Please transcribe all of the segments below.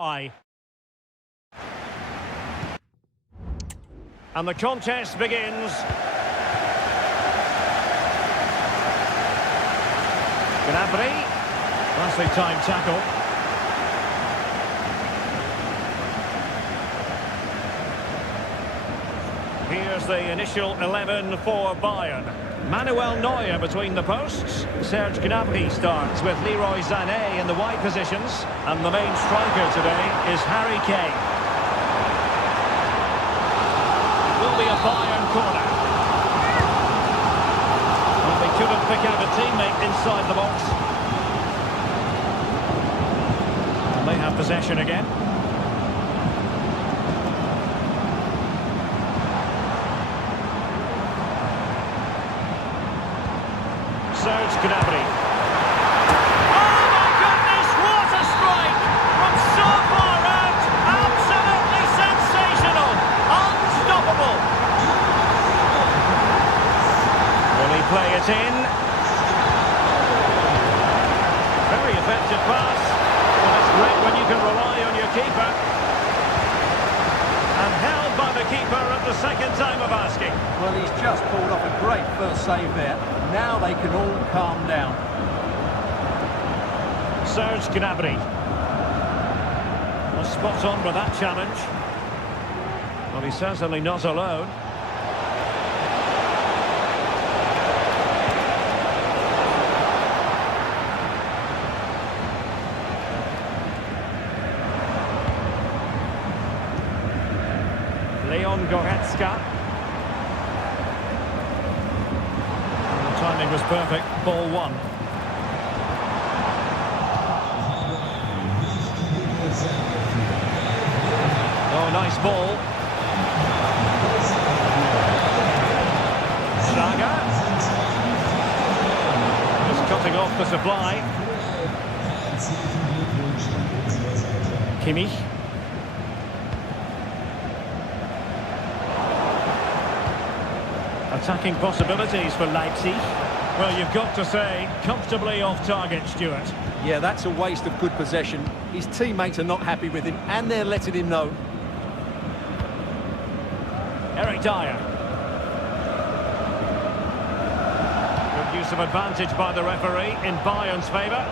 And the contest begins. Gnabry, nicely timed tackle. Here's the initial 11 for Bayern. Manuel Neuer between the posts. Serge Gnabry starts with Leroy Sané in the wide positions. And the main striker today is Harry Kane. It will be a Bayern corner. Well, they couldn't pick out a teammate inside the box. And they have possession again. Serge Gnabry. Oh my goodness, what a strike! From so far out, absolutely sensational, unstoppable. Will he play it in? Very effective pass. Well, it's great when you can rely on your keeper. And held by the keeper at the second time of asking. Well, he's just pulled off a great first save there. Now they can all calm down. Serge Gnabry. Well, spot on with that challenge. Well, he's certainly not alone. Leon Goretzka. Timing was perfect. Ball one. Oh, nice ball. Schlager. Just cutting off the supply. Kimmich. Attacking possibilities for Leipzig. Well, you've got to say, comfortably off target, Stuart. Yeah, that's a waste of good possession. His teammates are not happy with him, and they're letting him know. Eric Dyer. Good use of advantage by the referee in Bayern's favour.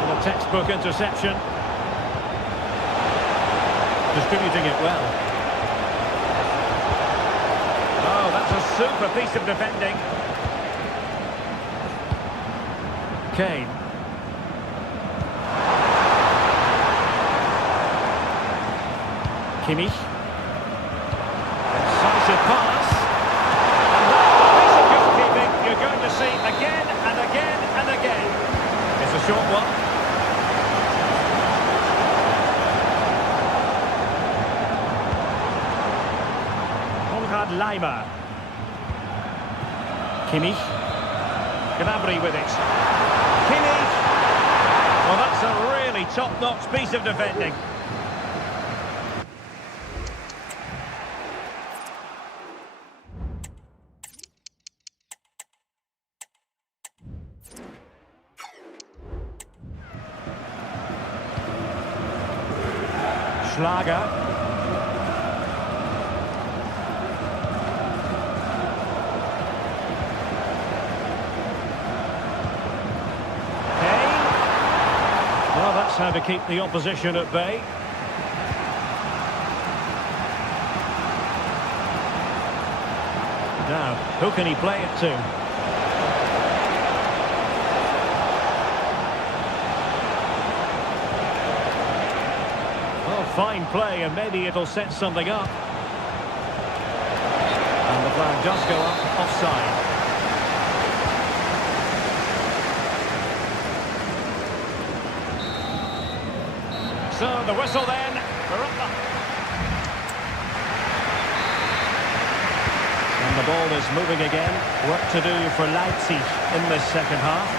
And a textbook interception. Distributing it well. A super piece of defending. Kane. Kimmich. Decisive pass. And that piece of goalkeeping you're going to see again and again and again. It's a short one. Konrad Laimer. Kimmich. Gnabry with it. Kimmich! Well, that's a really top-notch piece of defending. Schlager. Well, that's how to keep the opposition at bay. Now, who can he play it to? Oh, fine play, and maybe it'll set something up. And the flag does go up offside. So the whistle then. We're up. And the ball is moving again. Work to do for Leipzig in this second half.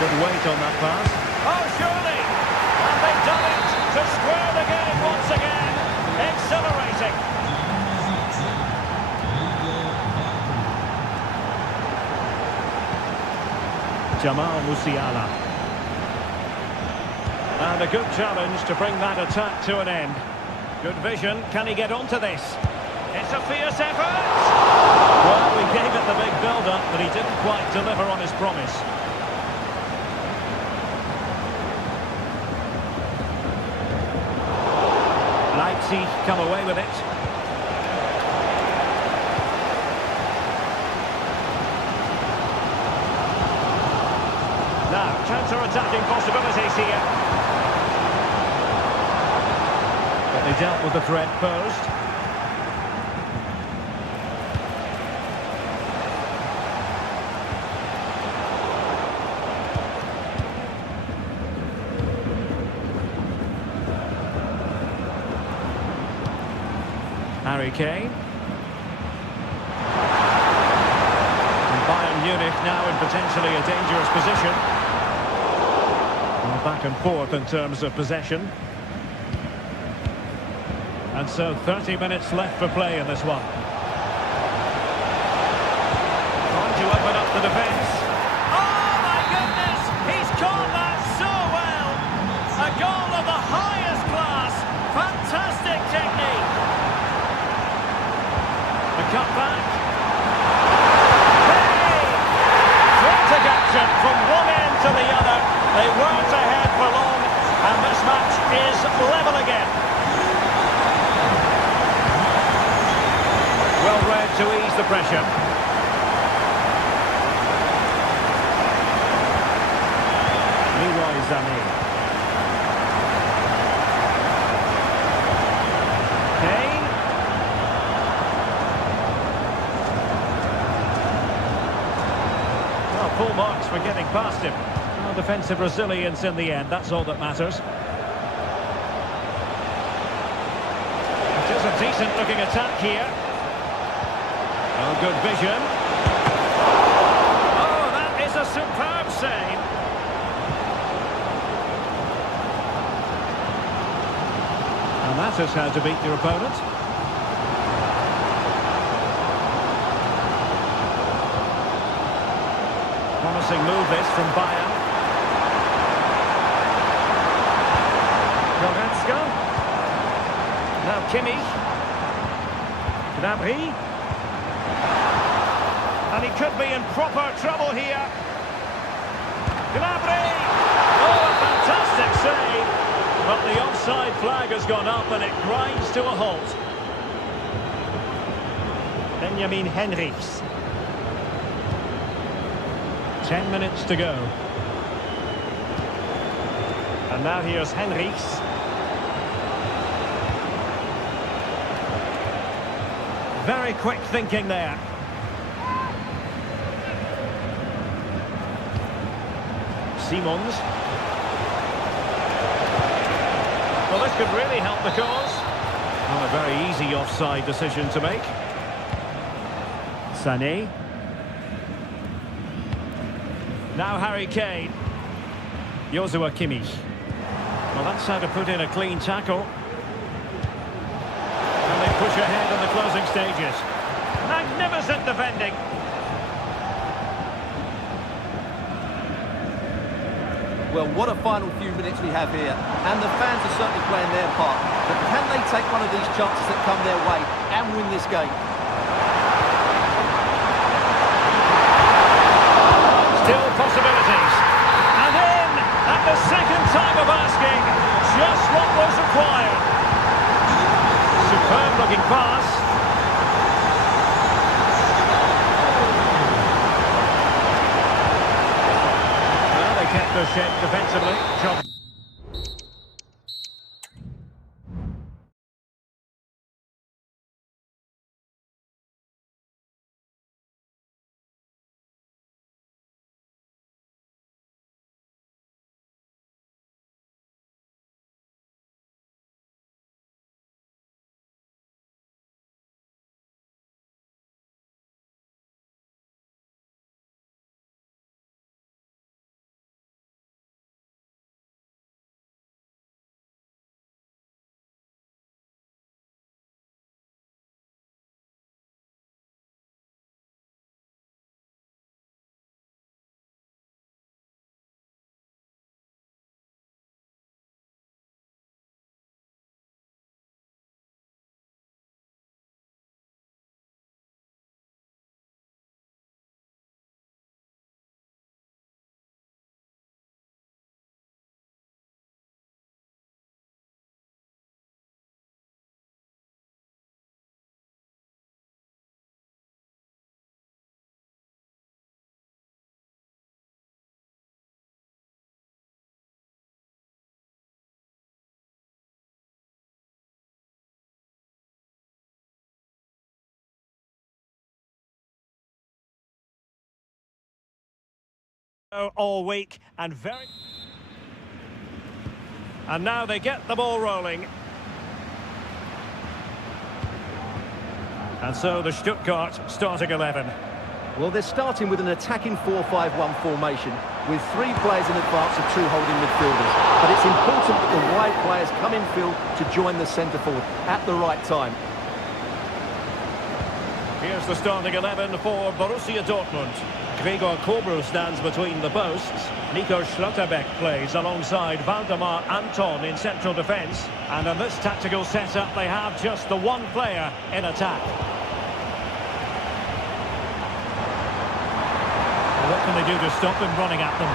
Good weight on that pass. Oh, surely! And they've done it to square the game once again. Exhilarating. Jamal Musiala. And a good challenge to bring that attack to an end. Good vision. Can he get onto this? It's a fierce effort! Well, we gave it the big build-up, but he didn't quite deliver on his promise. Leipzig come away with it. Now, counter-attacking possibilities here. But they dealt with the threat posed. Harry Kane. And Bayern Munich now in potentially a dangerous position. Well, back and forth in terms of possession. And so 30 minutes left for play in this one. Trying to open up the defence. Oh my goodness! He's caught that so well! A goal of the highest class! Fantastic technique! The cutback. Hey! Frantic action from one end to the other. They weren't ahead for long, and this match is level again. Well read to ease the pressure. Leroy Sané. Kane. Well, full marks for getting past him. Well, defensive resilience in the end, that's all that matters. It is a decent looking attack here. Oh, good vision. Oh, that is a superb save. And that is how to beat your opponent. Promising move this from Bayern. Goretzka. Now Kimmich. Gnabry. And he could be in proper trouble here. Gnabry! Oh, a fantastic save! But the offside flag has gone up and it grinds to a halt. Benjamin Henrichs. 10 minutes to go. And now here's Henrichs. Very quick thinking there. Simons. Well, this could really help the cause. Not a very easy offside decision to make. Sané. Now Harry Kane. Joshua Kimmich. Well, that's how to put in a clean tackle. And they push ahead in the closing stages. Magnificent defending. Well, what a final few minutes we have here. And the fans are certainly playing their part. But can they take one of these chances that come their way and win this game? Still possibilities. And in at the second time of asking, just what was required. Superb looking pass. Well, they kept their shape defensively. Job all week and now they get the ball rolling. And so the Stuttgart starting 11. Well, they're starting with an attacking 4-5-1 formation with 3 players in advance of 2 holding midfielders. But it's important that the wide players come infield to join the centre forward at the right time. Here's the starting 11 for Borussia Dortmund. Gregor Kobel stands between the posts. Nico Schlotterbeck plays alongside Valdemar Anton in central defence. And in this tactical setup, they have just the one player in attack. What can they do to stop him running at them?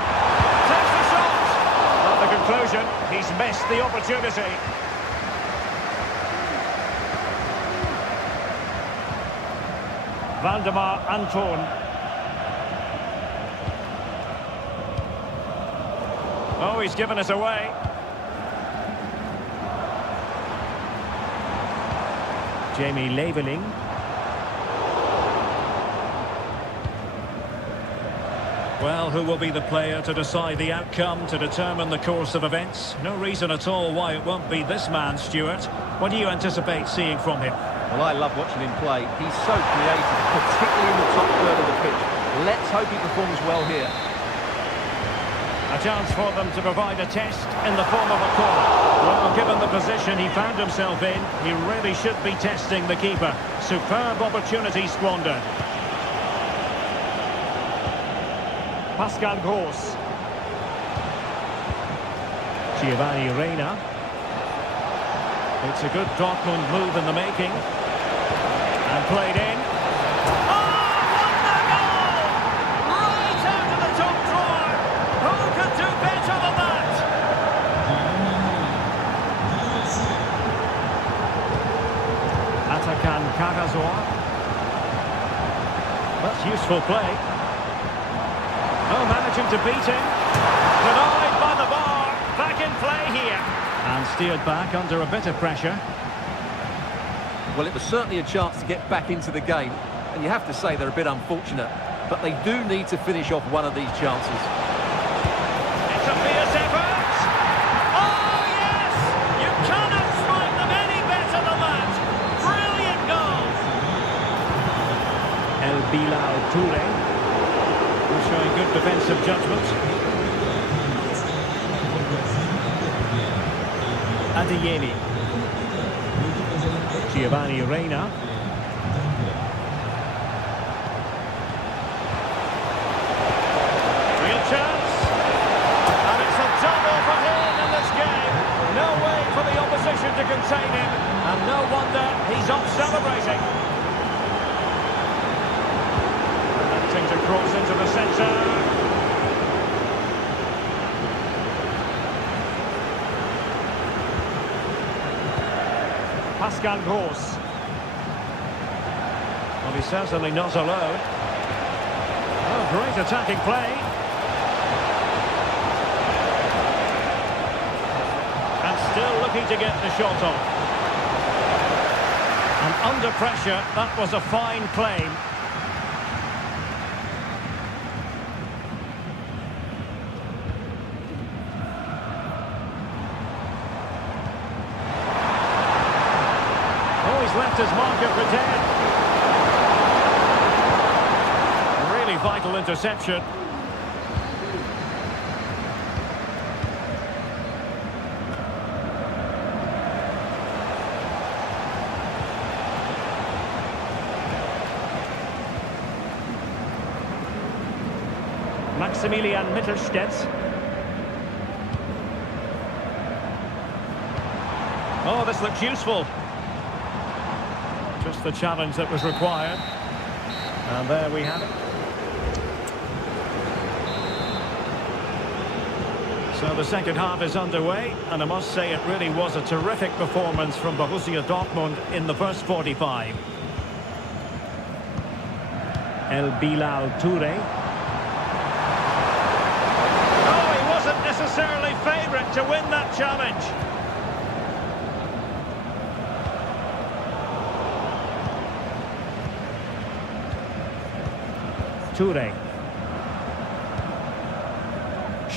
Takes the shot! At the conclusion, he's missed the opportunity. Valdemar Anton. Oh, he's given us away. Jamie Leveling. Well, who will be the player to decide the outcome, to determine the course of events? No reason at all why it won't be this man, Stuart. What do you anticipate seeing from him? Well, I love watching him play. He's so creative, particularly in the top third of the pitch. Let's hope he performs well here. A chance for them to provide a test in the form of a corner. Well, given the position he found himself in, he really should be testing the keeper. Superb opportunity squandered. Pascal Gross. Giovanni Reina. It's a good Dortmund move in the making. And played in. Oh, what a goal! Right out of the top drawer. Who could do better than that? Atakan Karasor. That's useful play. Oh, managing to beat him. Denied by the bar. Back in play here. And steered back under a bit of pressure. Well, it was certainly a chance to get back into the game. And you have to say they're a bit unfortunate. But they do need to finish off one of these chances. It's a fierce effort. Oh, yes! You cannot strike them any better than that. Brilliant goal. El Bilal Toure. Showing good defensive judgment. Adeyemi. Giovanni Reina. Real chance. And it's a double for him in this game. No way for the opposition to contain him. And no wonder he's off celebrating. To cross into the centre. Pascal Gross. Well, he's certainly not alone. Oh, great attacking play. And still looking to get the shot off. And under pressure, that was a fine claim. Left his marker for dead. Really vital interception. Maximilian Mittelstädt. Oh, this looks useful. Just the challenge that was required. And there we have it. So the second half is underway, and I must say it really was a terrific performance from Borussia Dortmund in the first 45. El Bilal Toure. Oh, he wasn't necessarily favourite to win that challenge. Toure.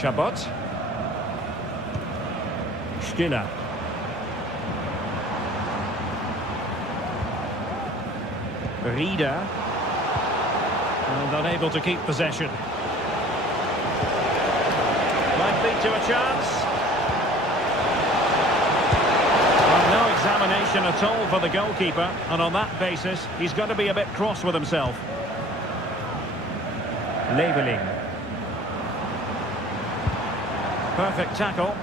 Chabot. Stiller. Rieder. And unable to keep possession. Might lead to a chance. Well, no examination at all for the goalkeeper, and on that basis, he's going to be a bit cross with himself. Leveling. Perfect tackle.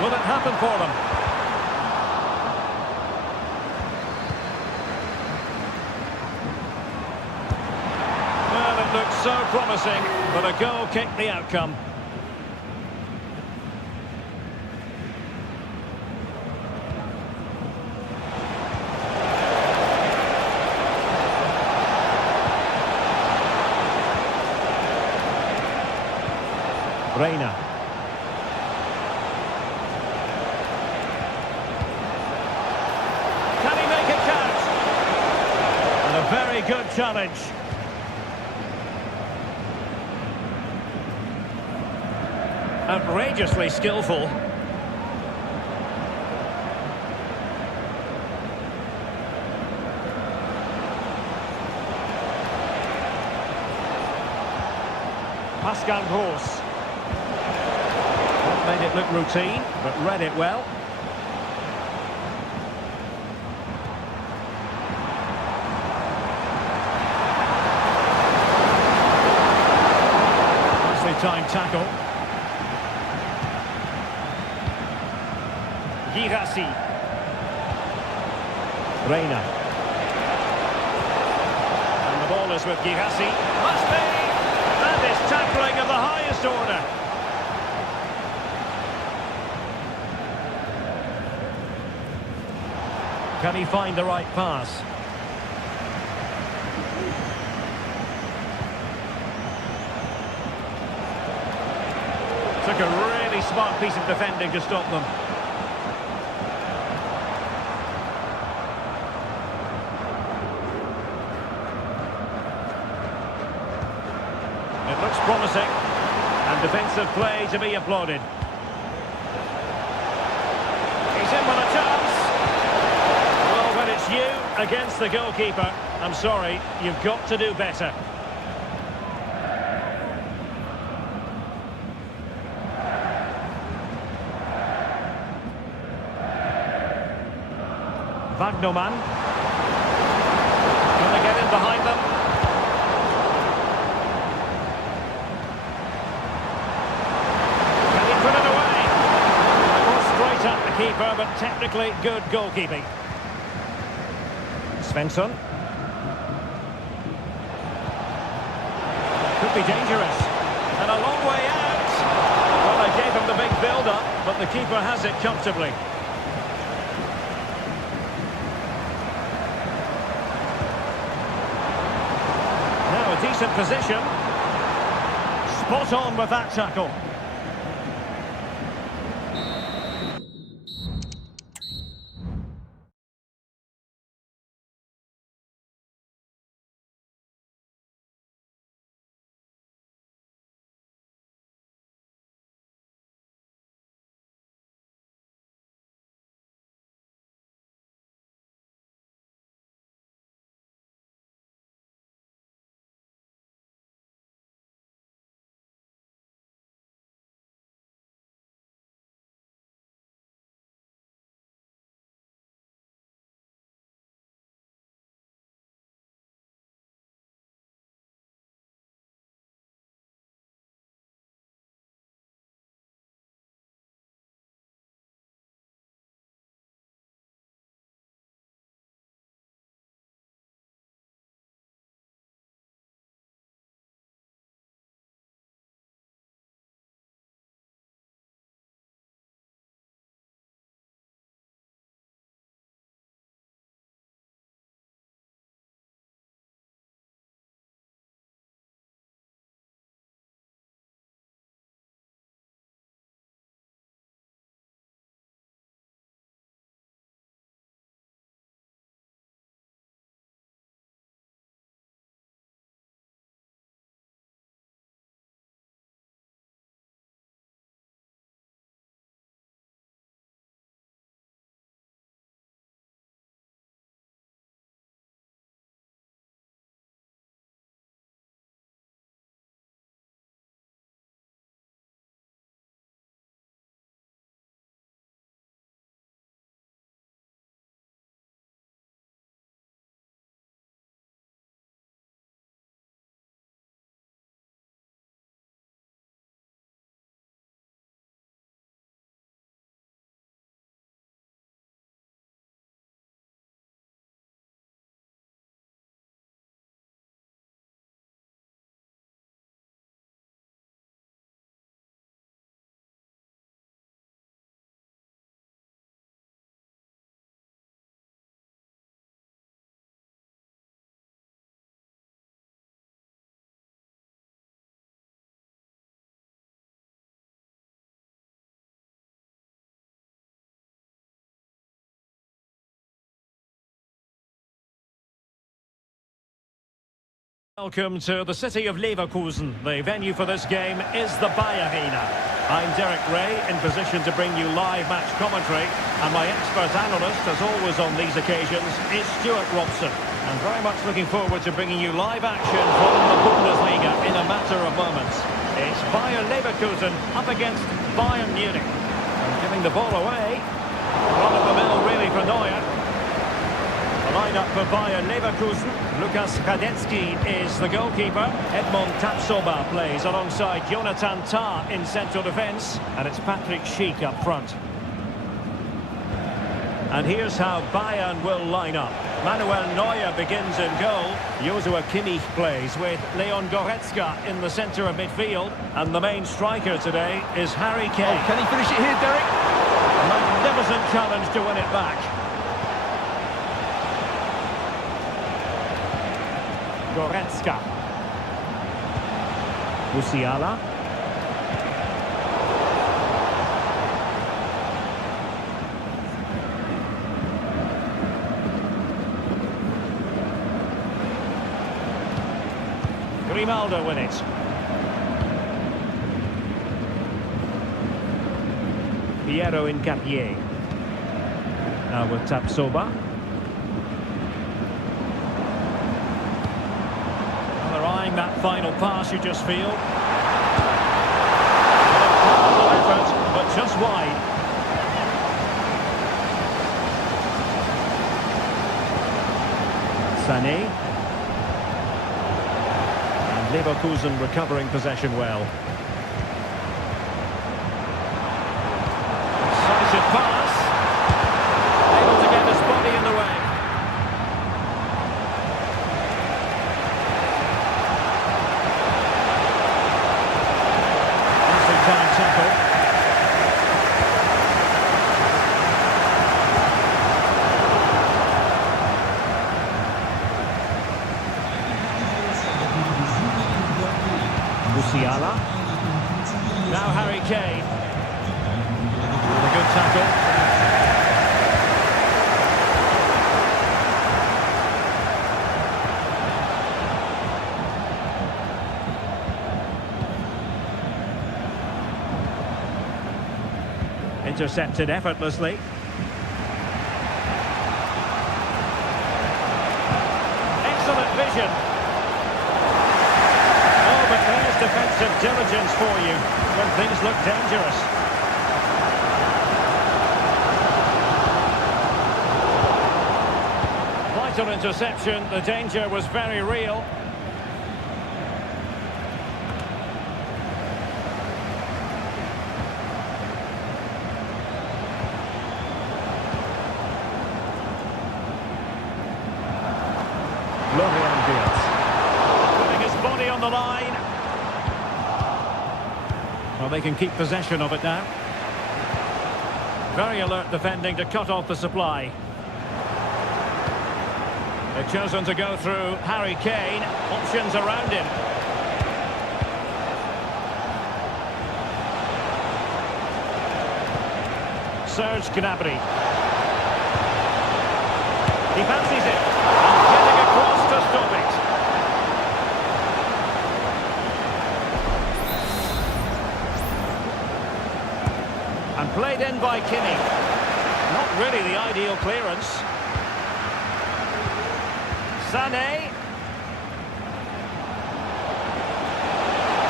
Will it happen for them? Well, it looks so promising, but a goal kicked the outcome. Reina. Can he make it count? And a very good challenge. Outrageously skillful. Pascal Gross. Made it look routine, but read it well. Nicely timed tackle. Girassi. Reina. And the ball is with Girassi. Must be! That is tackling of the highest order. Can he find the right pass? Took a really smart piece of defending to stop them. It looks promising, and defensive play to be applauded. He's in with a chance. Well, when it's you against the goalkeeper, I'm sorry, you've got to do better. Wagnerman. Can they get in behind them? Can he put it away? It was straight at the keeper, but technically good goalkeeping. Svensson. Could be dangerous. And a long way out. Well, they gave him the big build-up, but the keeper has it comfortably. Decent position. Spot on with that tackle. Welcome to the city of Leverkusen. The venue for this game is the Bayer Arena. I'm Derek Ray, in position to bring you live match commentary, and my expert analyst, as always on these occasions, is Stuart Robson. I'm very much looking forward to bringing you live action from the Bundesliga in a matter of moments. It's Bayer Leverkusen up against Bayern Munich. And giving the ball away, run of the mill really for Neuer. The line-up for Bayer Leverkusen. Lukas Radecki is the goalkeeper. Edmond Tapsoba plays alongside Jonathan Tah in central defence. And it's Patrick Schick up front. And here's how Bayern will line up. Manuel Neuer begins in goal. Joshua Kimmich plays with Leon Goretzka in the centre of midfield. And the main striker today is Harry Kane. Oh, can he finish it here, Derek? A magnificent challenge to win it back. Goretzka. Musiala. Grimaldo with it. Piero Incapié. Now with Tapsoba. Eyeing that final pass, you just feel. Powerful effort, but just wide. Sané. And Leverkusen recovering possession well. Decisive pass. Able to get his body in the way. Musiala. Now Harry Kane. A good tackle. Intercepted effortlessly. Excellent vision. But there's defensive diligence for you when things look dangerous. Vital interception, the danger was very real. Florian Wirtz. Putting his body on the line. Well, they can keep possession of it now. Very alert defending to cut off the supply. They've chosen to go through Harry Kane. Options around him. Serge Gnabry. He fancies it. And getting across to stop it. And played in by Kimmich. Not really the ideal clearance. Sané.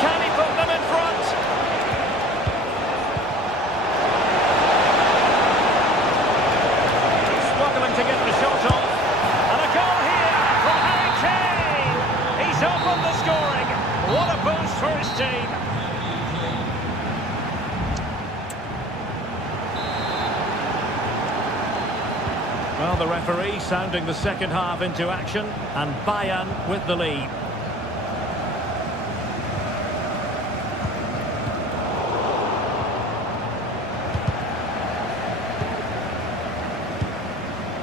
Can he put them in front? Struggling to get the shot off. And a goal here from Harry Kane. He's opened the scoring. What a boost for his team. Well, the referee sounding the second half into action, and Bayern with the lead.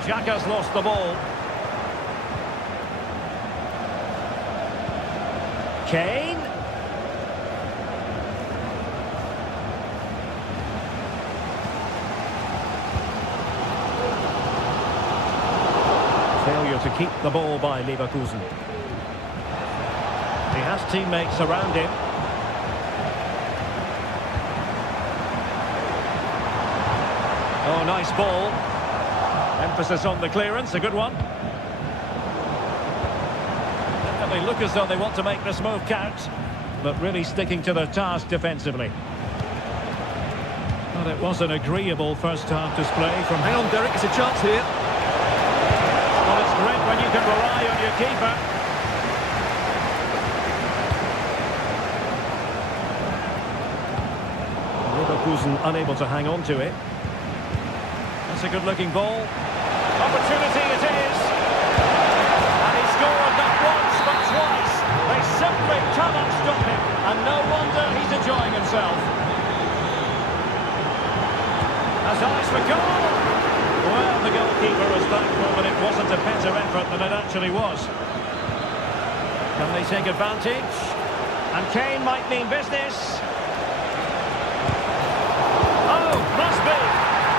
Xhaka's lost the ball. Kane. Failure to keep the ball by Leverkusen. has teammates around him. Oh, nice ball. Emphasis on the clearance, a good one. They look as though they want to make this move count, but really sticking to their task defensively. But it was an agreeable first-half display from... Hang on, Derek, it's a chance here. Well, it's great when you can rely on your keeper. Leverkusen unable to hang on to it. That's a good-looking ball. Opportunity it is. And he scored not once, but twice. They simply cannot stop him. And no wonder he's enjoying himself. Has eyes for goal. Well, the goalkeeper was thankful, but it wasn't a better effort than it actually was. Can they take advantage? And Kane might mean business. Oh, must be.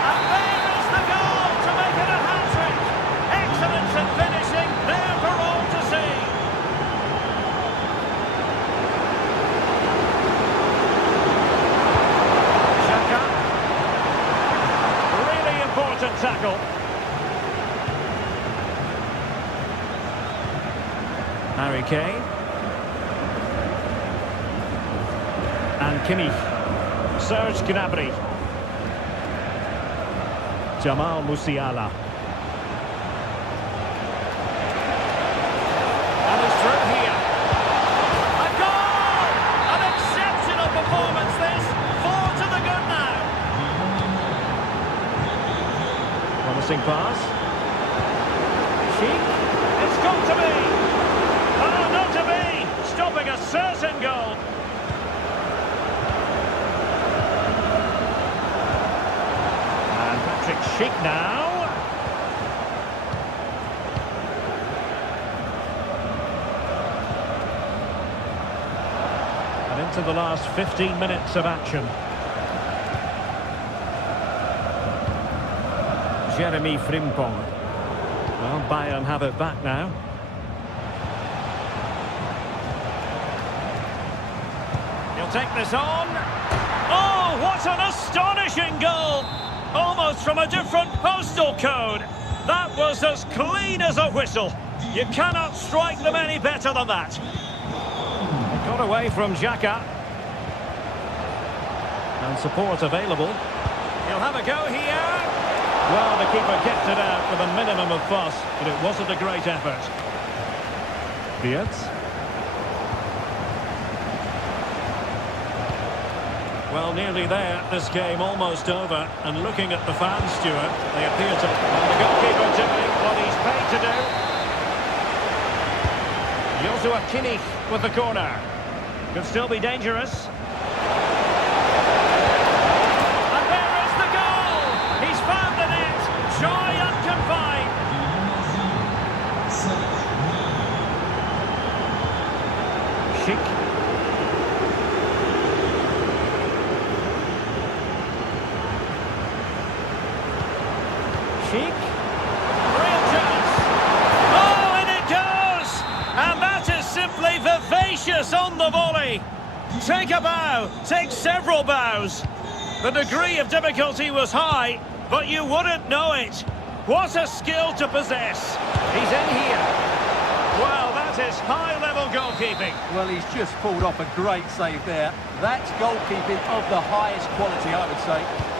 And there is the goal to make it a hat-trick. Excellence in finishing, there for all to see. Xhaka. Really important tackle. Harry Kane. And Kimmich. Serge Gnabry. Jamal Musiala. And it's through here. A goal! An exceptional performance this. 4 to the good now. Promising pass. Sheik. It's got to be. Oh, not to be. Stopping a certain goal. Sheik now. And into the last 15 minutes of action. Jeremy Frimpong. Well, Bayern have it back now. He'll take this on. Oh, what an astonishing goal! Almost from a different postal code. That was as clean as a whistle. You cannot strike them any better than that. It got away from Xhaka. And support available. He'll have a go here. Well, the keeper kept it out with a minimum of fuss, but it wasn't a great effort. Beard. Well, nearly there. This game almost over. And looking at the fans, Stuart, they appear to... And the goalkeeper doing what he's paid to do. Joshua Kimmich with the corner. Could still be dangerous. And there is the goal! He's found the net. Joy unconfined. Sheik. Sheik. Real chance. Oh, and it goes! And that is simply vivacious on the volley. Take a bow. Take several bows. The degree of difficulty was high, but you wouldn't know it. What a skill to possess. He's in here. Well, that is high-level goalkeeping. Well, he's just pulled off a great save there. That's goalkeeping of the highest quality, I would say.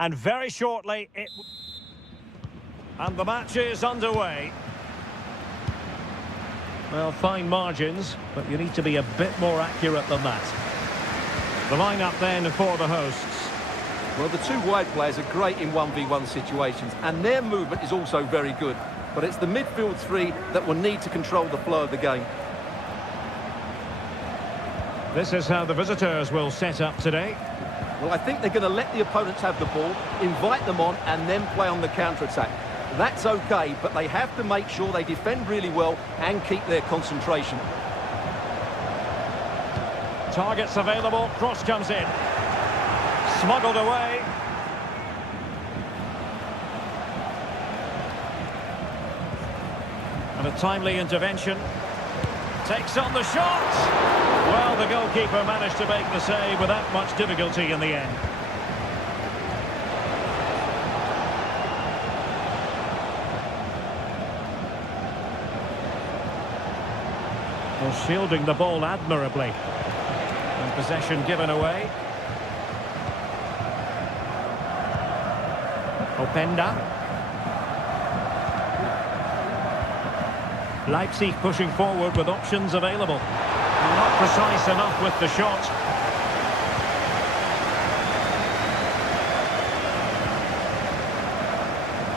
And very shortly, and the match is underway. Well, fine margins, but you need to be a bit more accurate than that. The lineup then for the hosts. Well, the two wide players are great in 1v1 situations, and their movement is also very good. But it's the midfield three that will need to control the flow of the game. This is how the visitors will set up today. Well, I think they're going to let the opponents have the ball, invite them on, and then play on the counter-attack. That's okay, but they have to make sure they defend really well and keep their concentration. Targets available, cross comes in. Smuggled away. And a timely intervention. Takes on the shot! Well, the goalkeeper managed to make the save without much difficulty in the end. Well, shielding the ball admirably. And possession given away. Openda. Leipzig pushing forward with options available. Not precise enough with the shot.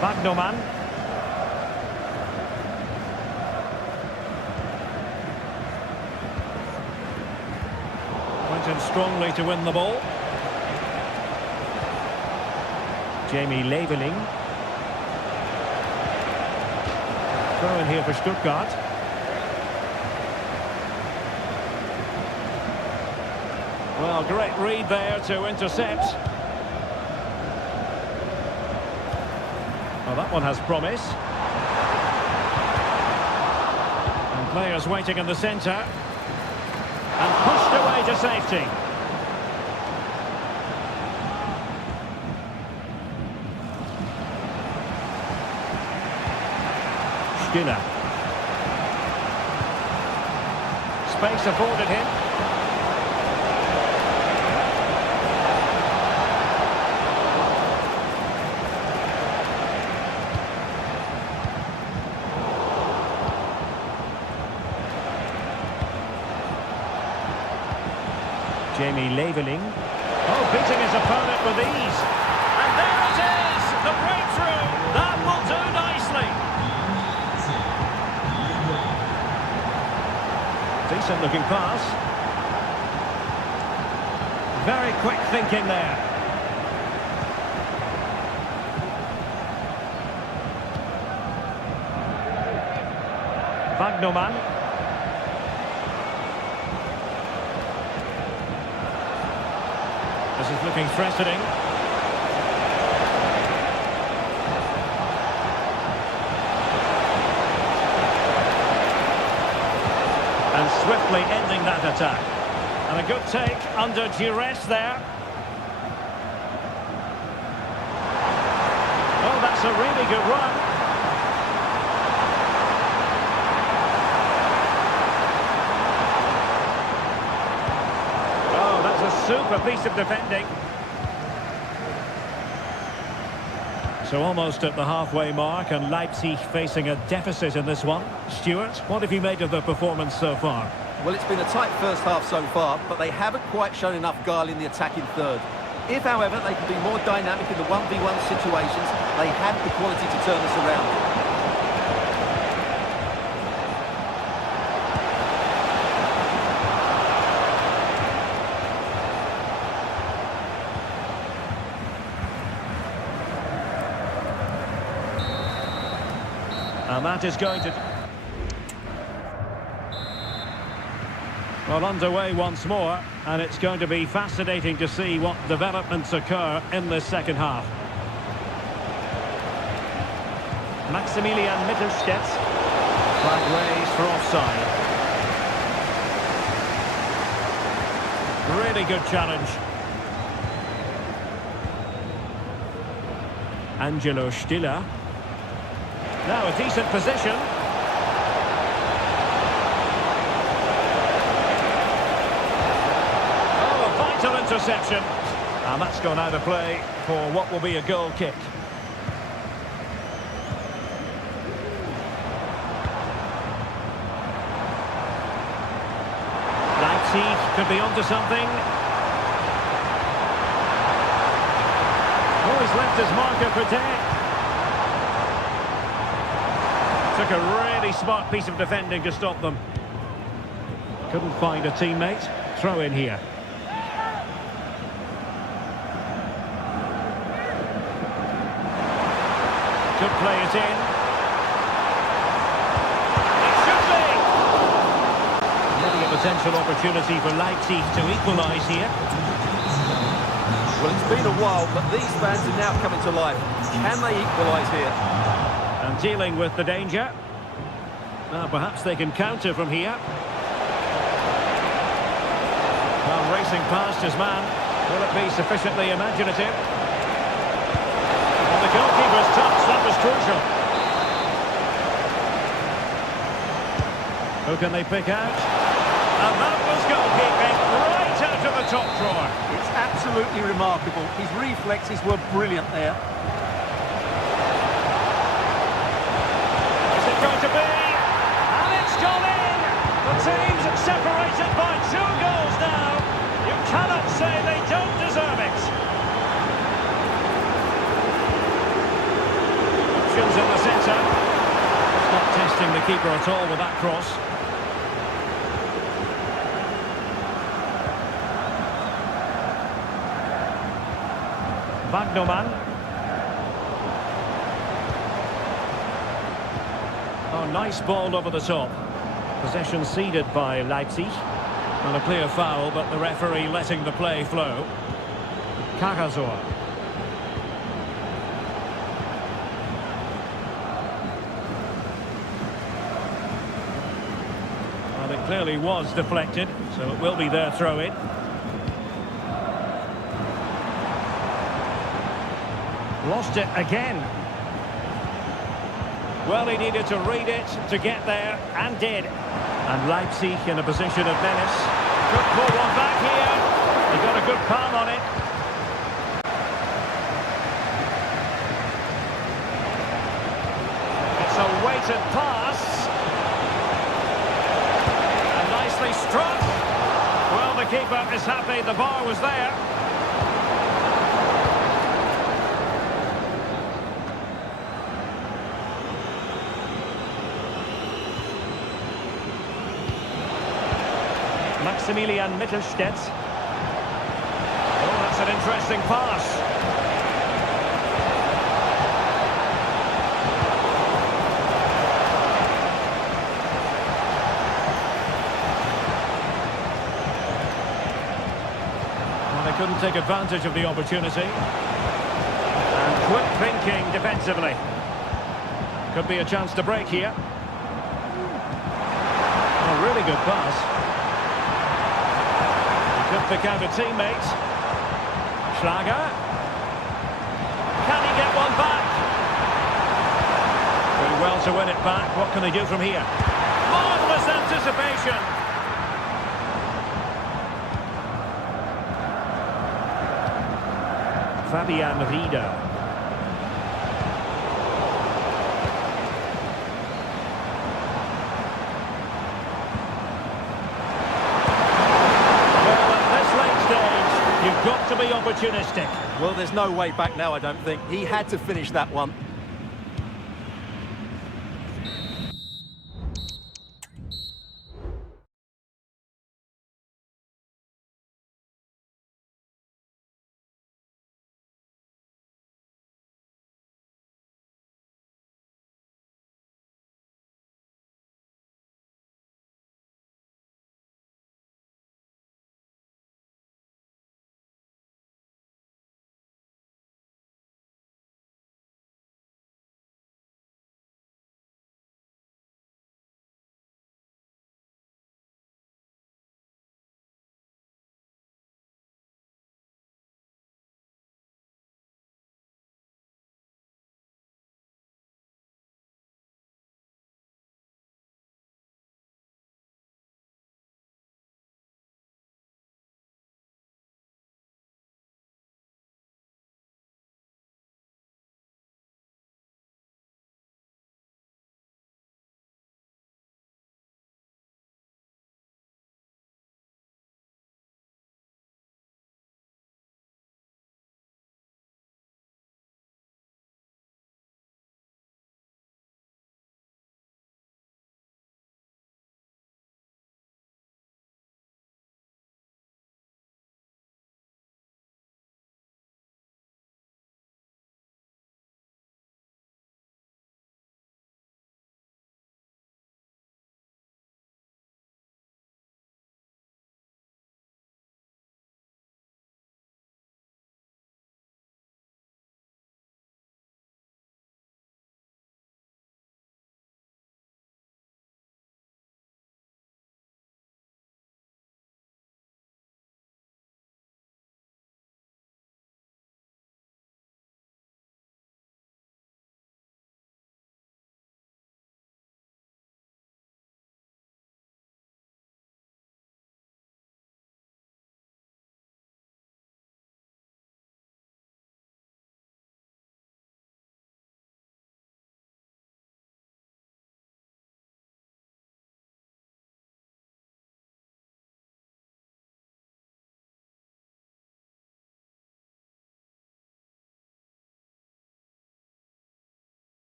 Wagnerman. Went in strongly to win the ball. Jamie Leveling. Throw in here for Stuttgart. Well, great read there to intercept. Well, that one has promise. And players waiting in the centre. And pushed away to safety. Stiller. Space afforded him. Jamie Leveling. Oh, beating his opponent with ease. And there it is! The breakthrough! That will do nicely. Decent looking pass. Very quick thinking there. Wagnerman. This is looking threatening. And swiftly ending that attack. And a good take under duress there. Oh, that's a really good run. Super piece of defending. So almost at the halfway mark, and Leipzig facing a deficit in this one. Stuart, what have you made of the performance so far? Well, it's been a tight first half so far, but they haven't quite shown enough guile in the attacking third. If, however, they can be more dynamic in the 1v1 situations, they have the quality to turn this around. And that is going to... Well, underway once more, and it's going to be fascinating to see what developments occur in this second half. Maximilian Mittelstädt. Flag raised for offside. Really good challenge. Angelo Stiller. Now a decent position. Oh, a vital interception. And that's gone out of play for what will be a goal kick. Leipzig could be onto something. Oh, he's left his marker for dead. Took a really smart piece of defending to stop them. Couldn't find a teammate. Throw in here. Could play it in. It should be! Maybe a potential opportunity for Leipzig to equalise here. Well, it's been a while, but these fans are now coming to life. Can they equalise here? And dealing with the danger. Now, perhaps they can counter from here. Well, racing past his man. Will it be sufficiently imaginative? And the goalkeeper's touch, that was crucial. Who can they pick out? And that was goalkeeping right out of the top drawer. It's absolutely remarkable. His reflexes were brilliant there. Is it going to be? And it's gone in! The team's separated by 2 goals now. You cannot say they don't deserve it. Options in the centre. It's not testing the keeper at all with that cross. Wagnerman. Oh, nice ball over the top. Possession ceded by Leipzig. And a clear foul, but the referee letting the play flow. Karasor. Well, it clearly was deflected, so it will be their throw-in. Lost it again. Well, he needed to read it to get there, and did. And Leipzig in a position of menace. Could pull one back here. He got a good palm on it. It's a weighted pass. And nicely struck. Well, the keeper is happy the bar was there. Maximilian Mittelstädt. Oh, that's an interesting pass. Well, they couldn't take advantage of the opportunity. And quick thinking defensively. Could be a chance to break here. A really good pass. Could pick out a teammate. Schlager. Can he get one back? Doing well to win it back. What can they do from here? Marvellous anticipation. Fabian Rieder. You've got to be opportunistic. Well, there's no way back now, I don't think. He had to finish that one.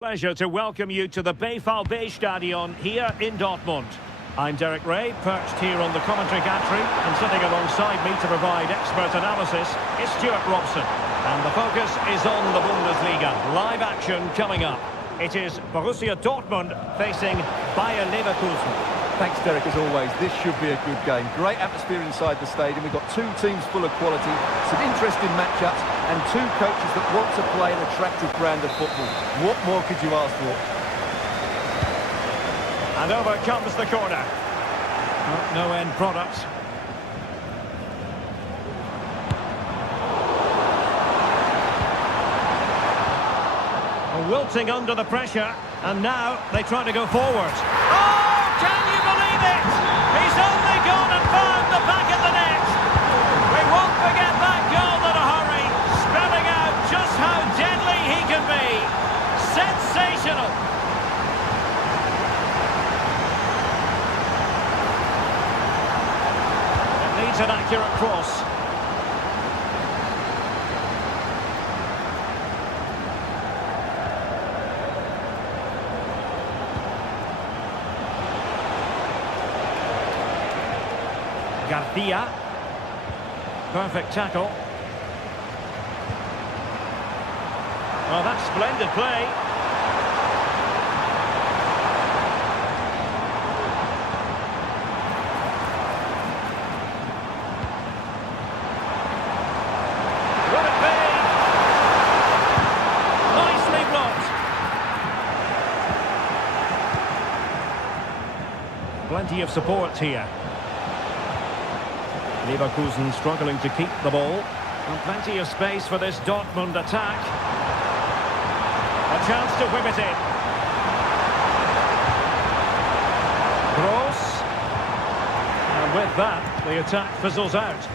Pleasure to welcome you to the Stadion here in Dortmund. I'm Derek Ray, perched here on the commentary gantry, and sitting alongside me to provide expert analysis is Stuart Robson. And the focus is on the Bundesliga. Live action coming up. It is Borussia Dortmund facing Bayer Leverkusen. Thanks, Derek, as always. This should be a good game. Great atmosphere inside the stadium. We've got two teams full of quality, some interesting matchups, and two coaches that want to play an attractive brand of football. What more could you ask for? And over comes the corner. Oh, no end product. Wilting under the pressure, and now they try to go forward. Oh, can you believe it? He's only gone and found the back of the net. We won't forget that goal in a hurry, spelling out just how deadly he can be. Sensational. It needs an accurate cross. Garcia. Perfect tackle. Well, that's splendid play. Will it be? Nicely blocked. Plenty of support here. Leverkusen struggling to keep the ball. And plenty of space for this Dortmund attack. A chance to whip it in. Cross. And with that, the attack fizzles out.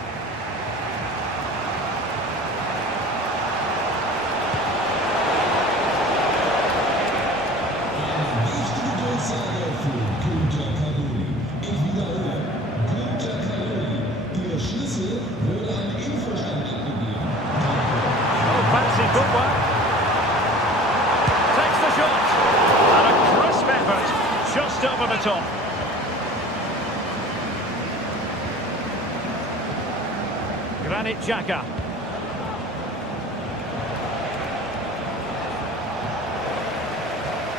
Fancy footwork. Takes the shot. And a crisp effort. Just over the top. Granit Xhaka.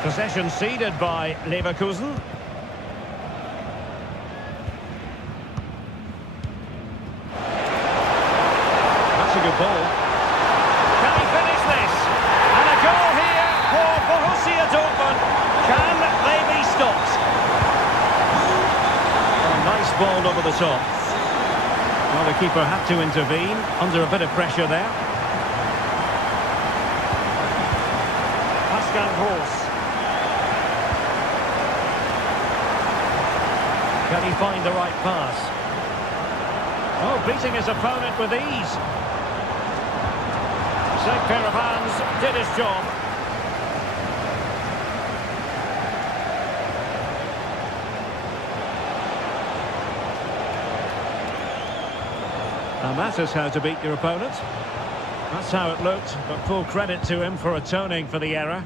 Possession ceded by Leverkusen. That's a good ball. Dortmund. Can they be stopped? Oh, nice ball over the top. Well, the keeper had to intervene under a bit of pressure there. Pascal Gross. Can he find the right pass? Oh, beating his opponent with ease. Safe pair of hands, did his job. And that is how to beat your opponent. That's how it looked, but full credit to him for atoning for the error.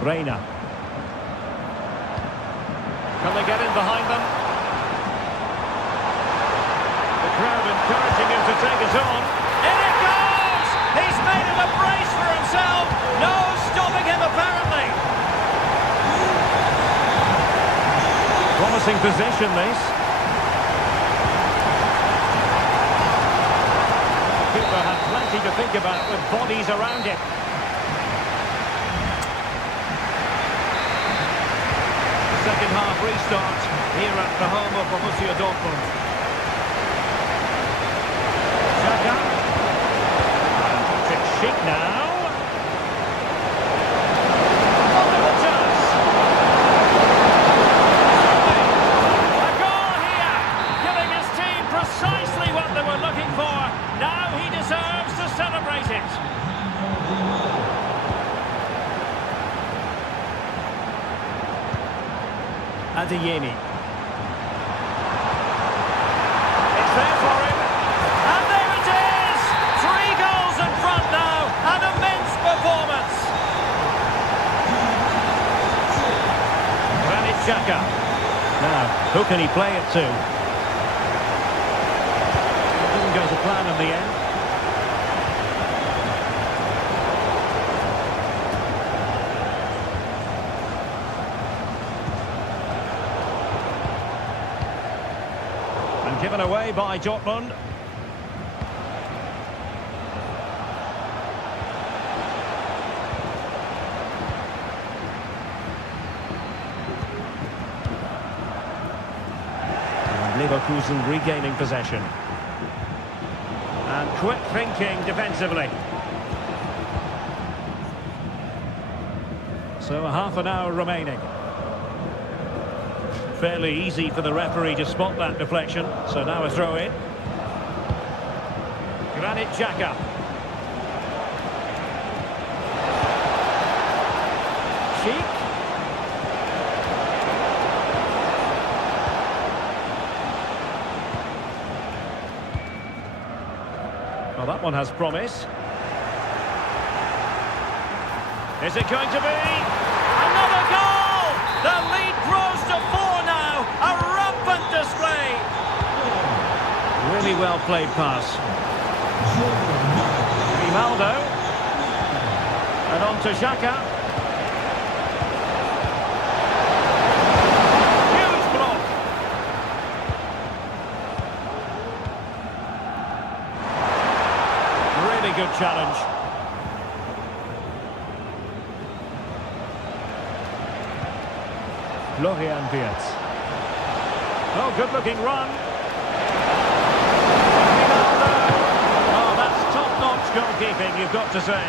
Reina. Can they get in behind them? The crowd encouraging him to take it on. In it goes! He's made it a brace for himself. No stopping him, apparently. Promising position, this. The keeper had plenty to think about with bodies around him. Second half restart here at the home of Borussia Dortmund. Xhaka. Patrick Schick now. Wonderful chance. A goal here, giving his team precisely what they were looking for. Now he deserves to celebrate it. Adeyemi. It's there for him. And there it is! 3 goals in front now. An immense performance. Granit Xhaka. Now, who can he play it to? It didn't go to plan in the end. And given away by Dortmund. Leverkusen regaining possession. And quick thinking defensively. So a half an hour remaining. Fairly easy for the referee to spot that deflection. So now a throw in. Granit Xhaka. Sheik. Well, that one has promise. Is it going to be? Another goal! The lead grows to 4 now. A rampant display. Really well played pass. Ronaldo. And on to Xhaka. Huge block. Really good challenge. Florian Wirtz. Oh, good-looking run. Ronaldo. Oh, that's top-notch goalkeeping, you've got to say.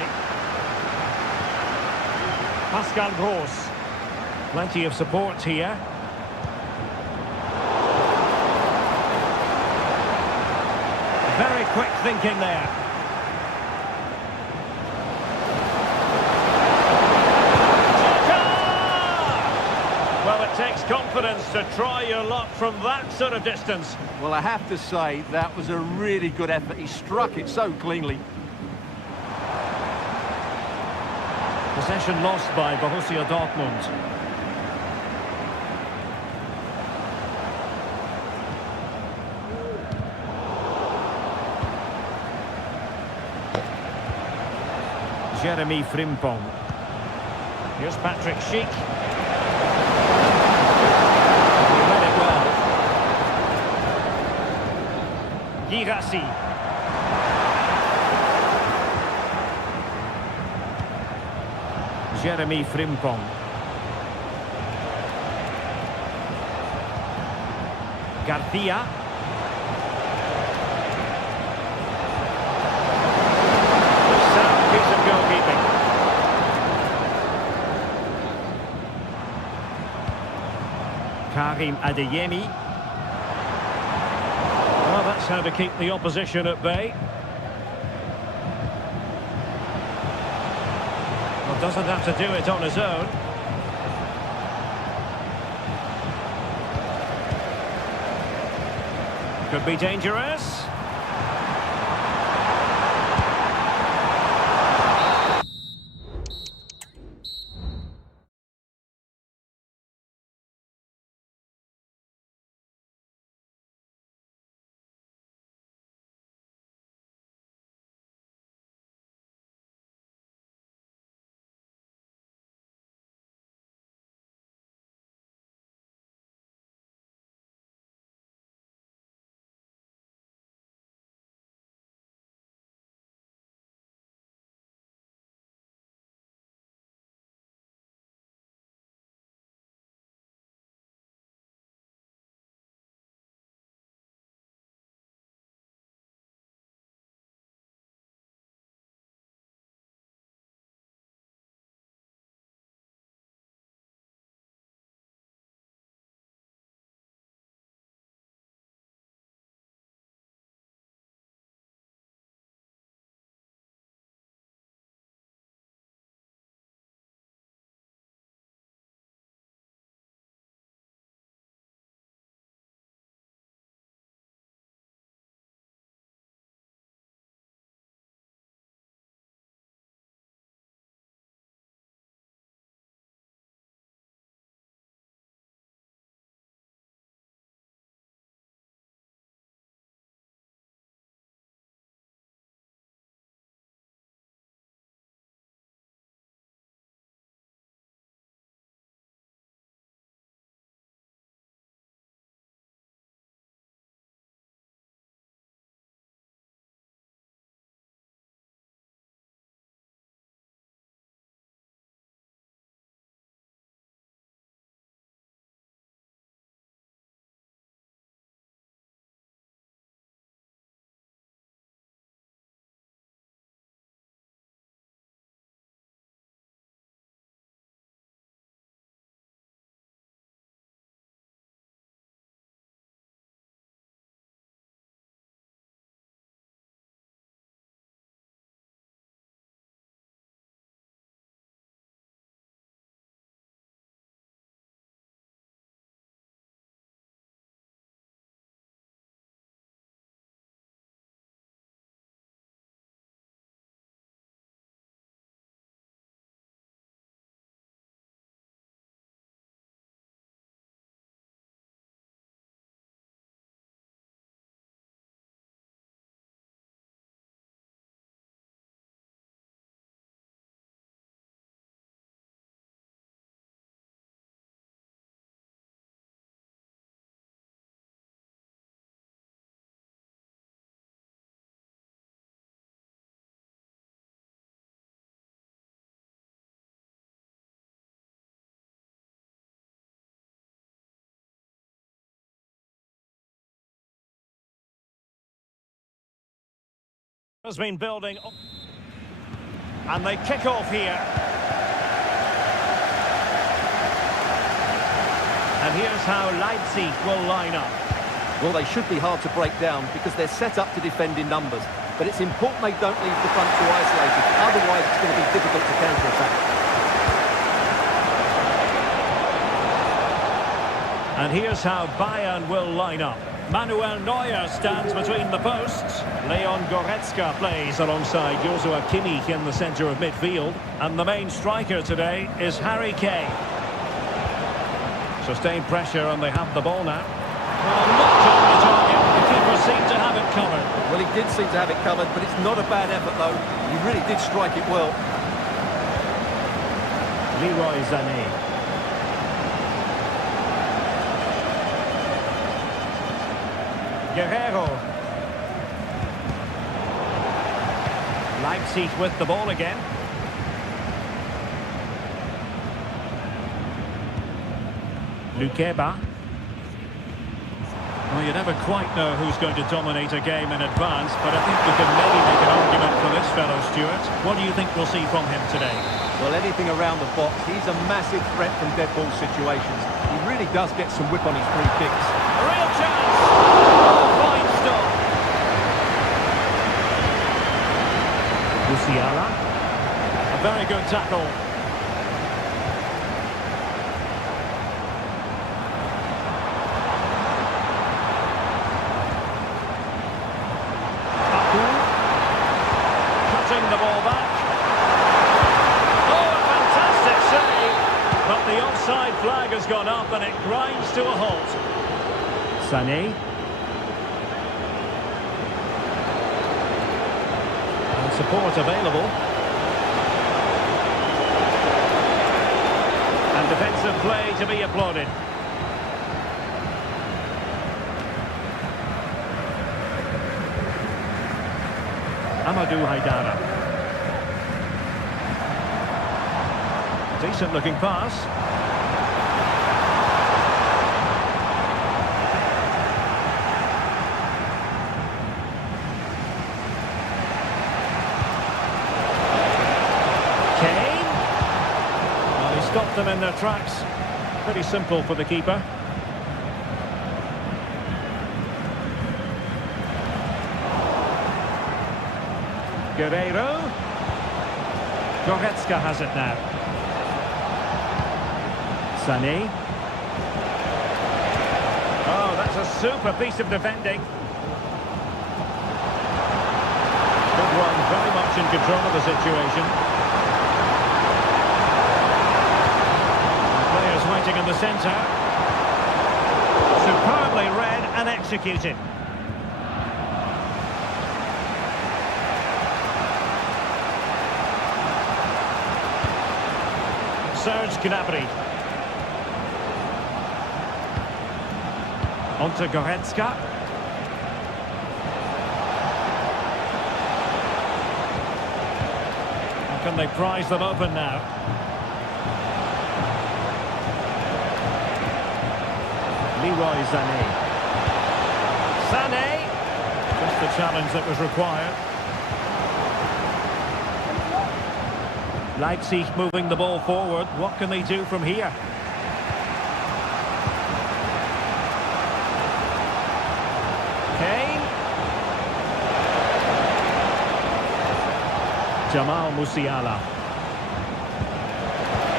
Pascal Gross. Plenty of support here. Very quick thinking there. Well, it takes confidence to try your luck from that sort of distance. Well, I have to say, that was a really good effort. He struck it so cleanly. Possession lost by Borussia Dortmund. Jeremy Frimpong. Here's Patrick Schick. He read it well. Girassi. Jeremy Frimpong. Garcia. Sound piece of goalkeeping. Karim Adeyemi. Well, that's how to keep the opposition at bay. Well, doesn't have to do it on his own. Could be dangerous. Has been building, and they kick off here. And here's how Leipzig will line up. Well, they should be hard to break down because they're set up to defend in numbers. But it's important they don't leave the front too isolated. Otherwise, it's going to be difficult to counter-attack. And here's how Bayern will line up. Manuel Neuer stands between the posts. Leon Goretzka plays alongside Joshua Kimmich in the centre of midfield. And the main striker today is Harry Kane. Sustained pressure and they have the ball now. Well, not on the target. The keeper seemed to have it covered. Well, he did seem to have it covered, but it's not a bad effort, though. He really did strike it well. Leroy Sané. Guerrero. Leipzig with the ball again. Lukeba. Well, you never quite know who's going to dominate a game in advance, but I think we can maybe make an argument for this fellow, Stuart. What do you think we'll see from him today? Well, anything around the box. He's a massive threat from dead ball situations. He really does get some whip on his free kicks. A real chance! Oh, fine stop. Musiala. A very good tackle. Cutting the ball back. Oh, a fantastic save. But the offside flag has gone up and it grinds to a halt. Sané. And support available. And defensive play to be applauded. Amadou Haidara. Decent looking pass. Kane. Well, he stopped them in their tracks. Pretty simple for the keeper. Guerrero. Goretzka has it now. Sané. Oh, that's a super piece of defending. Good one, very much in control of the situation. The players waiting in the centre. Superbly read and executed. Serge Gnabry. On to Goretzka. How can they prize them open now? Leroy Sané. Sané! Just the challenge that was required. Leipzig moving the ball forward. What can they do from here? Kane. Jamal Musiala.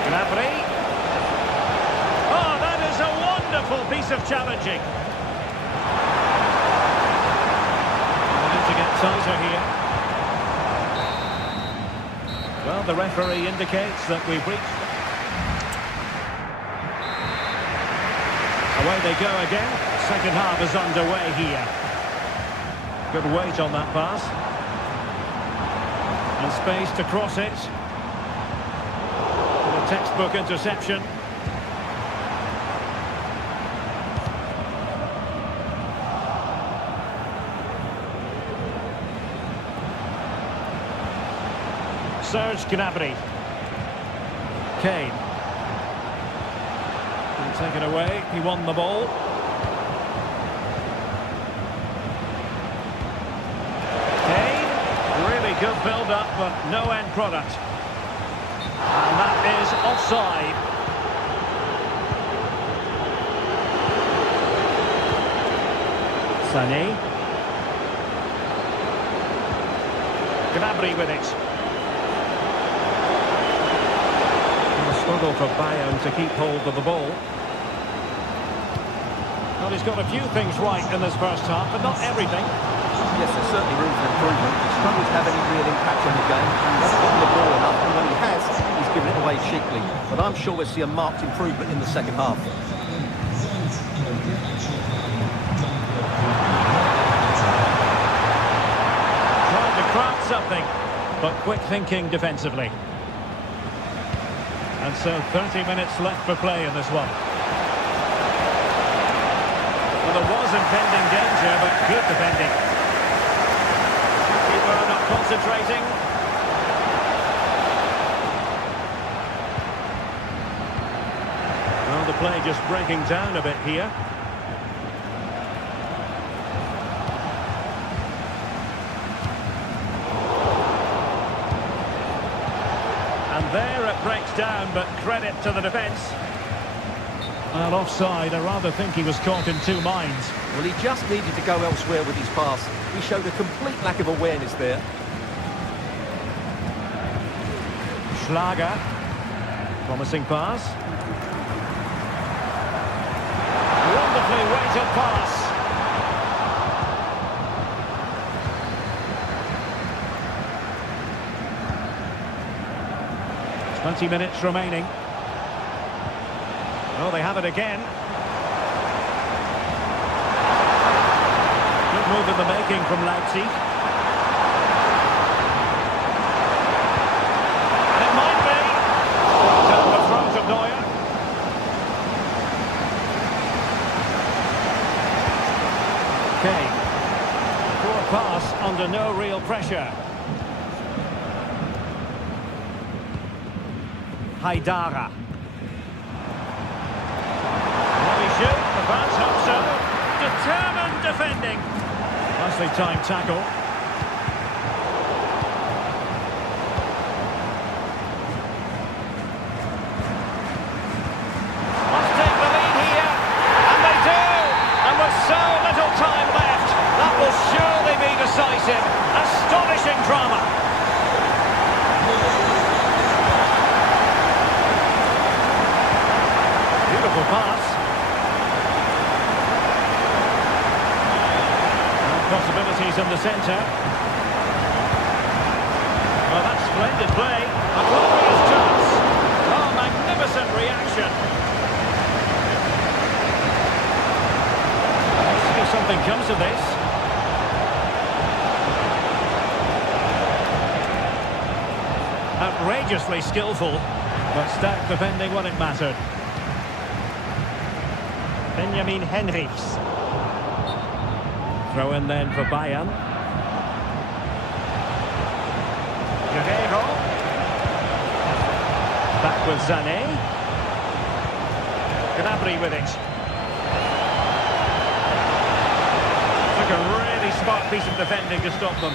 Gnabry. Oh, that is a wonderful piece of challenging. We need to get tighter here. Well, the referee indicates that we've reached. Away they go again. Second half is underway here. Good weight on that pass. And space to cross it. And a textbook interception. Serge Gnabry. Kane. Taken away, he won the ball. Kane. Good build-up, but no end product. And that is offside. Sané. Gnabry with it. A struggle for Bayern to keep hold of the ball. Well, he's got a few things right in this first half, but not everything. Yes, there's certainly room for improvement. He struggles to have any real impact on the game. He hasn't gotten the ball enough, and when he has, he's given it away cheaply. But I'm sure we'll see a marked improvement in the second half. Trying to craft something, but quick thinking defensively. And so 30 minutes left for play in this one. Well, there was impending danger, but good defending. Keeper not concentrating. Well, the play just breaking down a bit here. And there it breaks down, but credit to the defence. Well, offside, I rather think he was caught in two minds. Well, he just needed to go elsewhere with his pass. He showed a complete lack of awareness there. Schlager. Promising pass. Wonderfully weighted pass. "20 minutes remaining. Oh, they have it again. Good move in the making from Leipzig. And it might be. Down the throat of Neuer. Okay. Poor pass under no real pressure. Haidara. Shoot, the fans hope so. Determined defending. Nicely timed tackle. Must take the lead here. And they do. And with so little time left, that will surely be decisive. Astonishing drama. Beautiful pass. Possibilities in the centre. Well, that's splendid play. A glorious chance. Oh, magnificent reaction. Let's see if something comes of this. Outrageously skillful, but stout defending when it mattered. Benjamin Henrichs. Throw in then for Bayern. Guerrero. Back with Sané. Gnabry with it. Took a really smart piece of defending to stop them.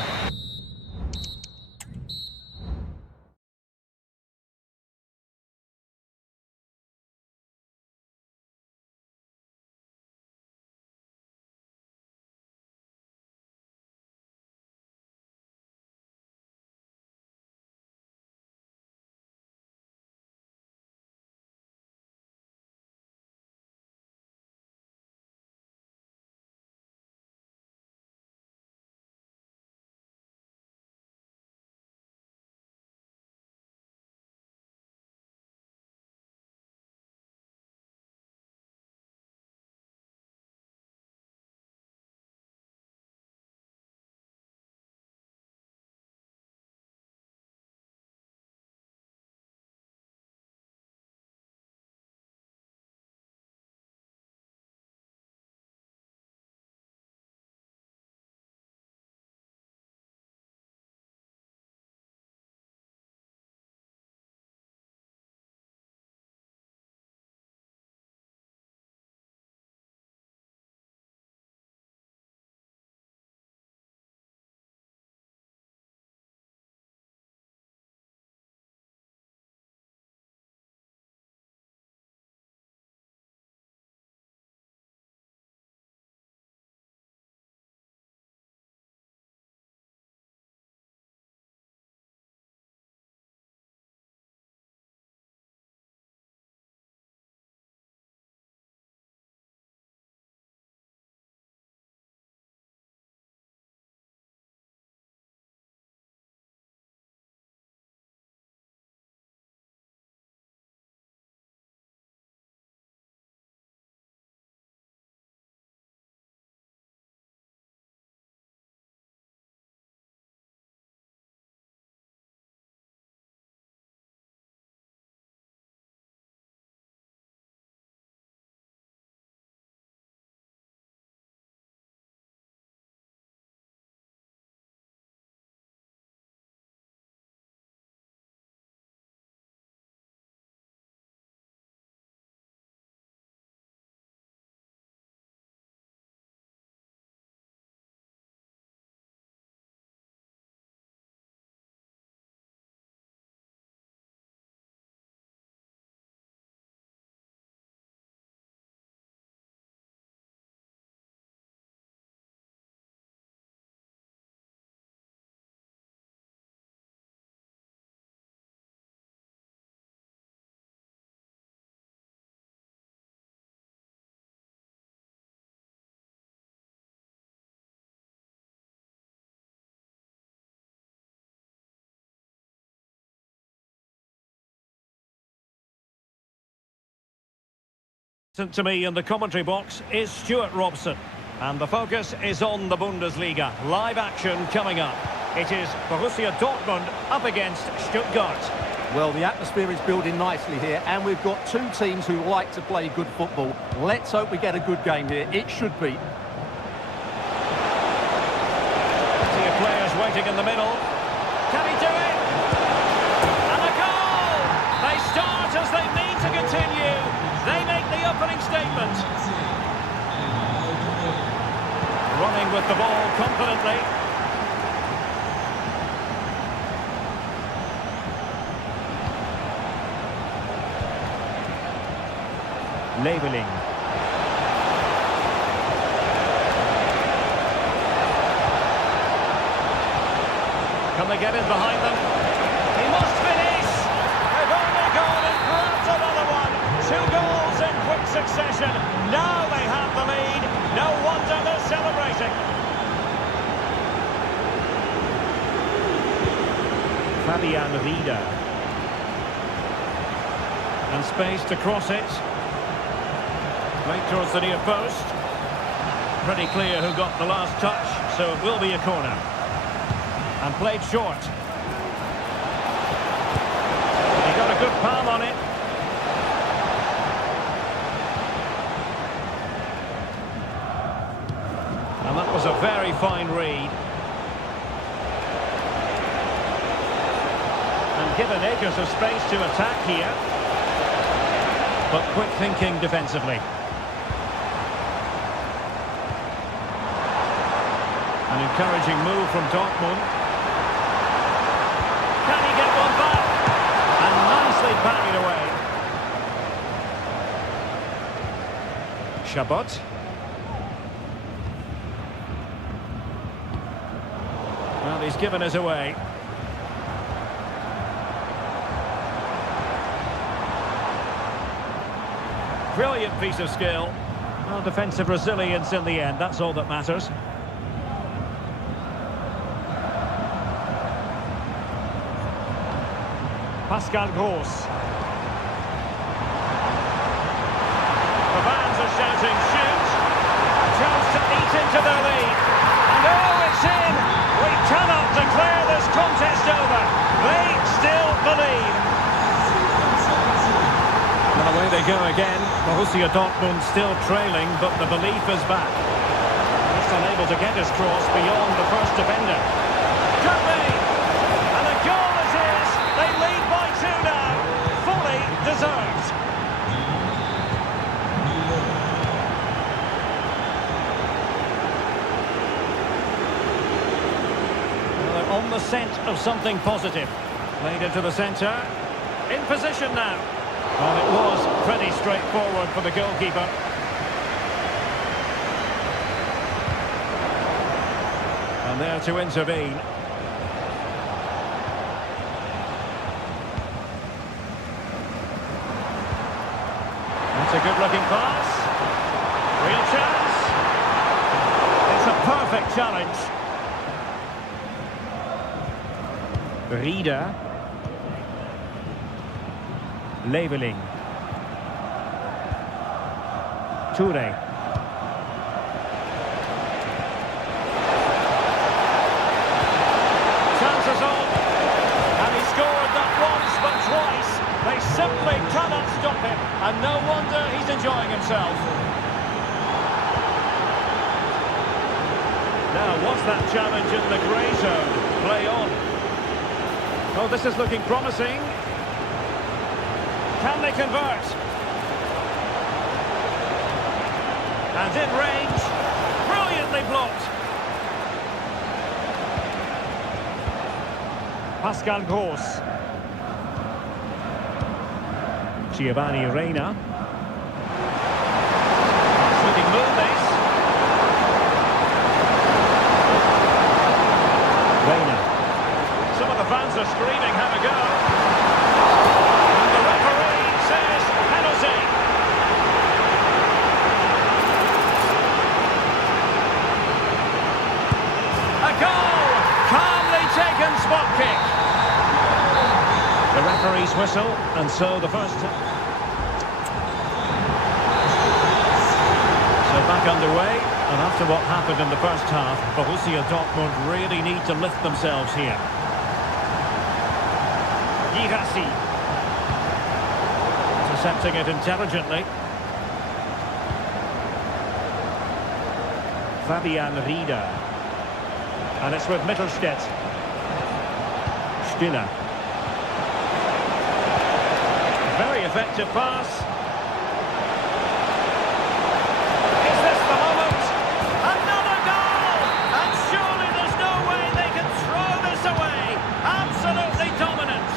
To me in the commentary box is Stuart Robson. And the focus is on the Bundesliga. Live action coming up. It is Borussia Dortmund up against Stuttgart. Well, the atmosphere is building nicely here, and we've got two teams who like to play good football. Let's hope we get a good game here. It should be. See a players waiting in the middle. Can he do it? And a goal! They start as they mean to continue. They make the opening statement. Running with the ball confidently. Labeling. Can they get in behind them? He must finish! They've only gone and grabbed another one. 2 goals in quick succession. Now they have the lead. No wonder they're celebrating. Fabian Rieder. And space to cross it. Right towards the near post. Pretty clear who got the last touch, so it will be a corner. And played short. He got a good palm on it. And that was a very fine read. And given acres of space to attack here. But quick thinking defensively. An encouraging move from Dortmund. Can he get one back? And nicely parried away. Chabot. Well, he's given us away. Brilliant piece of skill. Well, defensive resilience in the end, that's all that matters. Pascal Gross. The fans are shouting, shoot! A chance to eat into their lead. And oh, it's in! We cannot declare this contest over. They still believe. Well, away they go again. Borussia Dortmund still trailing, but the belief is back. Just unable to get his cross beyond the first defender. Could be! And a goal it is! They lead by 2 now. Fully deserved. Well, they're on the scent of something positive. Played into the centre. In position now. Well, it was pretty straightforward for the goalkeeper. And there to intervene. That's a good-looking pass. Real chance. It's a perfect challenge. Rieder. Labeling. Toure. Chances on. And he scored not once but twice. They simply cannot stop him. And no wonder he's enjoying himself. Now, what's that challenge in the grey zone? Play on. Oh, this is looking promising. Can they convert? And in range, brilliantly blocked. Pascal Gross. Giovanni Reina. Looking move this. Reina. Some of the fans are screaming, have a go. Spot kick. The referee's whistle, and so the first. Back underway, and after what happened in the first half, Borussia Dortmund really need to lift themselves here. Girassi. Intercepting it intelligently. Fabian Rieder. And it's with Mittelstädt. Stiller. Very effective pass. Is this the moment? Another goal! And surely there's no way they can throw this away. Absolutely dominant.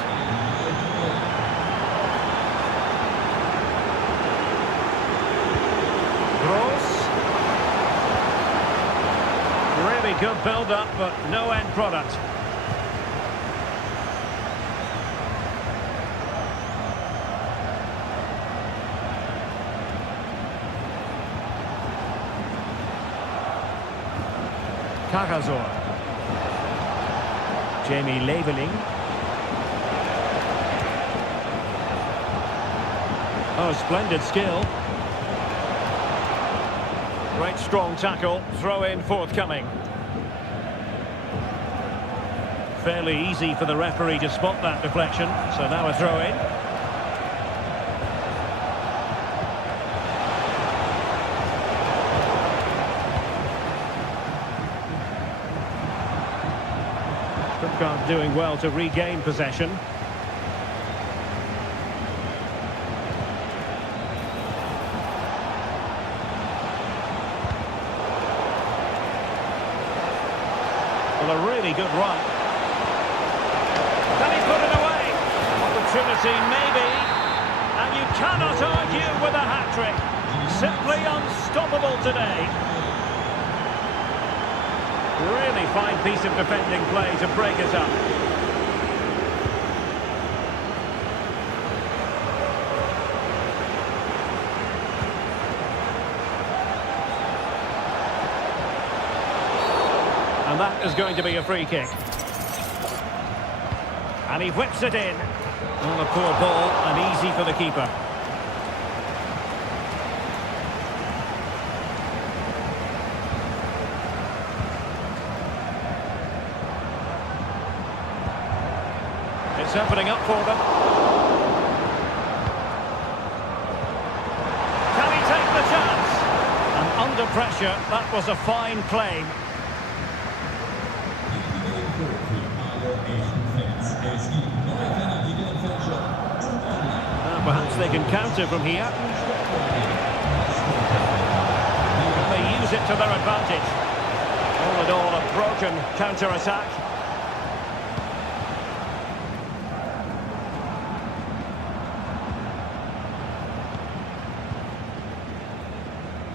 Gross. Really good build-up, but no end product. Karasor. Jamie Leveling. Oh, splendid skill. Great strong tackle, throw in forthcoming. Fairly easy for the referee to spot that deflection, so now a throw in. Stuttgart doing well to regain possession. Well, a really good run. Can he put it away? Opportunity maybe. And you cannot argue with a hat-trick. Simply unstoppable today. Really fine piece of defending play to break it up. And that is going to be a free kick. And he whips it in. On a poor ball and easy for the keeper. It's opening up for them. Can he take the chance? And under pressure, that was a fine claim. Perhaps they can counter from here. Can they use it to their advantage? All in all, a broken counter-attack.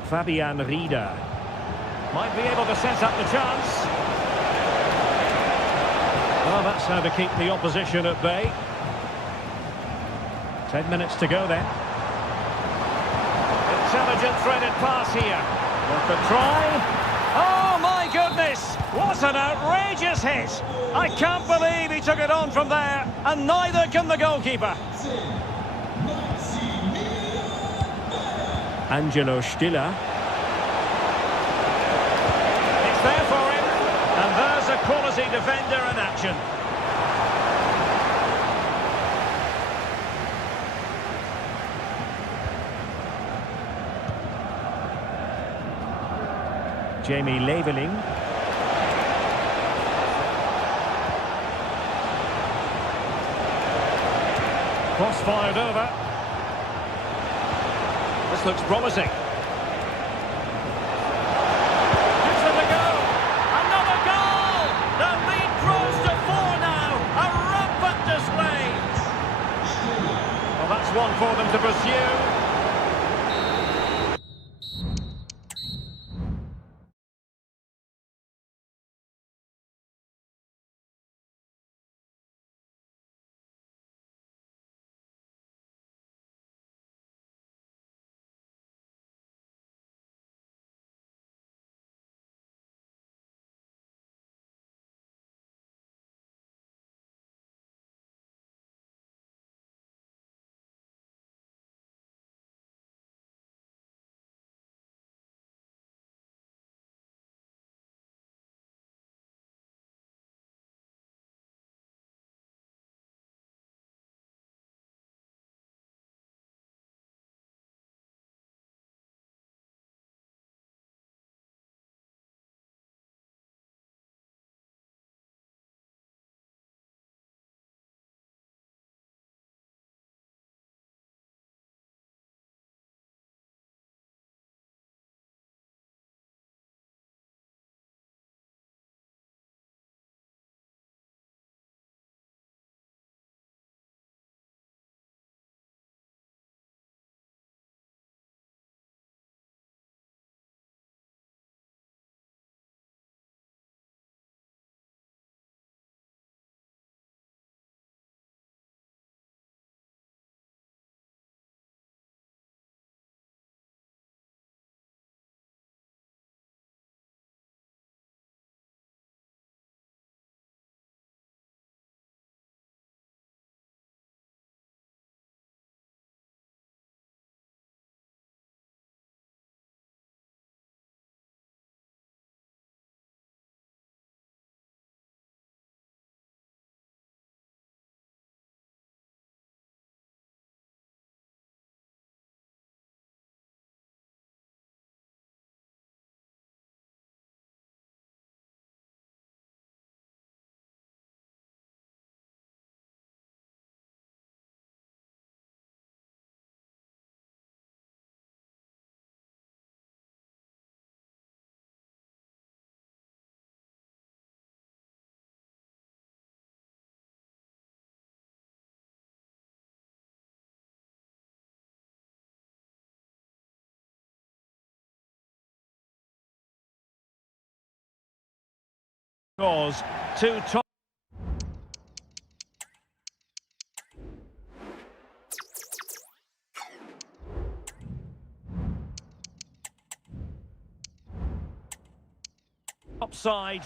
Fabian Rieder might be able to set up the chance. Well, that's how to keep the opposition at bay. 10 minutes to go then. Intelligent threaded pass here. Worth a try. Oh my goodness! What an outrageous hit! I can't believe he took it on from there, and neither can the goalkeeper. Angelo Stiller. It's there for him, and there's a quality defender in action. Jamie Leveling. Cross fired over. This looks promising. Gives it a go. Another goal! The lead grows to 4 now. A rampant display. Well, that's one for them to pursue. Scores two top. Upside.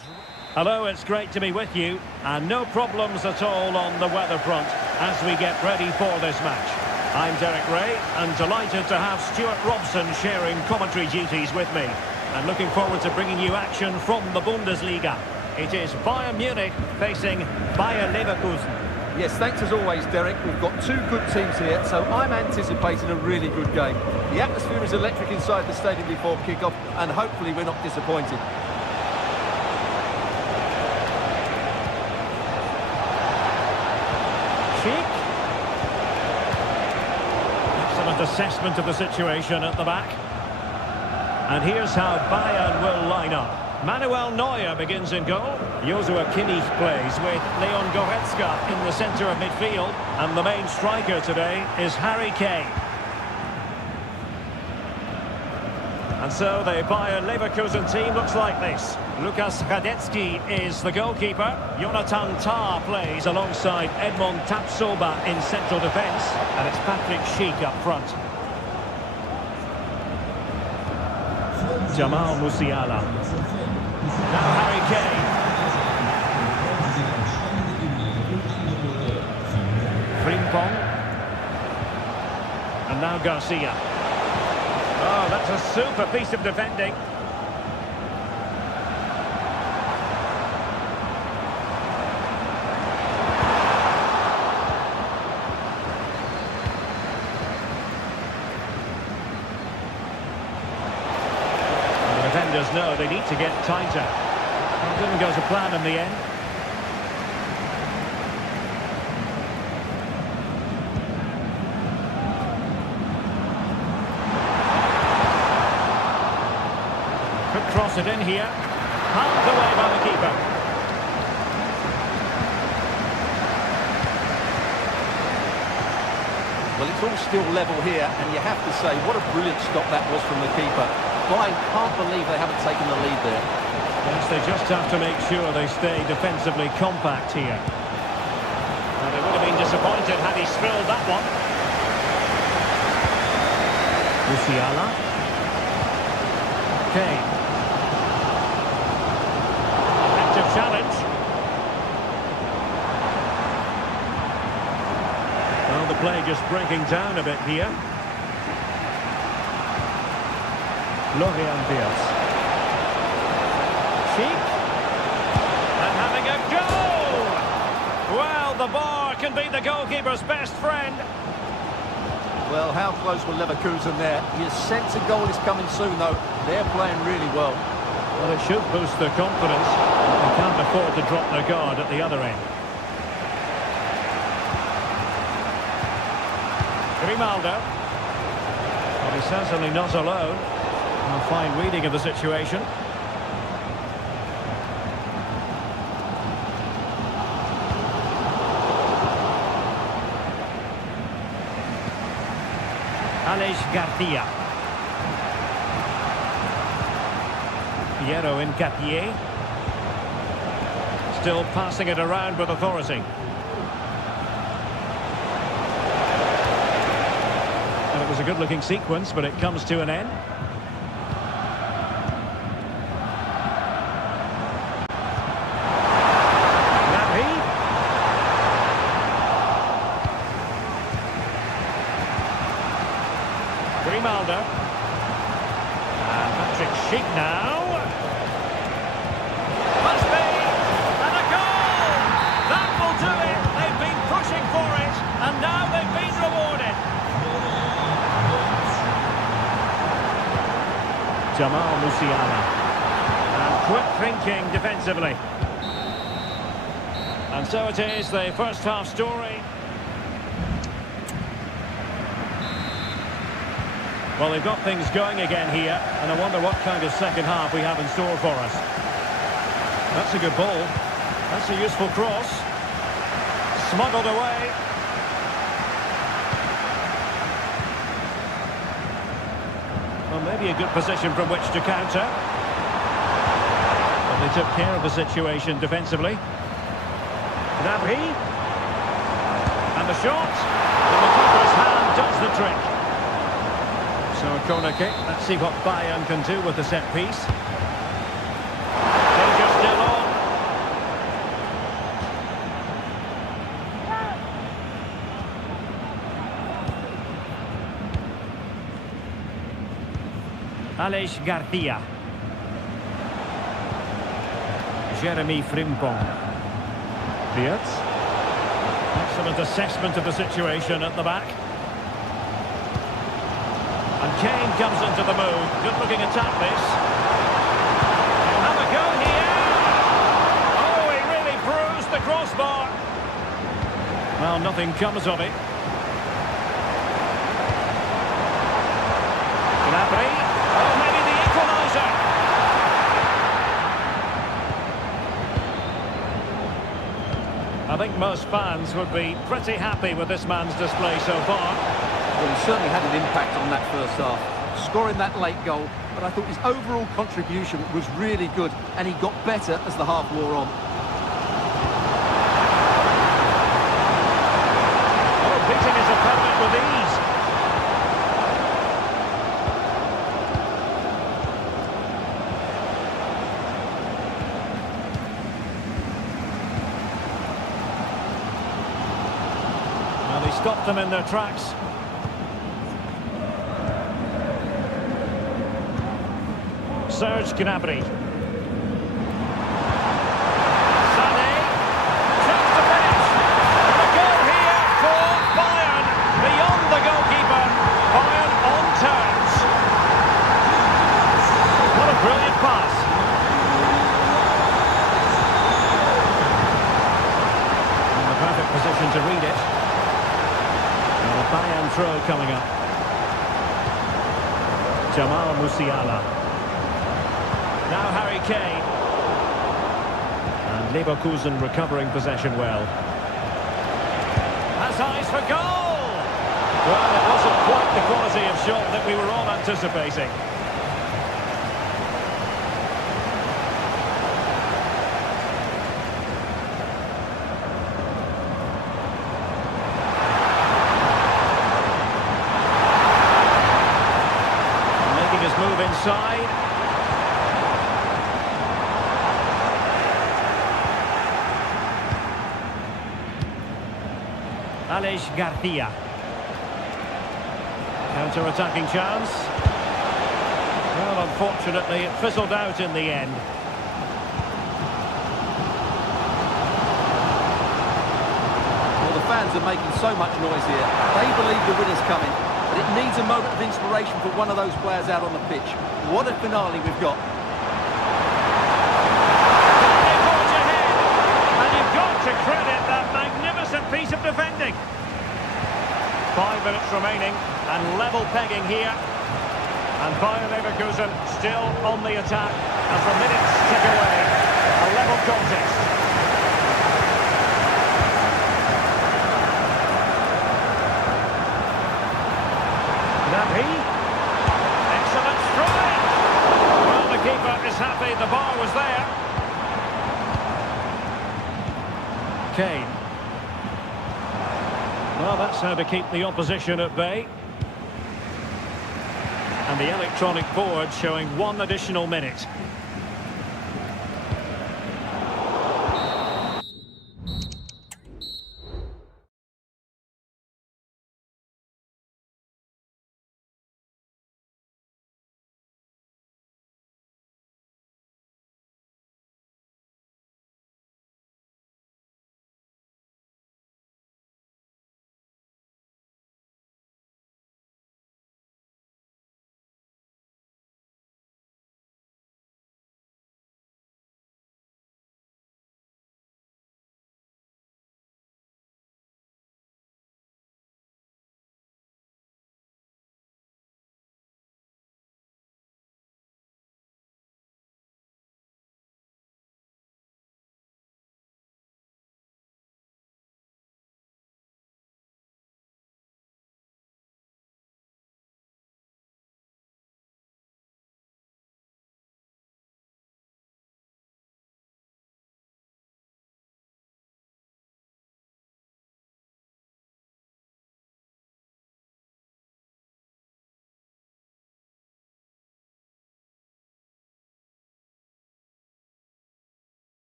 Hello, it's great to be with you, and no problems at all on the weather front as we get ready for this match. I'm Derek Ray, and delighted to have Stuart Robson sharing commentary duties with me, and looking forward to bringing you action from the Bundesliga. It is Bayern Munich facing Bayer Leverkusen. Yes, thanks as always, Derek. We've got two good teams here, so I'm anticipating a really good game. The atmosphere is electric inside the stadium before kick-off, and hopefully we're not disappointed. Excellent assessment of the situation at the back. And here's how Bayern will line up. Manuel Neuer begins in goal. Joshua Kimmich plays with Leon Goretzka in the centre of midfield. And the main striker today is Harry Kane. And so the Bayer Leverkusen team looks like this. Lukas Radetzky is the goalkeeper. Jonathan Tah plays alongside Edmond Tapsoba in central defence. And it's Patrick Schick up front. Jamal Musiala. Now Harry Kane. Frimpong. And now Garcia. Oh, that's a super piece of defending. The defenders know they need to get tighter. It didn't go to plan in the end. Cross it in here. Halved away by the keeper. Well, it's all still level here, and you have to say, what a brilliant stop that was from the keeper. Bayern can't believe they haven't taken the lead there. Yes, they just have to make sure they stay defensively compact here. And they would have been disappointed had he spilled that one. Musiala. Kane. Challenge. Well, the play just breaking down a bit here. Florian Wirtz. Schick. And having a go! Well, the bar can be the goalkeeper's best friend. Well, how close were Leverkusen there? You sense a goal is coming soon, though. They're playing really well. Well, it should boost their confidence. They can't afford to drop their guard at the other end. Grimaldo. Well, he's certainly not alone. A fine reading of the situation. Aleix Garcia. Piero Incapié. Still passing it around with authority. And it was a good-looking sequence, but it comes to an end. Nabi. Grimaldo. And Patrick Schick now. Jamal Musiala. And quick thinking defensively. And so it is, the first half story. Well, they've got things going again here, and I wonder what kind of second half we have in store for us. That's a good ball. That's a useful cross. Smuggled away. Well, maybe a good position from which to counter. The Well, they took care of the situation defensively. Gnabry. And the shot. And the keeper's hand does the trick. So a corner kick. Let's see what Bayern can do with the set piece. Danger still on. Aleix Garcia. Jeremy Frimpong. Diaz. Excellent assessment of the situation at the back. And Kane comes into the move. Good looking attack this. He'll have a go here. Oh, he really bruised the crossbar. Well, nothing comes of it. Gnabry. Oh, maybe the equaliser. I think most fans would be pretty happy with this man's display so far. Well, he certainly had an impact on that first half, scoring that late goal, but I thought his overall contribution was really good, and he got better as the half wore on. Oh, beating his opponent with ease. Well, he stopped them in their tracks. Serge Gnabry. Sané. Chance to finish. And a goal here for Bayern. Beyond the goalkeeper. Bayern on terms. What a brilliant pass. In the perfect position to read it. And a Bayern throw coming up. Jamal Musiala. Now Harry Kane. And Leverkusen recovering possession well. Has eyes for goal! Well, it wasn't quite the quality of shot that we were all anticipating. Making his move inside. Aleix Garcia. Counter-attacking chance. Well, unfortunately, it fizzled out in the end. Well, the fans are making so much noise here. They believe the winner's coming, but it needs a moment of inspiration for one of those players out on the pitch. What a finale we've got. They forge ahead, and you've got to credit that magnificent piece of defending. 5 minutes remaining, and level pegging here. And Bayer Leverkusen still on the attack as the minutes tick away. A level contest. Gnabry. Excellent strike. Well, the keeper is happy the bar was there. Kane. Well, that's how to keep the opposition at bay. And the electronic board showing 1 additional minute.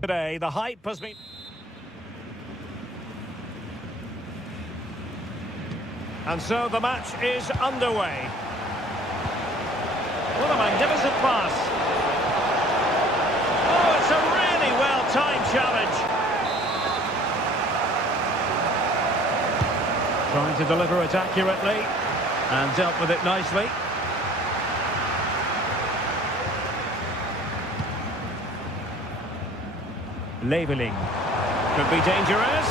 Today, the hype has been... And so the match is underway. What a magnificent pass. Oh, it's a really well-timed challenge. Trying to deliver it accurately and dealt with it nicely. Leveling. Could be dangerous.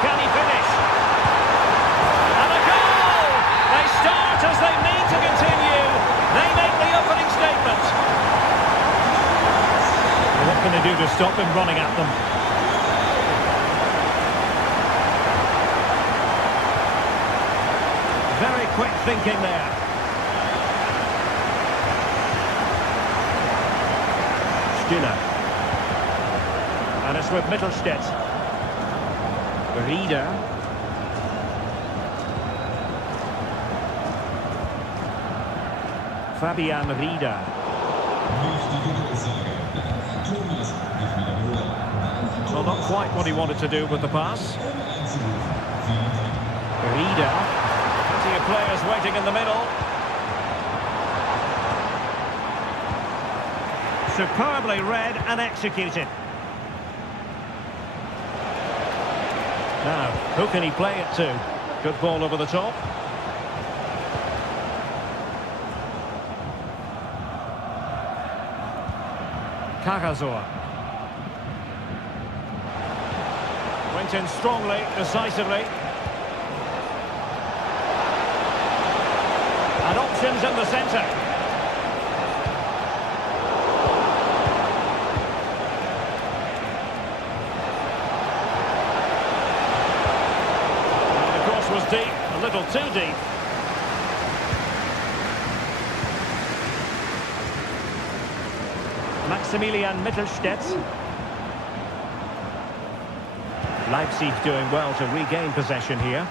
Can he finish? And a goal! They start as they mean to continue. They make the opening statement. Well, what can they do to stop him running at them? Very quick thinking there. Stiller. And it's with Mittelstedt. Rieder. Fabian Rieder. Well, not quite what he wanted to do with the pass. Rieder. Plenty of players waiting in the middle. Superbly read and executed. Now, who can he play it to? Good ball over the top. Karazor. Went in strongly, decisively. And options in the centre. Was deep, a little too deep. Maximilian Mittelstedt. Leipzig doing well to regain possession here.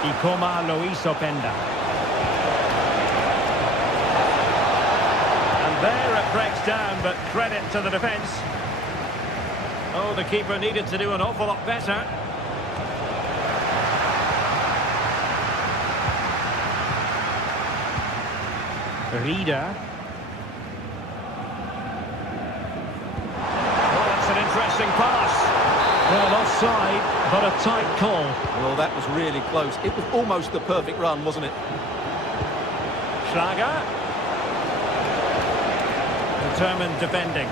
Ikoma Luis Openda. And there it breaks down, but credit to the defence. Oh, the keeper needed to do an awful lot better. Rieder. Oh, that's an interesting pass. Well, offside, but a tight call. Well, that was really close. It was almost the perfect run, wasn't it? Schlager. Determined defending.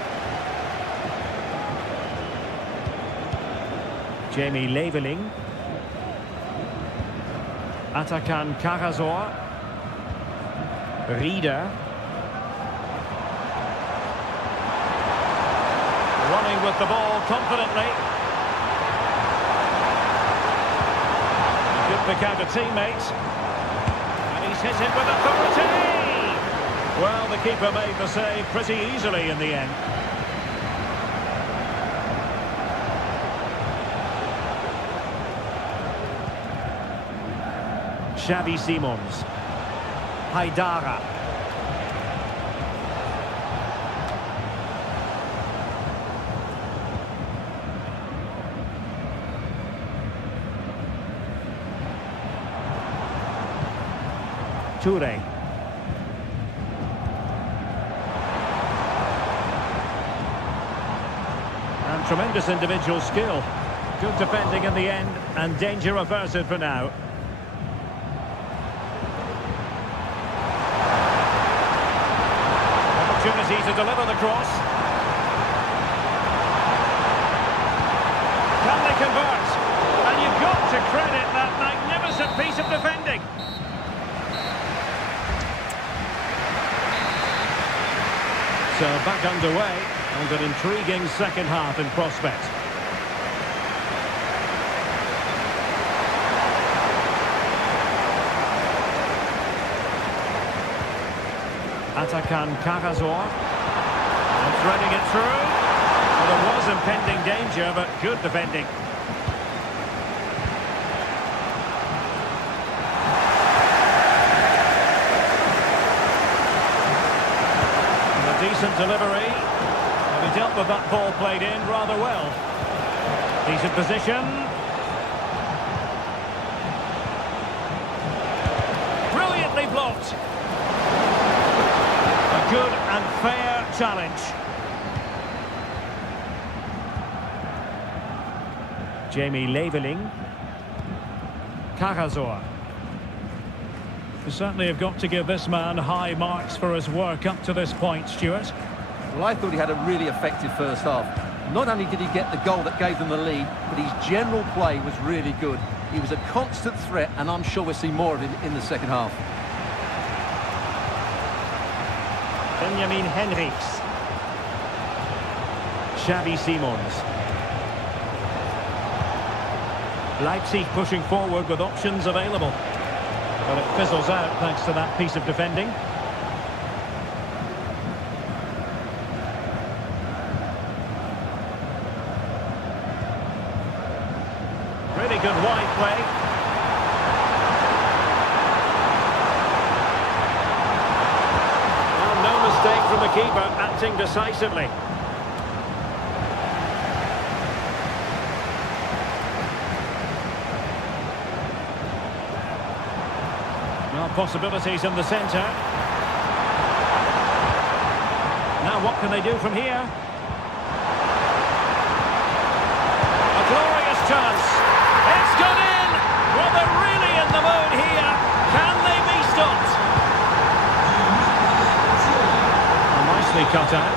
Jamie Leveling. Atakan Karazor. Rieder. Running with the ball confidently. Good pick out a teammate. And he's hit it with authority. Well, the keeper made the save pretty easily in the end. Xavi Simons. Haidara. Toure. And tremendous individual skill. Good defending in the end, and danger averted for now. Opportunity to deliver the cross. Can they convert? And you've got to credit that magnificent piece of defending. So back underway, and an intriguing second half in prospect. Atakan Karazor. And threading it through. Well, there was impending danger, but good defending. decent delivery. And he dealt with that ball played in rather well. Decent position. Brilliantly blocked. A good and fair challenge. Jamie Leveling. Karazor. You certainly have got to give this man high marks for his work up to this point, Stuart. Well, I thought he had a really effective first half. Not only did he get the goal that gave them the lead, but his general play was really good. He was a constant threat, and I'm sure we'll see more of him in the second half. Benjamin Henrichs. Xavi Simons. Leipzig pushing forward with options available. But it fizzles out thanks to that piece of defending. Really good wide play. Well, no mistake from the keeper, acting decisively. Well, possibilities in the centre. Now what can they do from here? A glorious chance. It's gone in! Well, they're really in the mood here. Can they be stopped? Well, nicely cut out.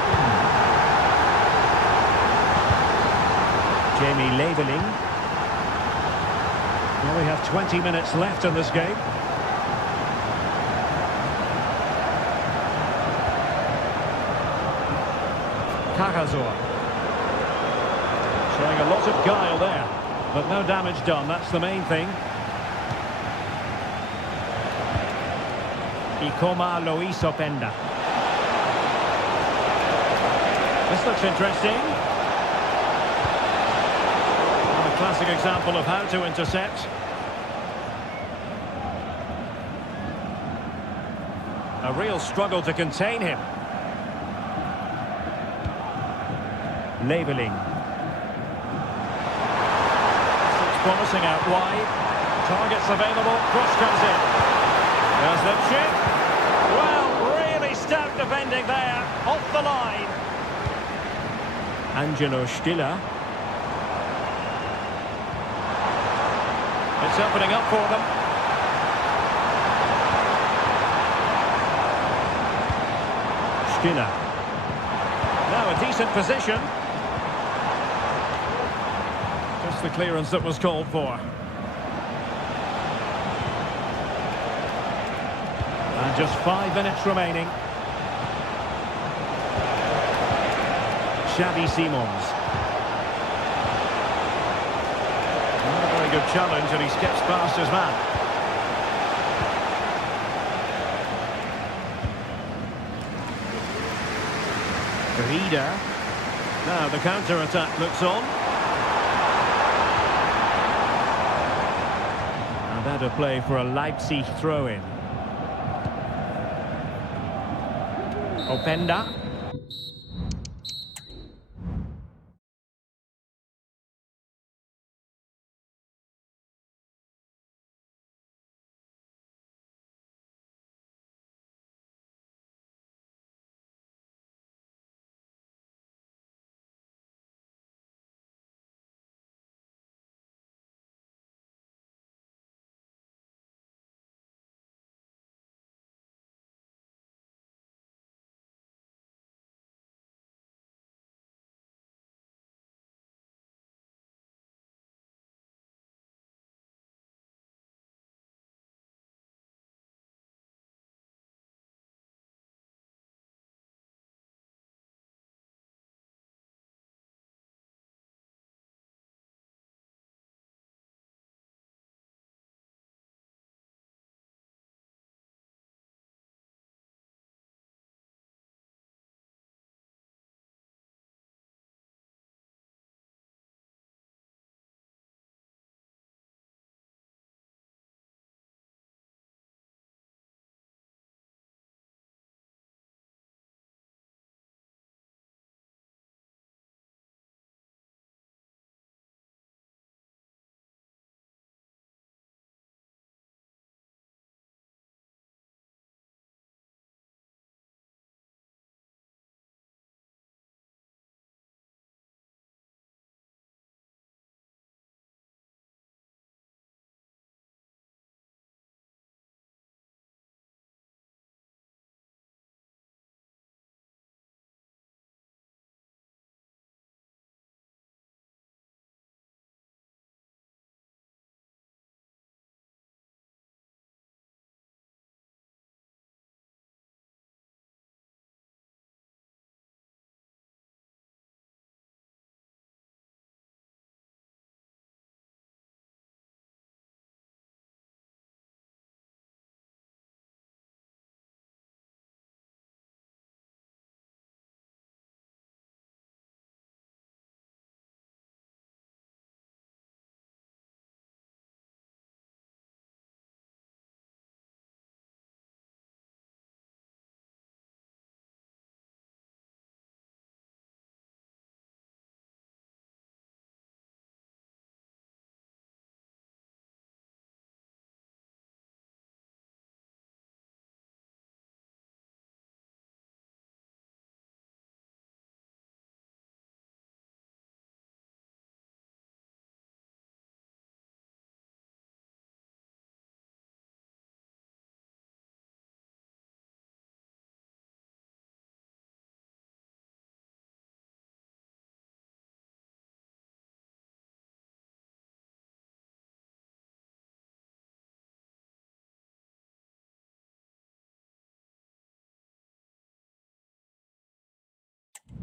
Jamie Leveling. Well, we have 20 minutes left in this game. Karazor. Showing a lot of guile there, but no damage done, that's the main thing. Ikoma Lois Openda. This looks interesting. And a classic example of how to intercept. A real struggle to contain him. Leveling. Looks promising out wide. Targets available. Cross comes in. There's Lipschitz. Well, really stout defending there. Off the line. Angelo Stiller. It's opening up for them. Stiller. Now a decent position. Just the clearance that was called for. And just 5 minutes remaining. Xavi Simons. Not a very good challenge, and he skips past his man. Reader. Now the counter-attack looks on. And that a play for a Leipzig throw-in. Openda.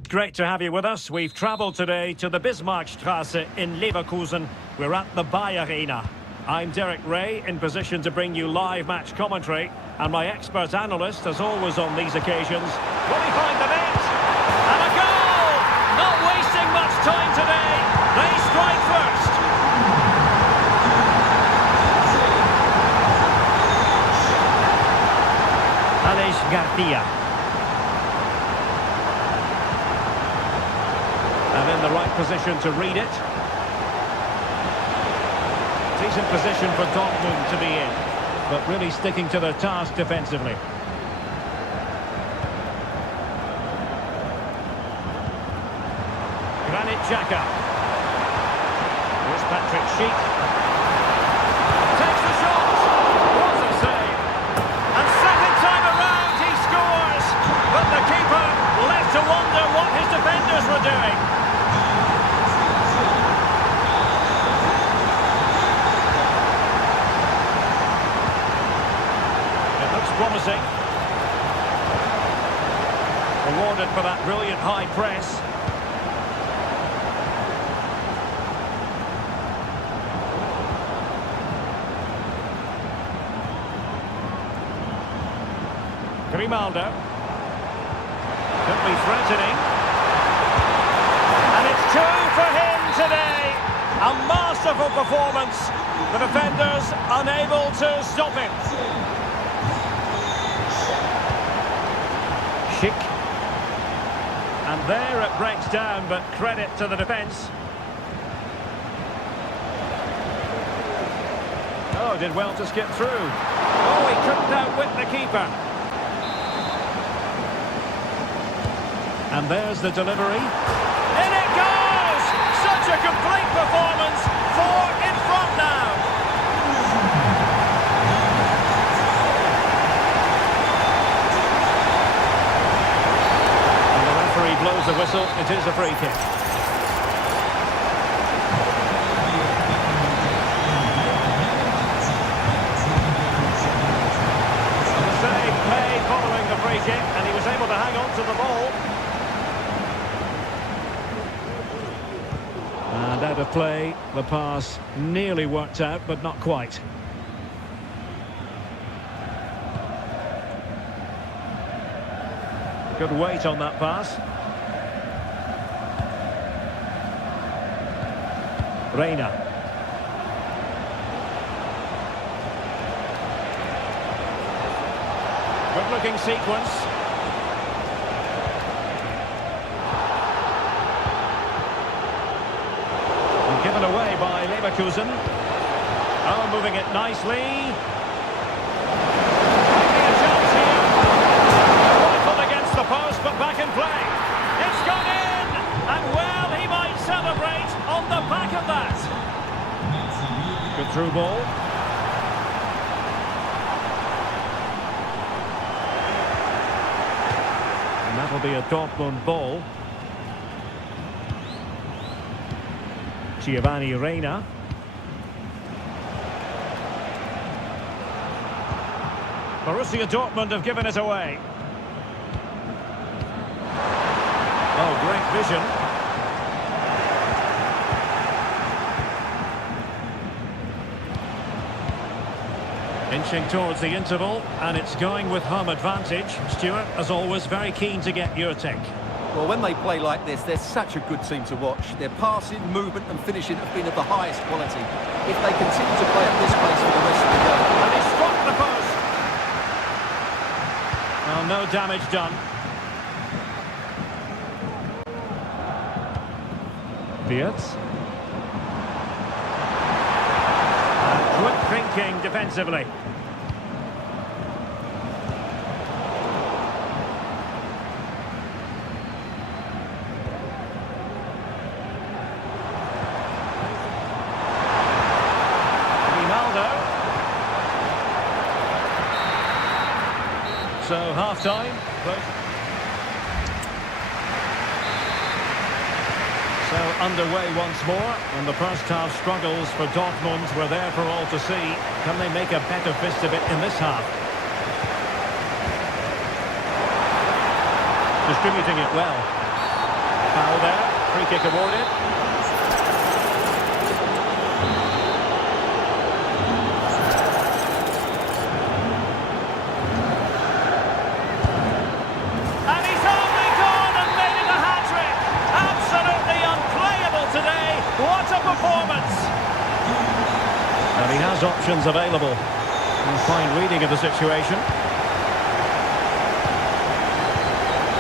Great to have you with us. We've travelled today to the Bismarckstraße in Leverkusen. We're at the Bayer Arena. I'm Derek Ray, in position to bring you live match commentary, and my expert analyst, as always on these occasions, will he find the net? And a goal! Not wasting much time today. They strike first. Alex Garcia. And in the right position to read it. Decent position for Dortmund to be in, but really sticking to their task defensively. Granit Xhaka. Here's Patrick Schick. Takes the shot. What a save. And second time around he scores. But the keeper left to wonder what his defenders were doing. Promising. Rewarded for that brilliant high press. Grimaldo. Could be threatening. And it's two for him today. A masterful performance. The defenders unable to stop him. And there it breaks down, but credit to the defence. Oh, did well to skip through. Oh, he couldn't outwit the keeper. And there's the delivery. In it goes! Such a complete performance. 4 in front now. Blows the whistle, it is a free kick. The save made following the free kick, and he was able to hang on to the ball. And out of play, the pass nearly worked out, but not quite. Good weight on that pass. Reina. Good looking sequence. And given away by Leverkusen. Oh, moving it nicely. Taking a chance here. Rifled against the post, but back in play. It's gone in! And well, he might celebrate on the back of that. Good through ball. And that'll be a Dortmund ball. Giovanni Reina. Borussia Dortmund have given it away. Oh, great vision. Inching towards the interval, and it's going with home advantage. Stuart, as always, very keen to get your take. Well, when they play like this, they're such a good team to watch. Their passing, movement and finishing have been of the highest quality. If they continue to play at this pace for the rest of the game... And he struck the post! Well, no damage done. Beards. Quick thinking defensively. Grimaldo. So half-time. So underway once more, and the first half struggles for Dortmund were there for all to see. Can they make a better fist of it in this half? Distributing it well. kick awarded. And he's only gone and made it a hat-trick. Absolutely unplayable today. What a performance. And he has options available. Fine reading of the situation.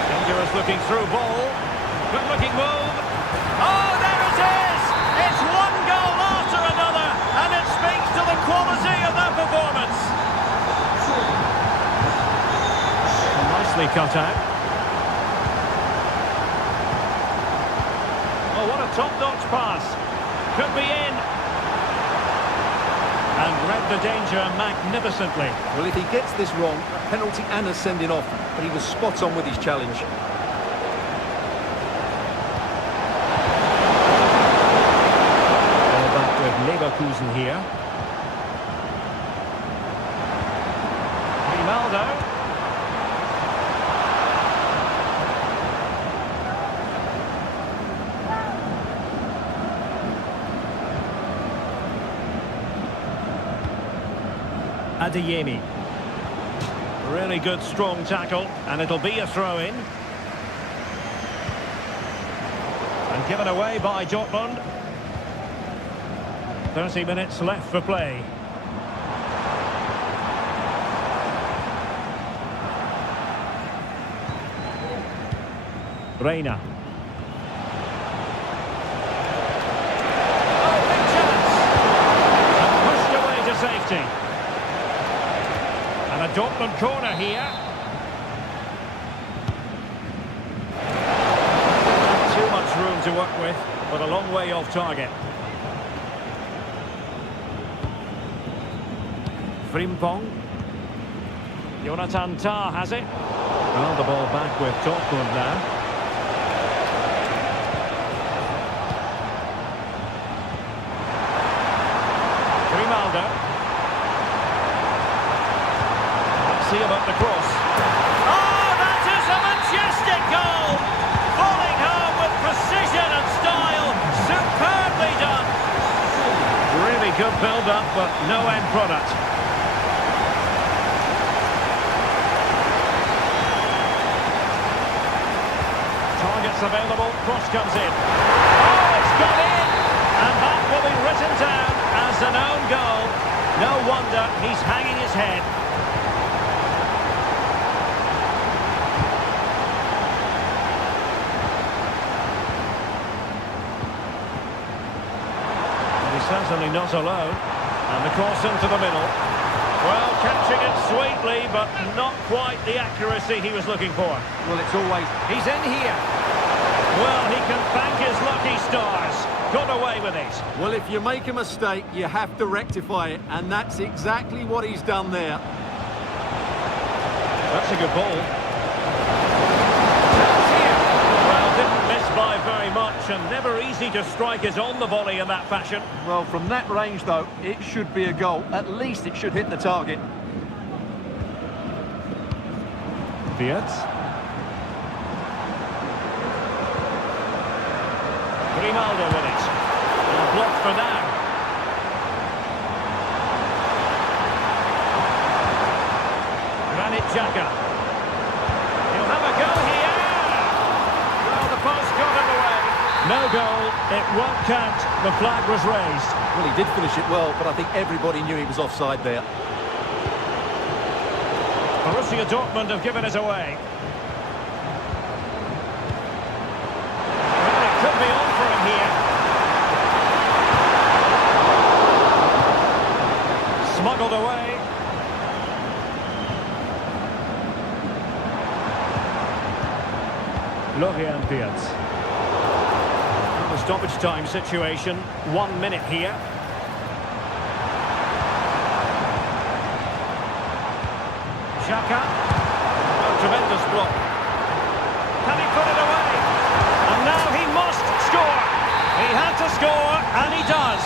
Dangerous looking through ball. Good looking move. Oh, there it is! It's one goal after another, and it speaks to the quality of that performance. Nicely cut out. Oh, what a top-notch pass. Could be in. And read the danger magnificently. Well, if he gets this wrong, a penalty and a sending off, but he was spot on with his challenge. Ball back with Leverkusen here. Grimaldo. Adeyemi. Really good strong tackle, and it'll be a throw-in. And given away by Dortmund. 30 minutes left for play. Reina. Oh, big chance! And pushed away to safety. And a Dortmund corner here. Not too much room to work with, but a long way off target. Frimpong. Jonathan Tah has it. Well, the ball back with Dortmund now. Grimaldo. See about the cross. Oh, that is a majestic goal! Falling home with precision and style. Superbly done. Really good build-up, but no end product. Targets available, cross comes in. Oh, it's gone in! And that will be written down as an own goal. No wonder he's hanging his head. Certainly not alone, and the cross into the middle. Well, catching it sweetly, but not quite the accuracy he was looking for. Well, it's always... He's in here. Well, he can thank his lucky stars. Got away with it. Well, if you make a mistake, you have to rectify it, and that's exactly what he's done there. That's a good ball. Didn't miss by very much, and never easy to strike it on the volley in that fashion. Well, from that range, though, it should be a goal. At least it should hit the target. Wirtz. Grimaldo with it. And blocked for now. Granit Xhaka. He'll have a go here. Post got it away. No goal, it won't count. The flag was raised. Well, he did finish it well, but I think everybody knew he was offside there. Borussia Dortmund have given it away. Well, it could be on for him here. Smuggled away. Florian Wirtz. The stoppage time situation, 1 minute here. Xhaka. Oh, tremendous block. Can he put it away? And now he must score. He had to score, and he does.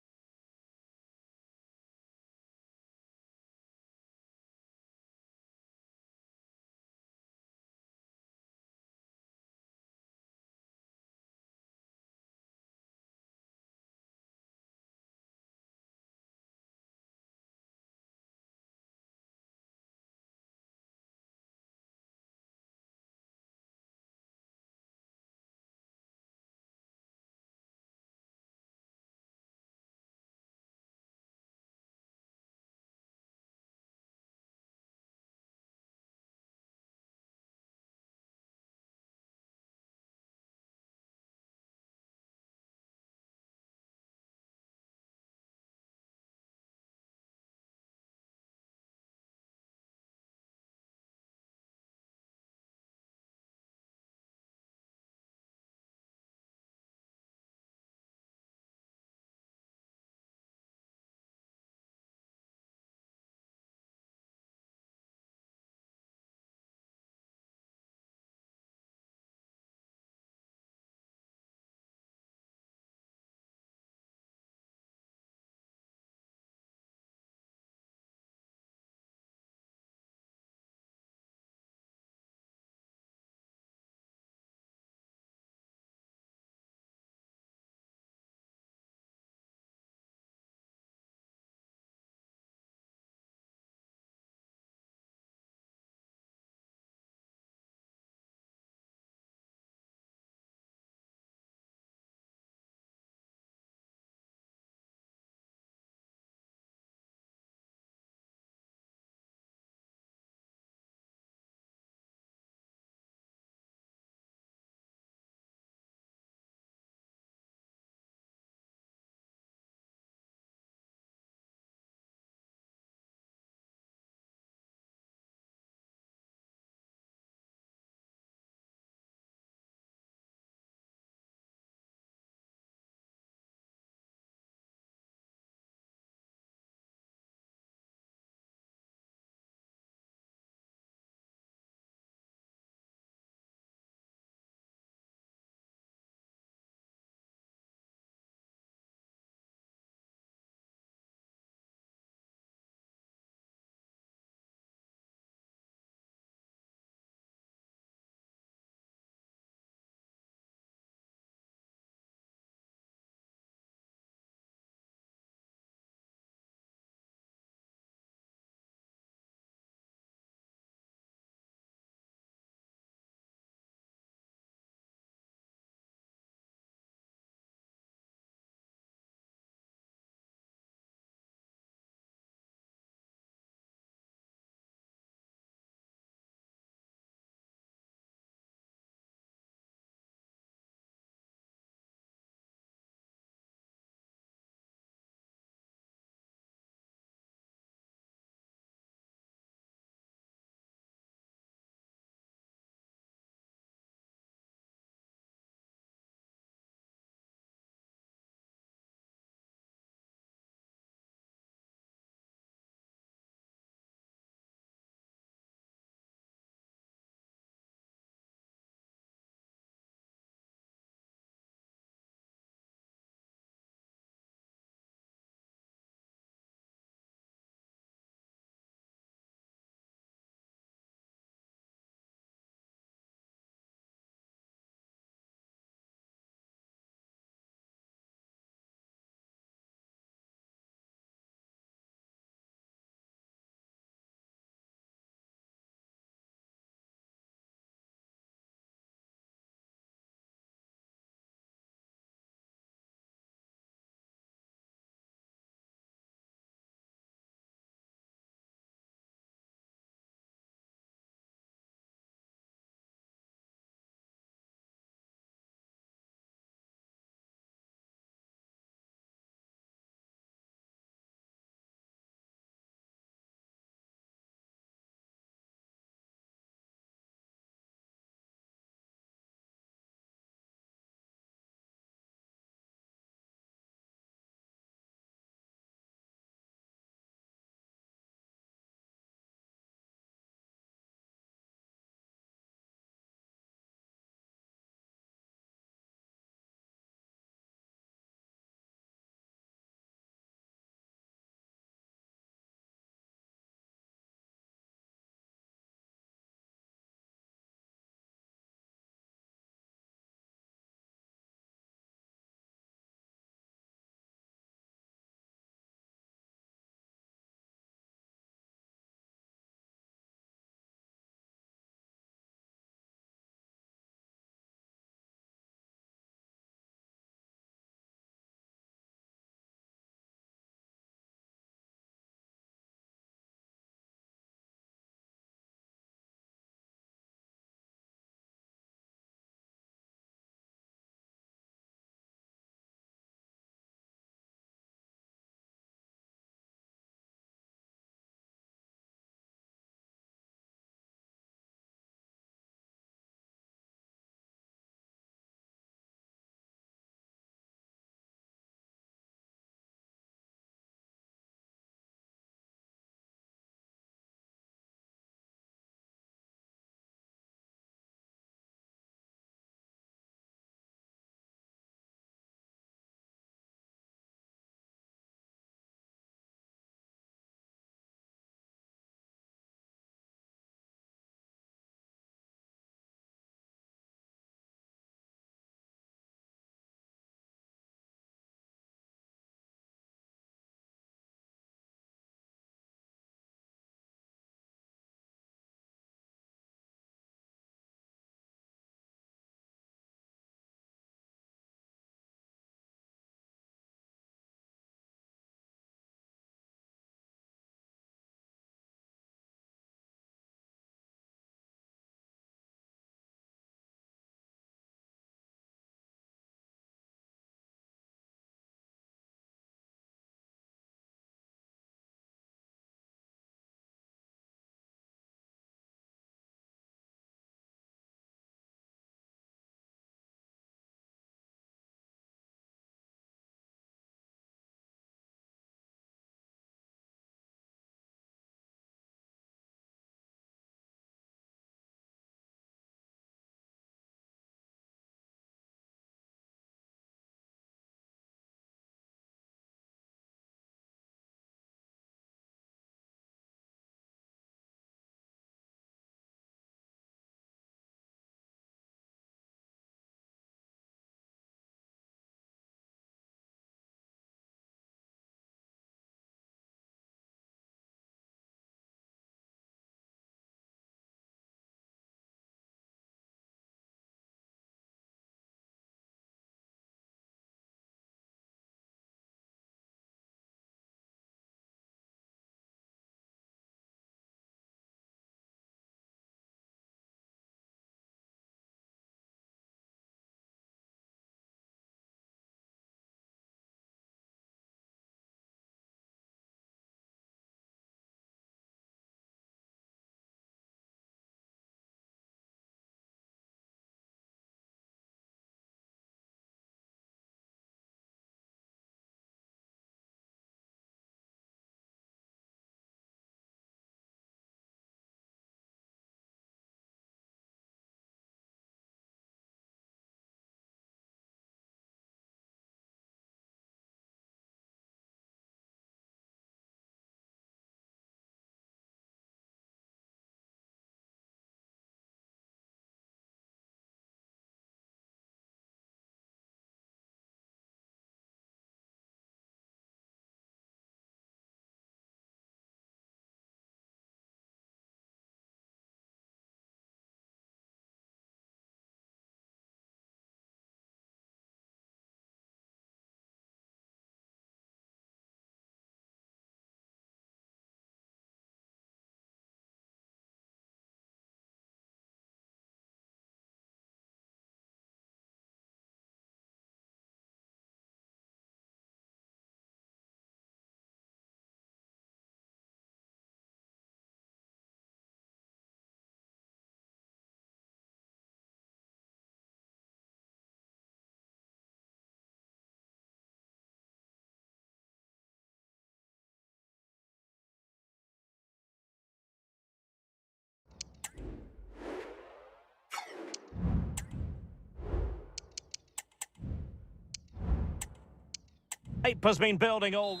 Hype has been building all...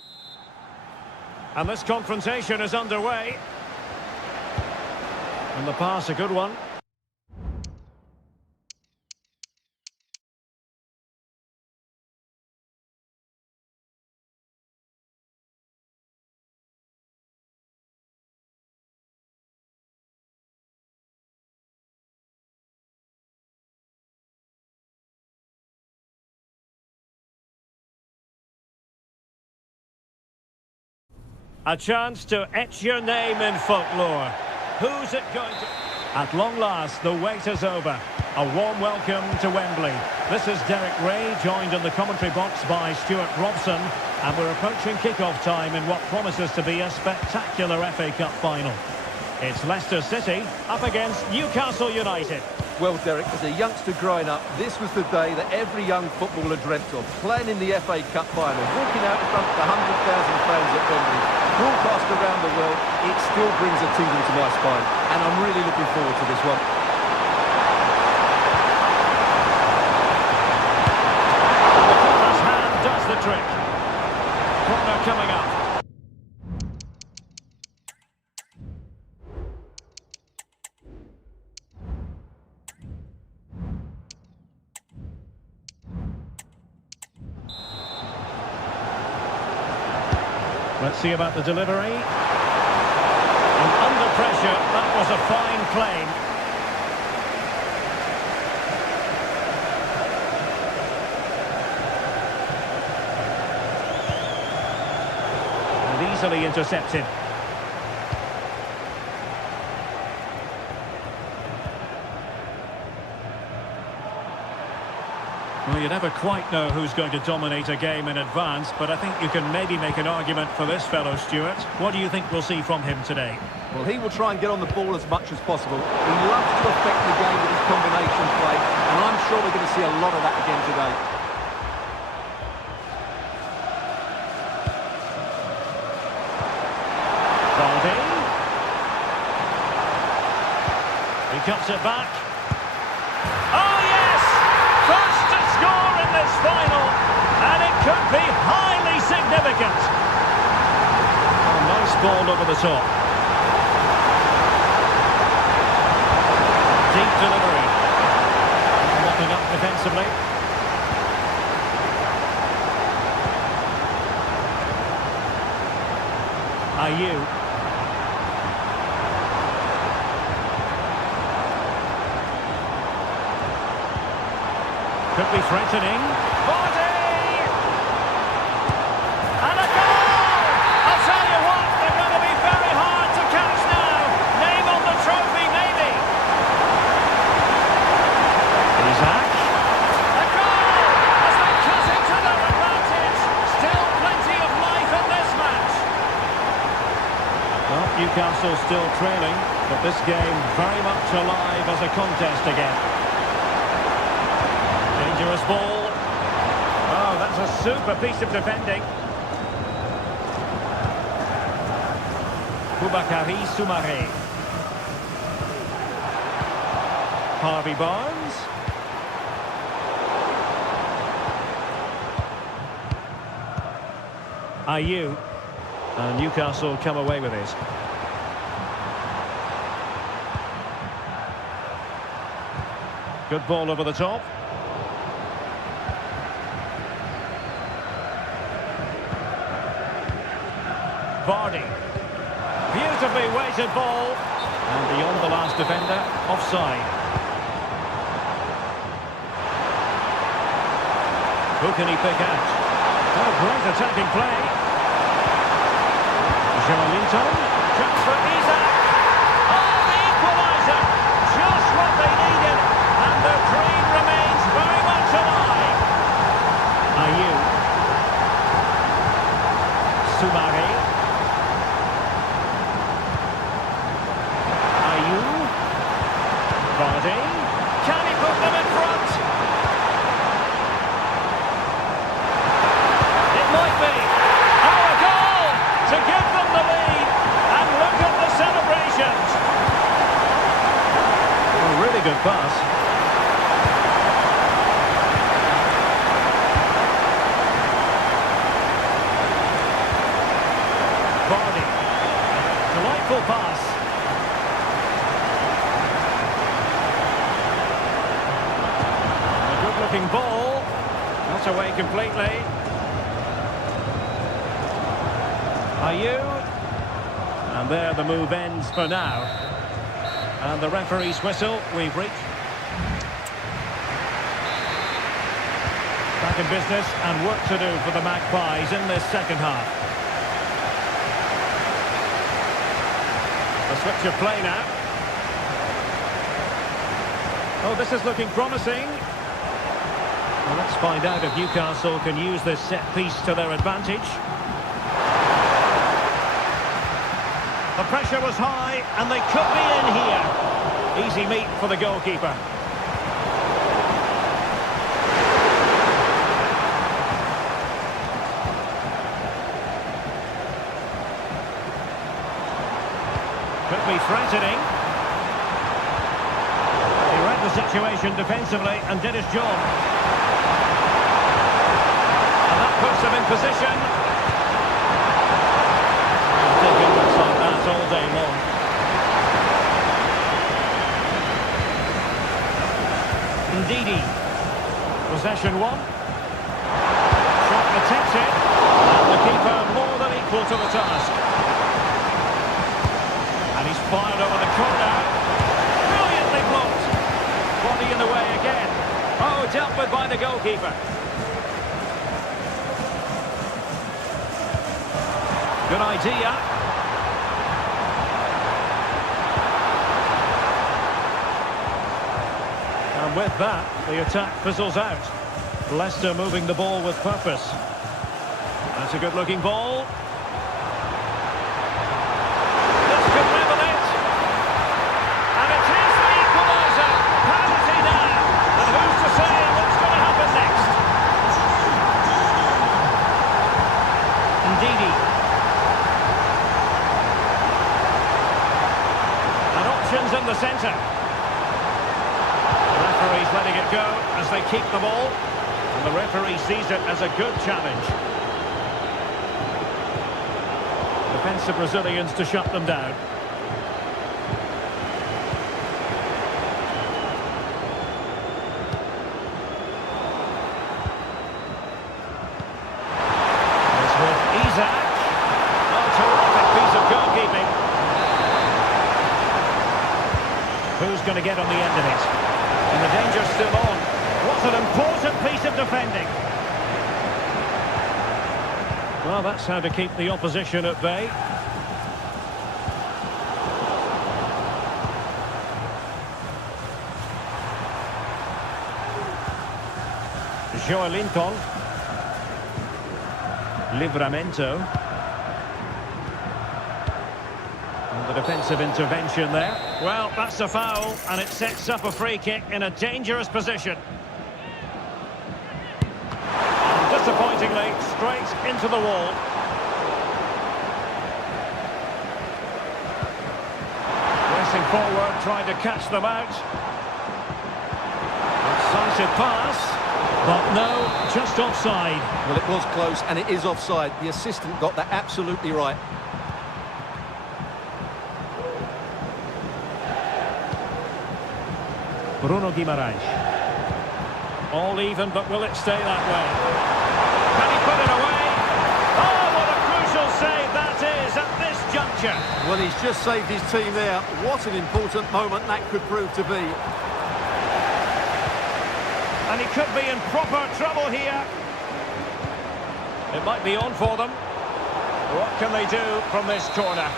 And this confrontation is underway. And the pass, a good one. A chance to etch your name in folklore. Who's it going to... At long last, the wait is over. A warm welcome to Wembley. This is Derek Ray, joined in the commentary box by Stuart Robson, and we're approaching kick-off time in what promises to be a spectacular FA Cup final. It's Leicester City up against Newcastle United. Well, Derek, as a youngster growing up, this was the day that every young footballer dreamt of. Playing in the FA Cup final, walking out in front of the 100,000 fans at Wembley, broadcast around the world, it still brings a tingle to my spine. And I'm really looking forward to this one. The keeper's hand does the trick. Corner coming up. Let's see about the delivery. And under pressure, that was a fine claim. And easily intercepted. Well, you never quite know who's going to dominate a game in advance, but I think you can maybe make an argument for this fellow, Stuart. What do you think we'll see from him today? Well, he will try and get on the ball as much as possible. He loves to affect the game with his combination play, and I'm sure we're going to see a lot of that again today. Baldy. He cuts it back. Oh, yes! First to score in this final, and it could be highly significant. A nice ball over the top. Deep delivery. Mopping up defensively. Ayew. Could be threatening. Body! And a goal! I'll tell you what, they're going to be very hard to catch now. Name on the trophy, maybe. Isaac. A goal! As they cut into their advantage. Still plenty of life in this match. Well, Newcastle still trailing, but this game very much alive as a contest again. Dangerous ball. Oh, that's a super piece of defending. Boubakary Soumaré. Harvey Barnes. Ayew. And Newcastle come away with it. Good ball over the top. Vardy. Beautifully weighted ball. And beyond the last defender, offside. Who can he pick out? Oh, great attacking play. Joelinton. Chance for Isaac. Oh, the equaliser. Just what they needed. And their dream remains very much alive. Ayew. Soumaré. Vardy. Can he put them in front? It might be. Oh, a goal to give them the lead. And look at the celebrations. A really good pass. Skillful pass. A good-looking ball. Not away completely. Are you? And there the move ends for now. And the referee's whistle, we've reached. Back in business and work to do for the Magpies in this second half. A switch of play now. Oh, this is looking promising. Well, let's find out if Newcastle can use this set piece to their advantage. The pressure was high, and they could be in here. Easy meat for the goalkeeper. Could be threatening. He read the situation defensively and did his job. And that puts him in position. Taking looks like that all day long. Ndidi. Possession one. Shot protected. And the keeper more than equal to the task. And he's fired over the corner. Brilliantly blocked. Body in the way again. Oh, dealt with by the goalkeeper. Good idea. And with that, the attack fizzles out. Leicester moving the ball with purpose. That's a good-looking ball. This could level it. And it is the equaliser. Penalty now. And who's to say what's going to happen next? Ndidi. And options in the centre. The referee's letting it go as they keep the ball. And the referee sees it as a good challenge. Defensive Brazilians to shut them down. It's with Isaac. Oh, terrific piece of goalkeeping. Who's going to get on the end of it? And the danger's still on. What an important piece of defending. Well, that's how to keep the opposition at bay. Joelinton. Livramento. And the defensive intervention there. Well, that's a foul, and it sets up a free kick in a dangerous position. Disappointingly, straight into the wall. Racing forward, trying to catch them out. Decisive pass, but no, just offside. Well, it was close, and it is offside. The assistant got that absolutely right. Bruno Guimaraes. All even, but will it stay that way? Can he put it away? Oh, what a crucial save that is at this juncture. Well, he's just saved his team there. What an important moment that could prove to be. And he could be in proper trouble here. It might be on for them. What can they do from this corner?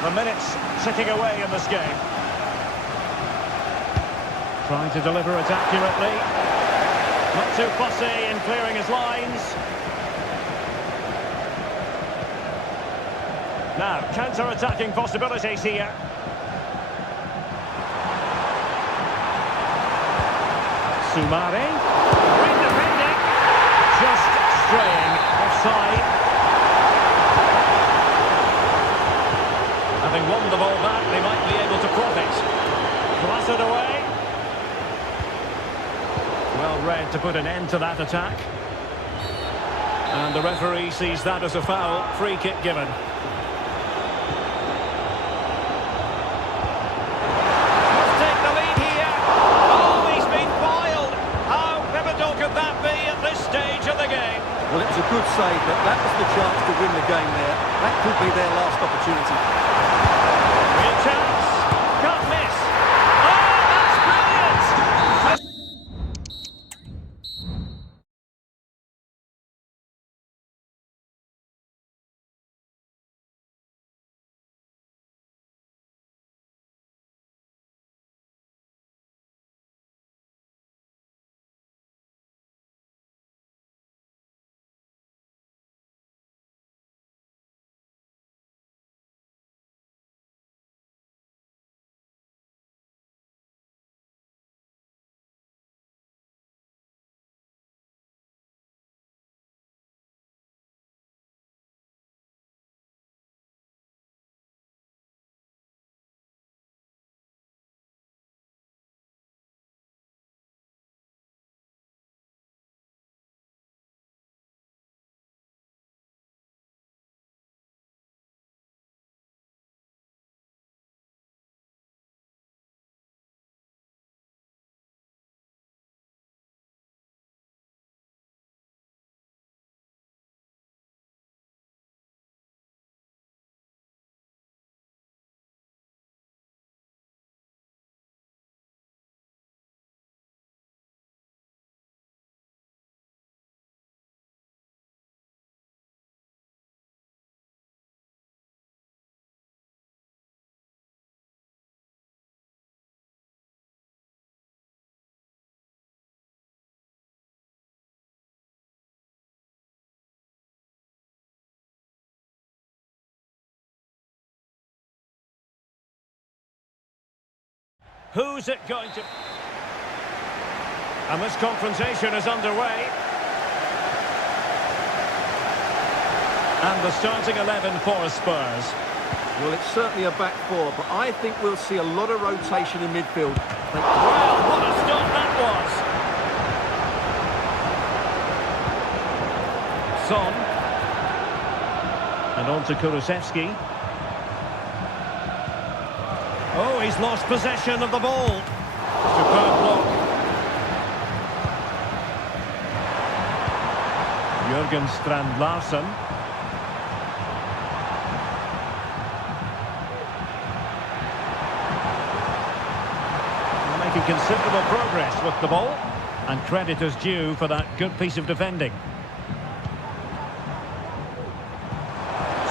The minutes ticking away in this game. Trying to deliver it accurately. Not too fussy in clearing his lines. Now, counter-attacking possibilities here. Sumari. Great defending. Just straying offside. Having won the ball back, they might be able to profit. Blasted away. Well read to put an end to that attack. And the referee sees that as a foul. Free kick given. say that that was the chance to win the game there. That could be their last opportunity. Real chance. Can't miss. Oh, that's brilliant! Who's it going to... And this confrontation is underway. And the starting 11 for Spurs. Well, it's certainly a back four, but I think we'll see a lot of rotation in midfield. Well, what a stop that was. Son. And on to Kulusevski. Oh, he's lost possession of the ball. Superb block. Jürgen Strand-Larsen. Making considerable progress with the ball. And credit is due for that good piece of defending.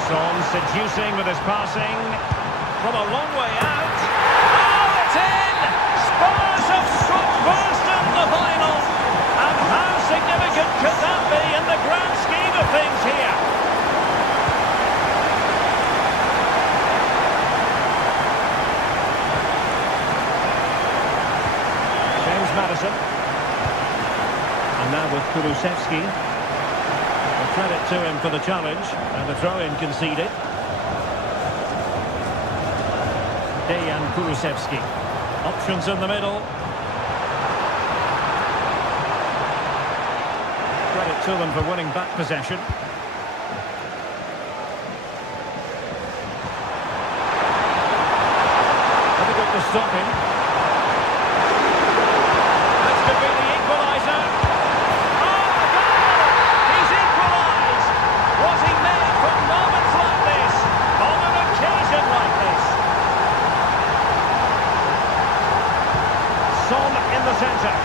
Son seducing with his passing. From a long way out. Oh, it's in! Spurs have struck first in the final. And how significant could that be in the grand scheme of things here? James Maddison. And now with Kulusevski. A credit to him for the challenge. And the throw-in conceded. Dejan Kulusevski. Options in the middle. Credit to them for winning back possession. Difficult to stop him. This could be the equaliser. Oh, the goal! He's equalised! Was he made for moments like this? On an occasion like this? Son in the centre.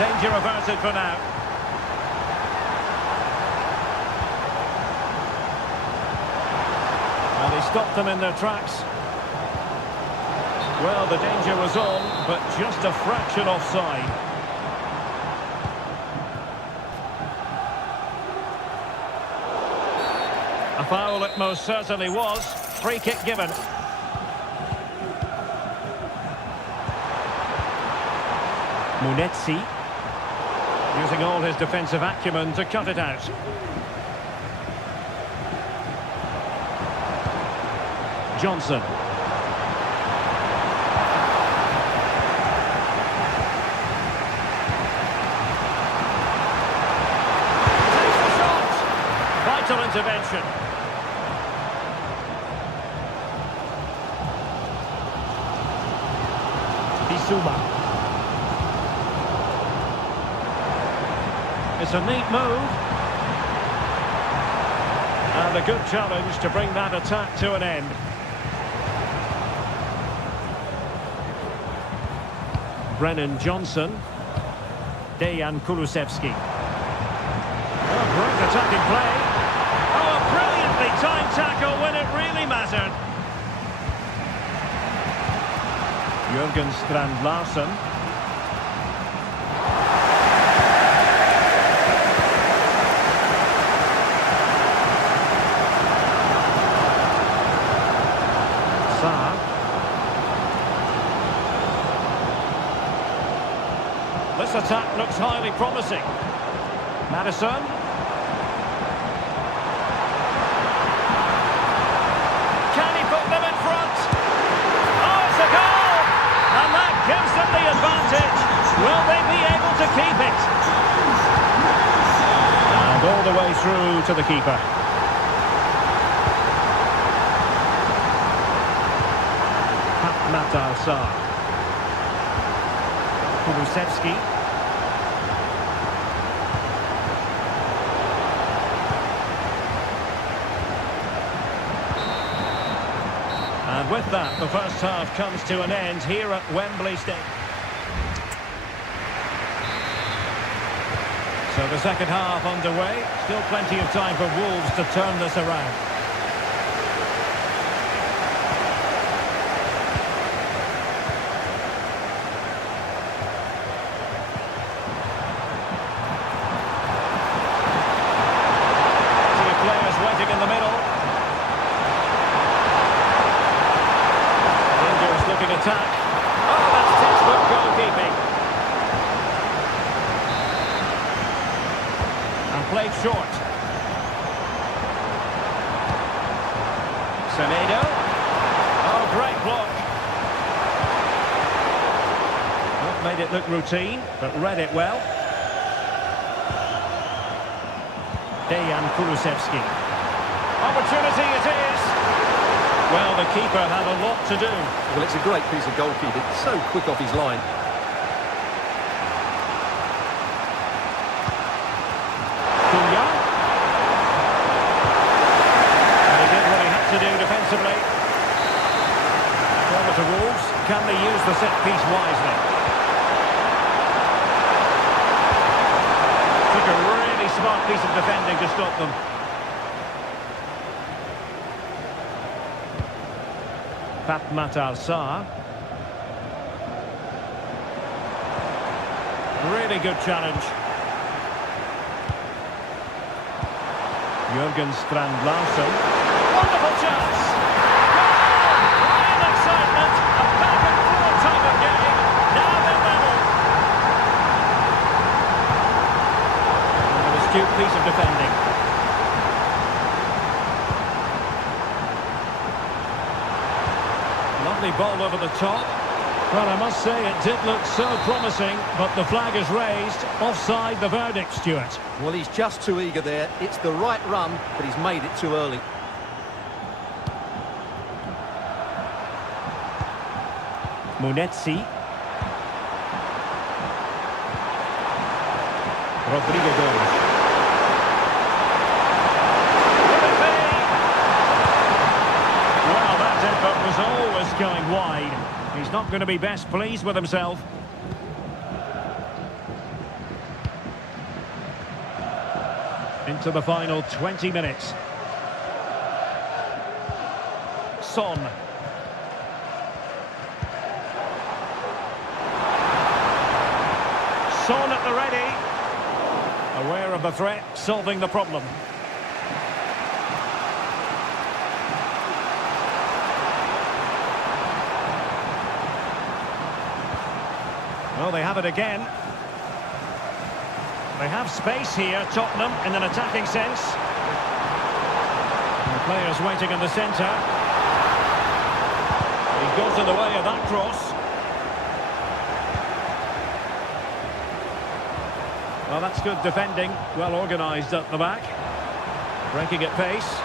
Danger averted for now. Well, he stopped them in their tracks. Well, the danger was on, but just a fraction offside. A foul it most certainly was. Free kick given. Munetsi, using all his defensive acumen to cut it out. Johnson. Takes the shot. Vital intervention. Bissouma. It's a neat move. And a good challenge to bring that attack to an end. Brennan Johnson. Dejan Kulusevski. Oh, great attacking play. Oh, a brilliantly timed tackle when it really mattered. Jürgen Strand Larsen. Saar. This attack looks highly promising. Madison. Can he put them in front? Oh, it's a goal! And that gives them the advantage. Will they be able to keep it? And all the way through to the keeper. Matar Sarr. Kulusevski. And with that, the first half comes to an end here at Wembley Stadium. So the second half underway. Still plenty of time for Wolves to turn this around. In the middle. Dangerous looking attack. Oh, that's textbook goalkeeping. And played short. Semedo. Oh, great block. Well, made it look routine, but read it well. Dejan Kulusevski. Opportunity it is. Well, the keeper had a lot to do. Well, it's a great piece of goalkeeping. So quick off his line. Kunya. And he did what he had to do defensively. Forward to Wolves. Can they use the set piece wisely? Took a really smart piece of defending to stop them. Matar Sarr. Really good challenge. Jürgen Strand Larsen. Wonderful chance. Goal! Real excitement. A back and forth type of game. Now they're level. An astute piece of defending. Lovely ball over the top. Well, I must say it did look so promising, but the flag is raised. Offside the verdict, Stuart. Well, he's just too eager there. It's the right run, but he's made it too early. Munetsi. Rodrigo goes. But was always going wide. He's not going to be best pleased with himself. Into the final 20 minutes. Son. Son at the ready. Aware of the threat, solving the problem. Well, they have it again. They have space here, Tottenham, in an attacking sense. And the players waiting in the centre. He goes in the way of that cross. Well, that's good defending. Well organised at the back. Breaking at pace.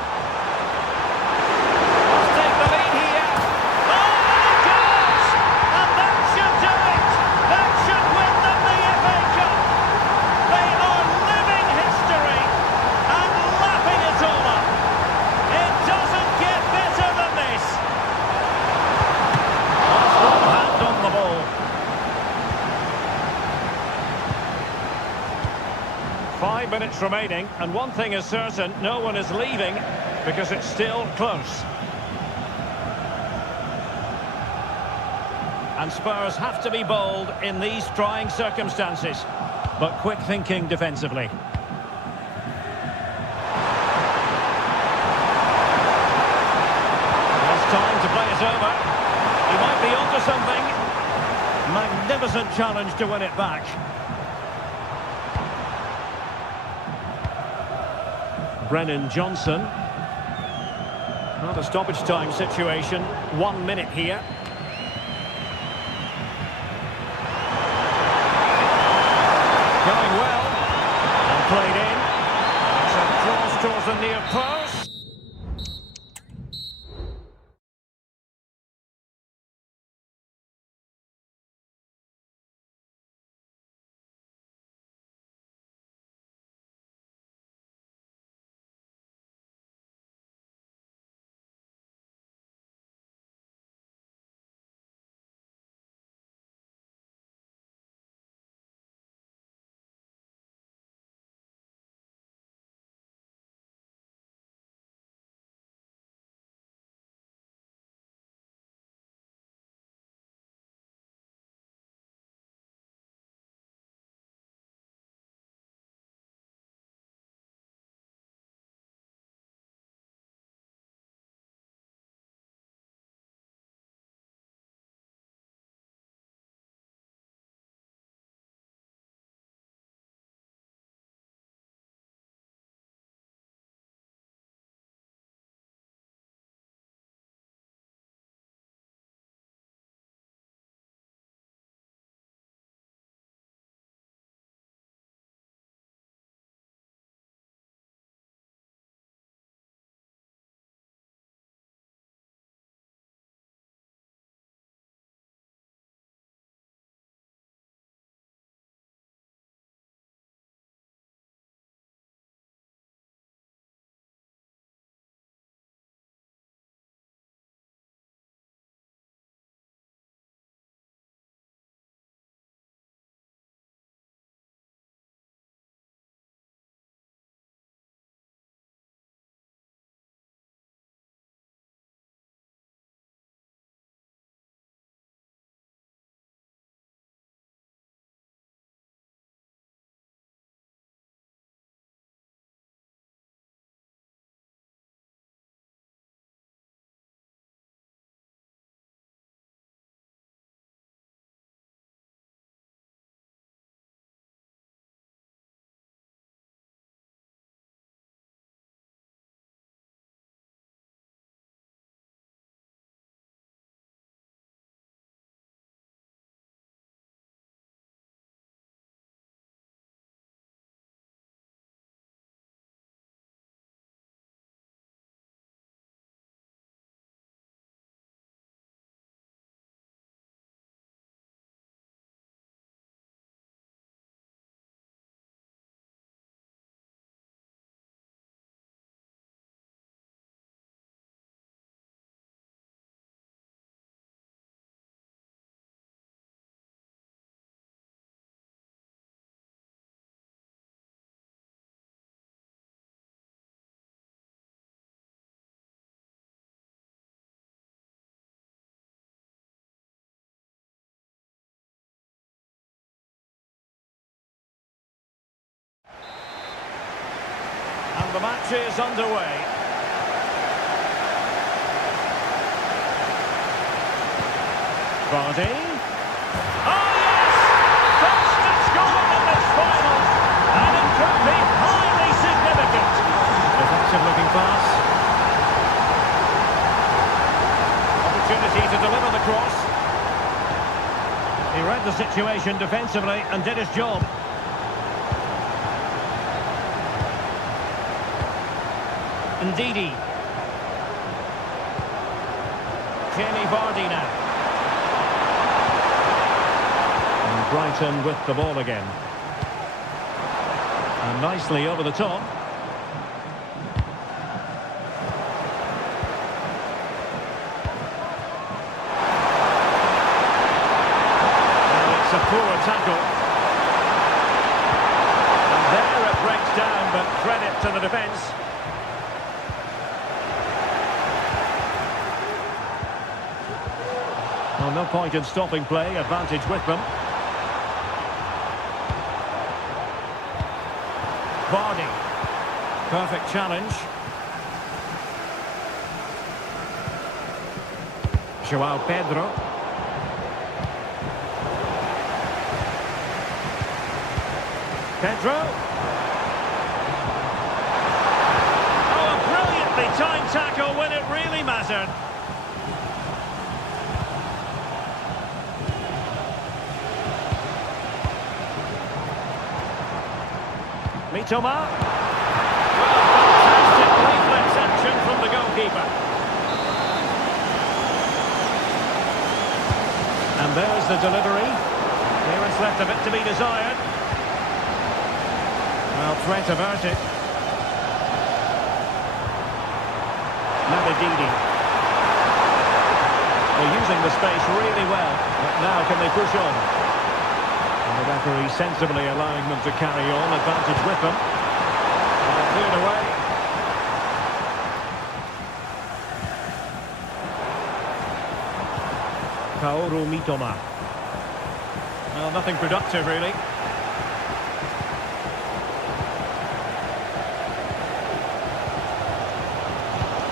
minutes remaining, and one thing is certain, no one is leaving because it's still close. And Spurs have to be bold in these trying circumstances, but quick thinking defensively. It's time to play it over. He might be onto something. Magnificent challenge to win it back. Brennan Johnson. Not a stoppage time situation. 1 minute here. Going well. And played in. So cross towards the near post. And the match is underway. Vardy. Oh yes! First to score in this final. And it could be highly significant. Effective looking pass. Opportunity to deliver the cross. He read the situation defensively and did his job. Ndidi. Jamie Vardy now. And Brighton with the ball again. And nicely over the top. And it's a poor tackle. And there it breaks down Well, no point in stopping play, advantage with them. Vardy. Perfect challenge. João Pedro. Pedro. Oh, a brilliantly timed tackle when it really mattered. Mitoma. Well, fantastic reflex action from the goalkeeper. And there's the delivery. Clearance left a bit to be desired. Well, threat averted. Nabadini. They're using the space really well, but now can they push on? And the referee sensibly allowing them to carry on, advantage with them. And they're cleared away. Kaoru Mitoma. Well, nothing productive, really.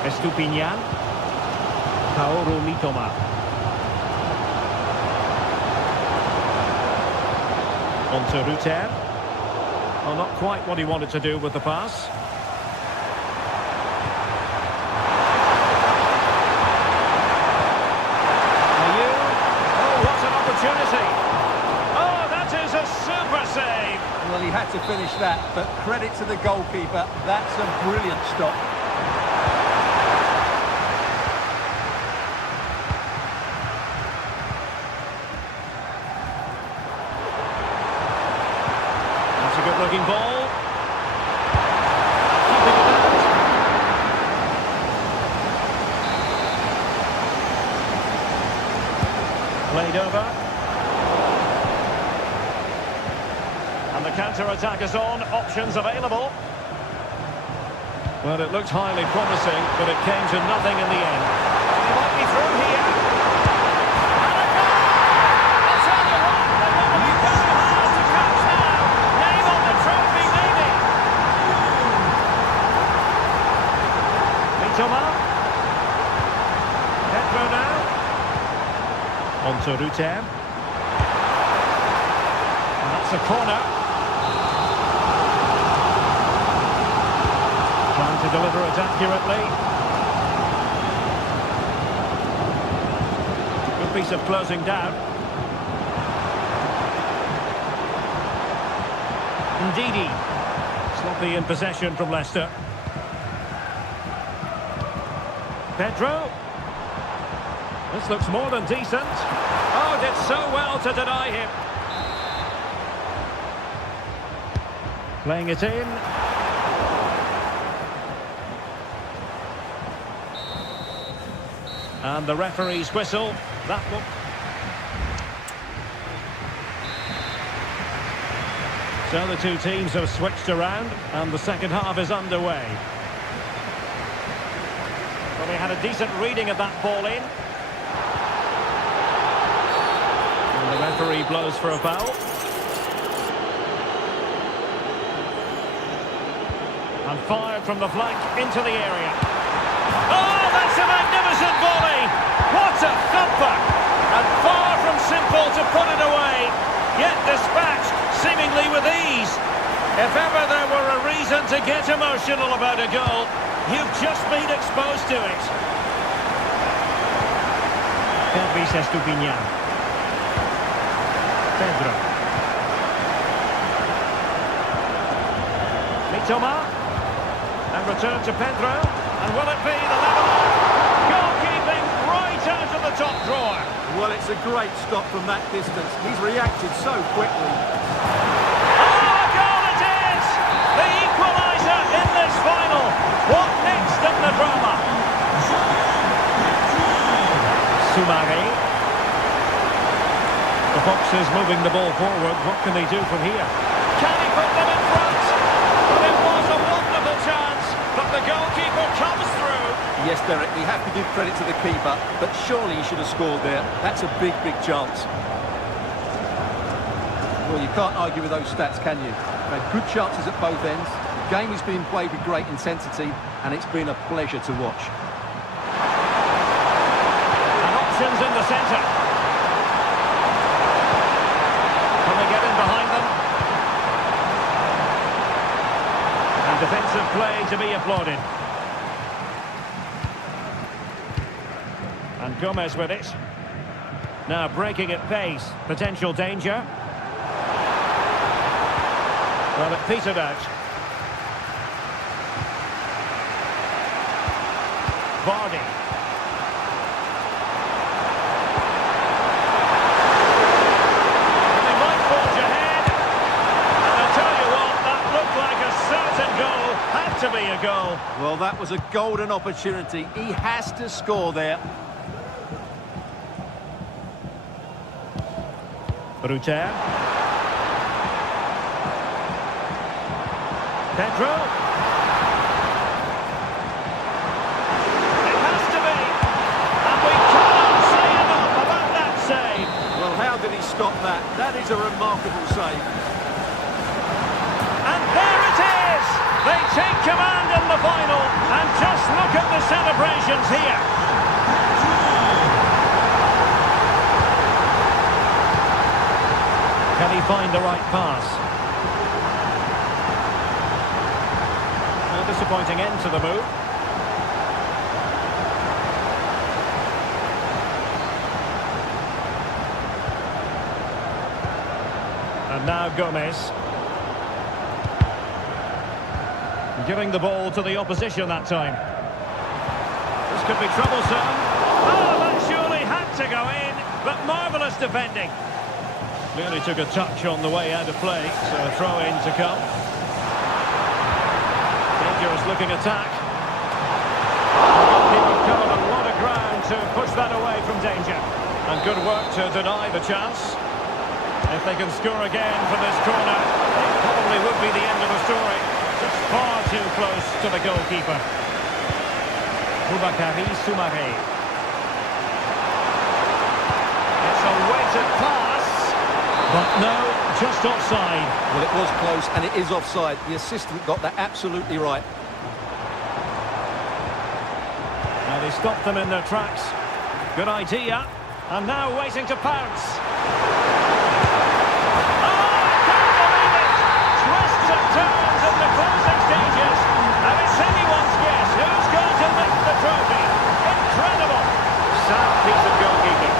Estupinian. Kaoru Mitoma. On to Ruter. Well, not quite what he wanted to do with the pass. Opportunity. Oh, that is a super save. Well, he had to finish that, but credit to the goalkeeper. That's a brilliant stop. That's a good-looking ball. Keeping it out. Played over. And the counter-attack is on, options available. Well, it looked highly promising, but it came to nothing in the end. He might be through here. And a goal! It's on the run, but it will be very hard to catch now. Name on the trophy, maybe. Mitoma. Pedro now. On to Ruter. And that's a corner. Trying to deliver it accurately. Good piece of closing down. Ndidi. Sloppy in possession from Leicester. Pedro. This looks more than decent. Oh, did so well to deny him. Playing it in. And the referee's whistle. That one. So the two teams have switched around and the second half is underway. Well, they had a decent reading of that ball in. And the referee blows for a foul. And fired from the flank into the area. Oh, that's a magnificent volley! What a thumper! And far from simple to put it away, yet dispatched seemingly with ease. If ever there were a reason to get emotional about a goal, you've just been exposed to it. Elvis Estupinian. Pedro. Mitoma. And return to Pedro. And will it be the leveller? Goalkeeping right out of the top drawer. Well, it's a great stop from that distance. He's reacted so quickly. Oh, a goal it is! The equaliser in this final. What next in the drama? Soumare. The Foxes moving the ball forward. What can they do from here? Can he put them in front? But it was a wonderful chance. But the goalkeeper comes through. Yes, Derek, we have to give credit to the keeper, but surely he should have scored there. That's a big, big chance. Well, you can't argue with those stats, can you? They've had good chances at both ends. The game is being played with great intensity, and it's been a pleasure to watch. And options in the centre. Can they get in behind them? And defensive play to be applauded. And Gomez with it. Now breaking at pace. Potential danger. Well, it petered out. Vardy. And they might forge ahead. And I'll tell you what, that looked like a certain goal. Had to be a goal. Well, that was a golden opportunity. He has to score there. Ruter. Pedro. It has to be. And we cannot say enough about that save. Well, how did he stop that? That is a remarkable save. And there it is. They take command in the final. And just look at the celebrations here. Can he find the right pass? A disappointing end to the move. And now Gomez. Giving the ball to the opposition that time. This could be troublesome. Oh, that surely had to go in, but marvellous defending. Clearly took a touch on the way out of play, so a throw-in to come. Dangerous looking attack. The goalkeeper covered a lot of ground to push that away from danger. And good work to deny the chance. If they can score again from this corner, it probably would be the end of the story. Just far too close to the goalkeeper. Boubakary Soumaré. It's a weighted pass. But no, just offside. Well, it was close, and it is offside. The assistant got that absolutely right. Now they stopped them in their tracks. Good idea. And now waiting to pounce. Oh, I can't believe it! Twists and turns in the closing stages. And it's anyone's guess who's going to lift the trophy. Incredible. Sad piece of goalkeeping.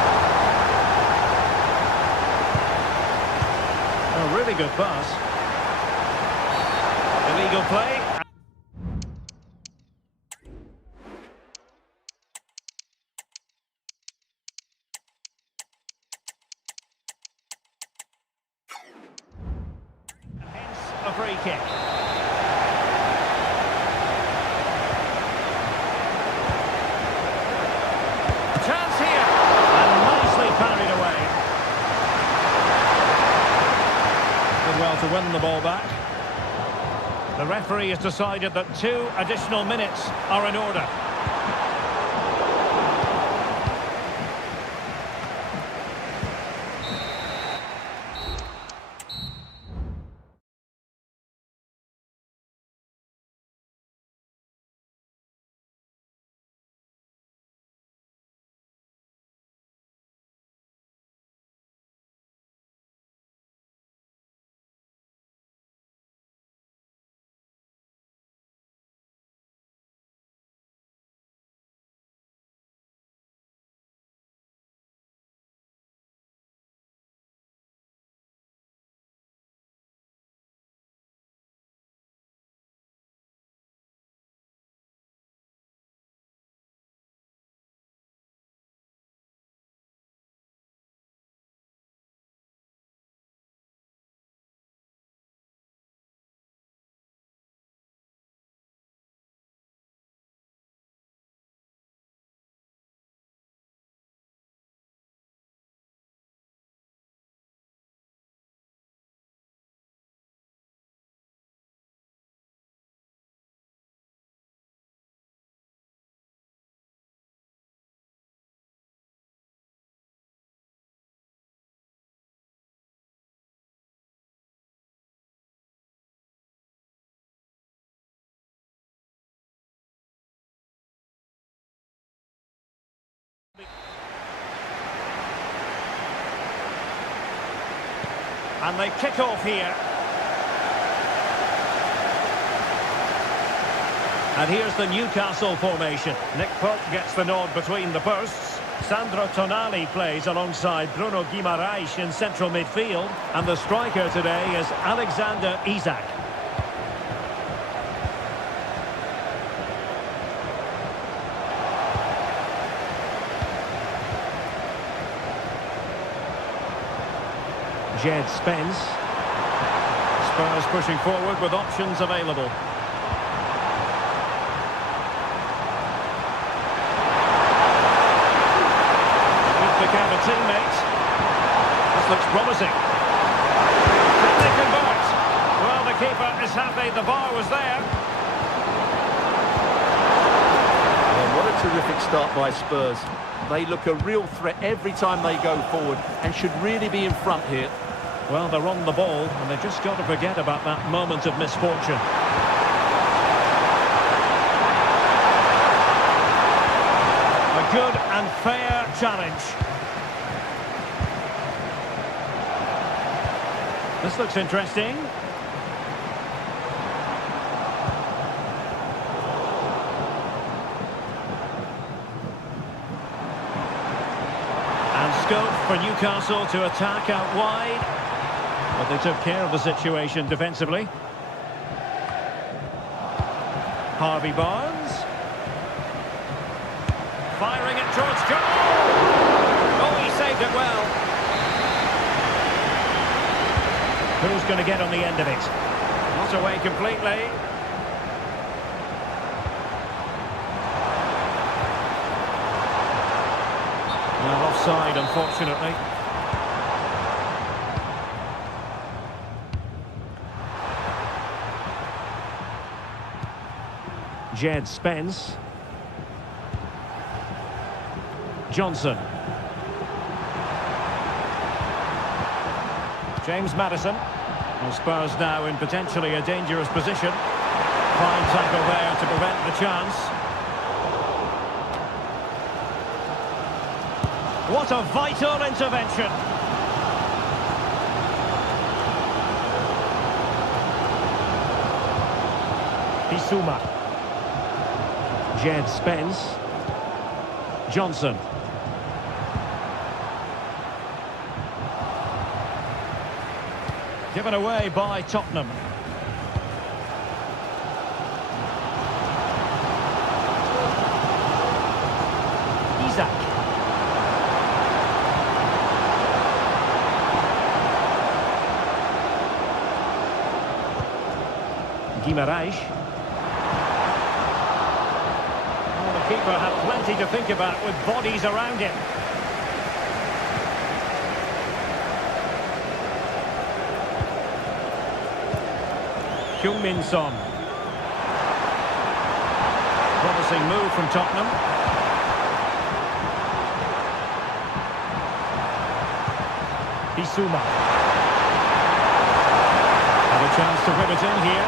A really good pass. Illegal play. Hence a free kick. Chance here. And nicely parried away. Did well to win the ball back. The referee has decided that 2 additional minutes are in order. And they kick off here. And here's the Newcastle formation. Nick Pope gets the nod between the posts. Sandro Tonali plays alongside Bruno Guimaraes in central midfield. And the striker today is Alexander Isak. Jed Spence. Spurs pushing forward with options available. Became a teammate. This looks promising. Can they convert? Well, the keeper is happy the bar was there. Well, what a terrific start by Spurs. They look a real threat every time they go forward and should really be in front here. Well, they're on the ball and they've just got to forget about that moment of misfortune. A good and fair challenge. This looks interesting. And scope for Newcastle to attack out wide. But they took care of the situation defensively. Harvey Barnes. Firing it towards goal. Oh, he saved it well. Who's going to get on the end of it? Not away completely. Well, offside, unfortunately. Jed Spence. Johnson. James Maddison. Well, Spurs now in potentially a dangerous position. Fine tackle there to prevent the chance. What a vital intervention. Bissouma. Jed Spence. Johnson. Given away by Tottenham. Isak. Guimaraes. Oh, the keeper had plenty to think about with bodies around him. Heung-min Son. Promising move from Tottenham. Bissouma. Have a chance to rip it in here.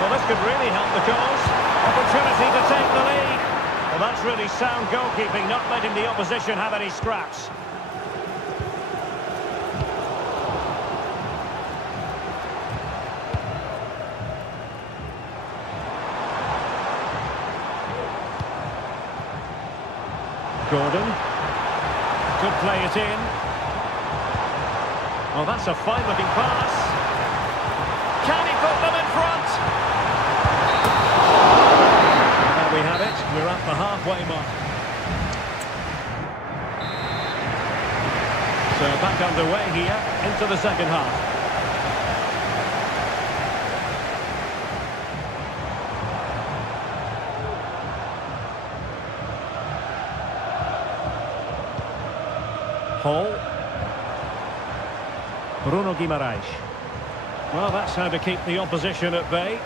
Well, this could really help the cause. Opportunity to take the lead. Well, that's really sound goalkeeping, not letting the opposition have any scraps. Gordon. Could play it in. Oh, that's a fine-looking pass. Can he put them in front? And there we have it. We're at the halfway mark. So back underway here into the second half. Hall. Bruno Guimaraes. Well, that's how to keep the opposition at bay.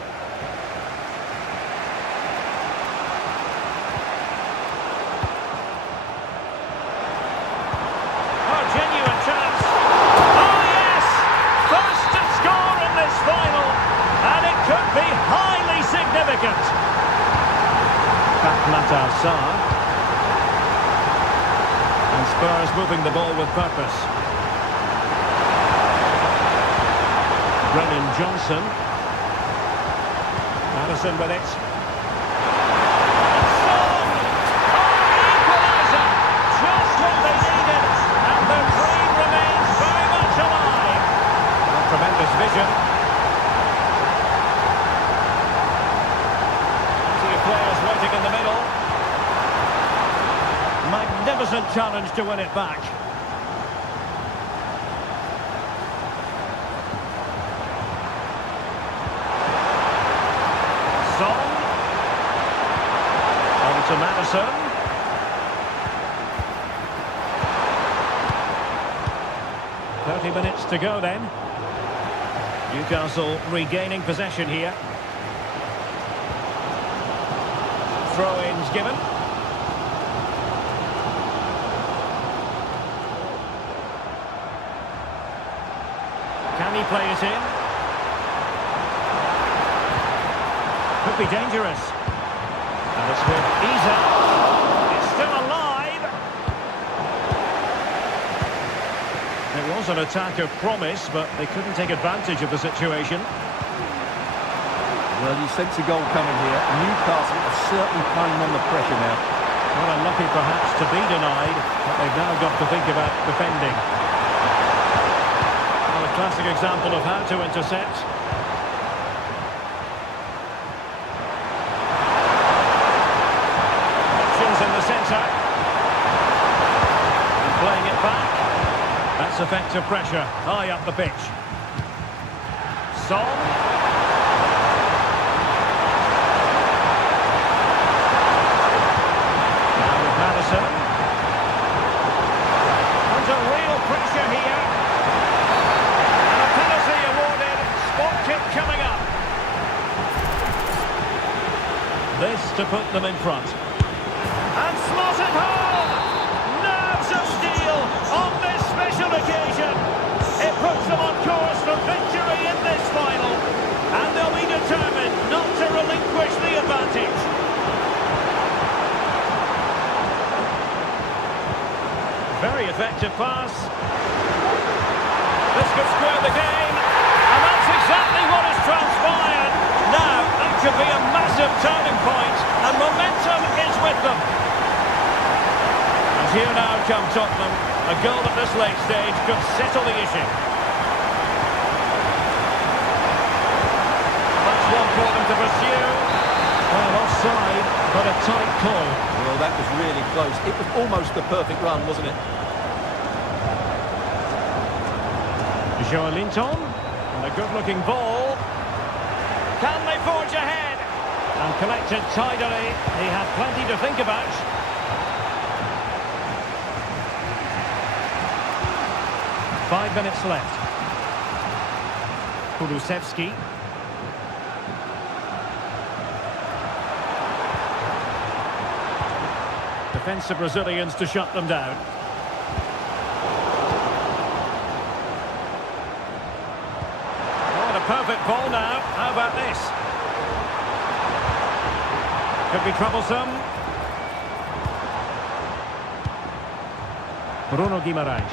Oh, genuine chance. Oh, yes! First to score in this final. And it could be highly significant. Pape Sarr. And Spurs moving the ball with purpose. Brennan Johnson. Madison with it. Son! Oh, equaliser! Just what they needed. And the dream remains very much alive. Well, tremendous vision. Plenty of players waiting in the middle. Magnificent challenge to win it back. Son. On to Madison. 30 minutes to go then. Newcastle regaining possession here. Throw-ins given. Can he play it in? Could be dangerous. And it's with Isa. It's still alive. It was an attack of promise, but they couldn't take advantage of the situation. Well, you sense a goal coming here. Newcastle are certainly playing on the pressure now. Well, unlucky perhaps to be denied, but they've now got to think about defending. Well, a classic example of how to intercept. Options in the centre. And playing it back. That's effective pressure, high up the pitch. Son. Madison. Under real pressure here. And a penalty awarded. Spot kick coming up. This to put them in front. And slotted home! Nerves of steel on this special occasion. It puts them on course for victory in this final. And they'll be determined not to relinquish the advantage. Very effective pass. This could square the game. And that's exactly what has transpired. Now, that could be a massive turning point. And momentum is with them. And here now come Tottenham. A goal at this late stage could settle the issue. That's one for them to pursue. Well, offside, but a tight call. Well, that was really close. It was almost the perfect run, wasn't it? Joelinton, and a good-looking ball. Can they forge ahead? And collected tidily. He had plenty to think about. Five minutes left. Kulusevski. Defensive Brazilians to shut them down. Perfect ball now. How about this? Could be troublesome. Bruno Guimaraes.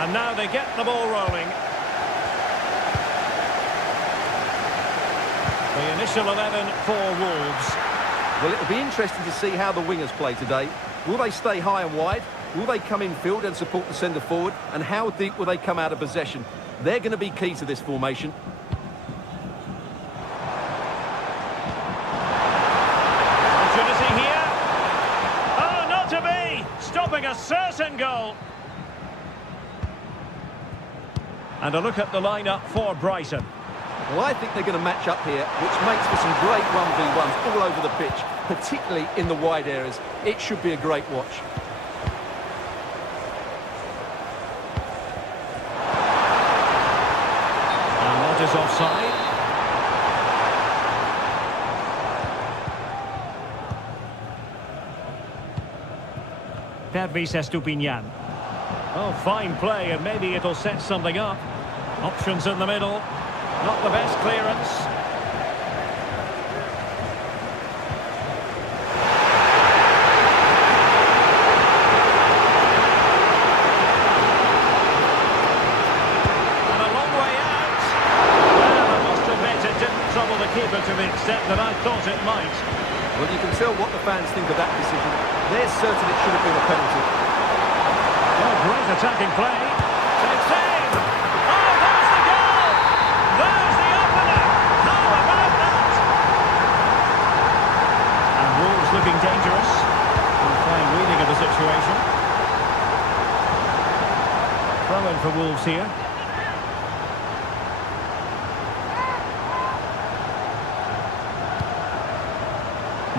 And now they get the ball rolling. The initial 11 for Wolves. Well, it'll be interesting to see how the wingers play today. Will they stay high and wide? Will they come in field and support the centre forward? And how deep will they come out of possession? They're going to be key to this formation. Opportunity here. Oh, not to be! Stopping a certain goal. And a look at the lineup for Brighton. Well, I think they're going to match up here, which makes for some great 1v1s all over the pitch, particularly in the wide areas. It should be a great watch. And that is offside. Pervis Estupinian. Oh, fine play, and maybe it'll set something up. Options in the middle. Not the best clearance. And a long way out. Well, I must admit it didn't trouble the keeper to the extent that I thought it might. Well, you can tell what the fans think of that decision. They're certain it should have been a penalty. Oh, great attacking play. Takes aim. Oh, there's the goal. There's the opener. How about that? And Wolves looking dangerous. Fine reading of the situation. Throw in for Wolves here.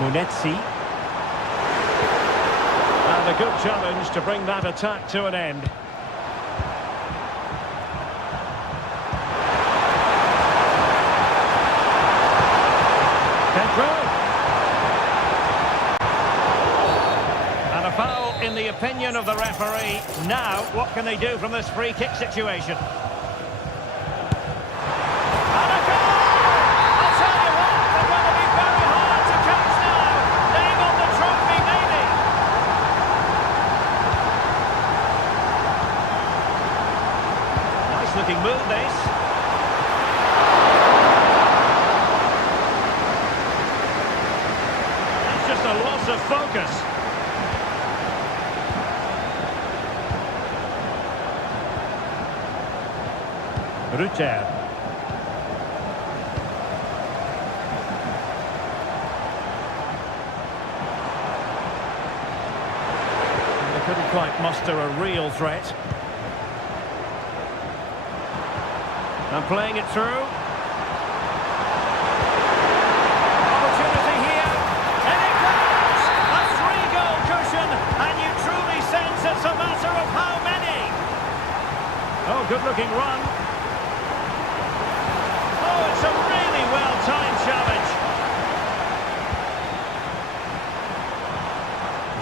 Munetsi. And a good challenge to bring that attack to an end. Pedro. And a foul in the opinion of the referee. Now, what can they do from this free kick situation? And a goal! I'll tell you what, they're going to be very hard to catch now. Name on the trophy, maybe. Nice looking move, this. That's just a loss of focus. Rutter. They couldn't quite muster a real threat. And playing it through. Opportunity here. And it goes! A 3-goal cushion. And you truly sense it's a matter of how many. Oh, good-looking run. Oh, it's a really well-timed challenge.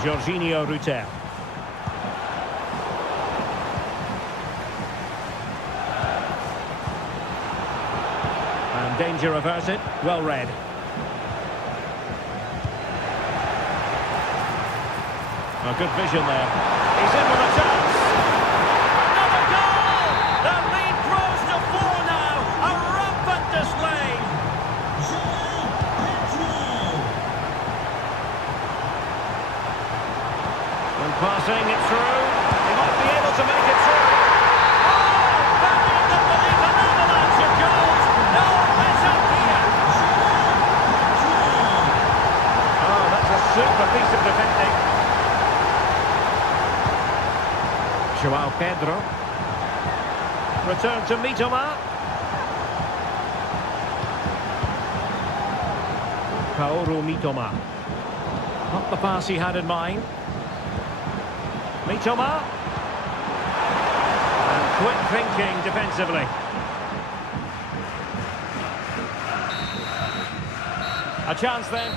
Jorginho Rutter. And danger averted. Well read. A good vision there. He's in with a chance. Another goal! The lead grows to 4 now. A rampant display. And passing it through. He might be able to make it through. Oh! That made them believe an avalanche of goals. No, it's up here. Oh, that's a super piece of defending. João Pedro. Return to Mitoma. Kaoru Mitoma. Not the pass he had in mind. Mitoma. And quick thinking defensively. A chance then.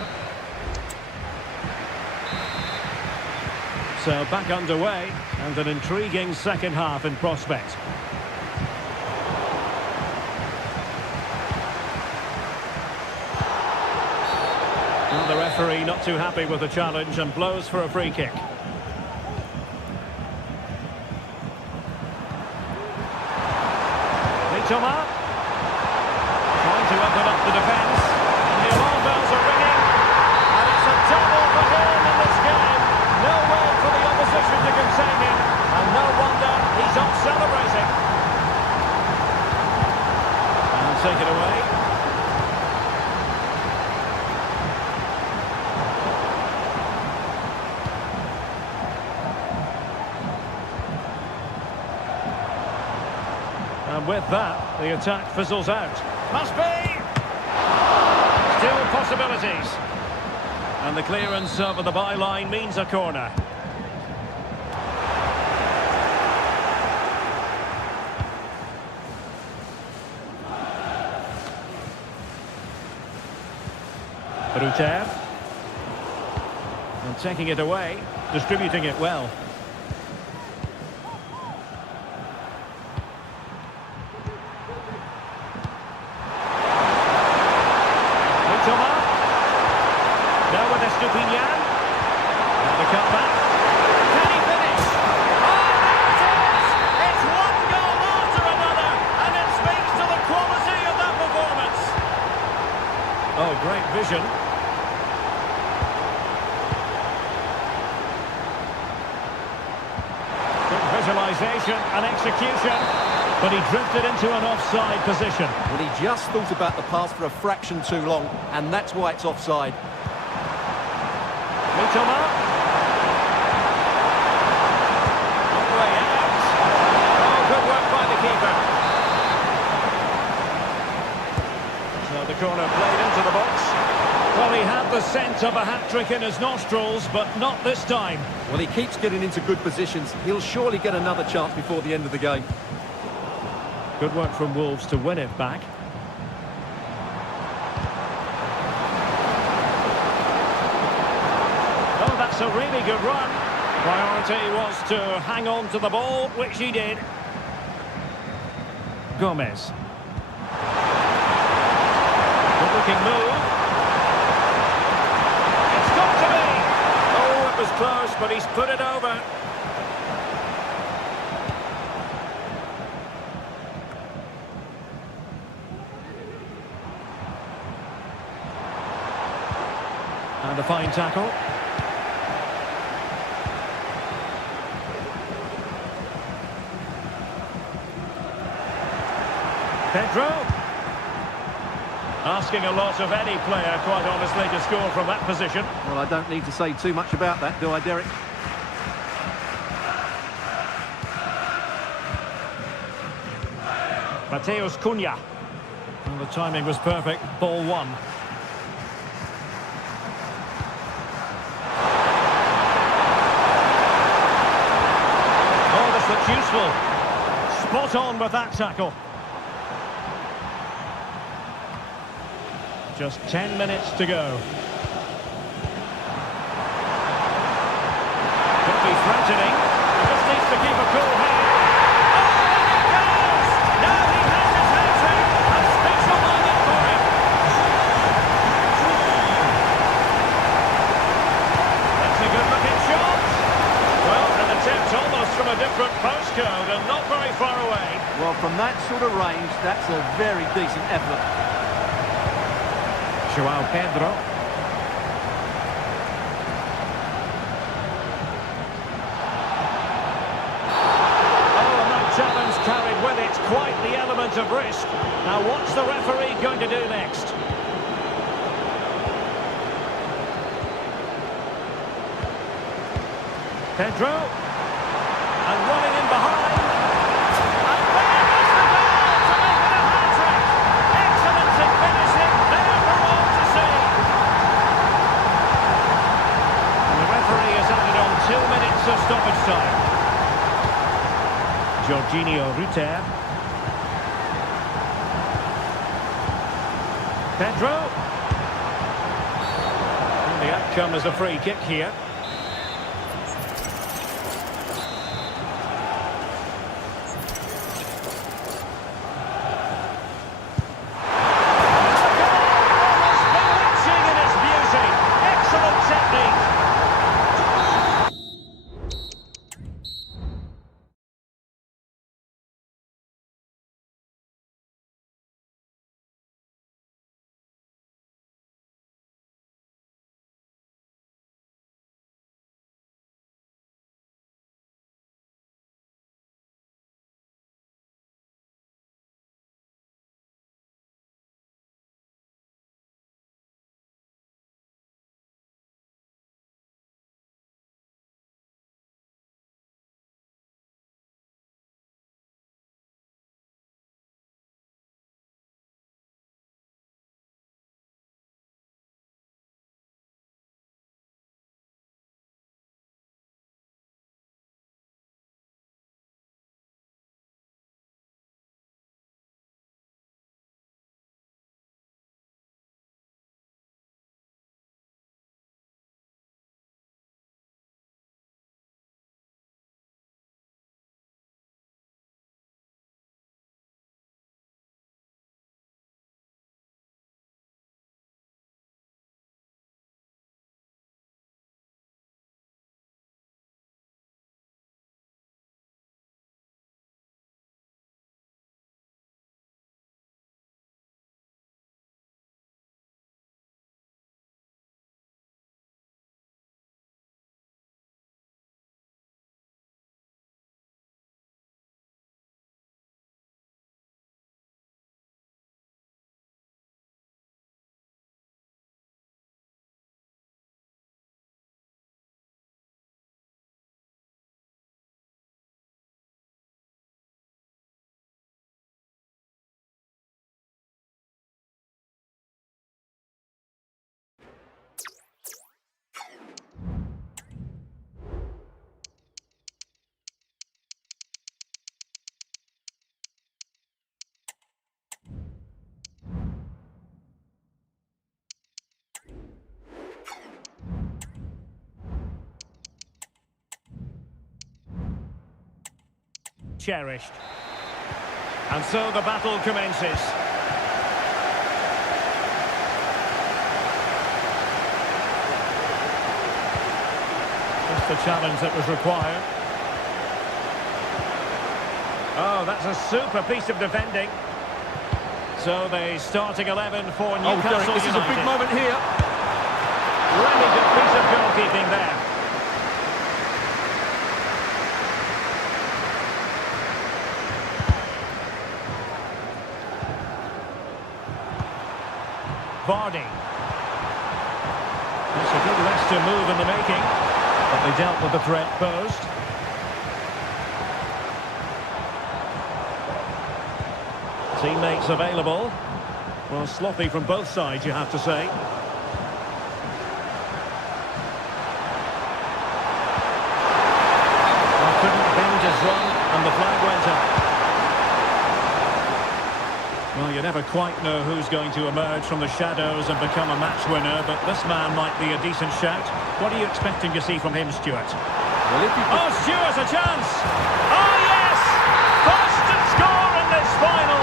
So back underway, and an intriguing second half in prospect. And the referee not too happy with the challenge and blows for a free kick. Mitoma. Trying to open up the defence. And the alarm bells are ringing. And it's a double for him in this game. No way for the opposition to contain him. And no wonder he's off celebrating. And take it away. And with that, the attack fizzles out. Must be! Still possibilities. And the clearance over the byline means a corner. Ruter. And taking it away, distributing it well. And the cutback. Can he finish? Oh, there it is! It's one goal after another, and it speaks to the quality of that performance. Oh, great vision. Good visualisation and execution, but he drifted into an offside position. Well, he just thought about the pass for a fraction too long, and that's why it's offside. Mitoma. All the way out. Oh, good work by the keeper. So the corner played into the box. Well, he had the scent of a hat-trick in his nostrils, but not this time. Well, he keeps getting into good positions. He'll surely get another chance before the end of the game. Good work from Wolves to win it back. Oh, that's a really good run. Priority was to hang on to the ball, which he did. Gomez. Good-looking move. It's got to be! Oh, it was close, but he's put it over. And a fine tackle. Pedro. Asking a lot of any player, quite honestly, to score from that position. Well, I don't need to say too much about that, do I, Derek? Mateus Cunha. And the timing was perfect. Ball one. Oh, this looks useful. Spot on with that tackle. Just 10 minutes to go. Could be threatening. He just needs to keep a cool head. Oh, and it goes! Now he has his hat-trick. A special moment for him. That's a good-looking shot. Well, an attempt almost from a different postcode and not very far away. Well, from that sort of range, that's a very decent effort. João Pedro. Oh, and that challenge carried with it quite the element of risk. Now, what's the referee going to do next? Pedro. And running in behind. And there is the goal to make it a hat-trick. Excellence in finishing. There for all to see. And the referee has added on 2 minutes of stoppage time. Jorginho Ruter. Pedro. And the outcome is a free kick here. cherished. And so the battle commences. Just the challenge that was required. Oh, that's a super piece of defending. So the starting 11 for Newcastle United. This is a big moment here. Really good piece of goalkeeping there. Vardy. That's a good Leicester move in the making, but they dealt with the threat posed. Teammates available. Well, sloppy from both sides, you have to say. Well, couldn't bend his run, and the flag went up. Well, you never quite know who's going to emerge from the shadows and become a match winner, but this man might be a decent shout. What are you expecting to see from him, Stuart? Well, if Oh, Stuart's a chance! Oh, yes! First to score in this final,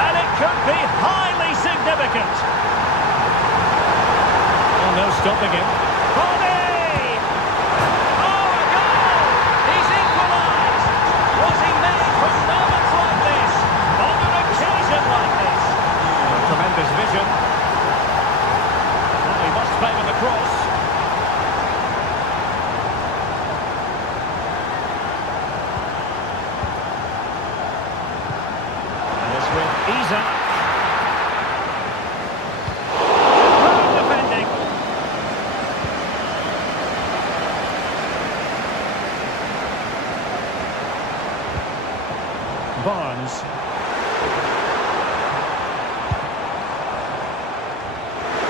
and it could be highly significant. Oh, no stopping him. Vardy! Oh, a goal! He's equalised! Was he made for moments like this? On an occasion like this? A tremendous vision. Well, he must favour the cross. And it's with Isaac. Superb defending. Barnes.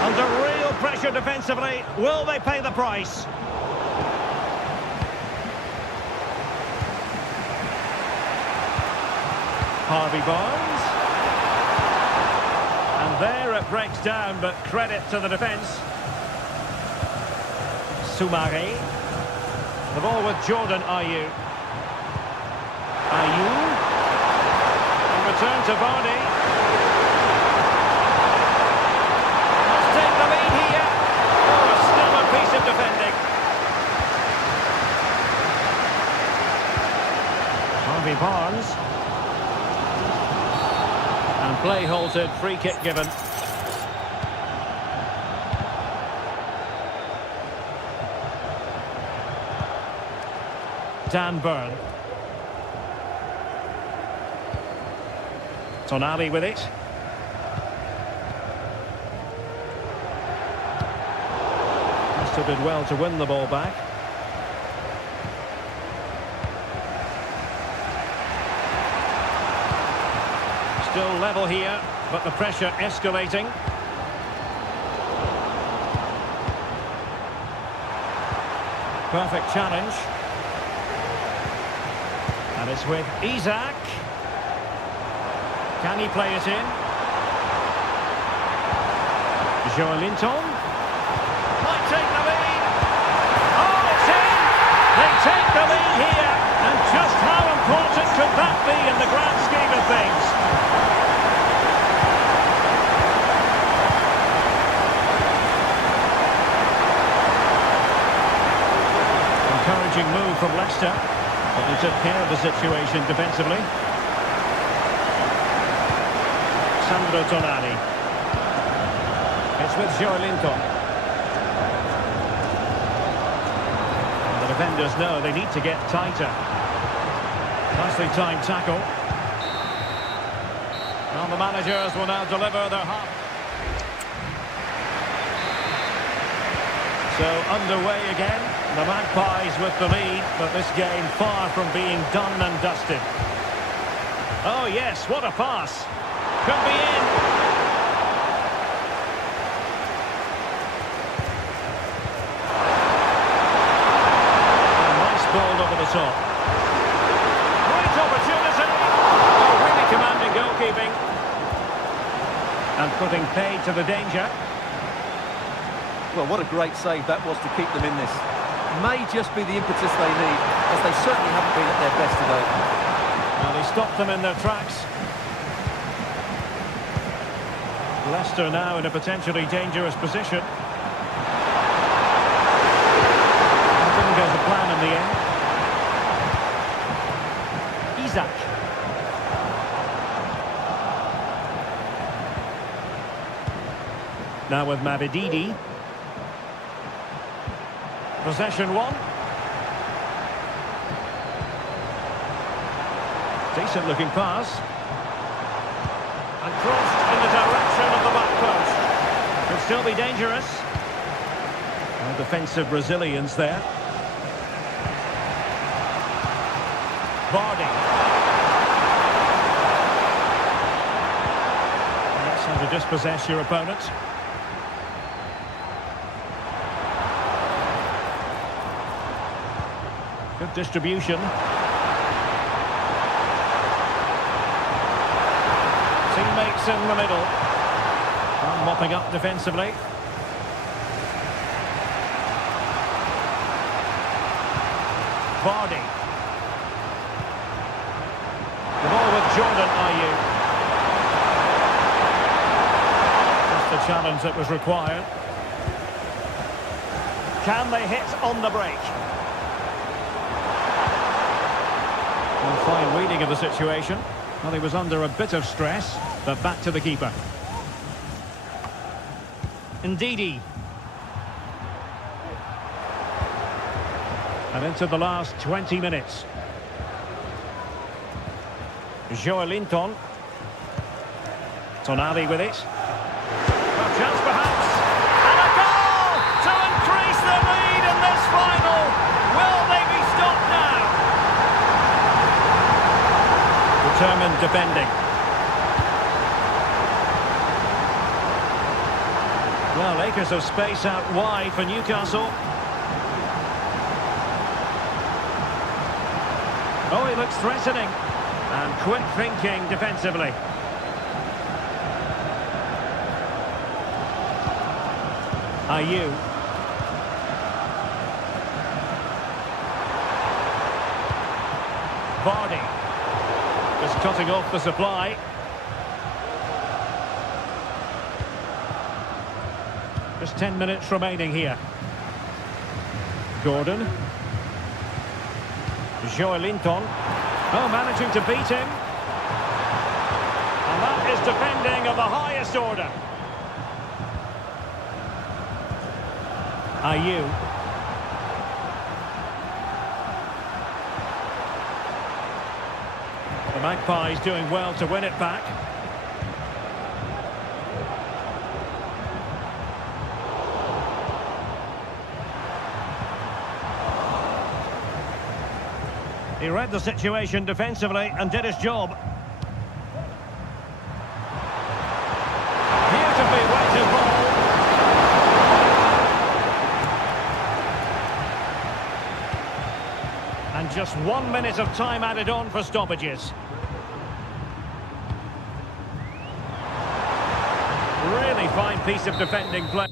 Under real pressure defensively. Will they pay the price? Harvey Barnes. And there it breaks down, but credit to the defence. Soumare. The ball with Jordan Ayew. Ayew. In return to Vardy. Must take the lead here. Oh, a stellar piece of defending. Harvey Barnes. And play halted, free kick given. Dan Burn. Tonali with it. Leicester did well to win the ball back. Still level here, but the pressure escalating. Perfect challenge. And it's with Isaac. Can he play it in? Joelinton. Might take the lead. Oh, it's in! They take the lead here. And just how important could that be in the grand scheme of things? Encouraging move from Leicester, but they took care of the situation defensively. Sandro Tonali. It's with Joelinton. And the defenders know they need to get tighter. Nicely timed tackle. And the managers will now deliver their half. So underway again. The Magpies with the lead, but this game far from being done and dusted. Oh yes, what a pass. Could be in. A nice ball over the top. Great opportunity. Oh, really commanding goalkeeping. And putting paid to the danger. Well, what a great save that was to keep them in this. May just be the impetus they need, as they certainly haven't been at their best today. stop them in their tracks. Leicester now in a potentially dangerous position. That didn't go to plan in the end. Isak. Now with Mavididi. Possession one. Decent looking pass. And crossed in the direction of the back post. Could still be dangerous. Well, defensive resilience there. Vardy. That's how to dispossess your opponent. Good distribution. Teammates in the middle. And mopping up defensively. Vardy. The ball with Jordan Ayew. Just the challenge that was required. Can they hit on the break? Well, fine reading of the situation. Well, he was under a bit of stress, but back to the keeper. Ndidi. And into the last 20 minutes. Joelinton. Tonali with it. A chance perhaps. And a goal to increase the lead in this final. Will they be stopped now? Determined defending. Well, acres of space out wide for Newcastle. Oh, he looks threatening. And quick thinking defensively. Ayew. Vardy. Just cutting off the supply. Just 10 minutes remaining here. Gordon. Joelinton. Oh, managing to beat him. And that is defending of the highest order. Ayew. The Magpies doing well to win it back. He read the situation defensively and did his job. Beautifully weighted ball. And just 1 minute of time added on for stoppages. Really fine piece of defending play.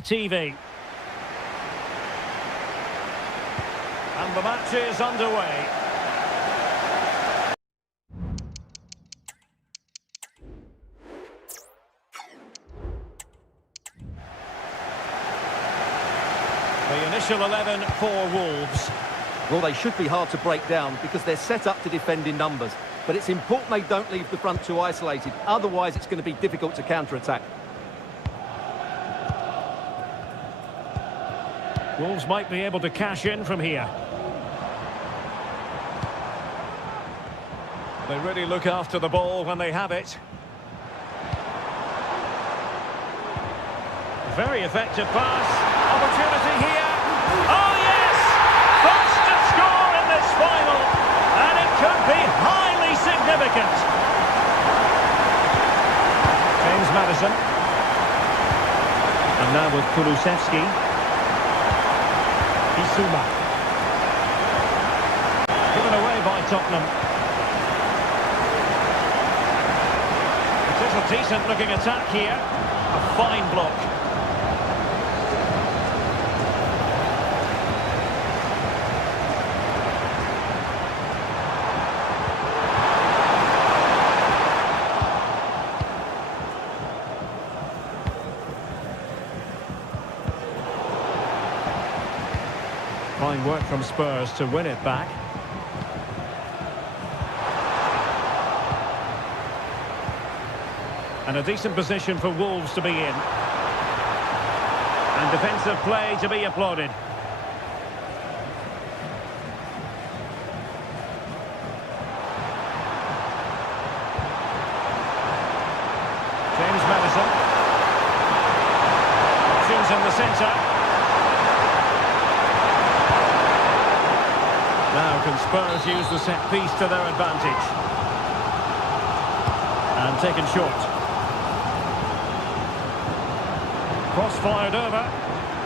TV. And the match is underway. The initial 11 for Wolves. Well, they should be hard to break down because they're set up to defend in numbers. But it's important they don't leave the front two isolated. Otherwise, it's going to be difficult to counter-attack. Wolves might be able to cash in from here. They really look after the ball when they have it. Very effective pass. Opportunity here. Oh, yes! First to score in this final. And it could be highly significant. James Maddison. And now with Kulusevski. Isuma. Given away by Tottenham. It is a decent looking attack here. A fine block. Fine work from Spurs to win it back. And a decent position for Wolves to be in. And defensive play to be applauded. James Maddison. Options in the centre. Now can Spurs use the set piece to their advantage? And taken short. Cross fired over.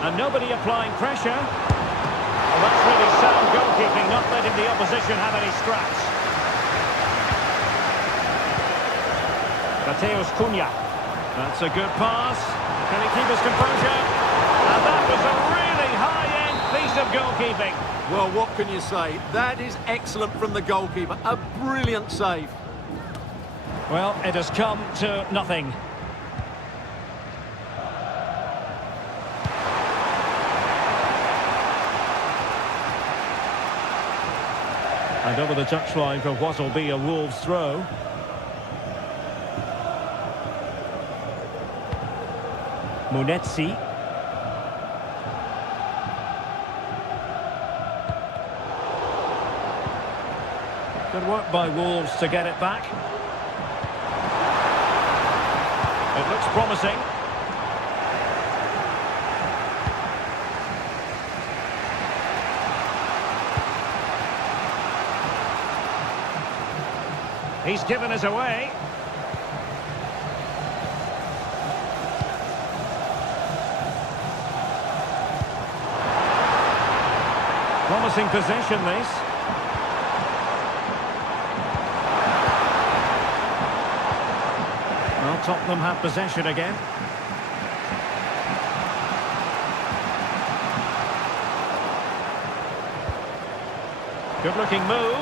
And nobody applying pressure. Well, that's really sound goalkeeping, not letting the opposition have any scraps. Mateus Cunha. That's a good pass. Can he keep his composure? And that was a really high-end piece of goalkeeping. Well, what can you say? That is excellent from the goalkeeper. A brilliant save. Well, it has come to nothing. And over the touchline for what will be a Wolves throw. Munetsi. Good work by Wolves to get it back. It looks promising. He's given us away. Promising possession, this. Well, Tottenham have possession again. Good-looking move.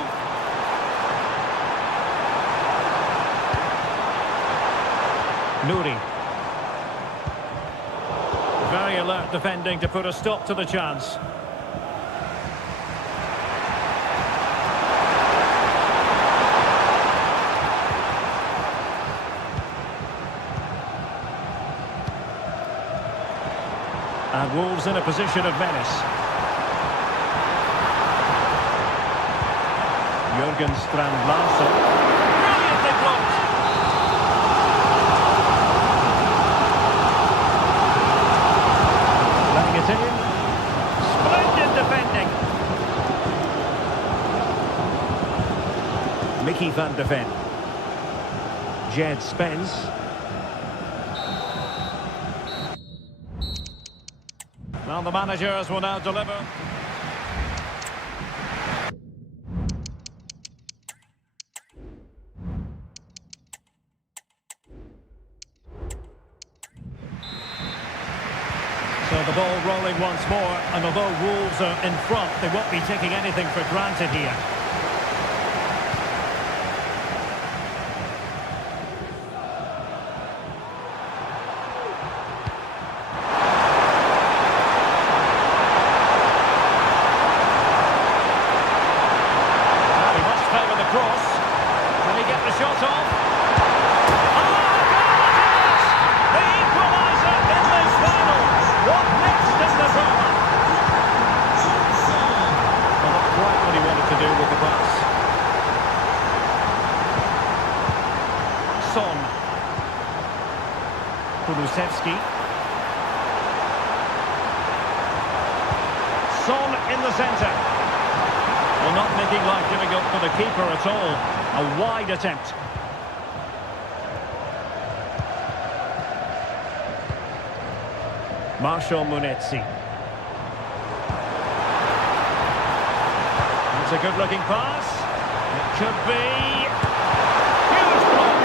Nouri. Very alert defending to put a stop to the chance. And Wolves in a position of menace. Jürgen Strand-Larsen. Brilliantly blocked. Letting it in. Splendid defending. Mickey van de Ven. Jed Spence. Well, the managers will now deliver. once more, and although Wolves are in front, they won't be taking anything for granted here. He must favour the cross. Can he get the shot off? What next in the drama? Well, not quite what he wanted to do with the pass. Son. Kulusevski. Son in the centre. Well, not making life difficult for the keeper at all. A wide attempt. Marshall Munetsi. That's a good-looking pass. It could be... Huge block!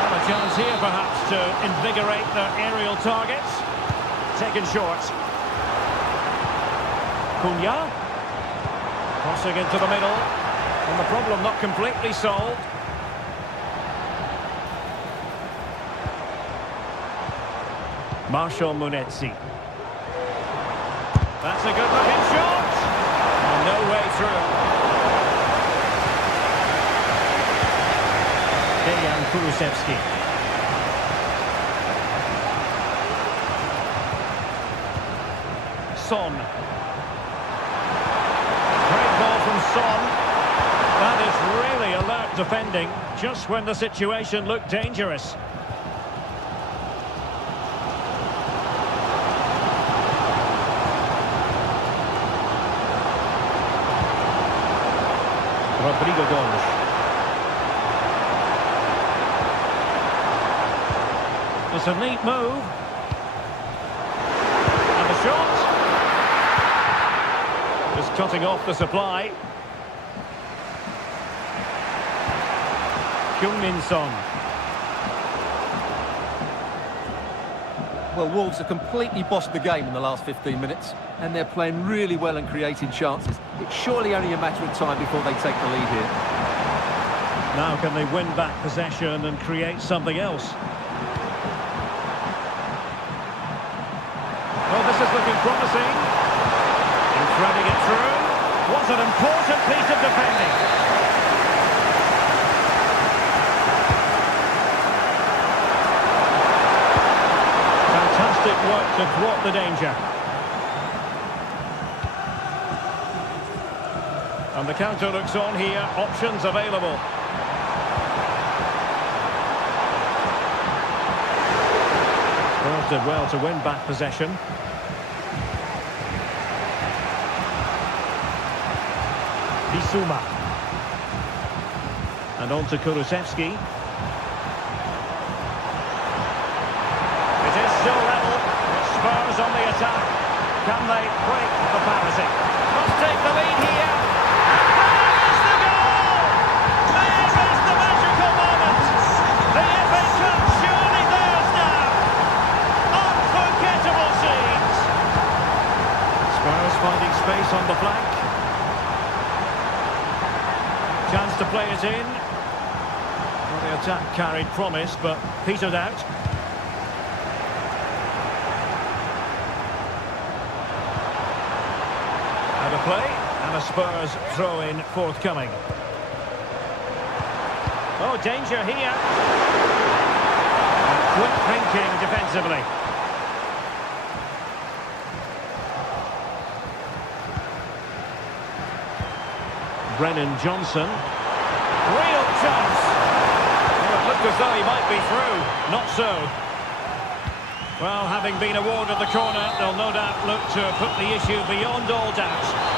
Well, a chance here, perhaps, to invigorate their aerial targets. Taken short. Cunha. Crossing into the middle. And the problem not completely solved. Marshall Munetsi. That's a good-looking shot. And no way through. Dejan Kulusevski. Son. Great ball from Son. That is really alert defending, just when the situation looked dangerous. Rodrigo Gomes. It's a neat move. And the shot. Just cutting off the supply. Heung-min Son. Well, Wolves have completely bossed the game in the last 15 minutes, and they're playing really well and creating chances. It's surely only a matter of time before they take the lead here. Now can they win back possession and create something else? Well, this is looking promising. And threading it through. What an important piece of defending. Fantastic work to thwart the danger. And the counter looks on here, options available. Spurs did well to win back possession. Bissouma. And on to Kulusevski. It is still level. Spurs on the attack. Can they break the parity? Must take the lead here. Finding space on the flank. Chance to play it in. Well, the attack carried promise, but petered out. Out of play, and a Spurs throw-in forthcoming. Oh, danger here. Quick thinking defensively. Brennan Johnson. Real chance. Well, it looked as though he might be through. Not so. Well, having been awarded the corner, they'll no doubt look to put the issue beyond all doubt.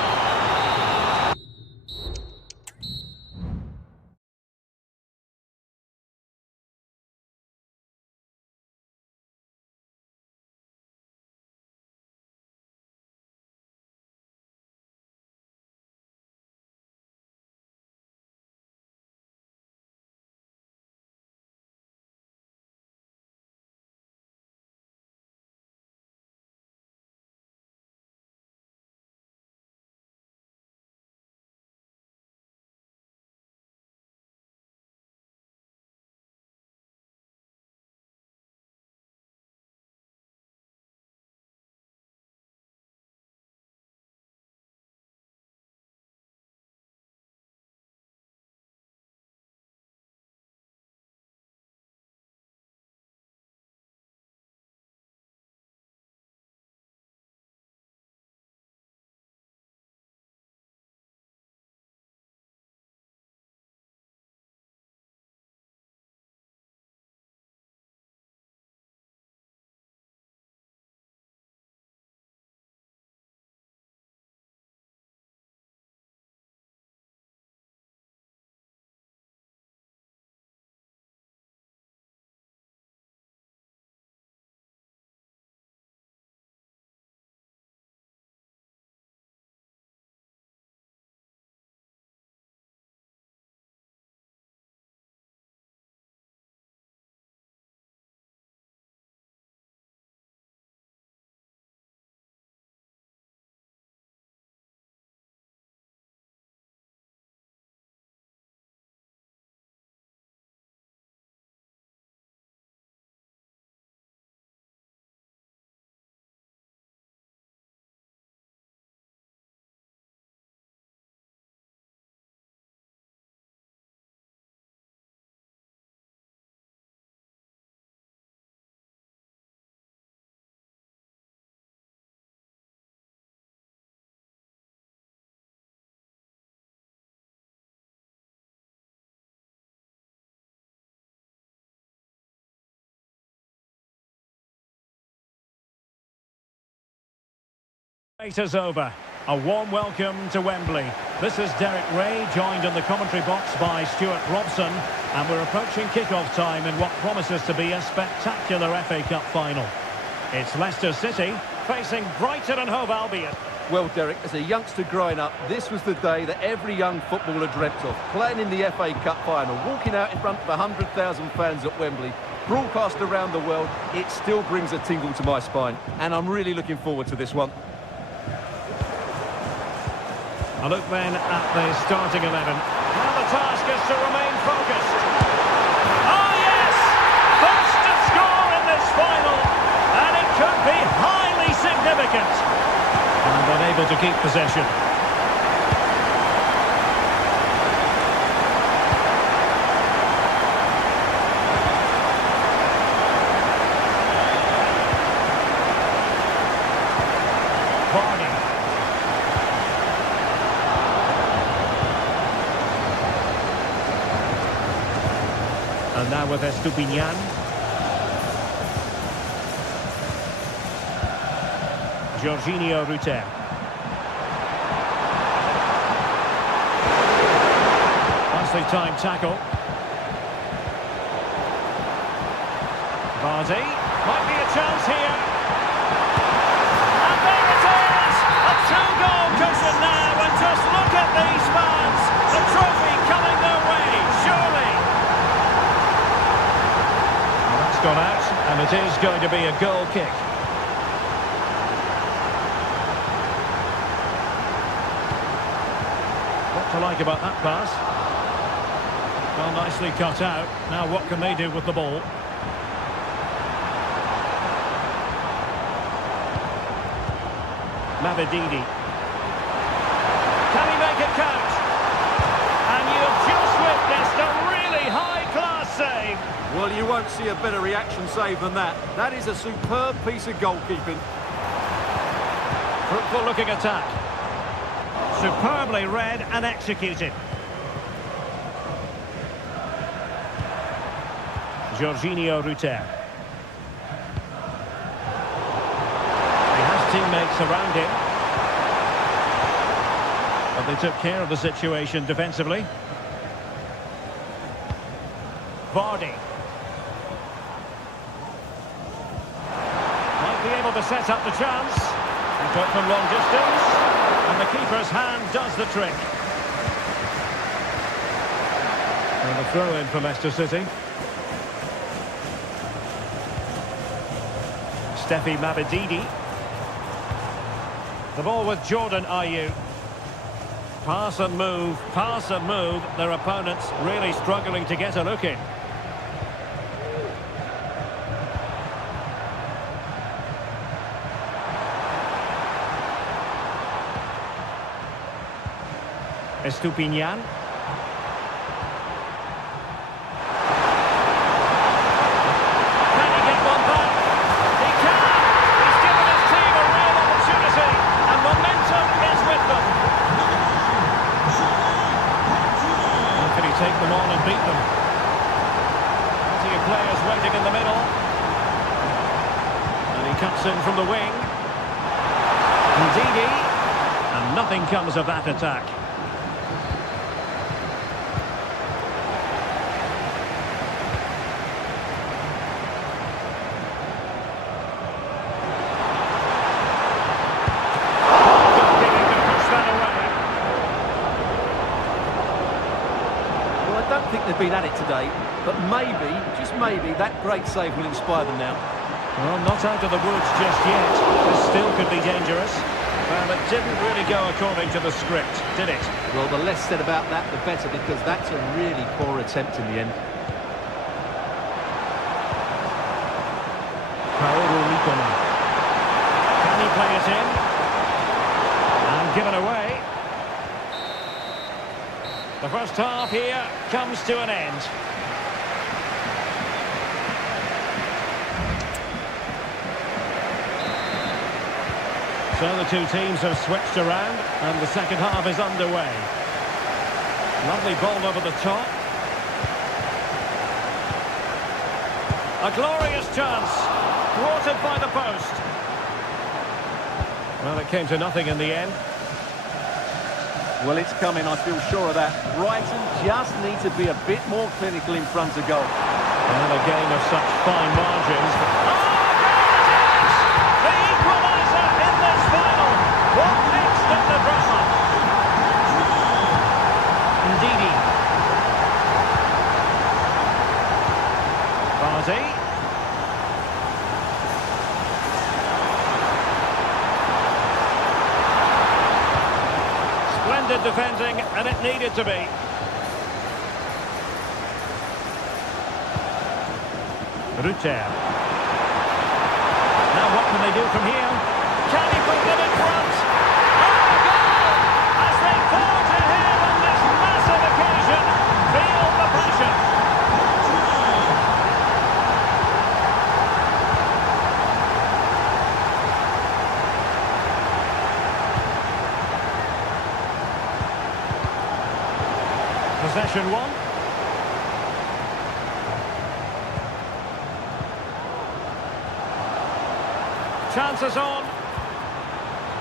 It is over. A warm welcome to Wembley. This is Derek Ray, joined in the commentary box by Stuart Robson, and we're approaching kick-off time in what promises to be a spectacular FA Cup final. It's Leicester City facing Brighton and Hove Albion. Well, Derek, as a youngster growing up, this was the day that every young footballer dreamt of. Playing in the FA Cup final, walking out in front of 100,000 fans at Wembley, broadcast around the world, it still brings a tingle to my spine. And I'm really looking forward to this one. A look then at the starting 11. Now the task is to remain focused. Oh yes! First to score in this final, and it could be highly significant. And unable to keep possession. And now with Estupinian. Jorginho Ruter. Nicely timed tackle. Vardy. Might be a chance here. And there it is! A two-goal cushion now, and just look at these fans! The trophy coming their way, surely! Gone out, and it is going to be a goal kick. What to like about that pass? Well, nicely cut out. Now what can they do with the ball? Mavididi. Can he make it count? And you've just witnessed a really high-class save. Well, you won't see a better reaction save than that. That is a superb piece of goalkeeping. Fruitful looking attack. Superbly read and executed. Jorginho Ruter. He has teammates around him. But they took care of the situation defensively. Vardy. Be able to set up the chance. And put from long distance. And the keeper's hand does the trick. And a throw in for Leicester City. Steffi Mavididi. The ball with Jordan Ayew. Pass and move, pass and move. Their opponents really struggling to get a look in. Estupinian. Can he get one back? He can! He's given his team a real opportunity, and momentum is with them. How can he take them on and beat them? Plenty of players waiting in the middle. And he cuts in from the wing. Ndidi. And nothing comes of that attack. They've been at it today, but maybe, just maybe, that great save will inspire them now. Well, not out of the woods just yet. This still could be dangerous. Well, it didn't really go according to the script, did it? Well, the less said about that, the better, because that's a really poor attempt in the end. Paolo Nicola. Can he play it in? And given away. The first half here comes to an end. So the two teams have switched around and the second half is underway. Lovely ball over the top. A glorious chance. Thwarted by the post. Well, it came to nothing in the end. Well, it's coming, I feel sure of that. Brighton just need to be a bit more clinical in front of goal. Another game of such fine margins. Oh, there it is! The equaliser in this final. What next in the drama? Ndidi. Vardy. Splendid defending, and it needed to be. Rutter. Now what can they do from here? Can he put them in front? Oh, goal! As they forge ahead on this massive occasion. Feel the passion. Possession one. Chances on.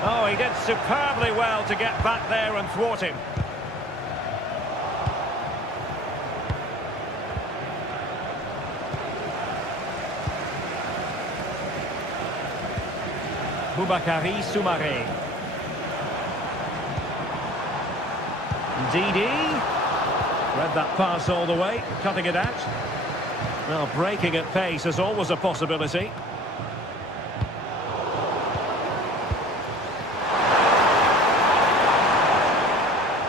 Oh, he did superbly well to get back there and thwart him. Boubakary Soumaré. Ndidi. Read that pass all the way, cutting it out. Well, breaking at pace is always a possibility.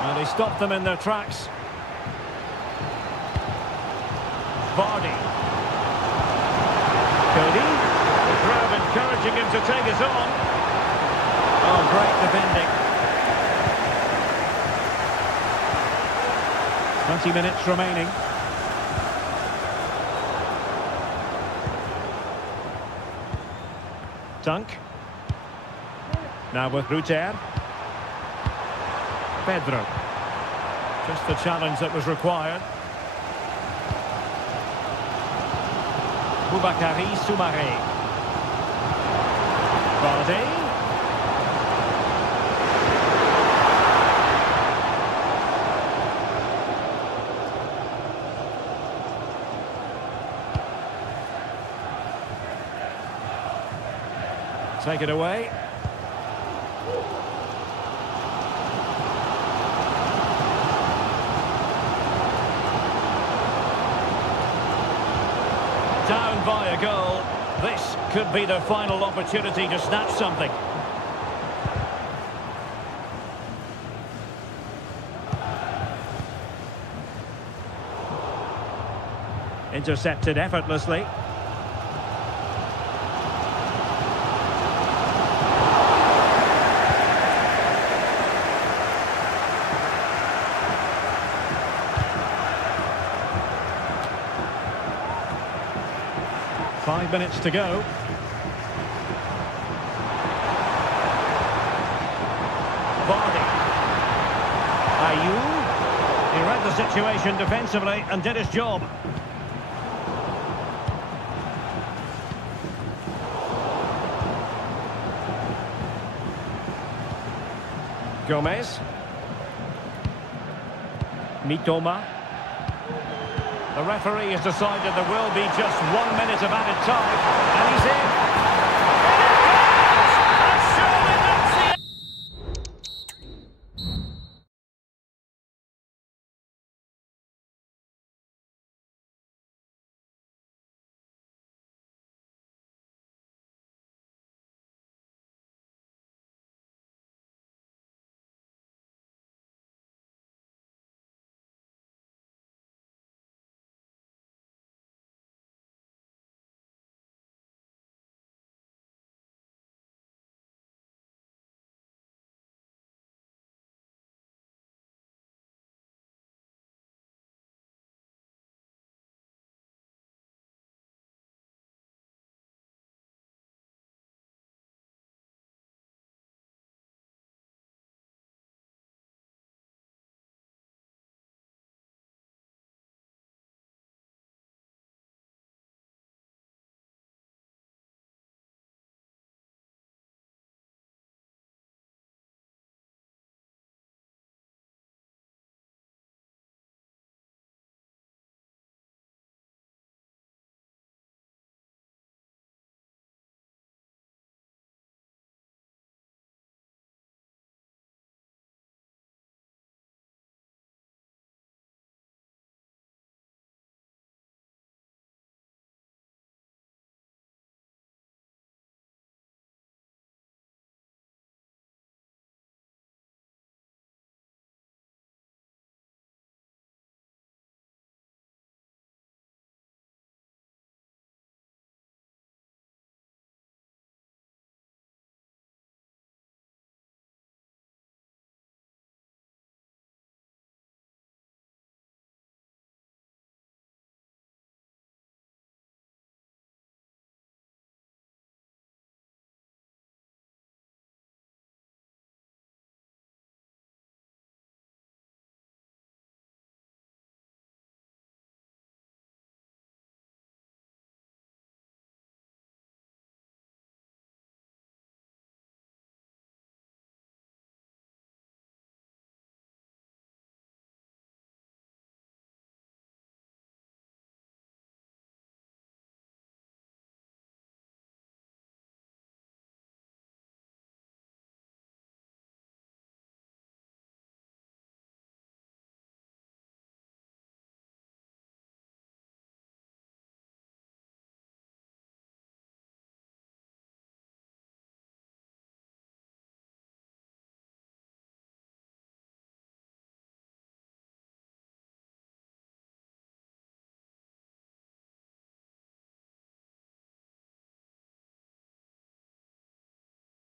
And he stopped them in their tracks. Vardy. Cody. The crowd encouraging him to take his on. Oh, great defending. 20 minutes remaining. Dunk. Now with Rutter. Pedro. Just the challenge that was required. Boubakary Soumaré. Vardy. Take it away. Down by a goal. This could be their final opportunity to snatch something. Intercepted effortlessly. Five minutes to go. Vardy. Ayew. He read the situation defensively and did his job. Gomez. Mitoma. The referee has decided there will be just 1 minute of added time, and he's in.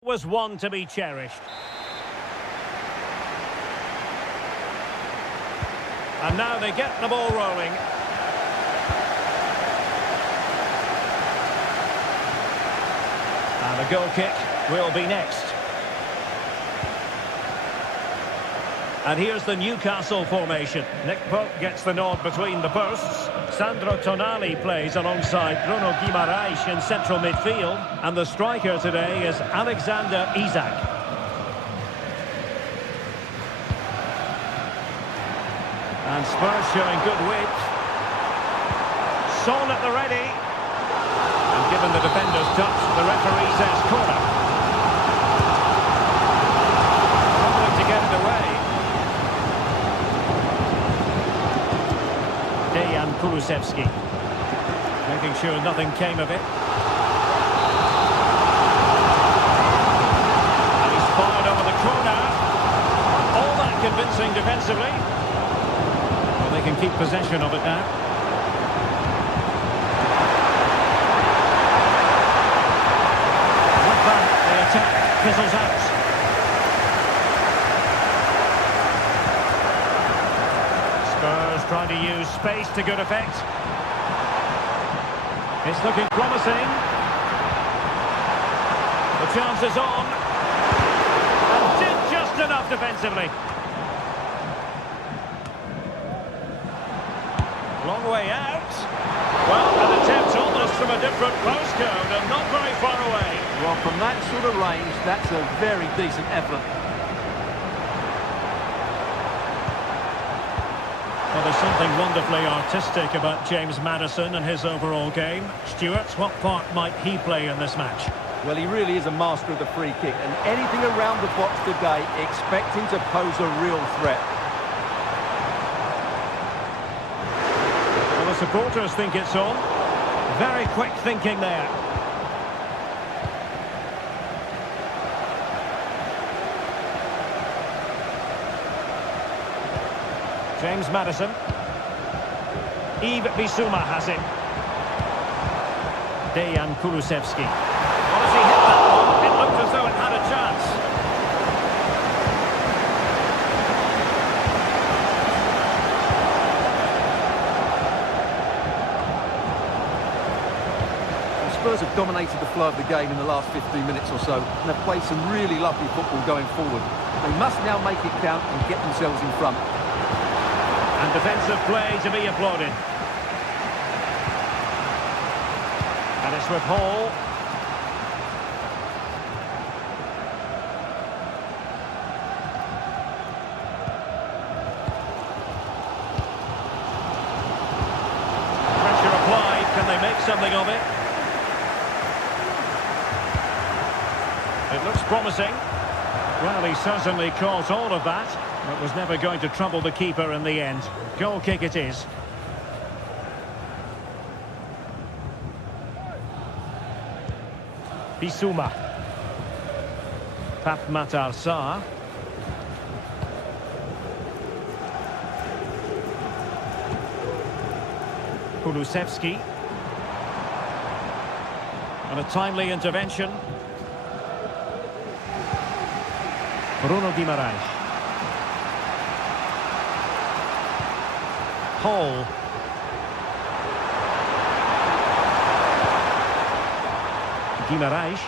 Was one to be cherished. And now they get the ball rolling. And the goal kick will be next. And here's the Newcastle formation. Nick Pope gets the nod between the posts. Sandro Tonali plays alongside Bruno Guimaraes in central midfield. And the striker today is Alexander Isak. And Spurs showing good width. Son at the ready. And given the defender's touch, the referee says corner. Struggling to get it away. Dejan Kulusevski, making sure nothing came of it. And he's fired over the corner. All that convincing defensively. Well, they can keep possession of it now. With that, the attack fizzles out. Spurs trying to use space to good effect. It's looking promising. The chance is on. And did just enough defensively. Long way out. Well, an attempt almost from a different postcode and not very far away. Well, from that sort of range, that's a very decent effort. Well, there's something wonderfully artistic about James Maddison and his overall game. Stuart, what part might he play in this match? Well, he really is a master of the free kick, and anything around the box today, expect him to pose a real threat. Well, the supporters think it's on. Very quick thinking there. James Maddison. Yves Bissouma has it. Dejan Kulusevski. Well, as he hit that one, it looked as though it had a chance. The Spurs have dominated the flow of the game in the last 15 minutes or so, and have played some really lovely football going forward. They must now make it count and get themselves in front. And defensive play to be applauded. And it's with Hall. Pressure applied. Can they make something of it? It looks promising. Well, he certainly caught all of that. But was never going to trouble the keeper in the end. Goal kick it is. Bissouma. Pape Matar Sarr. Kulusevski. And a timely intervention. Bruno Guimaraes. Hall. Guimaraes.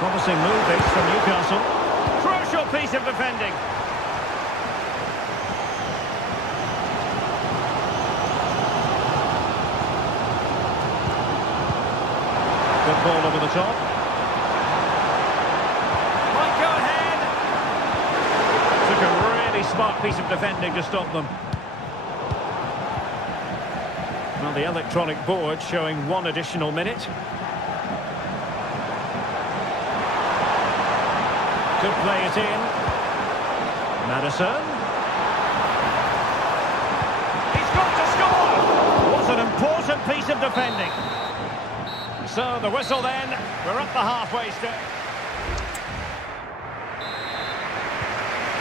Promising move this from Newcastle. Crucial piece of defending. Good ball over the top. Might go ahead. Took a really smart piece of defending to stop them. Well, the electronic board showing one additional minute. Could play it in. Maddison. He's got to score! What an important piece of defending. So the whistle then. We're up the halfway step.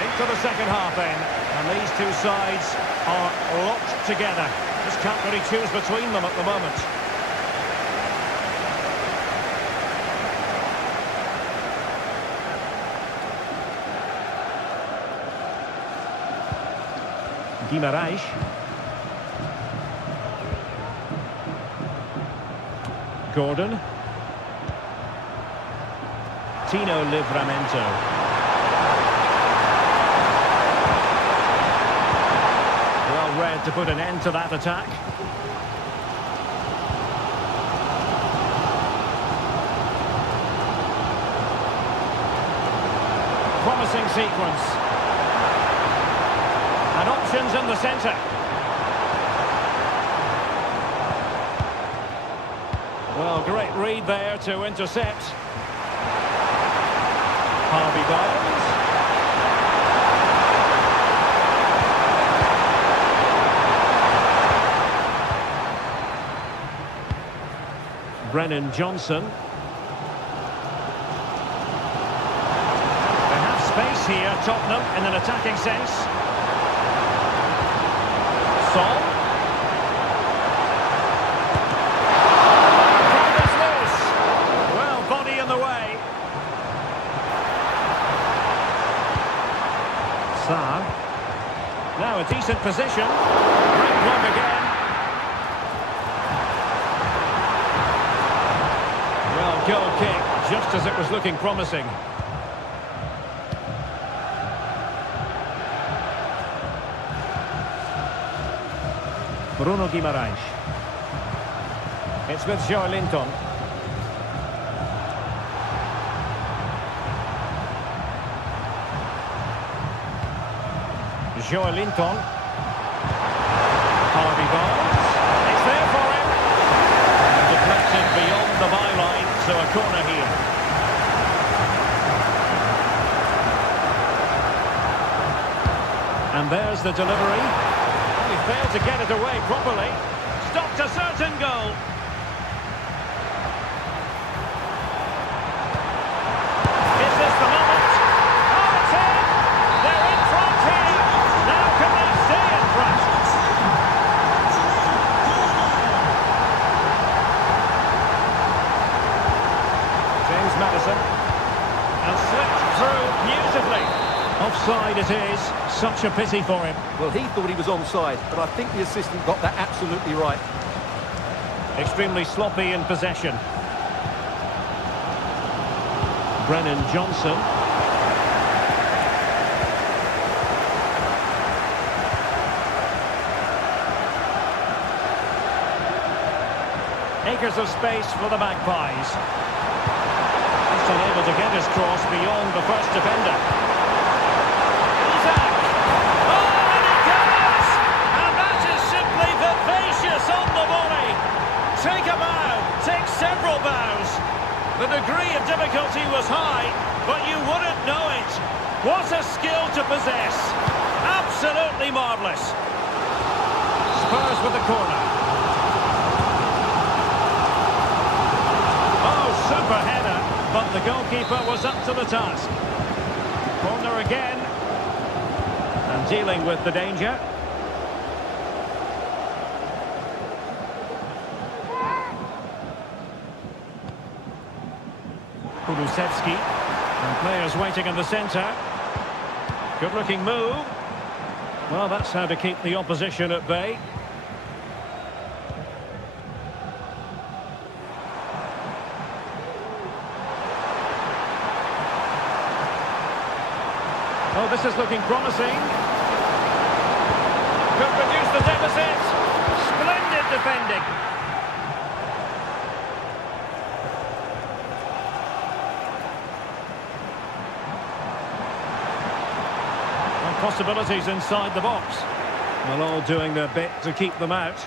Into the second half then. And these two sides are locked together. Just can't really choose between them at the moment. Guimaraes. Gordon. Tino Livramento. Well read to put an end to that attack. Promising sequence. And options in the centre. Well, great read there to intercept. Harvey Barnes. Brennan Johnson. They have space here, Tottenham, in an attacking sense. Son. Driver's loose. Well, body in the way. Sarr. Now a decent position. Great block again. Well, goal kick, just as it was looking promising. Bruno Guimaraes. It's with Joelinton. Joelinton. Harvey Barnes. It's there for him. Deflected beyond the byline, so a corner here. And there's the delivery. He failed to get it away properly. Stopped a certain goal. Is this the moment? Oh, it's in! They're in front here. Now can they stay in front? James Maddison. And slipped through beautifully. Offside it is. Such a pity for him. Well, he thought he was onside, but I think the assistant got that absolutely right. Extremely sloppy in possession. Brennan Johnson. Acres of space for the Magpies. Just unable to get his cross beyond the first defender. On the volley. Take a bow, take several bows. The degree of difficulty was high, but you wouldn't know it. What a skill to possess. Absolutely marvellous. Spurs with the corner. Oh, super header, but the goalkeeper was up to the task. Corner again. And dealing with the danger. Kulusevski, and players waiting in the centre. Good looking move. Well, that's how to keep the opposition at bay. Oh, this is looking promising. Could reduce the deficit. Splendid defending. Possibilities inside the box. Well, all doing their bit to keep them out.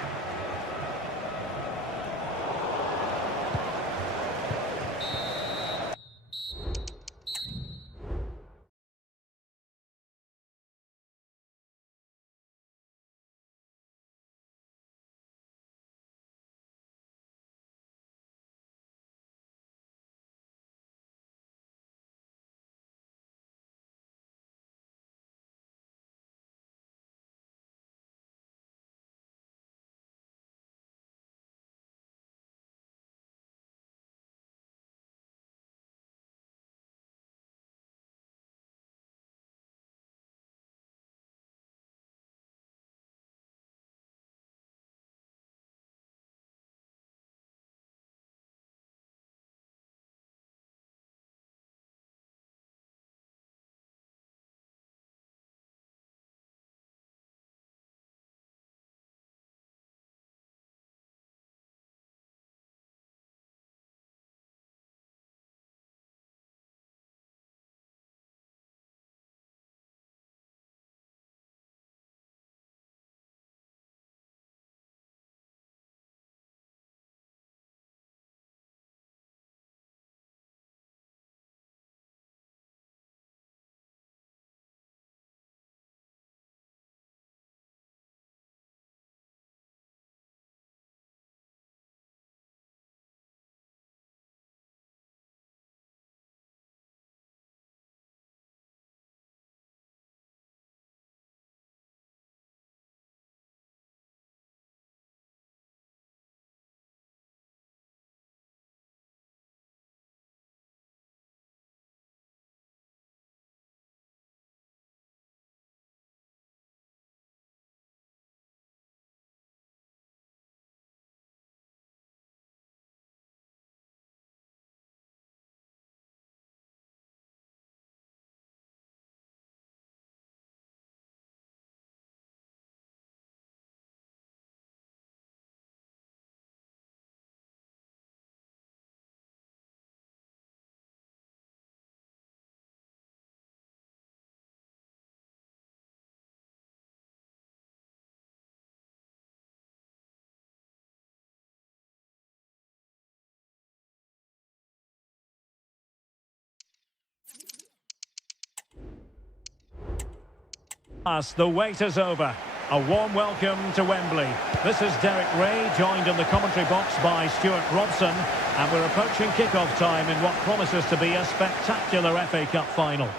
As the wait is over. A warm welcome to Wembley. This is Derek Ray, joined in the commentary box by Stuart Robson, and we're approaching kick-off time in what promises to be a spectacular FA Cup final.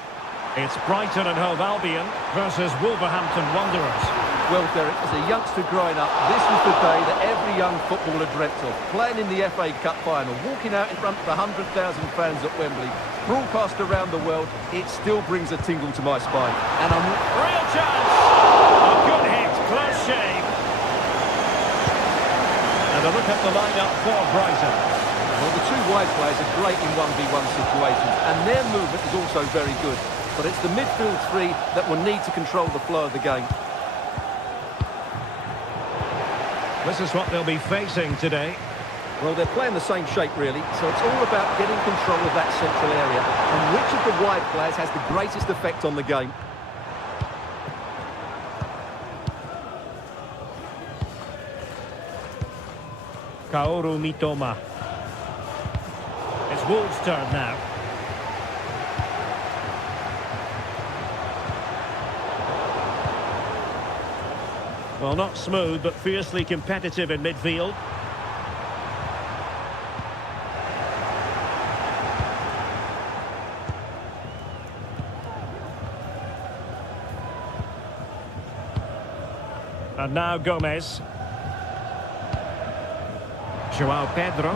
It's Brighton and Hove Albion versus Wolverhampton Wanderers. Well, Derek, as a youngster growing up, this was the day that every young footballer dreamt of. Playing in the FA Cup final, walking out in front of 100,000 fans at Wembley, broadcast around the world, it still brings a tingle to my spine. And I'm... Real chance! A good hit, close shave. And a look at the lineup for Brighton. Well, the two wide players are great in 1v1 situations, and their movement is also very good. But it's the midfield three that will need to control the flow of the game. This is what they'll be facing today. Well, they're playing the same shape, really, so it's all about getting control of that central area and which of the wide players has the greatest effect on the game. Kaoru Mitoma. It's Wolves' turn now. Well, not smooth, but fiercely competitive in midfield. And now Gomez. João Pedro.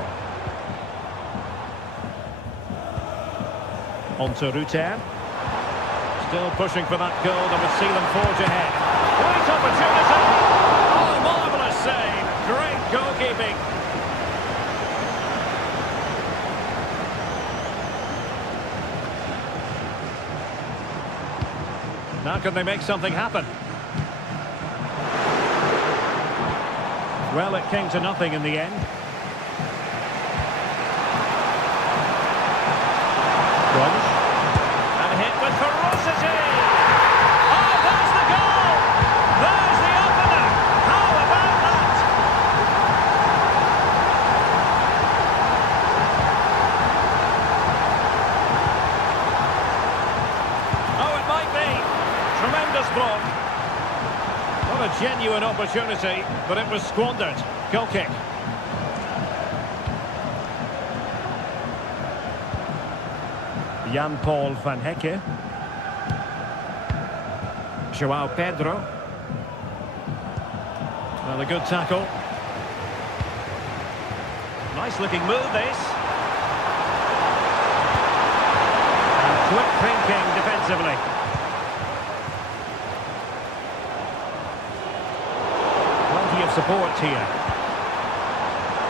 On to Ruter. Still pushing for that goal that would see them forge ahead. Great opportunity! Oh, marvellous save! Great goalkeeping! Now can they make something happen? Well, it came to nothing in the end. Bronze. And hit with ferocity! Oh, there's the goal! There's the opener! How about that? Oh, it might be. Tremendous block. What a genuine opportunity, but it was squandered. Goal kick. Jan-Paul van Hecke. João Pedro. Well, a good tackle. Nice looking move, this. And quick thinking defensively. Plenty of support here.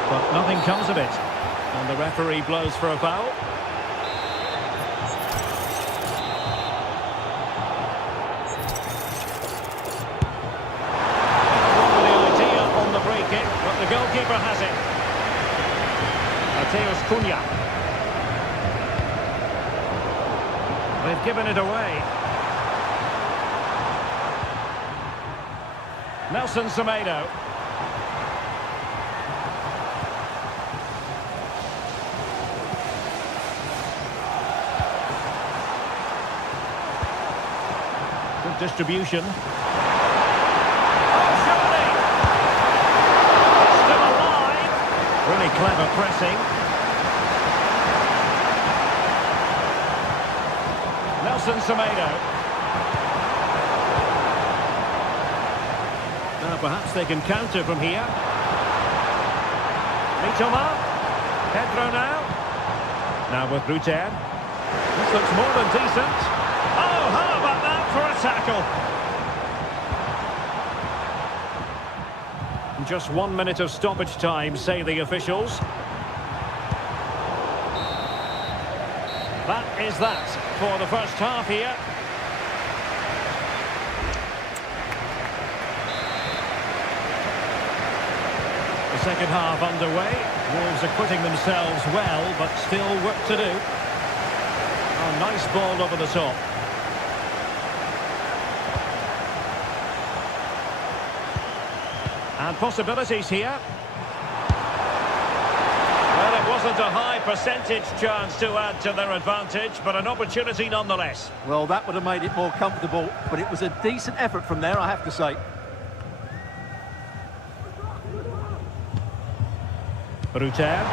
But nothing comes of it. And the referee blows for a foul. The goalkeeper has it. Mateus Cunha. They've given it away. Nelson Semedo. Good distribution. Really clever pressing. Nelson Semedo. Now perhaps they can counter from here. Mitoma. Pedro now. Now with Ruter. This looks more than decent. Oh, how about that for a tackle? Just 1 minute of stoppage time, say the officials. That is that for the first half here. The second half underway. Wolves acquitting themselves well, but still work to do. A nice ball over the top. And possibilities here. Well, it wasn't a high percentage chance to add to their advantage, but an opportunity nonetheless. Well, that would have made it more comfortable, but it was a decent effort from there, I have to say. Ruter.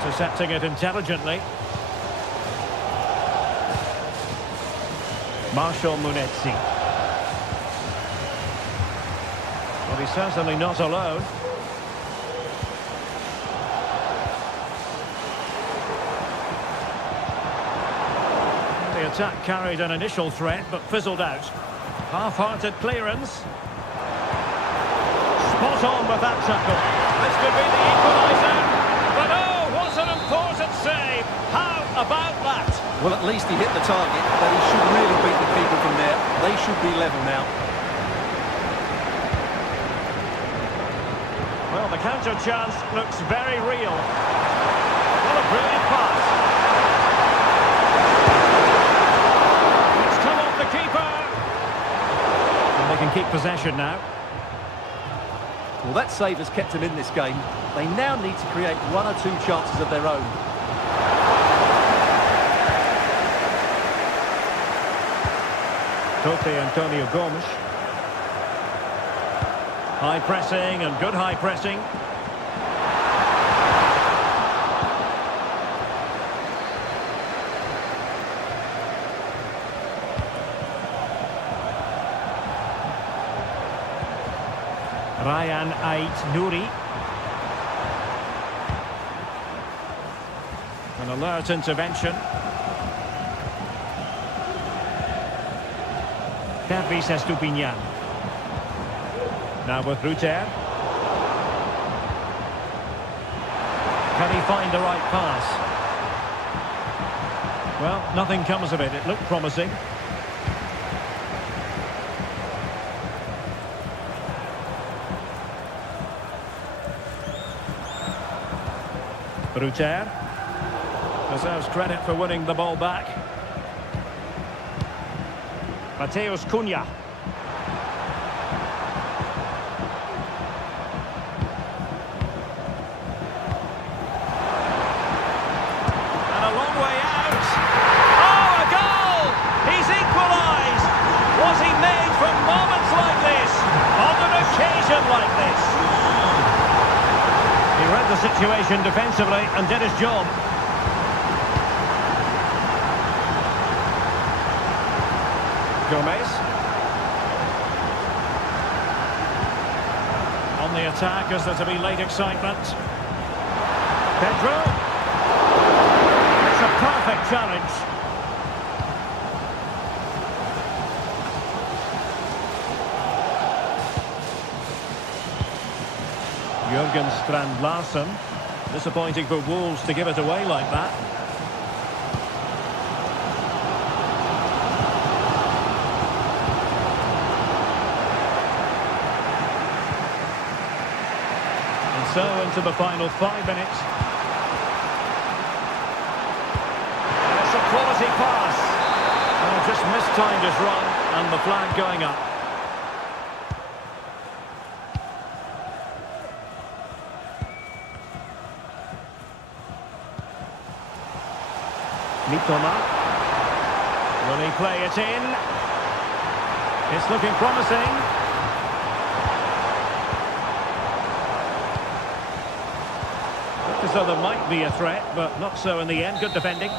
Intercepting it intelligently. Marshall Munetsi. Well, he's certainly not alone. The attack carried an initial threat, but fizzled out. Half-hearted clearance. Spot on with that tackle. This could be the equaliser. But oh, what an important save. How about that? Well, at least he hit the target, but he should really beat the keeper from there. They should be level now. Well, the counter chance looks very real. What a brilliant pass. It's come off the keeper. And they can keep possession now. Well, that save has kept them in this game. They now need to create one or two chances of their own. Tote Antonio Gomes. High pressing and good high pressing. Ryan Ait Nouri. An alert intervention. Kervis Estupinian. Now with Ruter. Can he find the right pass? Well, nothing comes of it. It looked promising. Ruter deserves credit for winning the ball back. Mateus Cunha. And a long way out. Oh, a goal! He's equalised! Was he made for moments like this? On an occasion like this? He read the situation defensively and did his job. Gomez. On the attack, is there to be late excitement? Pedro. It's a perfect challenge. Jürgen Strand Larsen. Disappointing for Wolves to give it away like that. And so into the final 5 minutes. And it's a quality pass. And just mistimed his run and the flag going up. Mitoma. Will he play it in? It's looking promising. Looked as though there might be a threat, but not so in the end. Good defending.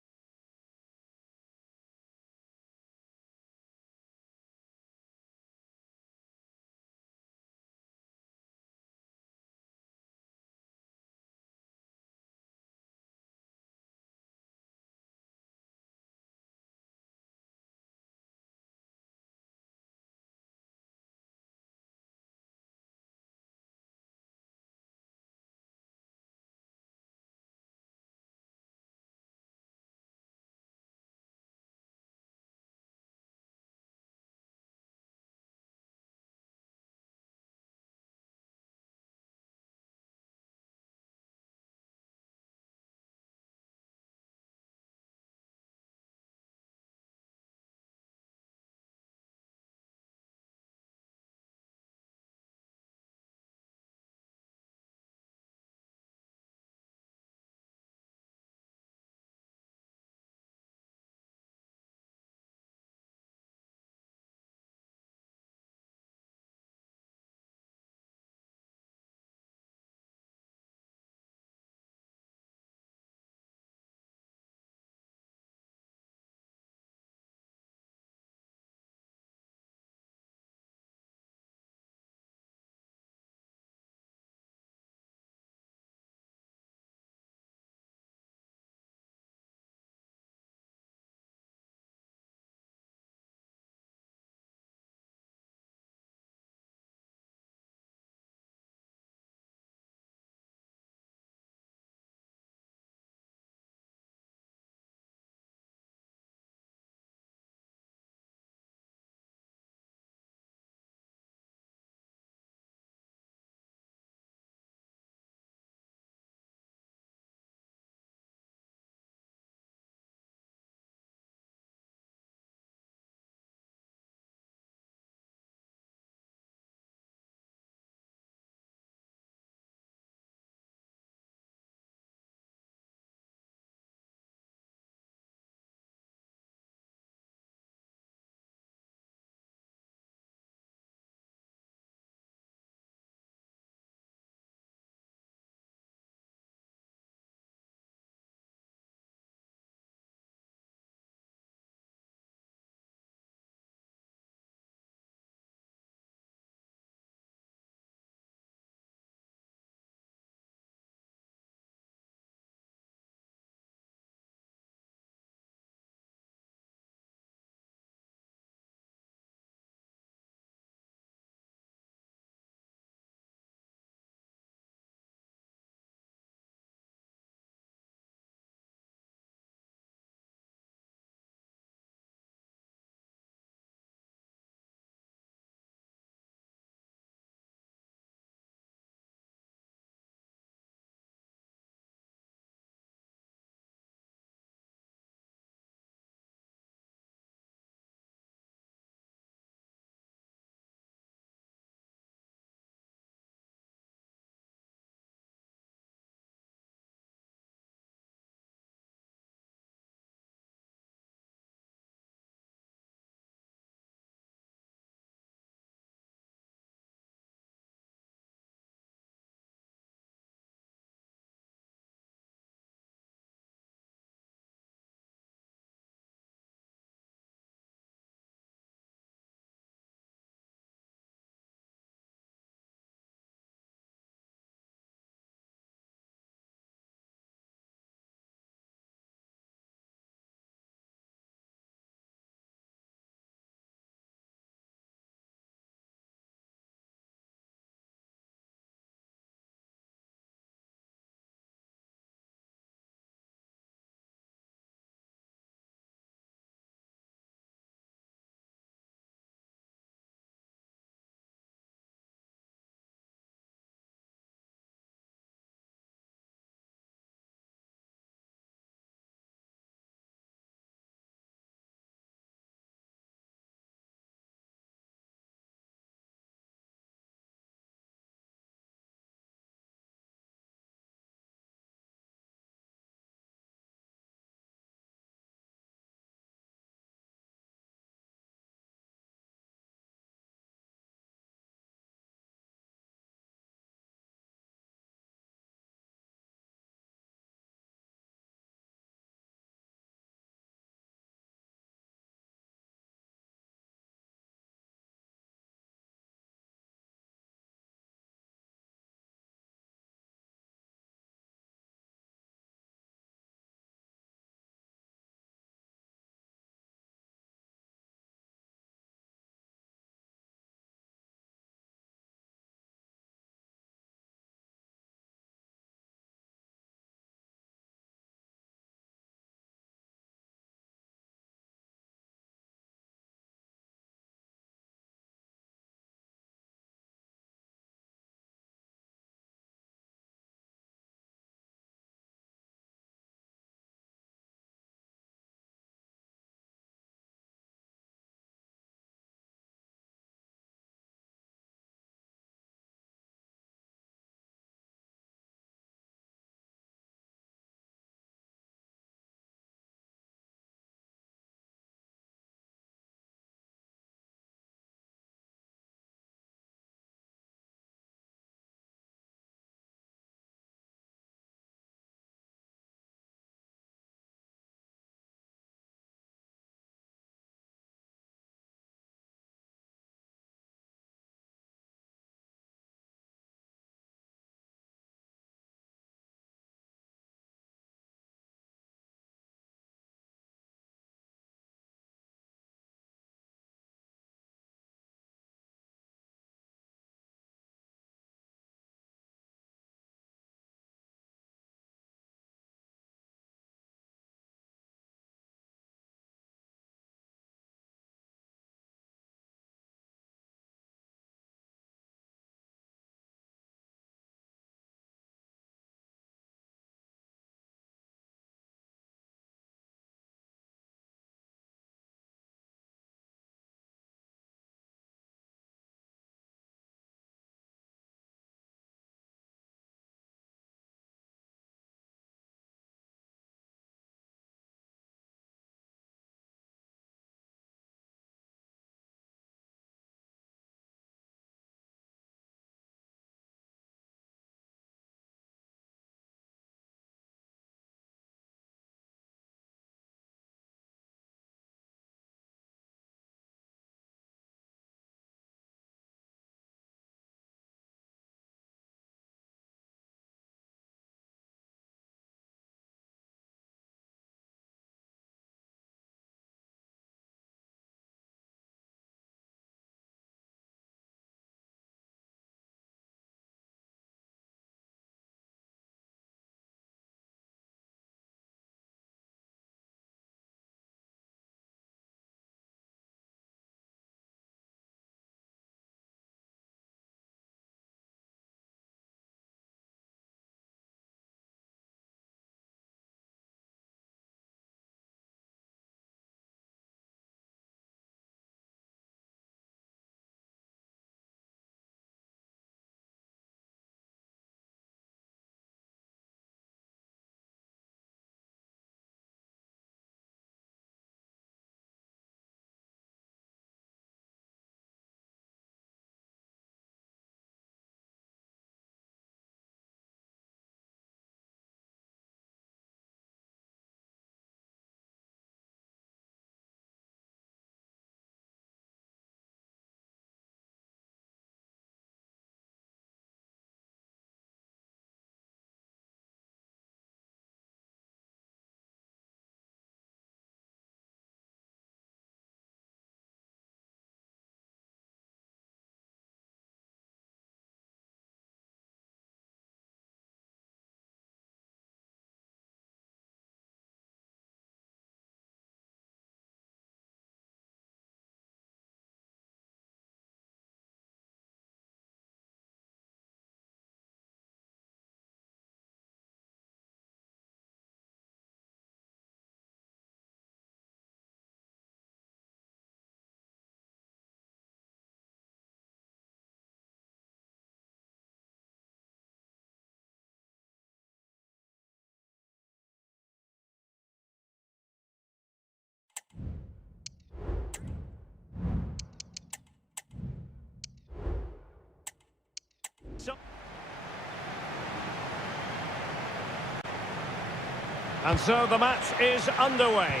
And so the match is underway.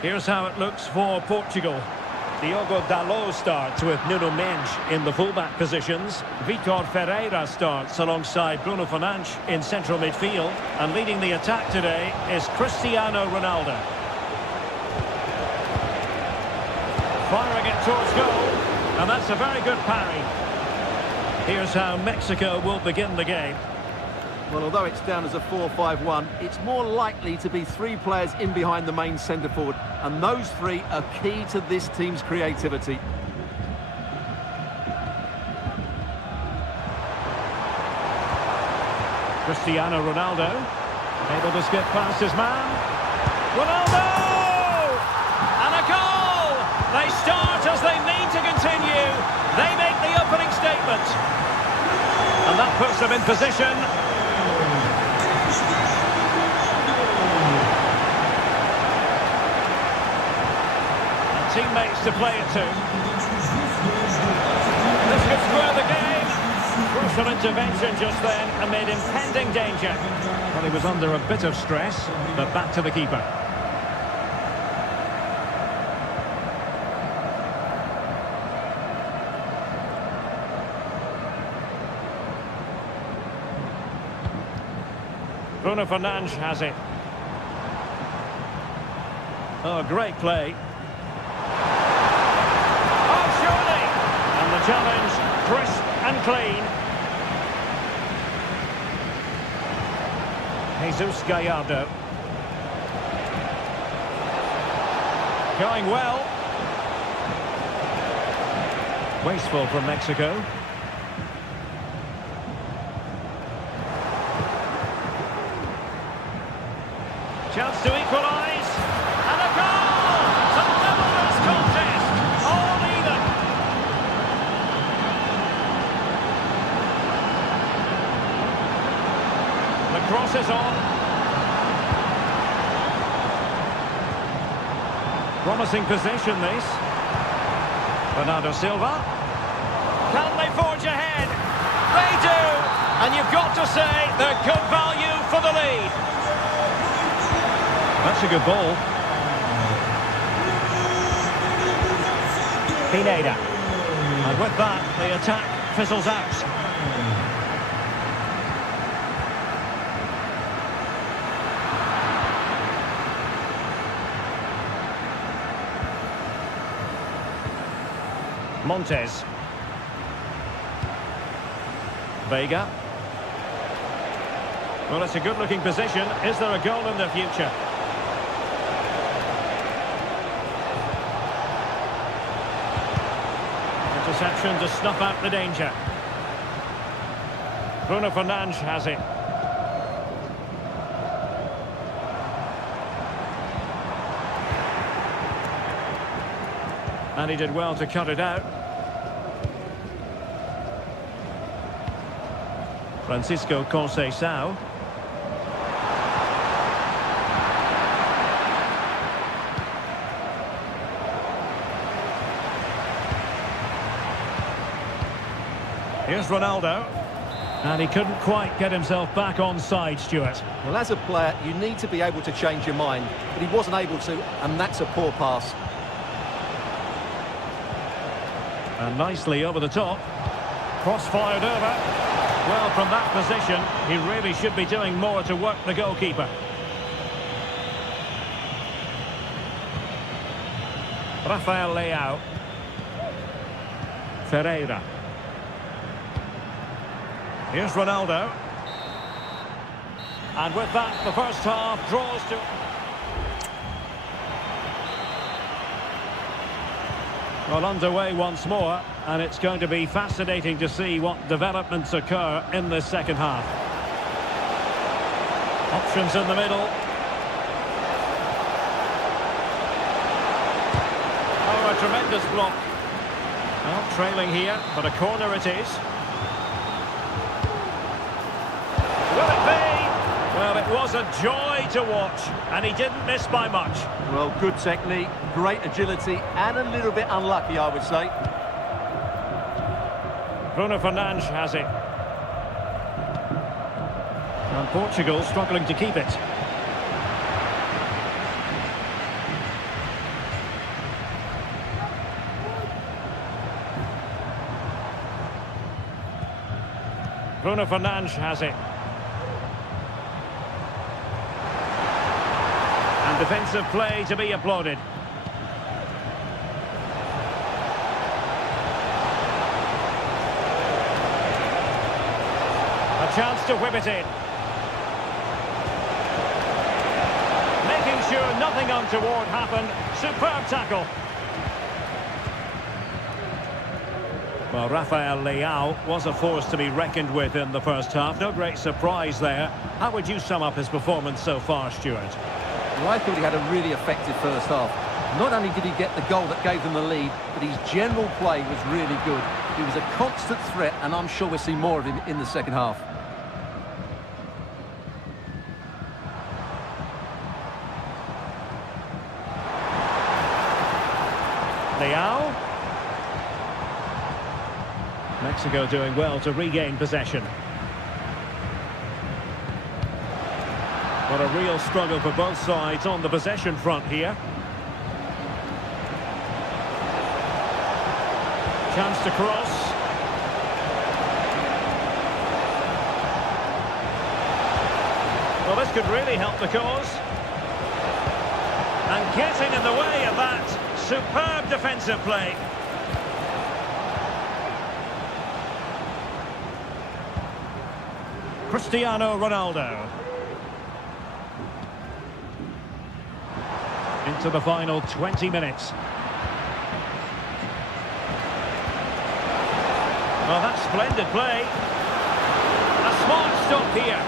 Here's how it looks for Portugal. Diogo Dalot starts with Nuno Mendes in the fullback positions. Vitor Ferreira starts alongside Bruno Fernandes in central midfield. And leading the attack today is Cristiano Ronaldo. Firing it towards goal. And that's a very good parry. Here's how Mexico will begin the game. Well, although it's down as a 4-5-1, it's more likely to be three players in behind the main centre-forward, and those three are key to this team's creativity. Cristiano Ronaldo, able to skip past his man. Ronaldo! And a goal! They start as they mean to continue. They make the opening statement. And that puts them in position. Teammates to play it to. This could square the game. Crucial intervention just then amid impending danger. Well, he was under a bit of stress, but back to the keeper. Bruno Fernandes has it. Oh, great play. Challenge, crisp and clean. Jesus Gallardo. Going well. Wasteful from Mexico. Chance to equalise. And a goal! To level this contest. All even. Cross is on. Promising position, this. Bernardo Silva. Can they forge ahead? They do! And you've got to say they're good value for the lead. That's a good ball. Pineda. And with that, the attack fizzles out. Montes. Vega. Well, it's a good-looking position. Is there a goal in the future? Interception to snuff out the danger. Bruno Fernandes has it. And he did well to cut it out. Francisco Conceição. Here's Ronaldo. And he couldn't quite get himself back on side, Stuart. Well, as a player, you need to be able to change your mind, but he wasn't able to, and that's a poor pass. And nicely over the top. Cross fired over. Well, from that position, he really should be doing more to work the goalkeeper. Rafael Leao. Ferreira. Here's Ronaldo. And with that, the first half draws to... Well, underway once more, and it's going to be fascinating to see what developments occur in this second half. Options in the middle. Oh, a tremendous block. Well, trailing here, but a corner it is. Will it be? Well, it was a joy to watch, and he didn't miss by much. Well, good technique, great agility, and a little bit unlucky, I would say. Bruno Fernandes has it. Portugal struggling to keep it. Bruno Fernandes has it. And defensive play to be applauded. A chance to whip it in. Making sure nothing untoward happened. Superb tackle. Well, Rafael Leao was a force to be reckoned with in the first half. No great surprise there. How would you sum up his performance so far, Stuart? Well, I thought he had a really effective first half. Not only did he get the goal that gave them the lead, but his general play was really good. He was a constant threat, and I'm sure we'll see more of him in the second half. Leao. Mexico doing well to regain possession. What a real struggle for both sides on the possession front here. Chance to cross. Well, this could really help the cause. And getting in the way of that. Superb defensive play. Cristiano Ronaldo. Into the final 20 minutes. Well, that's splendid play. A smart stop here.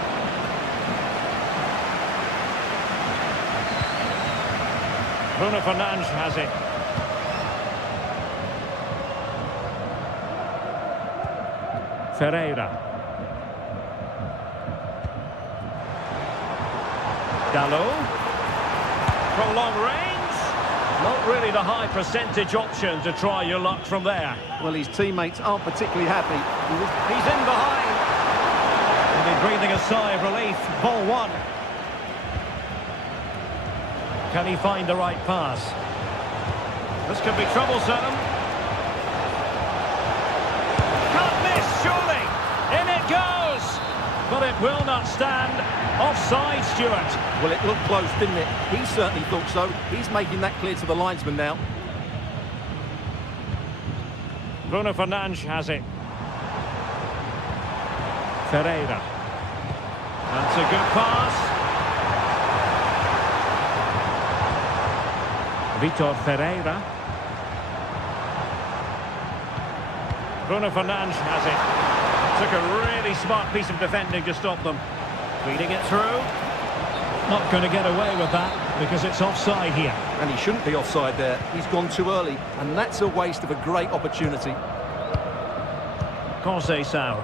Bruno Fernandes has it. Ferreira. Dalot. From long range. Not really the high percentage option to try your luck from there. Well, his teammates aren't particularly happy. He's in behind. And they're breathing a sigh of relief. Ball one. Can he find the right pass? This could be troublesome. Can't miss, surely. In it goes. But it will not stand. Offside, Stuart. Well, it looked close, didn't it? He certainly thought so. He's making that clear to the linesman now. Bruno Fernandes has it. Ferreira. That's a good pass. Vitor Ferreira. Bruno Fernandes has it. Took a really smart piece of defending to stop them. Feeding it through. Not going to get away with that because it's offside here. And he shouldn't be offside there. He's gone too early, and that's a waste of a great opportunity. Conceição.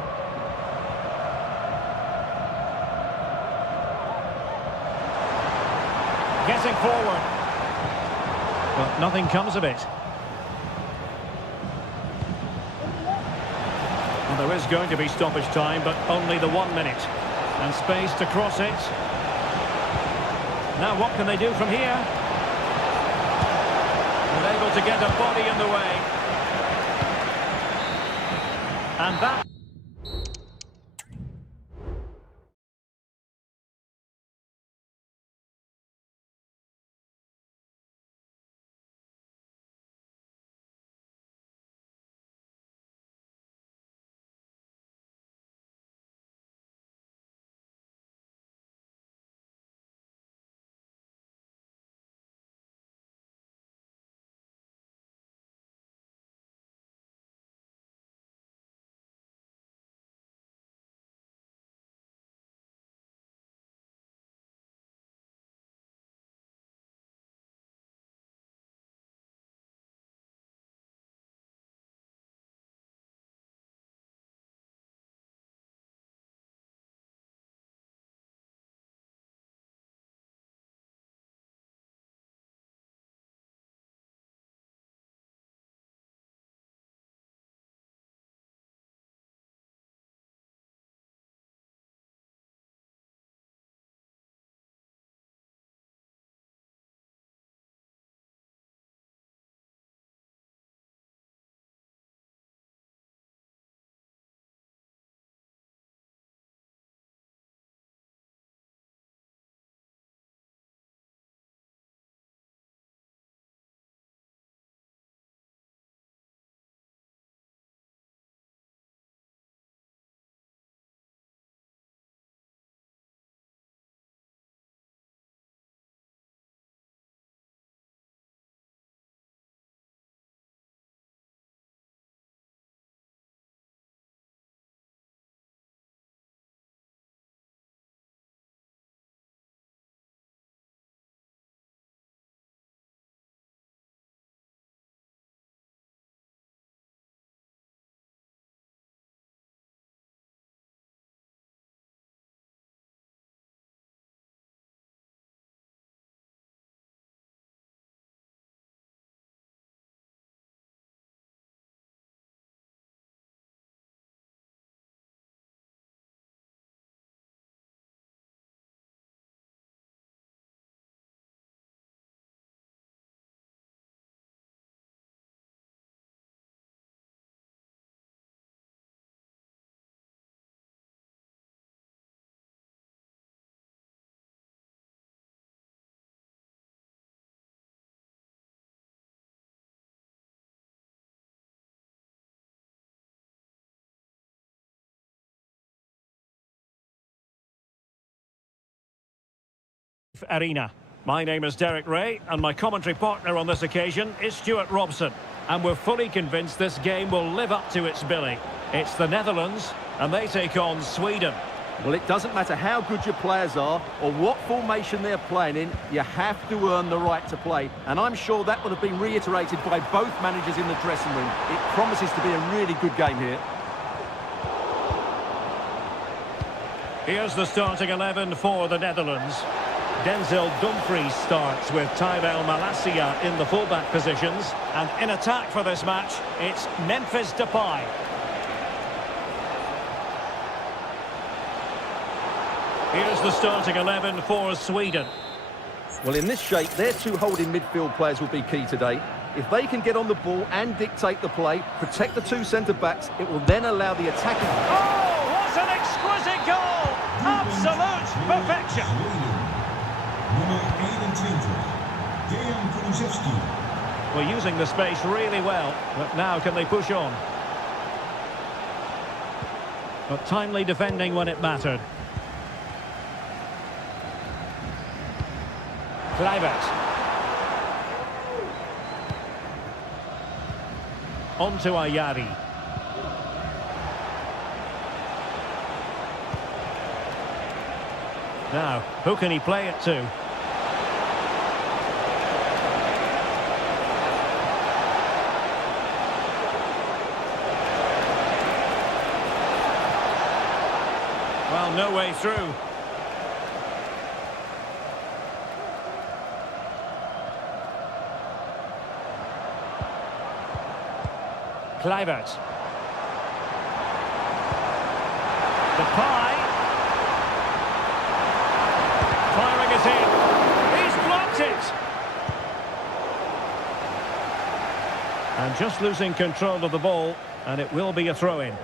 Getting forward. But nothing comes of it. Well, there is going to be stoppage time, but only the 1 minute. And space to cross it. Now what can they do from here? And able to get a body in the way. And that... live arena. My name is Derek Ray, and my commentary partner on this occasion is Stuart Robson. And we're fully convinced this game will live up to its billing. It's the Netherlands, and they take on Sweden. Well, it doesn't matter how good your players are or what formation they're playing in, you have to earn the right to play. And I'm sure that would have been reiterated by both managers in the dressing room. It promises to be a really good game here. Here's the starting 11 for the Netherlands. Denzel Dumfries starts with Tyrell Malacia in the fullback positions. And in attack for this match, it's Memphis Depay. Here's the starting 11 for Sweden. Well, in this shape, their two holding midfield players will be key today. If they can get on the ball and dictate the play, protect the two centre-backs, it will then allow the attacking... Oh, what an exquisite goal! Absolute perfection! We're using the space really well, but now can they push on? But timely defending when it mattered. Kluivert. On to Ayari. Now, who can he play it to? Well, no way through. Kluivert. Depay. Firing it in. He's blocked it. And just losing control of the ball, and it will be a throw-in.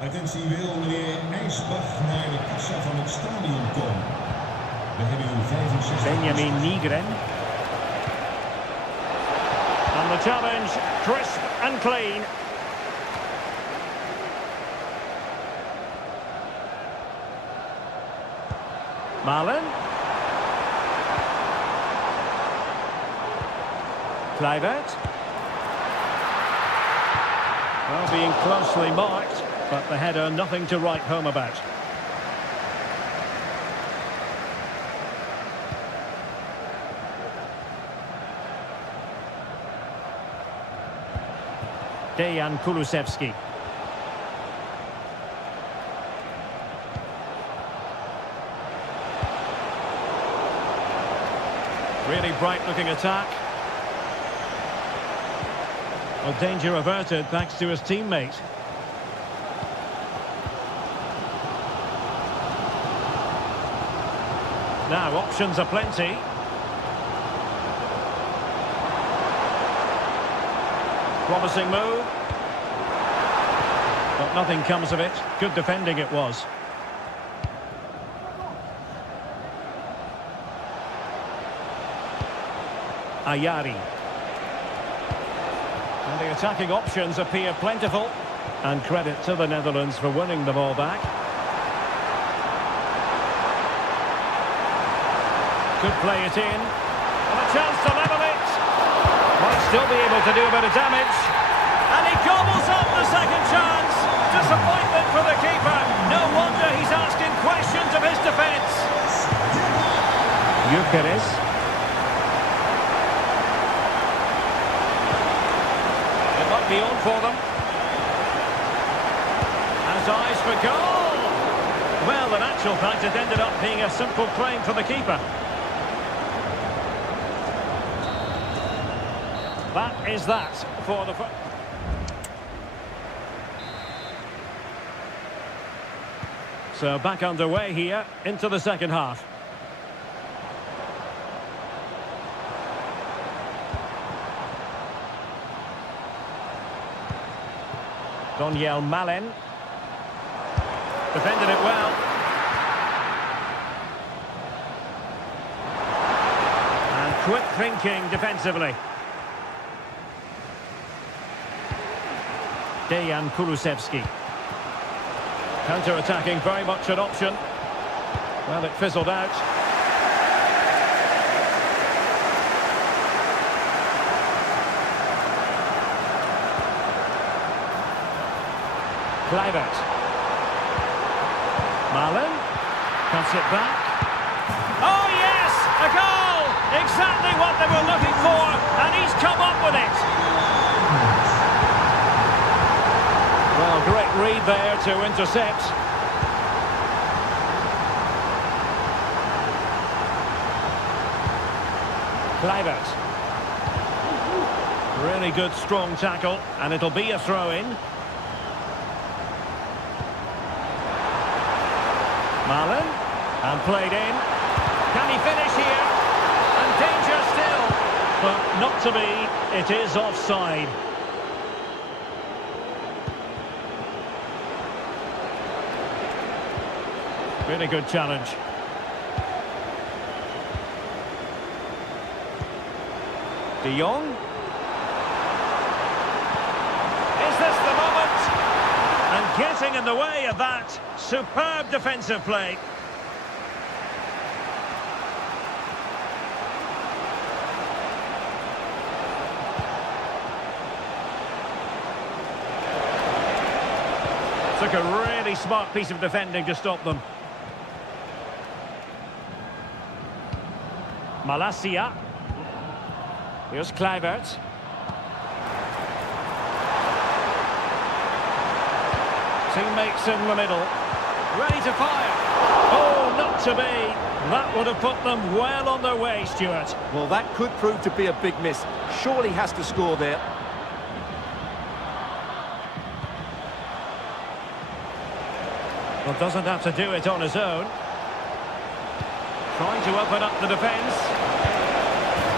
Attentie, wil meneer IJsbach naar de kassa van het stadion komen. We hebben u 65... Benjamin Nygren. And the challenge, crisp and clean. Malen. Kluivert. Well, being closely marked, but the header nothing to write home about. Dejan Kulusevski. Really bright-looking attack. Well, danger averted thanks to his teammate. Now, options are plenty. Promising move. But nothing comes of it. Good defending it was. Ayari. And the attacking options appear plentiful. And credit to the Netherlands for winning the ball back. Could play it in. And a chance to level it. Might still be able to do a bit of damage. And he gobbles up the second chance. Disappointment for the keeper. No wonder he's asking questions of his defence. Gyökeres. It might be on for them. Has eyes for goal. Well, in actual fact, it ended up being a simple claim for the keeper. That is that for the... So back underway here into the second half. Donyell Malen. Defended it well. And quick thinking defensively. Dejan Kulusevski. Counter-attacking, very much an option. Well, it fizzled out. Kluivert. Malen. Cuts it back. Oh, yes! A goal! Exactly what they were looking for, and he's come up with it. Well, great read there to intercept. Kluivert. Really good, strong tackle, and it'll be a throw-in. Malen, and played in. Can he finish here? And danger still. But not to be, it is offside. Really good challenge. De Jong. Is this the moment? And getting in the way of that. Superb defensive play. Took a really smart piece of defending to stop them. Malacia. Here's Kluivert. Teammates in the middle. Ready to fire. Oh, not to be. That would have put them well on their way, Stuart. Well, that could prove to be a big miss. Surely has to score there. Well, doesn't have to do it on his own. Trying to open up the defence.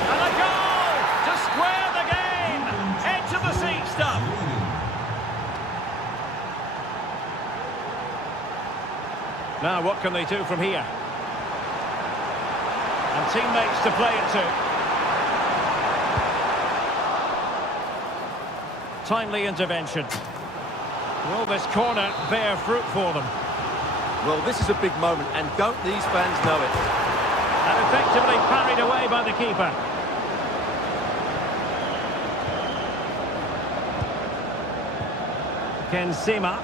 And a goal to square the game. Edge of the seat stuff. Now, what can they do from here? And teammates to play it to. Timely intervention. Will this corner bear fruit for them? Well, this is a big moment, and don't these fans know it? And effectively parried away by the keeper. Kensima.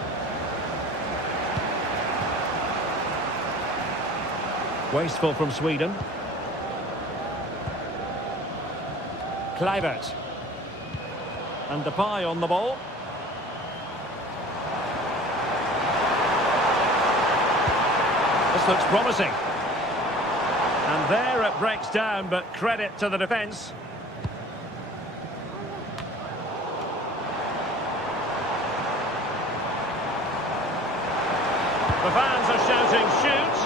Wasteful from Sweden. Kluivert. And Depay on the ball. This looks promising. And there it breaks down, but credit to the defence. The fans are shouting, shoot!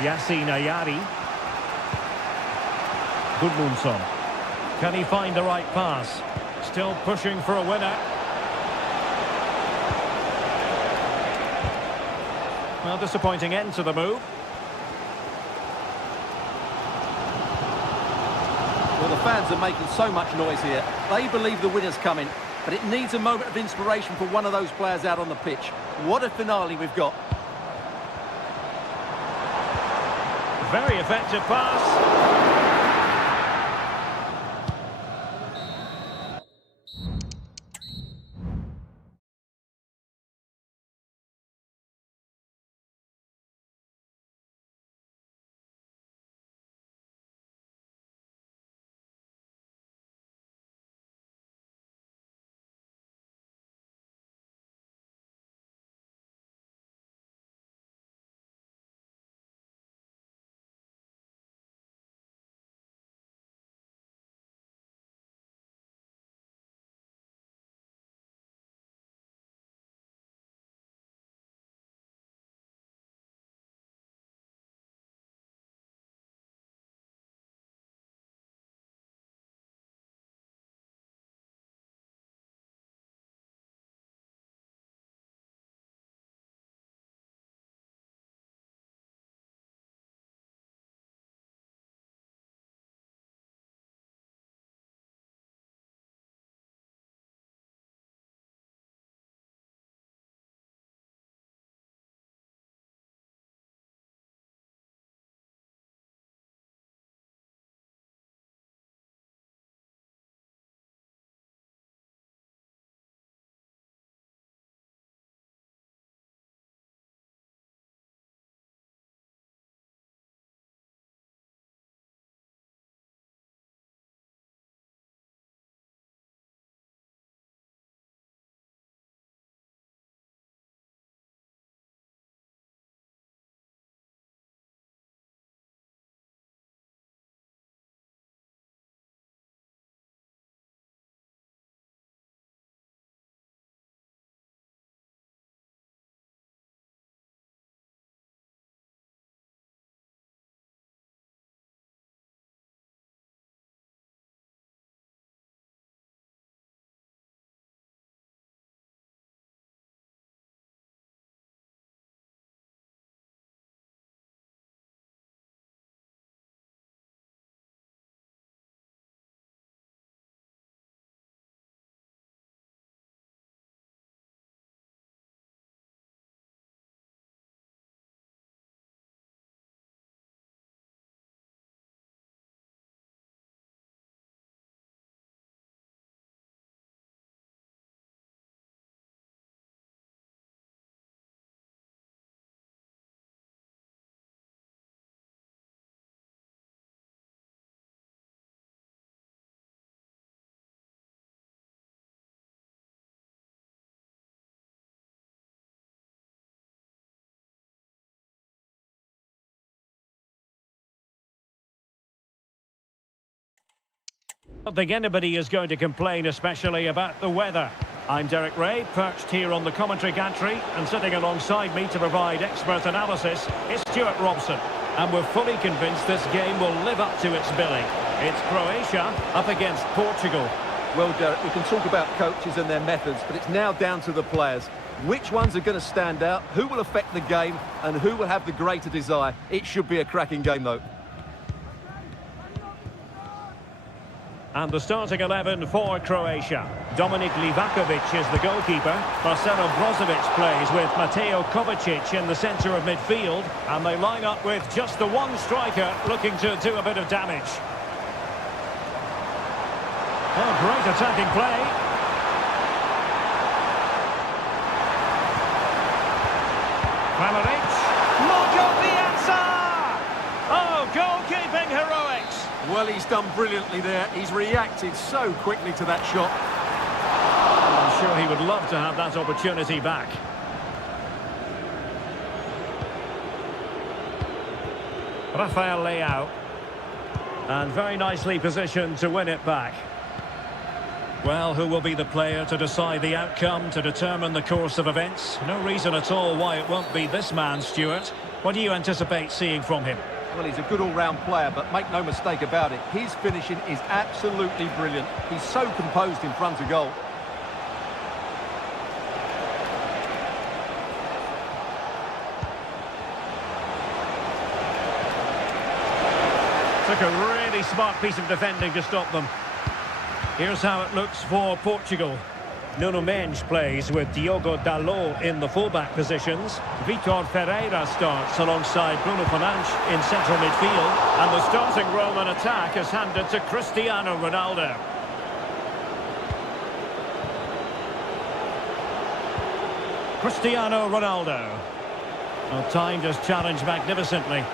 Yassine Ayari. Gudmundsson. Can he find the right pass? Still pushing for a winner. Well, disappointing end to the move. Well, the fans are making so much noise here. They believe the winner's coming, but it needs a moment of inspiration for one of those players out on the pitch. What a finale we've got. Very effective pass. I don't think anybody is going to complain, especially about the weather. I'm Derek Ray, perched here on the commentary gantry, and sitting alongside me to provide expert analysis is Stuart Robson. And we're fully convinced this game will live up to its billing. It's Croatia up against Portugal. Well, Derek, we can talk about coaches and their methods, but it's now down to the players. Which ones are going to stand out, who will affect the game, and who will have the greater desire? It should be a cracking game, though. And the starting 11 for Croatia. Dominik Livakovic is the goalkeeper. Marcelo Brozovic plays with Mateo Kovacic in the centre of midfield. And they line up with just the one striker looking to do a bit of damage. Oh, great attacking play. Kramaric. Mojo Piazza! Oh, goalkeeping heroics. Well, he's done brilliantly there. He's reacted so quickly to that shot. I'm sure he would love to have that opportunity back. Rafael Leao. And very nicely positioned to win it back. Well, who will be the player to decide the outcome, to determine the course of events? No reason at all why it won't be this man, Stuart. What do you anticipate seeing from him? Well, he's a good all-round player, but make no mistake about it, his finishing is absolutely brilliant. He's so composed in front of goal. Took a really smart piece of defending to stop them. Here's how it looks for Portugal. Nuno Mendes plays with Diogo Dalot in the fullback positions. Vitor Ferreira starts alongside Bruno Fernandes in central midfield. And the starting role in attack is handed to Cristiano Ronaldo. Cristiano Ronaldo. Well, timed his challenge magnificently.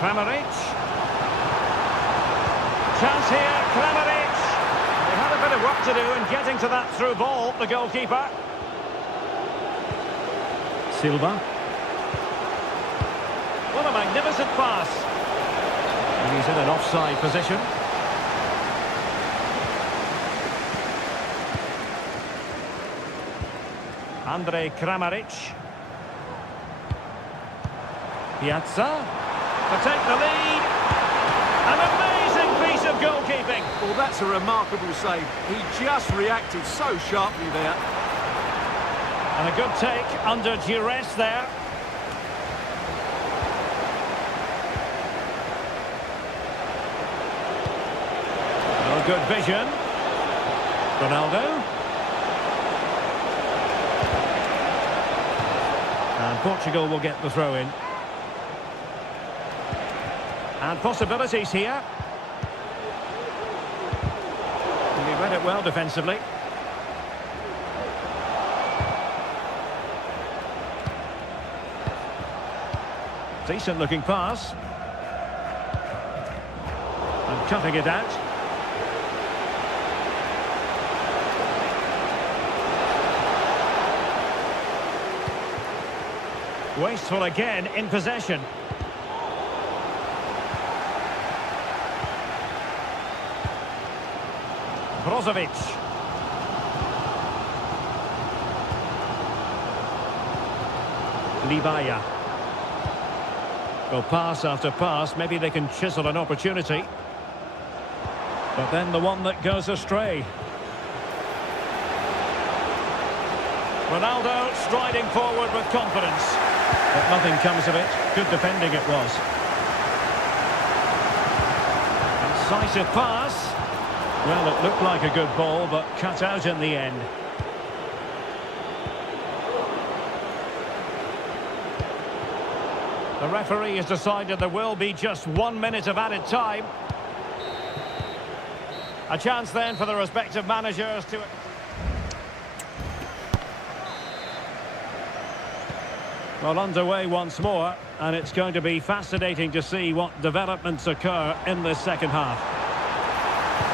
Kramaric. Chance here, Kramaric. They had a bit of work to do in getting to that through ball, the goalkeeper. Silva. What a magnificent pass. And he's in an offside position. Andrej Kramaric. Piazza to take the lead. An amazing piece of goalkeeping. Well, that's a remarkable save. He just reacted so sharply there. And a good take under duress there. Oh, good vision. Ronaldo. And Portugal will get the throw in. And possibilities here. And he read it well defensively. Decent looking pass. And cutting it out. Wasteful again in possession. Brozovic. Libaya. Well, pass after pass, maybe they can chisel an opportunity. But then the one that goes astray. Ronaldo striding forward with confidence. But nothing comes of it. Good defending it was. Incisive pass. Well, it looked like a good ball, but cut out in the end. The referee has decided there will be just 1 minute of added time. A chance then for the respective managers to... Well, underway once more, and it's going to be fascinating to see what developments occur in this second half.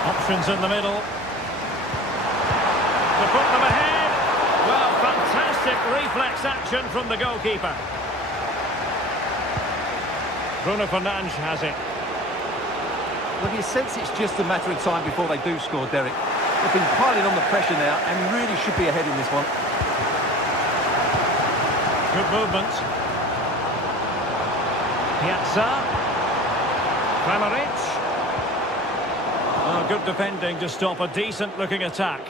Options in the middle. To put them ahead. Well, fantastic reflex action from the goalkeeper. Bruno Fernandes has it. Well, you sense it's just a matter of time before they do score, Derek. They've been piling on the pressure now and really should be ahead in this one. Good movement. Piazza. Kramaric. Oh, good defending to stop a decent-looking attack.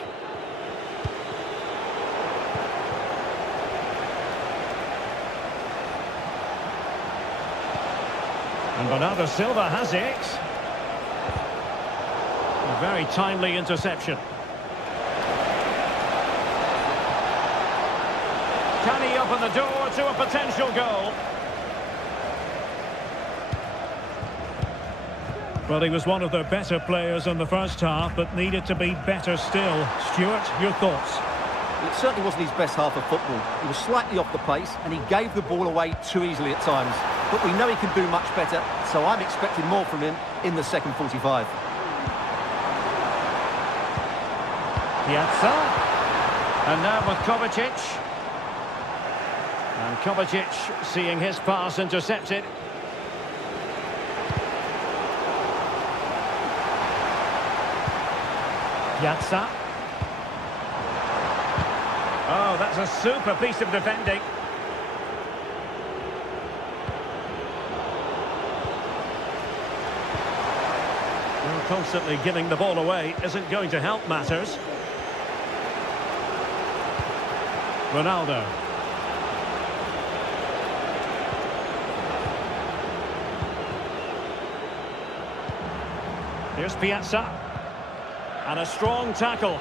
And Bernardo Silva has it. A very timely interception. Can he open the door to a potential goal? Well, he was one of their better players in the first half, but needed to be better still. Stuart, your thoughts? It certainly wasn't his best half of football. He was slightly off the pace and he gave the ball away too easily at times. But we know he can do much better, so I'm expecting more from him in the second 45. Piazza. And now with Kovacic. And Kovacic seeing his pass intercepted. Piazza. Oh, that's a super piece of defending. Well, constantly giving the ball away isn't going to help matters. Ronaldo. Here's Piazza. And a strong tackle.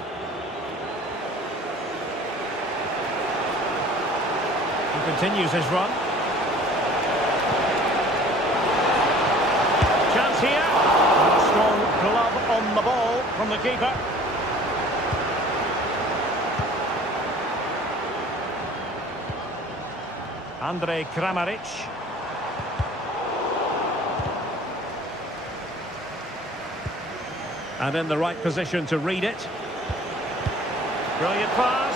He continues his run. Chance here. And a strong glove on the ball from the keeper. Andrej Kramaric. And in the right position to read it. Brilliant pass.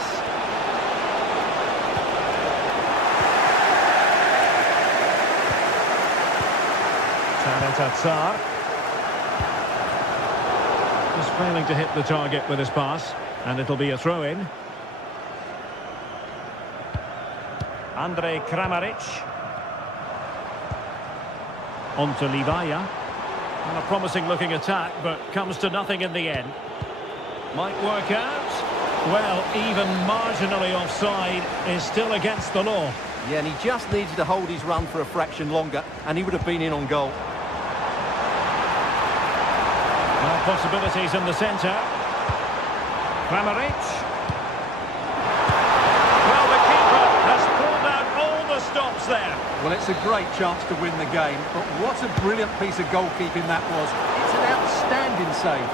Tsar. Just failing to hit the target with his pass. And it'll be a throw-in. Andrej Kramaric. On to Livaya. And a promising looking attack, but comes to nothing in the end. Might work out. Well, even marginally offside is still against the law. Yeah, and he just needed to hold his run for a fraction longer, and he would have been in on goal. Well, possibilities in the centre. Kramaric. Well, the keeper has pulled out all the stops there. Well, it's a great chance to win the game, but what a brilliant piece of goalkeeping that was. It's an outstanding save.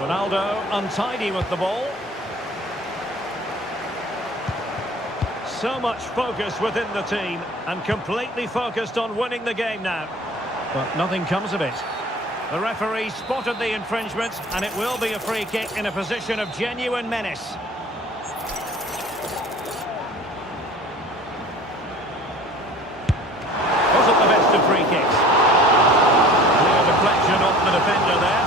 Ronaldo untidy with the ball. So much focus within the team and completely focused on winning the game now. But nothing comes of it. The referee spotted the infringement and it will be a free kick in a position of genuine menace. Wasn't the best of free kicks. Clear deflection off the defender there.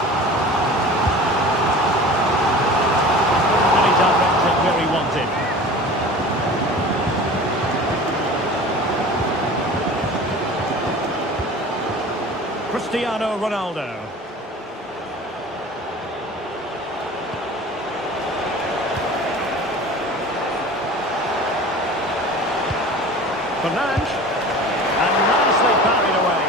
And he directs it where he wanted. Cristiano Ronaldo. Fernandes. And nicely parried away.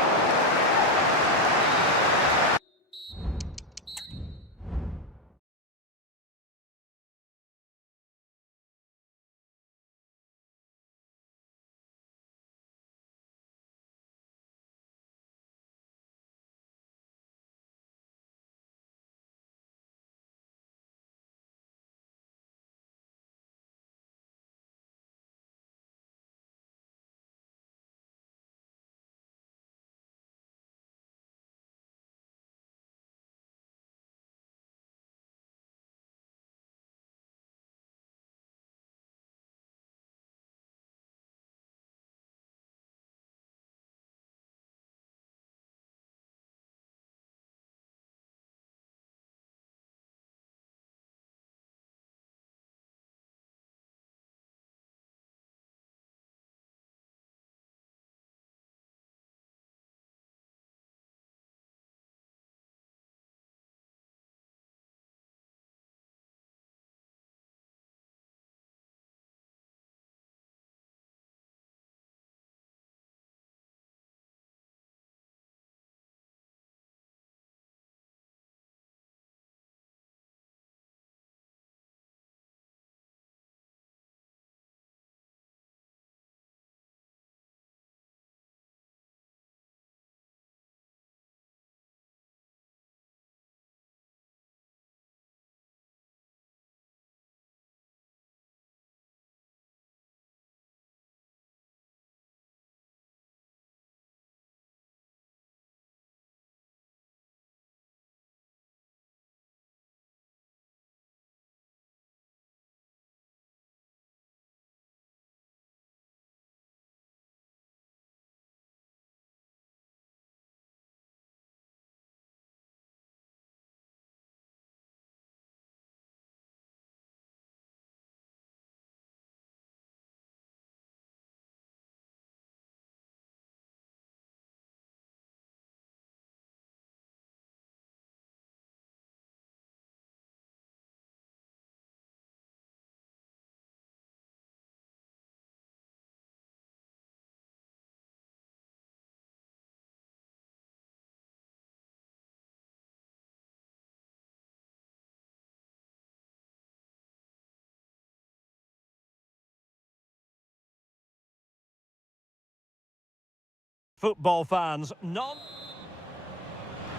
Football fans, none.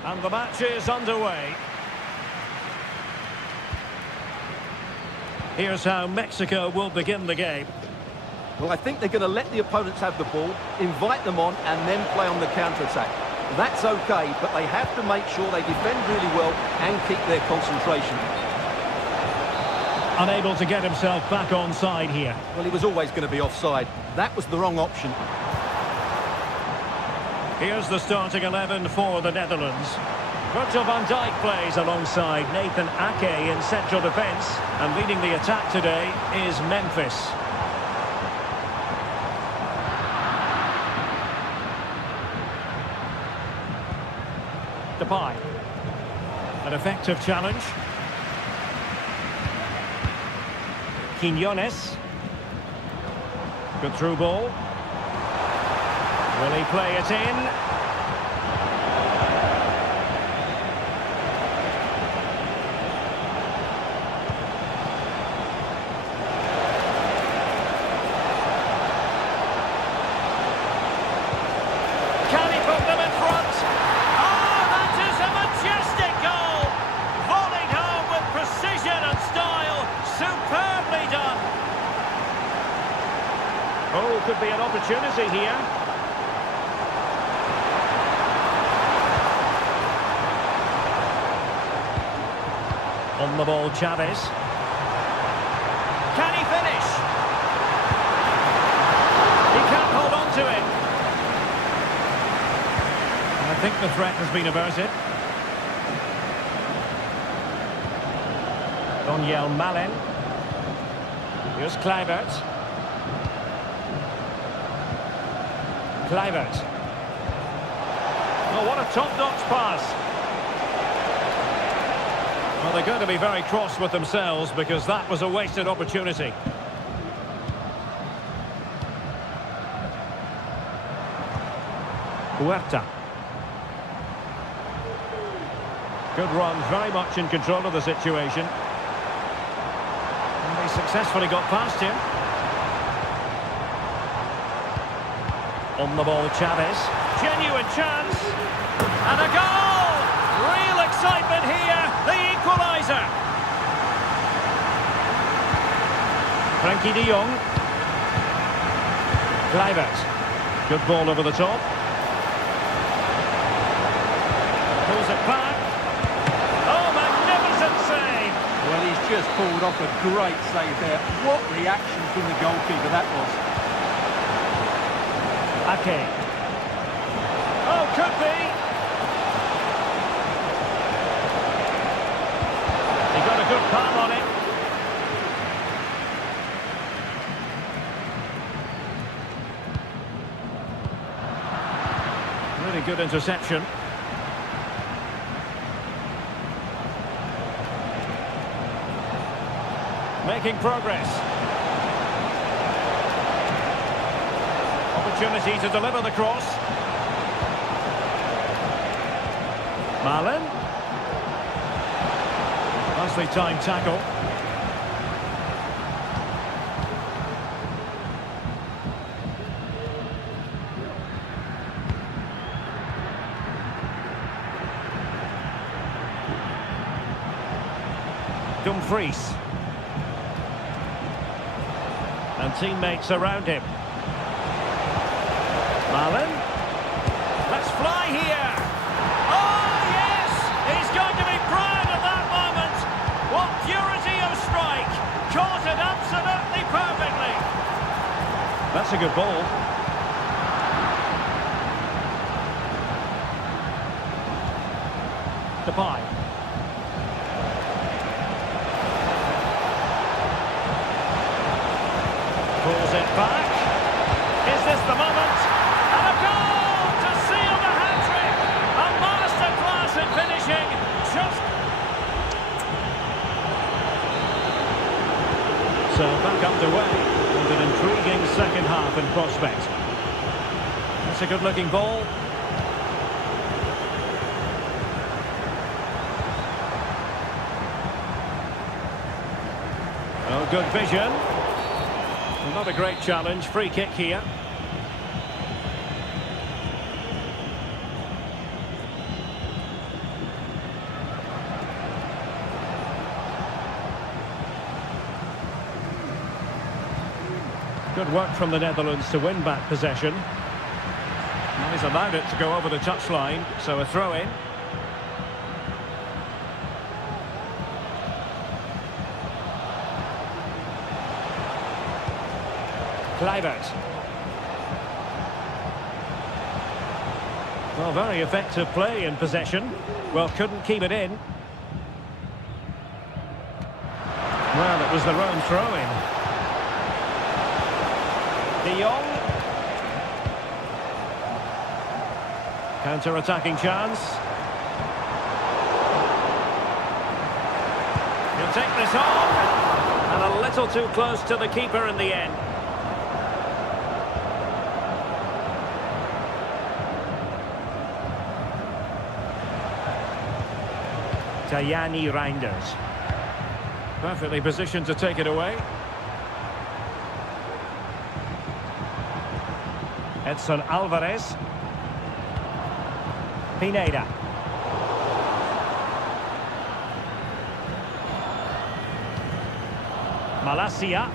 And the match is underway. Here's how Mexico will begin the game. Well, I think they're going to let the opponents have the ball, invite them on, and then play on the counter-attack. That's okay, but they have to make sure they defend really well and keep their concentration. Unable to get himself back on side here. Well, he was always going to be offside. That was the wrong option. Here's the starting 11 for the Netherlands. Virgil van Dijk plays alongside Nathan Ake in central defence. And leading the attack today is Memphis. Depay. An effective challenge. Quinones. Good through ball. Will he play it in? Can he put them in front? Oh, that is a majestic goal! Volleyed home with precision and style. Superbly done. Oh, could be an opportunity here. On the ball, Chavez. Can he finish? He can't hold on to it. I think the threat has been averted. Daniel Malen. Here's Kluivert. Kluivert. Oh, what a top-notch pass. Well, they're going to be very cross with themselves because that was a wasted opportunity. Huerta. Good run, very much in control of the situation. And they successfully got past him. On the ball, Chavez. Genuine chance. And a goal! Real excitement here. The equaliser. Frankie de Jong. Kluivert. Good ball over the top. Pulls it back. Oh, magnificent save. Well, he's just pulled off a great save there. What reaction from the goalkeeper that was. Ake. Oh, could be. He got a good palm on it. Really good interception. Making progress. Opportunity to deliver the cross. Malen. Nicely timed tackle. Dumfries. And teammates around him. Malen. Let's fly here. Oh, yes! He's going to be proud of that moment. What purity of strike. Caught it absolutely perfectly. That's a good ball. Depay. Pulls it back. Is this the moment? And a goal to seal the hat-trick. A masterclass in finishing. Just... So back underway with an intriguing second half in prospect. That's a good-looking ball. Oh, good vision. Not a great challenge. Free kick here. Good work from the Netherlands to win back possession. And he's allowed it to go over the touchline, so a throw-in. Kluivert. Well, very effective play in possession. Well, couldn't keep it in. Well, it was their own throw-in. De Jong. Counter-attacking chance. He'll take this on. And a little too close to the keeper in the end. Tajani Reinders. Perfectly positioned to take it away. Edson Alvarez. Pineda. Malacia.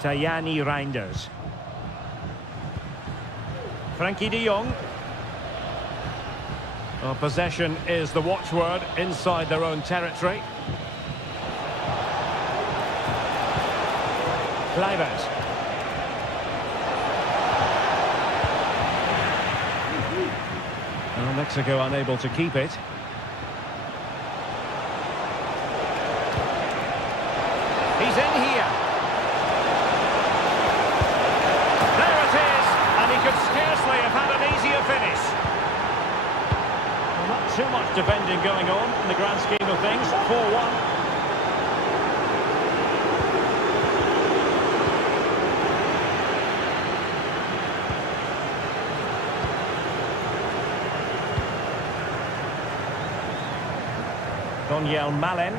Tajani Reinders. Frankie de Jong. Well, possession is the watchword inside their own territory. Kluivert. Well, Mexico unable to keep it. He's in here. There it is, and he could scarcely have had an easier finish. Not too much defending going on in the grand scheme of things. 4-1. Daniel Malen.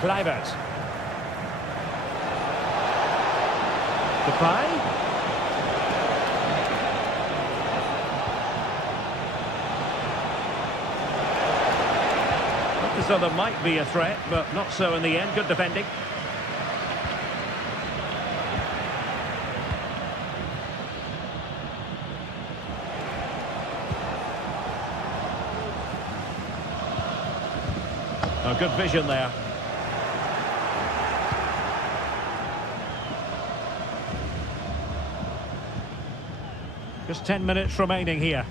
Kluivert. Depay. So there might be a threat, but not so in the end. Good defending. Oh, good vision there. Just 10 minutes remaining here.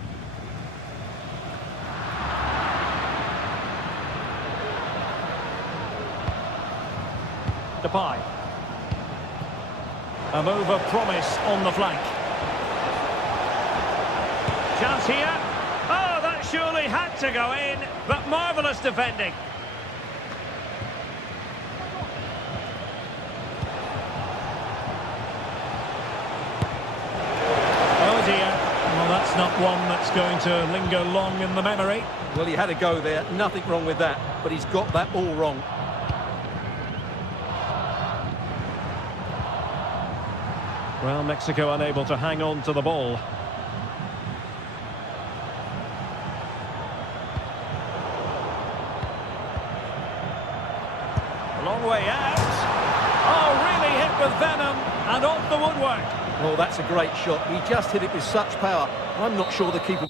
Depay. A move of promise on the flank. Chance here. Oh, that surely had to go in, but marvellous defending. Oh dear. Well, that's not one that's going to linger long in the memory. Well, he had a go there. Nothing wrong with that, but he's got that all wrong. Well, Mexico unable to hang on to the ball. A long way out. Oh, really hit with venom and off the woodwork. Well, that's a great shot. He just hit it with such power. I'm not sure the keeper...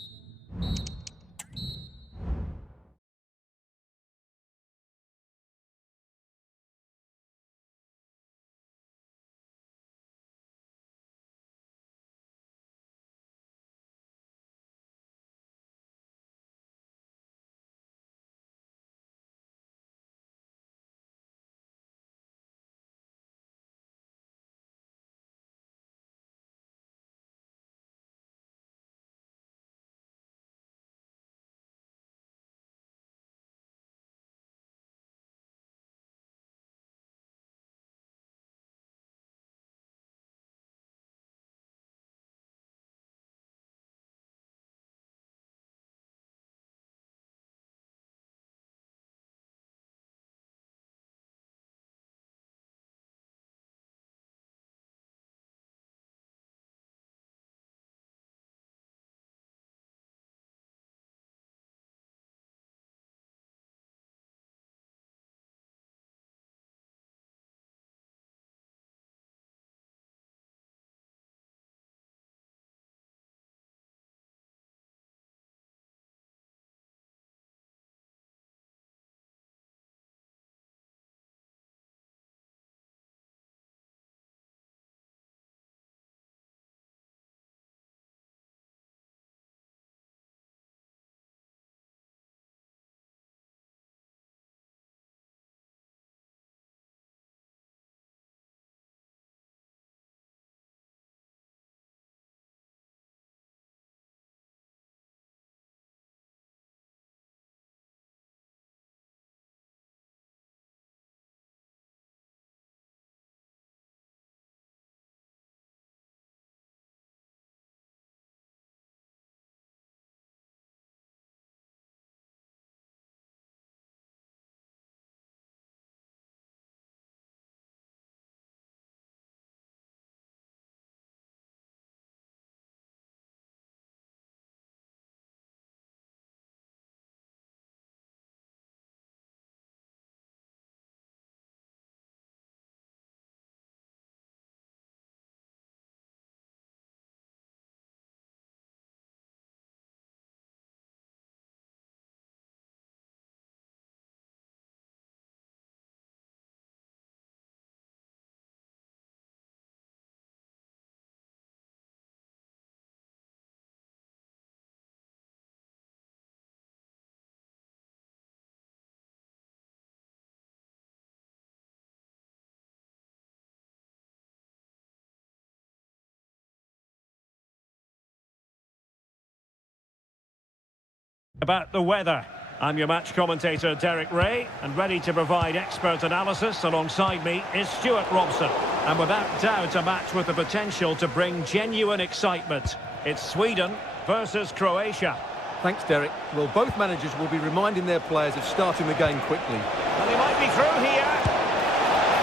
About the weather. I'm your match commentator, Derek Ray, and ready to provide expert analysis alongside me is Stuart Robson. And without doubt, a match with the potential to bring genuine excitement. It's Sweden versus Croatia. Thanks, Derek. Well, both managers will be reminding their players of starting the game quickly. And they might be through here.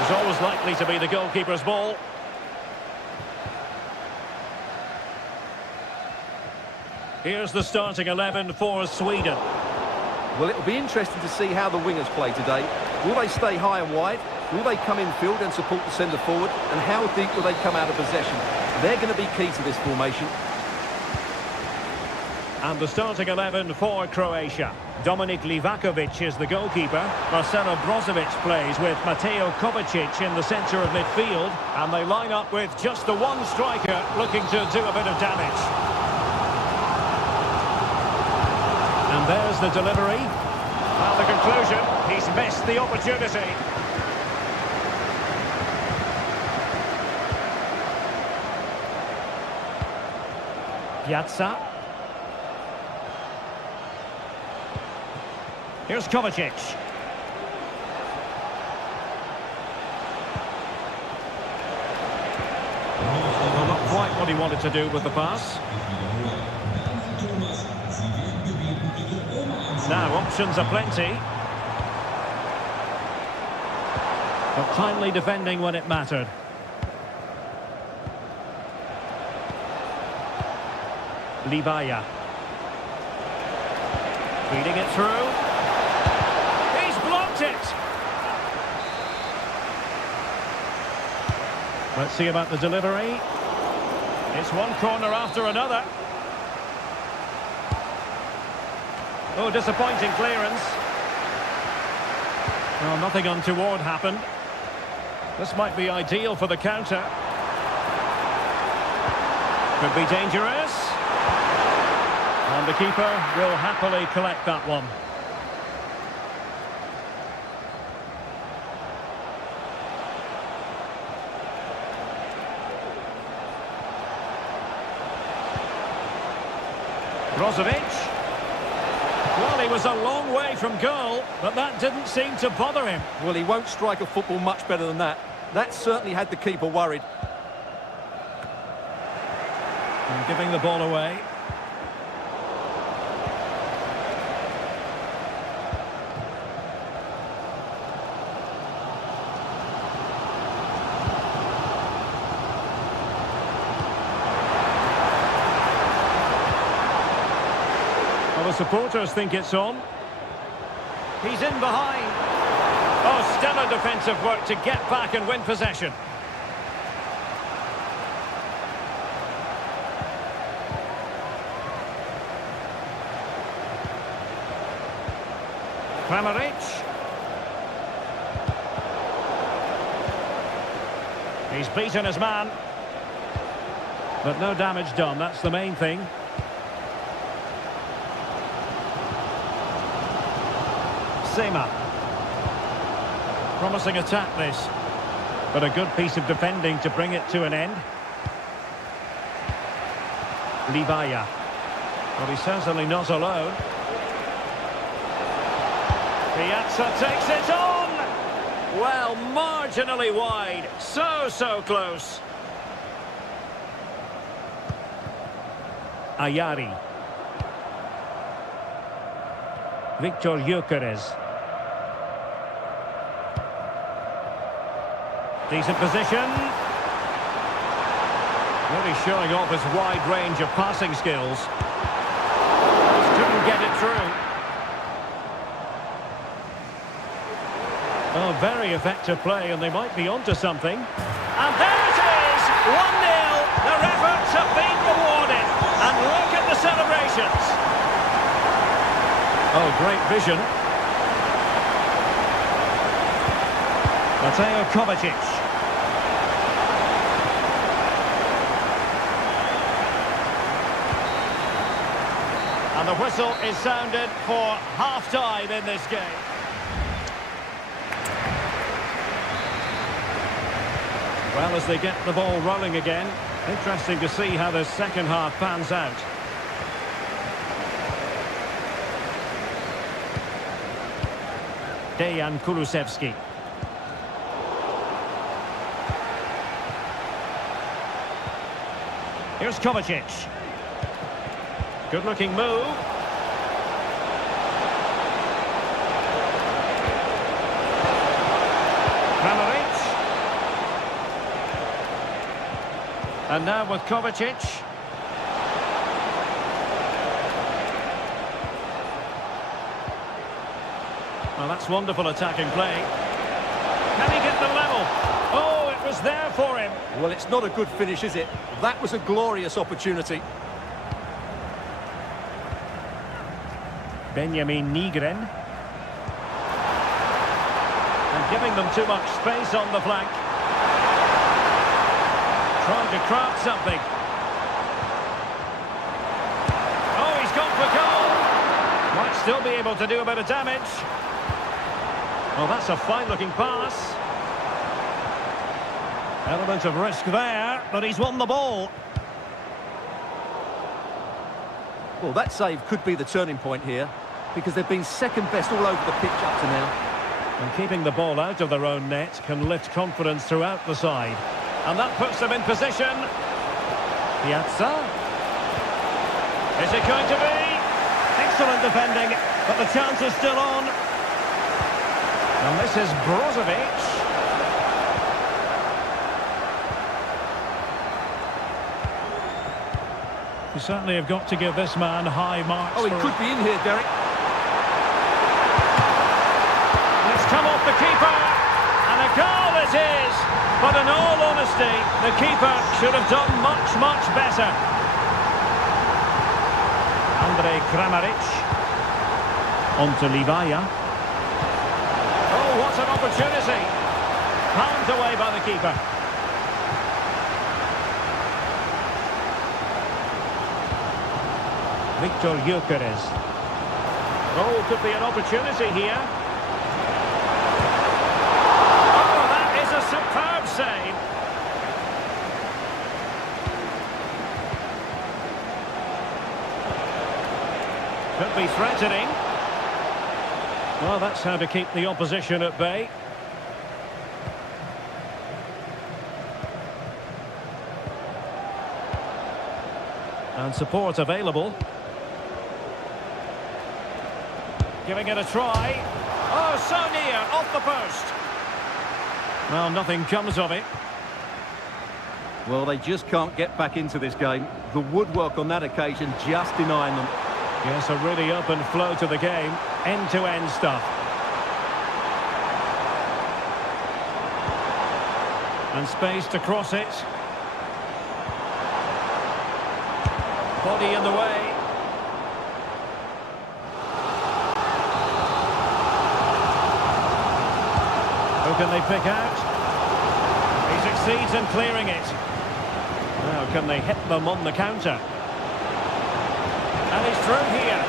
It's always likely to be the goalkeeper's ball. Here's the starting 11 for Sweden. Well, it'll be interesting to see how the wingers play today. Will they stay high and wide? Will they come in field and support the centre forward? And how deep will they come out of possession? They're going to be key to this formation. And the starting 11 for Croatia. Dominik Livakovic is the goalkeeper. Marcelo Brozovic plays with Mateo Kovacic in the centre of midfield. And they line up with just the one striker looking to do a bit of damage. And there's the delivery. Well, the conclusion, he's missed the opportunity. Piazza. Here's Kovacic. Well, not quite what he wanted to do with the pass. Now, options are plenty. But timely defending when it mattered. Libaya. Feeding it through. He's blocked it! Let's see about the delivery. It's one corner after another. Oh, disappointing clearance. Well, nothing untoward happened. This might be ideal for the counter. Could be dangerous. And the keeper will happily collect that one. Brozovic. Well, he was a long way from goal, but that didn't seem to bother him. Well, he won't strike a football much better than that. That certainly had the keeper worried. And giving the ball away. The supporters think it's on. He's in behind. Oh, stellar defensive work to get back and win possession. Kramaric. He's beaten his man. But no damage done, that's the main thing. Sema. Promising attack this, but a good piece of defending to bring it to an end. Libaya. Well, he's certainly not alone. Piazza takes it on! Well, marginally wide. So close. Ayari. Victor Gyökeres. Decent position. Really showing off his wide range of passing skills. Just couldn't get it through. Oh, very effective play, and they might be onto something. And there it is! 1-0. Their efforts have been rewarded. And look at the celebrations. Oh, great vision. Mateo Kovacic. And the whistle is sounded for half-time in this game. Well, as they get the ball rolling again, interesting to see how the second half pans out. Dejan Kulusevski. Here's Kovacic. Good-looking move. Kramaric. And now with Kovacic. Well, that's wonderful attacking play. Can he get the level? Oh, it was there for him. Well, it's not a good finish, is it? That was a glorious opportunity. Benjamin Nygren. And giving them too much space on the flank. Trying to craft something. Oh, he's gone for goal. Might still be able to do a bit of damage. Well, that's a fine-looking pass. Element of risk there, but he's won the ball. Well, that save could be the turning point here, because they've been second best all over the pitch up to now. And keeping the ball out of their own net can lift confidence throughout the side. And that puts them in position. Piazza. Is it going to be? Excellent defending, but the chance is still on. And this is Brozovic. You certainly have got to give this man high marks. Oh, he could be in here, Derek. And it's come off the keeper. And a goal it is. But in all honesty, the keeper should have done much, much better. Andrej Kramaric. On to Livaya. Oh, what an opportunity. Palmed away by the keeper. Victor Gyökeres. Oh, could be an opportunity here. Oh, that is a superb save. Could be threatening. Well, that's how to keep the opposition at bay. And support available. Giving it a try. Oh, so near, off the post. Well, nothing comes of it. Well, they just can't get back into this game. The woodwork on that occasion just denying them. Yes, a really open flow to the game. End-to-end stuff. And space to cross it. Body in the way. Who can they pick out? He succeeds in clearing it. Now, can they hit them on the counter? And he's through here.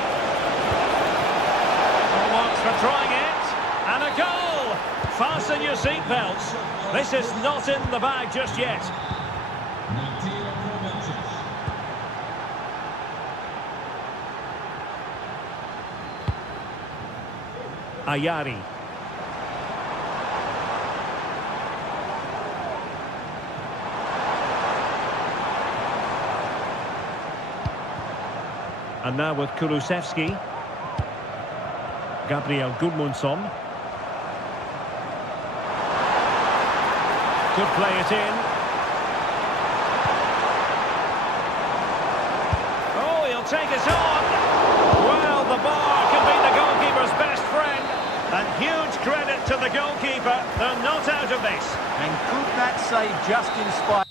All marks for trying it. And a goal! Fasten your seatbelts. This is not in the bag just yet. Ayari. And now with Kulusevski. Gabriel Gudmundsson. Could play it in. Oh, he'll take it on. Well, the bar can be the goalkeeper's best friend. And huge credit to the goalkeeper. They're not out of this. And could that save just inspire...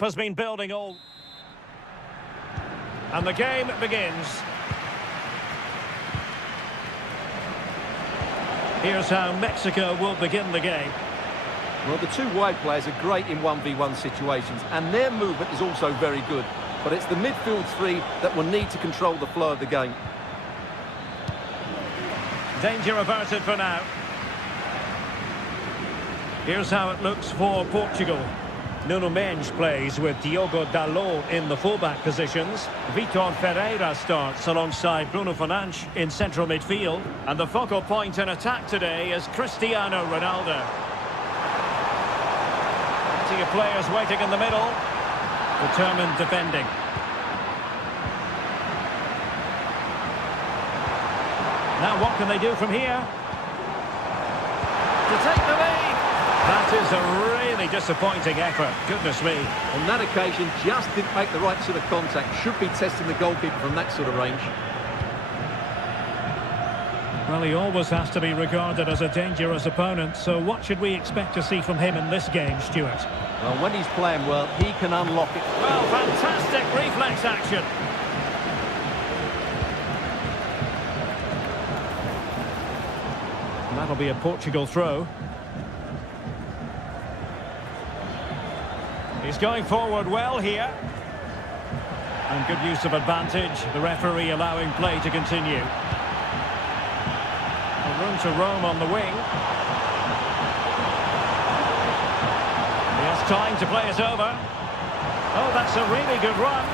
has been building all... And the game begins. Here's how Mexico will begin the game. Well, the two wide players are great in 1v1 situations, and their movement is also very good. But it's the midfield three that will need to control the flow of the game. Danger averted for now. Here's how it looks for Portugal. Nuno Mendes plays with Diogo Dalot in the fullback positions. Vitor Ferreira starts alongside Bruno Fernandes in central midfield. And the focal point in attack today is Cristiano Ronaldo. Plenty of players waiting in the middle. Determined defending. Now what can they do from here? To take the lead. That is a really disappointing effort. Goodness me. On that occasion, just didn't make the right sort of contact. Should be testing the goalkeeper from that sort of range. Well, he always has to be regarded as a dangerous opponent, so what should we expect to see from him in this game, Stuart? Well, when he's playing well, he can unlock it. Well, fantastic reflex action. And that'll be a Portugal throw. He's going forward well here. And good use of advantage. The referee allowing play to continue. Room to roam on the wing. He has time to play it over. Oh, that's a really good run.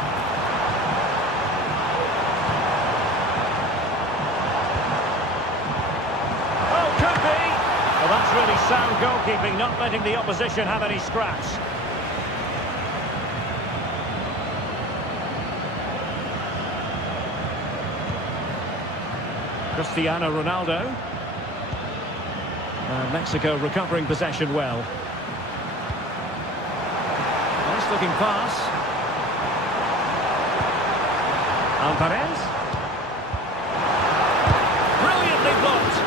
Oh, could be. Well, that's really sound goalkeeping, not letting the opposition have any scraps. Cristiano Ronaldo. Mexico recovering possession well. Nice looking pass. Alvarez. Brilliantly blocked.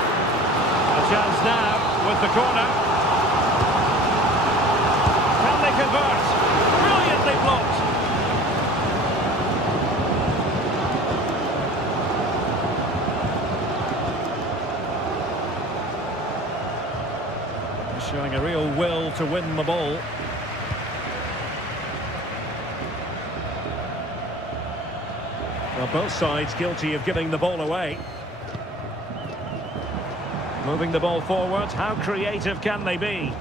A chance now with the corner. Can they convert? Brilliantly blocked. Showing a real will to win the ball. Well, both sides guilty of giving the ball away. Moving the ball forward, how creative can they be?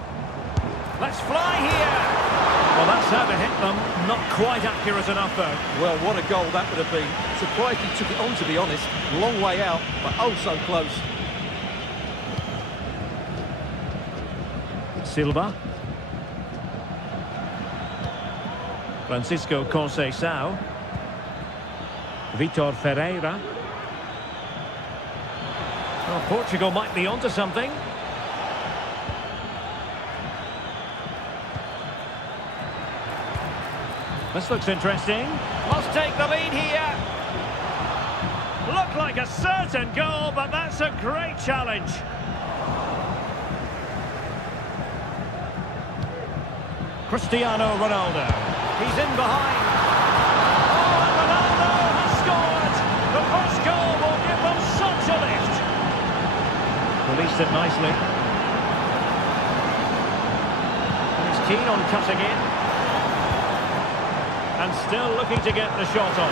Let's fly here! Well, that's how to hit them. Not quite accurate enough, though. Well, what a goal that would have been. Surprised he took it on, to be honest. Long way out, but oh so close. Silva. Francisco Conceição. Vitor Ferreira. Well, Portugal might be onto something. This looks interesting. Must take the lead here. Looked like a certain goal, but that's a great challenge. Cristiano Ronaldo. He's in behind. Oh, and Ronaldo has scored. The first goal will give them such a lift. Released it nicely. And he's keen on cutting in. And still looking to get the shot on.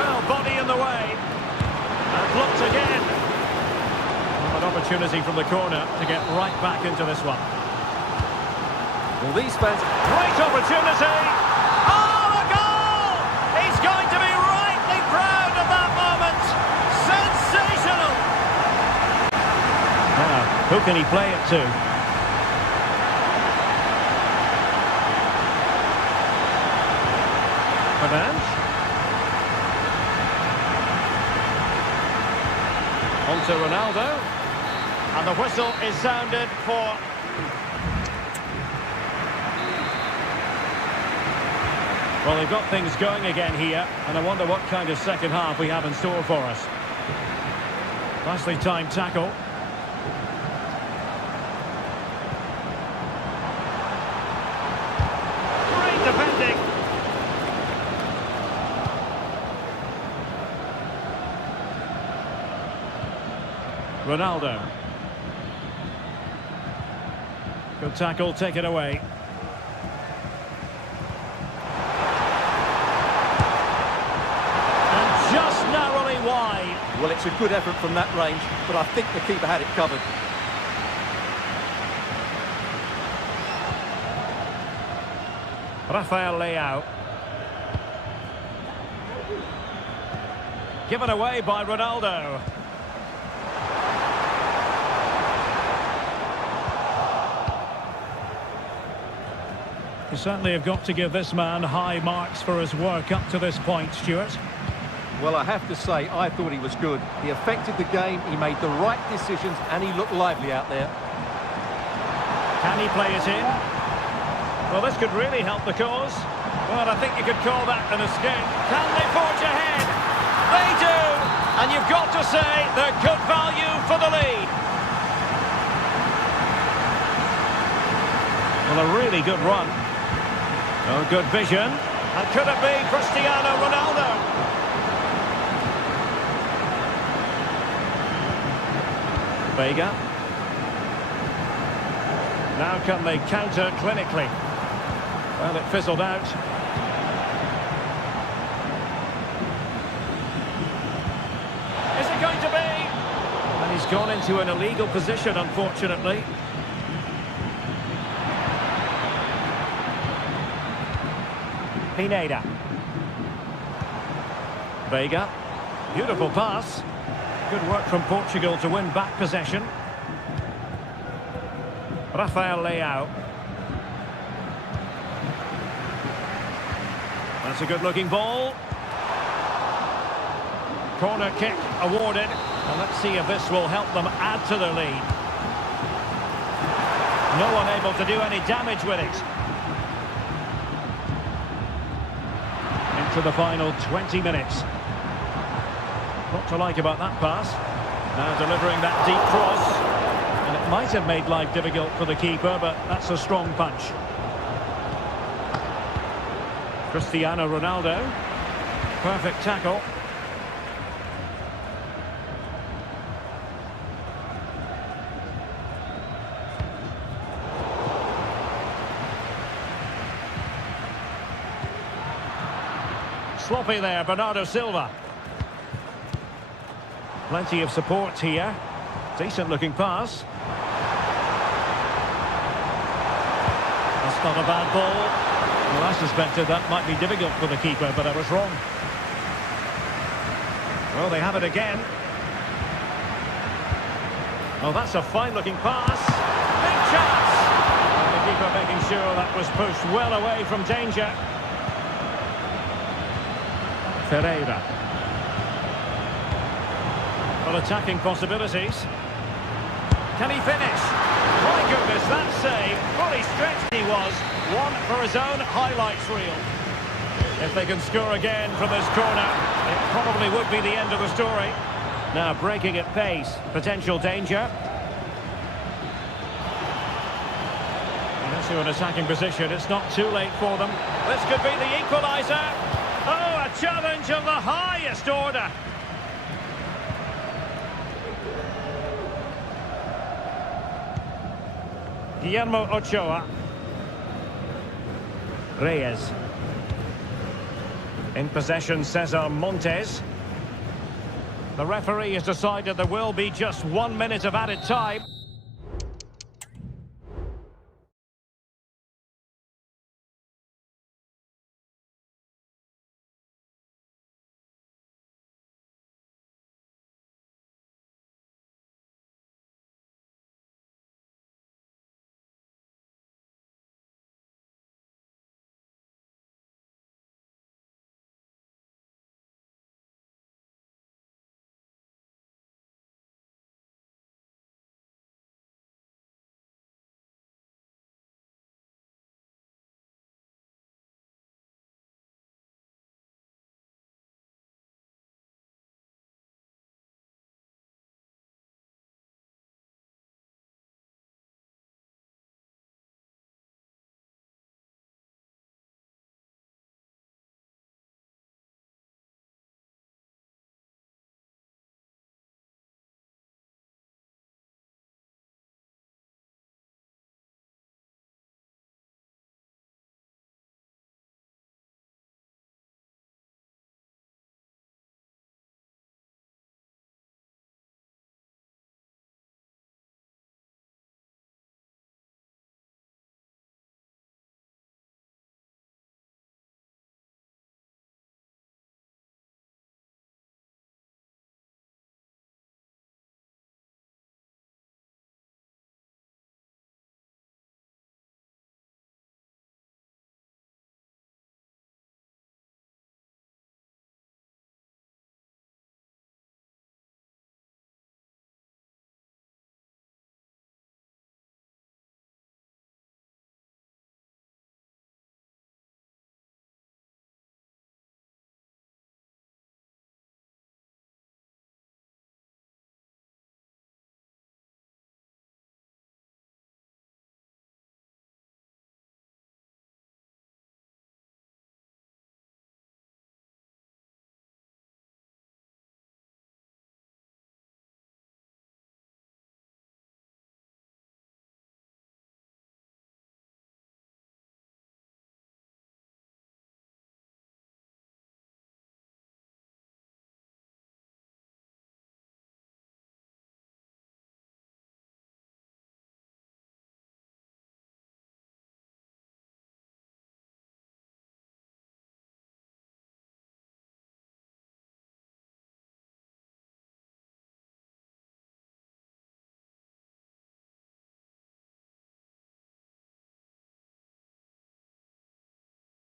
Well, body in the way. And blocked again. Well, an opportunity from the corner to get right back into this one. Well, these fans... Great opportunity! Oh, a goal! He's going to be rightly proud of that moment! Sensational! Now, who can he play it to? Fernandes. On to Ronaldo. And the whistle is sounded for... Well, they've got things going again here, and I wonder what kind of second half we have in store for us. Nicely timed tackle. Great defending. Ronaldo. Good tackle, take it away. And just narrowly wide. Well, it's a good effort from that range, but I think the keeper had it covered. Rafael Leao. Given away by Ronaldo. You certainly have got to give this man high marks for his work up to this point, Stuart. Well, I have to say, I thought he was good. He affected the game, he made the right decisions, and he looked lively out there. Can he play it in? Well, this could really help the cause. Well, I think you could call that an escape. Can they forge ahead? They do! And you've got to say they're good value for the lead. Well, a really good run. Oh, good vision. And could it be Cristiano Ronaldo? Vega. Now can they counter clinically? Well, it fizzled out. Is it going to be? And he's gone into an illegal position, unfortunately. Pineda. Vega. Beautiful pass. Good work from Portugal to win back possession. Rafael Leao. That's a good-looking ball. Corner kick awarded. And let's see if this will help them add to their lead. No one able to do any damage with it. Into the final 20 minutes. What to like about that pass. Now delivering that deep cross. And it might have made life difficult for the keeper, but that's a strong punch. Cristiano Ronaldo. Perfect tackle. Sloppy there, Bernardo Silva. Plenty of support here. Decent looking pass. That's not a bad ball. Well, I suspected that might be difficult for the keeper, but I was wrong. Well, they have it again. Oh, that's a fine-looking pass. Big chance! And the keeper making sure that was pushed well away from danger. Ferreira. Well, attacking possibilities. Can he finish? My goodness, that save. Fully stretched he was. One for his own highlights reel. If they can score again from this corner, it probably would be the end of the story. Now breaking at pace. Potential danger. And into an attacking position. It's not too late for them. This could be the equaliser. Oh, a challenge of the highest order. Guillermo Ochoa. Reyes. In possession, Cesar Montes. The referee has decided there will be just 1 minute of added time.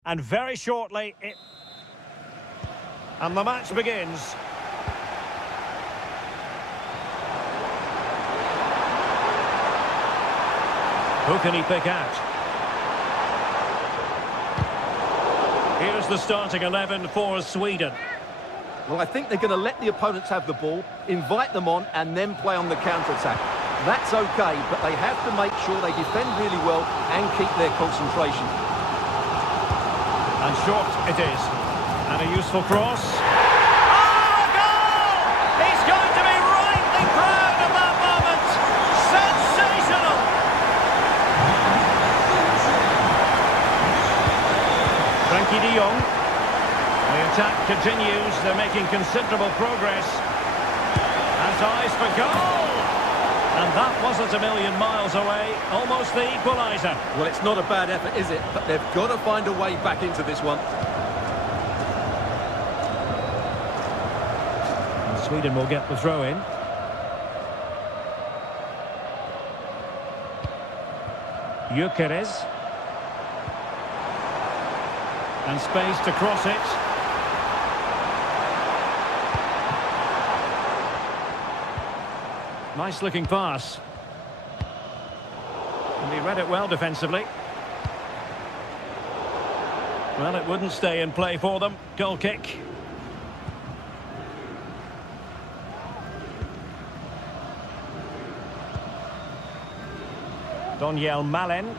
And very shortly, and the match begins. Who can he pick out? Here's the starting 11 for Sweden. Well, I think they're going to let the opponents have the ball, invite them on, and then play on the counter-attack. That's okay, but they have to make sure they defend really well and keep their concentration. And short it is. And a useful cross. Oh, a goal! He's going to be rightly proud of that moment. Sensational! Frankie de Jong. The attack continues. They're making considerable progress. Has eyes for goal! And that wasn't a million miles away. Almost the equaliser. Well, it's not a bad effort, is it? But they've got to find a way back into this one. And Sweden will get the throw in. Gyökeres. And space to cross it. Nice looking pass. And he read it well defensively. Well, it wouldn't stay in play for them. Goal kick. Daniel Malen.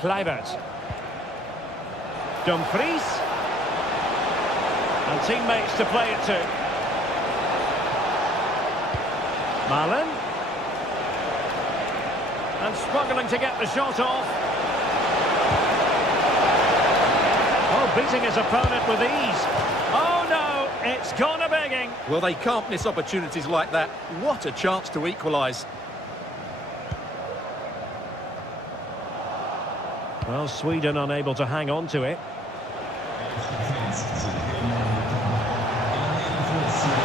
Kluivert. Dumfries. And teammates to play it to. Malen. And struggling to get the shot off. Oh, beating his opponent with ease. Oh no, it's gone a begging. Well, they can't miss opportunities like that. What a chance to equalise. Well, Sweden unable to hang on to it.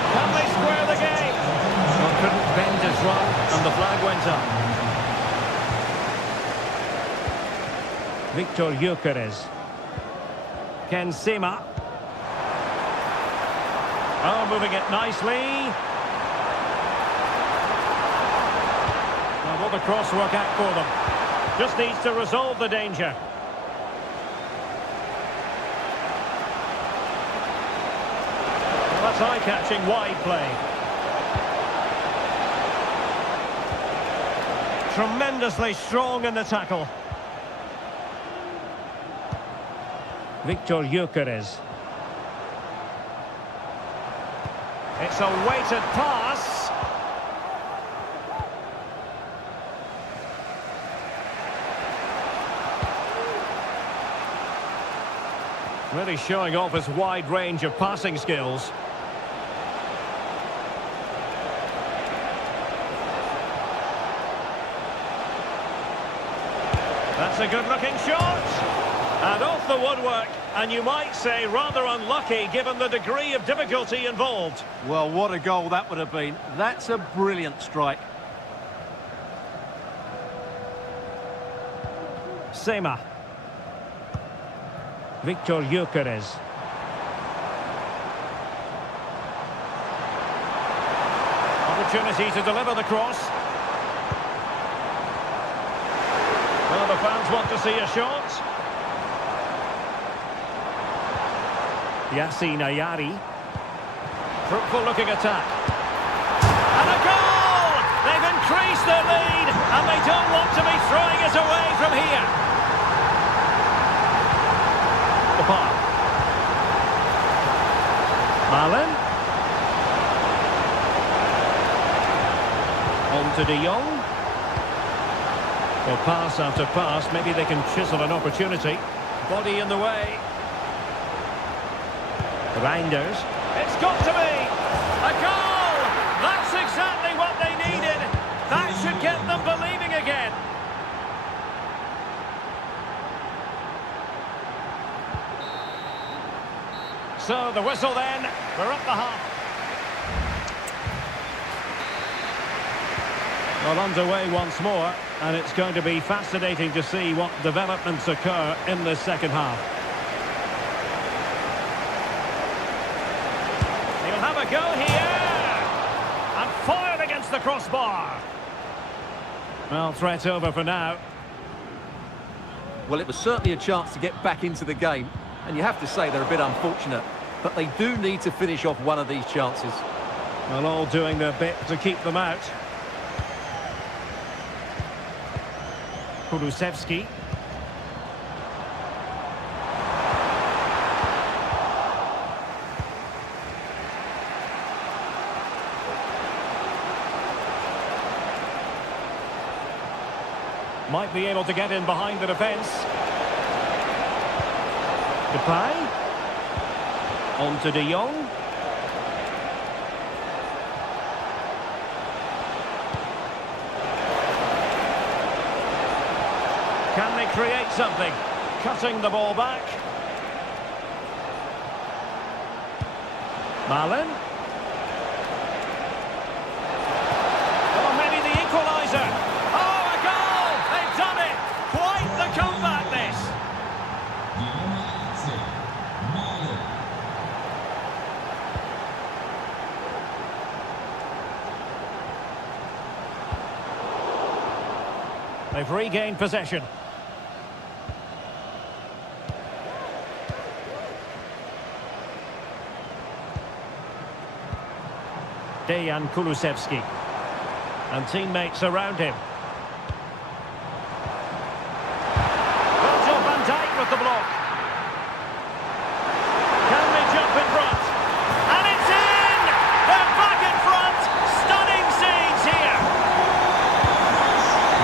Can they square the game? Well, couldn't bend his run, and the flag went up. Victor Gyökeres. Ken Sema. Oh, moving it nicely. Now, will the cross work out for them? Just needs to resolve the danger. Well, that's eye-catching wide play. Tremendously strong in the tackle. Victor Gyökeres. It's a weighted pass. Really showing off his wide range of passing skills. That's a good-looking shot. And off the woodwork. And you might say rather unlucky given the degree of difficulty involved. Well, what a goal that would have been. That's a brilliant strike. Sema. Victor Gyökeres. Opportunity to deliver the cross. Well, the fans want to see a shot. Yasin Ayari. Fruitful looking attack. And a goal! They've increased their lead and they don't want to be throwing it away from here. Malen. On to de Jong. Well, pass after pass, maybe they can chisel an opportunity. Body in the way. Reinders. It's got to be a goal! That's exactly what they needed. That should get them believing again. So the whistle then, we're up the half. Well, underway once more. And it's going to be fascinating to see what developments occur in the second half. He'll have a go here! And fired against the crossbar! Well, threat over for now. Well, it was certainly a chance to get back into the game, and you have to say they're a bit unfortunate, but they do need to finish off one of these chances. Well, all doing their bit to keep them out. Kulusevski. Might be able to get in behind the defence. Depay. On to De Jong. Can they create something? Cutting the ball back. Malen. Oh, maybe the equaliser. Oh, a goal! They've done it! Quite the comeback, this! They've regained possession. Dejan Kulusevski. And teammates around him. Virgil van Dijk with the block. Can they jump in front? And it's in! They're back in front! Stunning scenes here!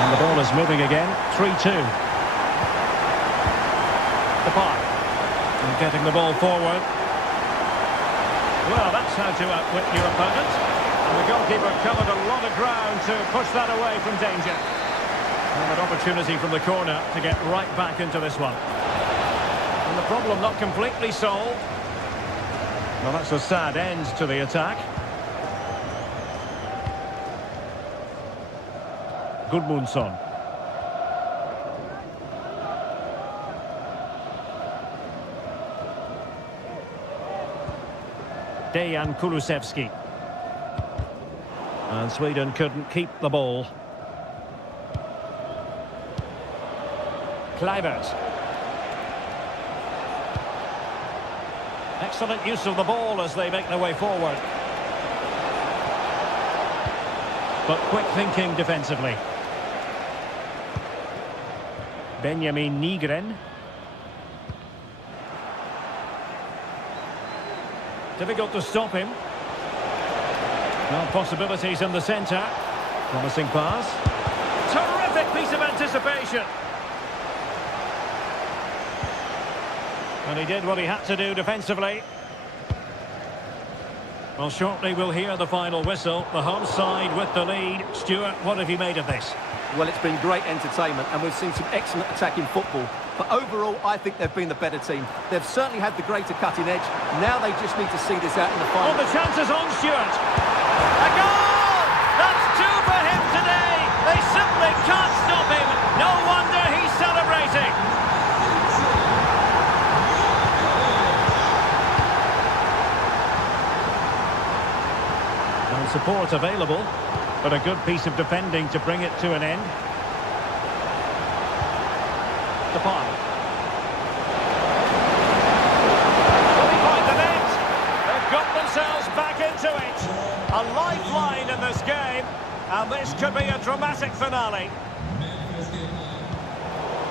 And the ball is moving again. 3-2. Depay. And getting the ball forward. Well, that's how to outwit your opponent. And the goalkeeper covered a lot of ground to push that away from danger. And an opportunity from the corner to get right back into this one. And the problem not completely solved. Well, that's a sad end to the attack. Gudmundsson. Dejan Kulusevski. And Sweden couldn't keep the ball. Kluivert. Excellent use of the ball as they make their way forward. But quick thinking defensively. Benjamin Nygren. Difficult to stop him. Well, possibilities in the centre. Promising pass. Terrific piece of anticipation. And he did what he had to do defensively. Well, shortly we'll hear the final whistle. The home side with the lead. Stuart, what have you made of this? Well, it's been great entertainment, and we've seen some excellent attacking football. But overall, I think they've been the better team. They've certainly had the greater cutting edge. Now they just need to see this out in the final. Oh, the chance is on, Stuart. A goal! That's two for him today. They simply can't stop him. No wonder he's celebrating. And support available, but a good piece of defending to bring it to an end. Depay. Will he find the net? They've got themselves back into it. A lifeline in this game, and this could be a dramatic finale.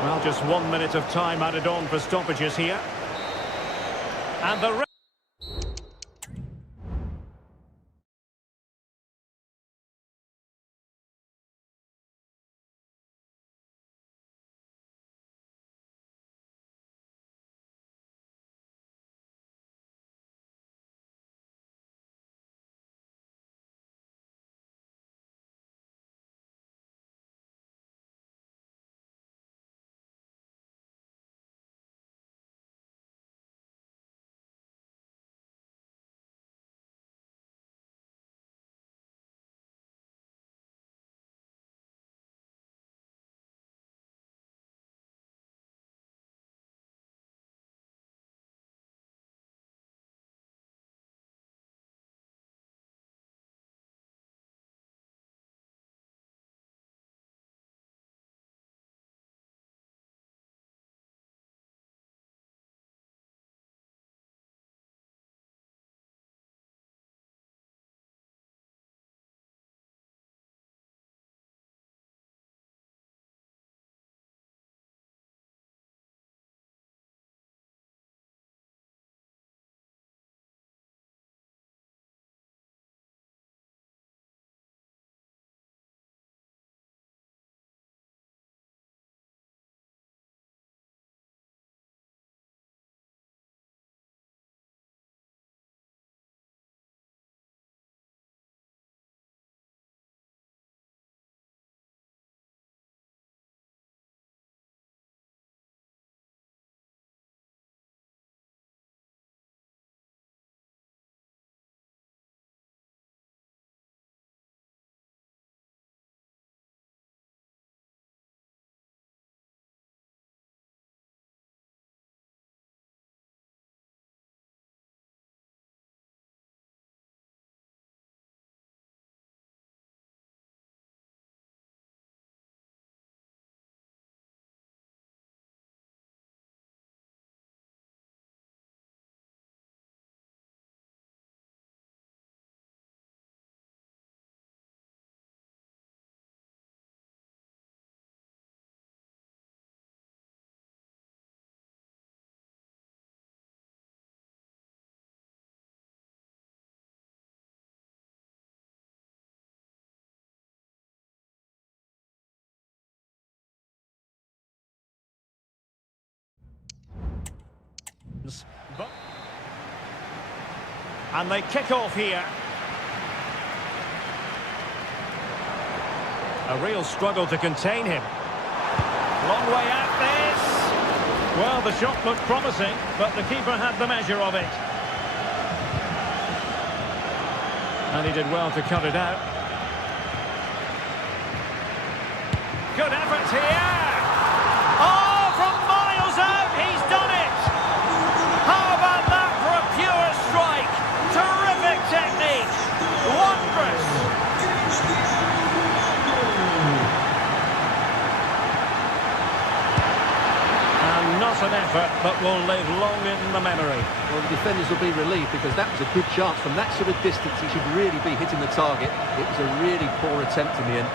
Well, just 1 minute of time added on for stoppages here. And the And they kick off here. A real struggle to contain him. Long way out this. Well, the shot looked promising, but the keeper had the measure of it. And he did well to cut it out. Good effort here. Oh, from miles out, he's done it. How about that for a pure strike? Terrific technique. Wondrous. And not an effort, but will live long in the memory. Well, the defenders will be relieved because that was a good chance. From that sort of distance, he should really be hitting the target. It was a really poor attempt in the end.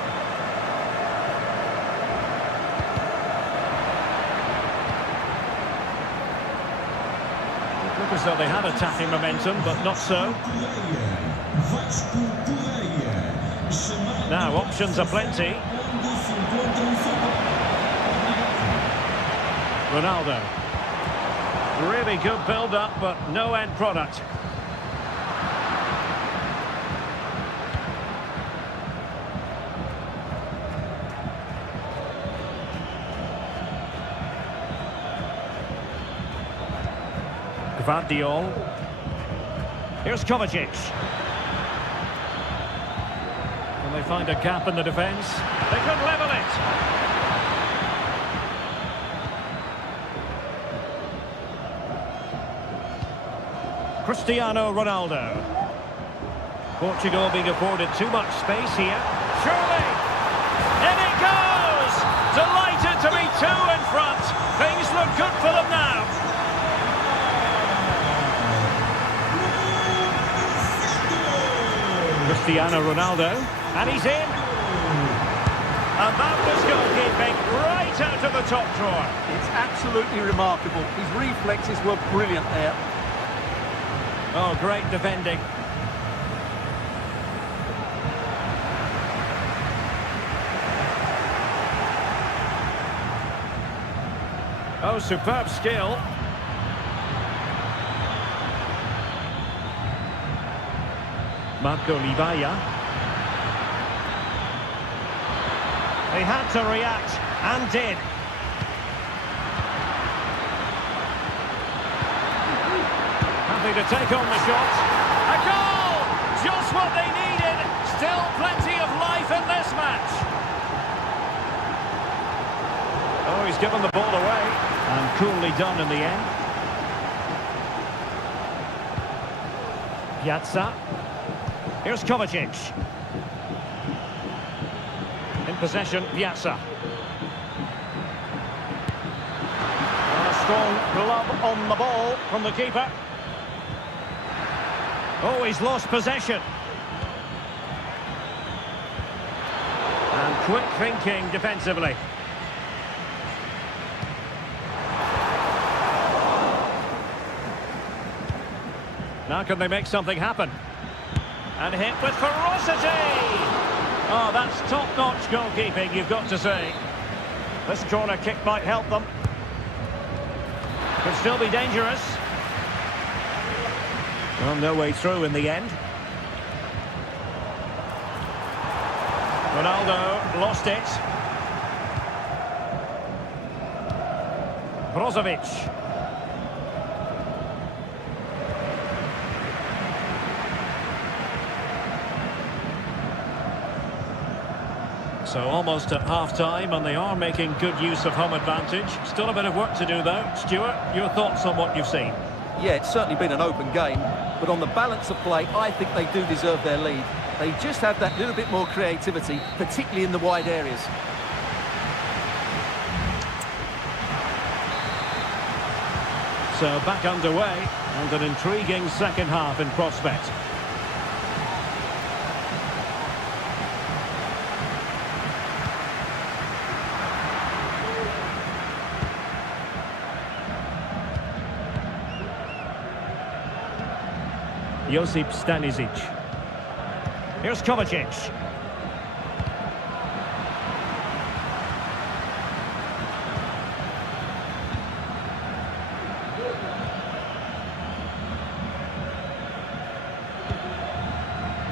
Look as though they had attacking momentum, but not so. Now, options are plenty. Ronaldo. Really good build-up, but no end product. Gvardiol. Here's Kovacic. Can they find a gap in the defence? They could level it. Cristiano Ronaldo. Portugal being afforded too much space here. Surely! In it goes! Delighted to be two in front. Things look good for them now. Cristiano Ronaldo. And he's in. And that was goalkeeping right out of the top drawer. It's absolutely remarkable. His reflexes were brilliant there. Oh, great defending. Oh, superb skill. Marco Livaya. He had to react, and did. Happy to take on the shot. A goal! Just what they needed. Still plenty of life in this match. Oh, he's given the ball away. And coolly done in the end. Piazza. Here's Kovacic. In possession, Piazza. And a strong glove on the ball from the keeper. Oh, he's lost possession. And quick thinking defensively. Now can they make something happen? And hit with ferocity! Oh, that's top-notch goalkeeping, you've got to say. This corner kick might help them. Could still be dangerous. Well, no way through in the end. Ronaldo lost it. Brozovic. So almost at half-time, and they are making good use of home advantage. Still a bit of work to do, though. Stuart, your thoughts on what you've seen? Yeah, it's certainly been an open game, but on the balance of play, I think they do deserve their lead. They just have that little bit more creativity, particularly in the wide areas. So back underway, and an intriguing second half in prospect. Josip Stanisic. Here's Kovacic.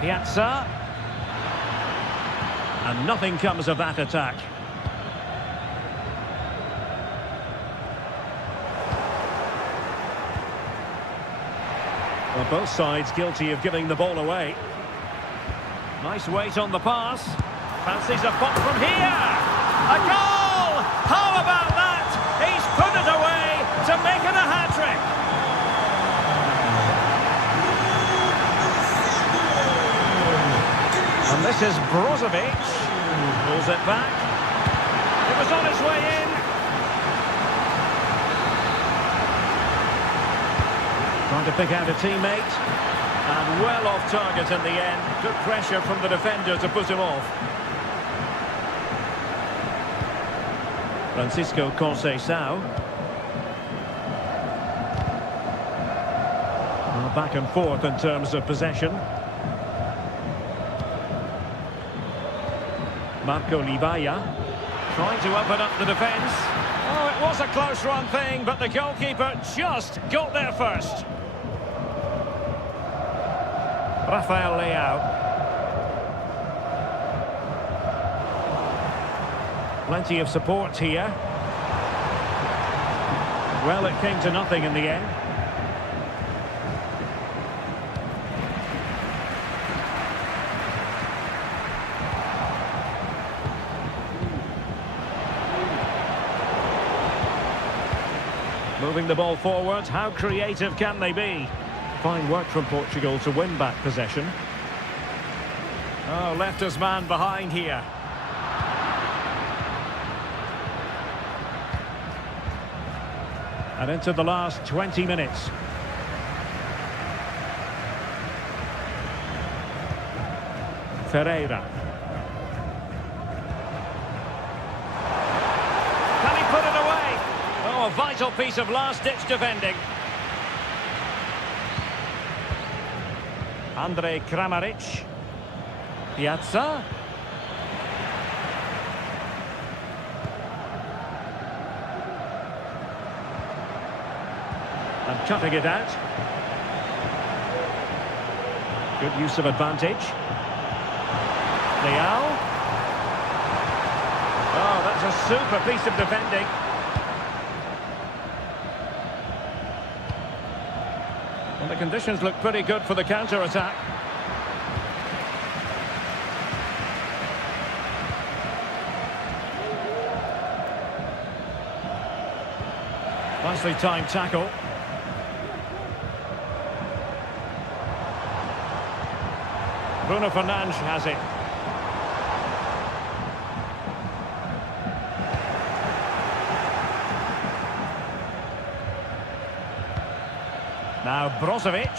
Piazza. And nothing comes of that attack. Well, both sides guilty of giving the ball away. Nice weight on the pass. Fancies a pop from here. A goal! How about that? He's put it away to make it a hat-trick. And this is Brozovic. Pulls it back. It was on its way in. Trying to pick out a teammate. And well off target in the end. Good pressure from the defender to put him off. Francisco Conceição. Well, back and forth in terms of possession. Marco Livaya trying to open up the defence. Oh, it was a close run thing, but the goalkeeper just got there first. Rafael Leao. Plenty of support here. Well, it came to nothing in the end. Moving the ball forward, how creative can they be? Fine work from Portugal to win back possession. Oh, left his man behind here. And into the last 20 minutes. Ferreira. Can he put it away? Oh, a vital piece of last-ditch defending. Andrej Kramaric. Piazza. And cutting it out. Good use of advantage. Leao. Oh, that's a super piece of defending. Well, the conditions look pretty good for the counter-attack. Nicely timed tackle. Bruno Fernandes has it. Now Brozovic.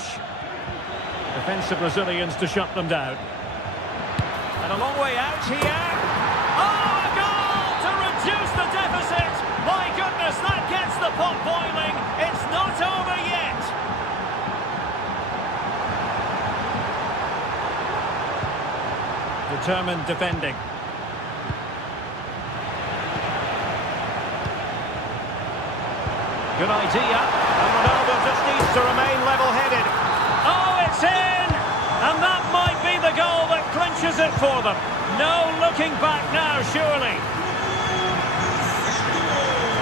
Defensive Brazilians to shut them down. And a long way out here. Oh, a goal to reduce the deficit. My goodness, that gets the pot boiling. It's not over yet. Determined defending. Good idea. And Ronaldo just needs to remain level-headed. Oh, it's in! And that might be the goal that clinches it for them. No looking back now, surely.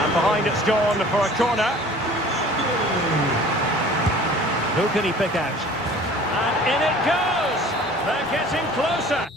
And behind it's gone for a corner. Who can he pick out? And in it goes! They're getting closer.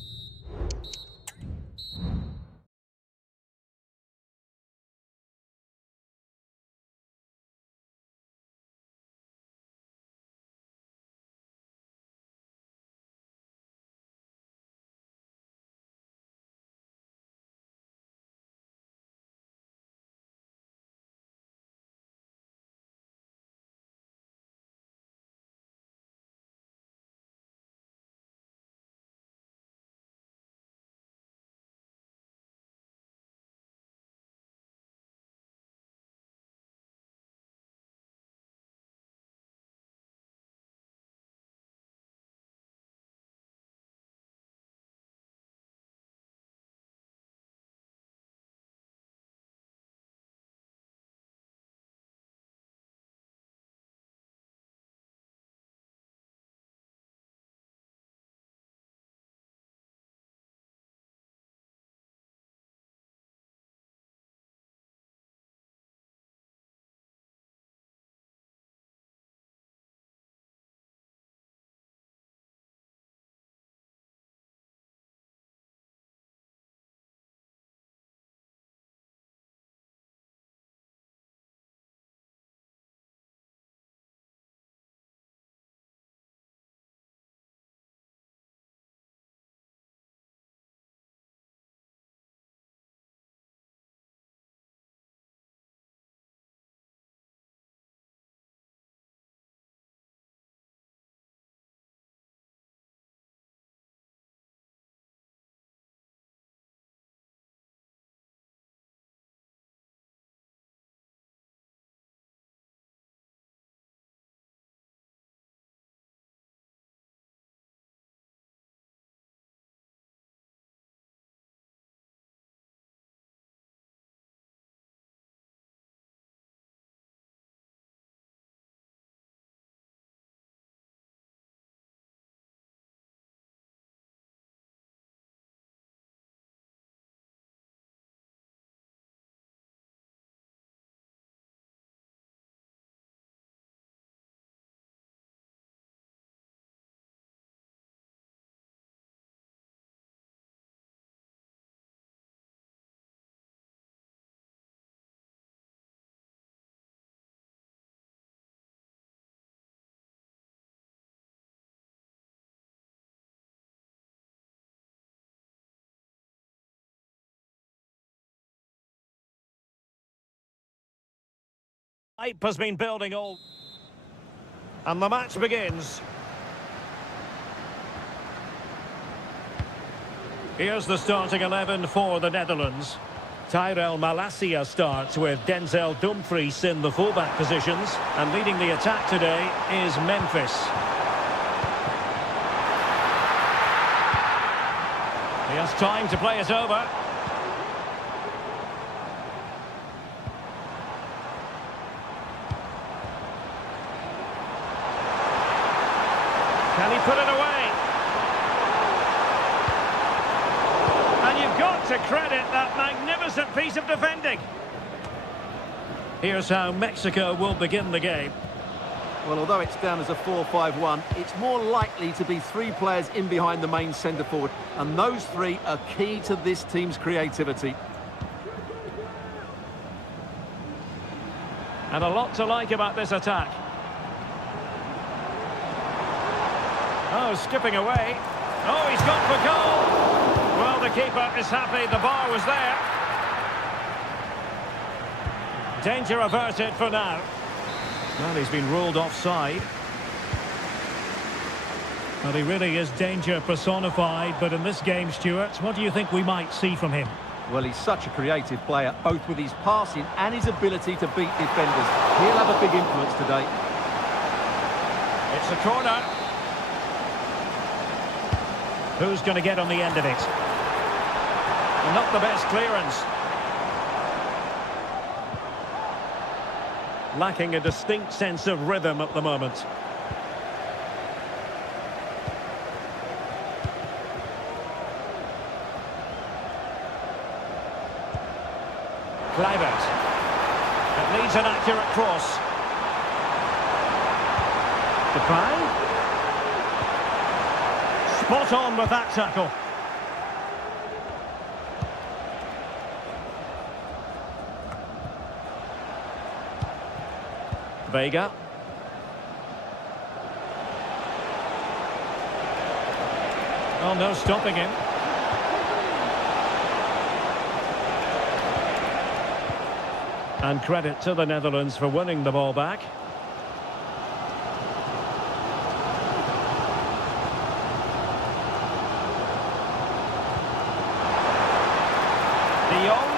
Hype has been building all... And the match begins. Here's the starting 11 for the Netherlands. Tyrell Malacia starts with Denzel Dumfries in the fullback positions. And leading the attack today is Memphis. He has time to play it over. Can he put it away? And you've got to credit that magnificent piece of defending. Here's how Mexico will begin the game. Well, although it's down as a 4-5-1, it's more likely to be three players in behind the main centre-forward, and those three are key to this team's creativity. And a lot to like about this attack. Oh, skipping away. Oh, he's gone for goal. Well, the keeper is happy the bar was there. Danger averted for now. Well, he's been ruled offside. Well, he really is danger personified, but in this game, Stuart, what do you think we might see from him? Well, he's such a creative player, both with his passing and his ability to beat defenders. He'll have a big influence today. It's a corner. Who's going to get on the end of it? Not the best clearance. Lacking a distinct sense of rhythm at the moment. Kluivert. It needs an accurate cross. Depay. Spot on with that tackle. Vega. Oh, no stopping him. And credit to the Netherlands for winning the ball back. De Jong.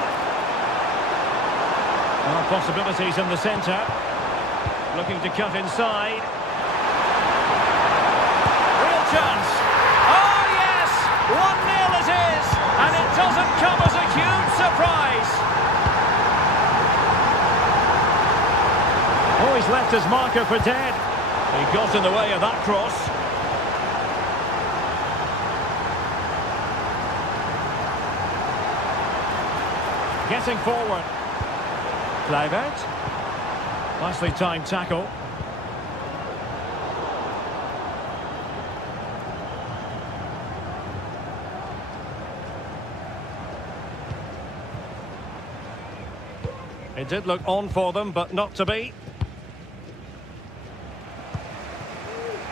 Well, possibilities in the centre. Looking to cut inside. Real chance. Oh, yes! 1-0 it is! And it doesn't come as a huge surprise. Oh, he's left his marker for dead. He got in the way of that cross. Getting forward. Kluivert. Nicely timed tackle. It did look on for them, but not to be.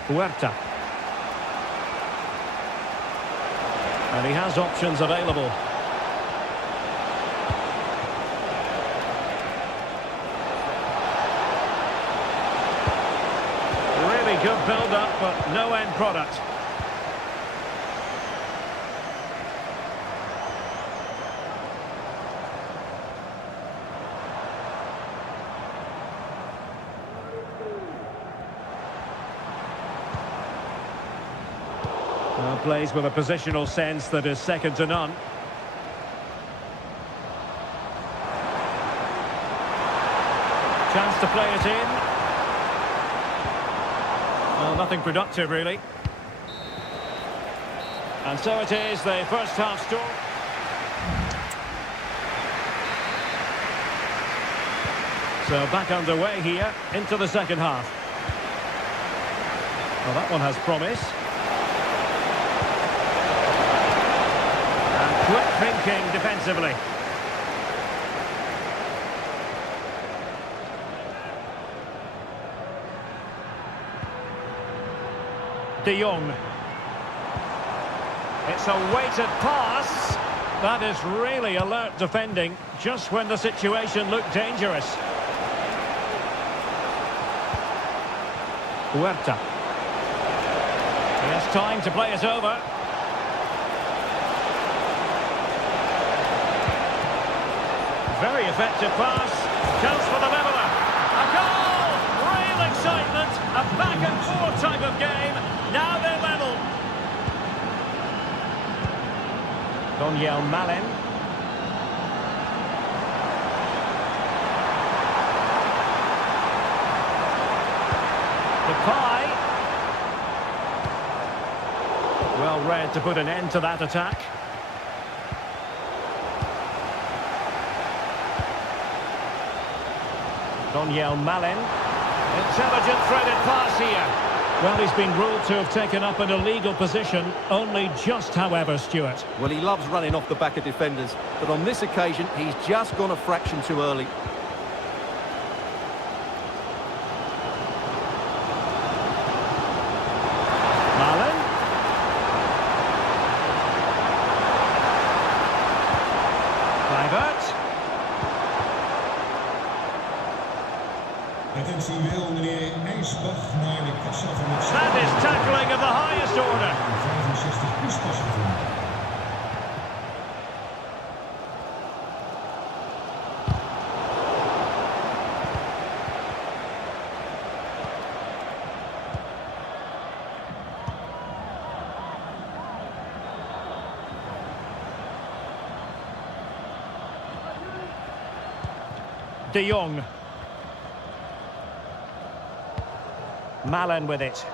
Huerta. And he has options available. Good build-up, but no end product. Well, plays with a positional sense that is second to none. Chance to play it in. Well, nothing productive, really. And so it is, the first half score. So back underway here, into the second half. Well, that one has promise. And quick thinking defensively. De Jong. It's a weighted pass. That is really alert defending, just when the situation looked dangerous. Huerta. He has time to play it over. Very effective pass. Chance for the leveller. A goal! Real excitement. A back and forth type of game. Now they're level. Donyell Malen. Depay. Well read to put an end to that attack. Donyell Malen. Intelligent threaded pass here. Well, he's been ruled to have taken up an illegal position. Only just, however, Stuart. Well, he loves running off the back of defenders, but on this occasion, he's just gone a fraction too early. Malen. Kluivert. Attentie wil meneer IJsbach naar de kassa van het That is tackling of the highest order. 65 pistas gevonden. De Jong. Malen with it.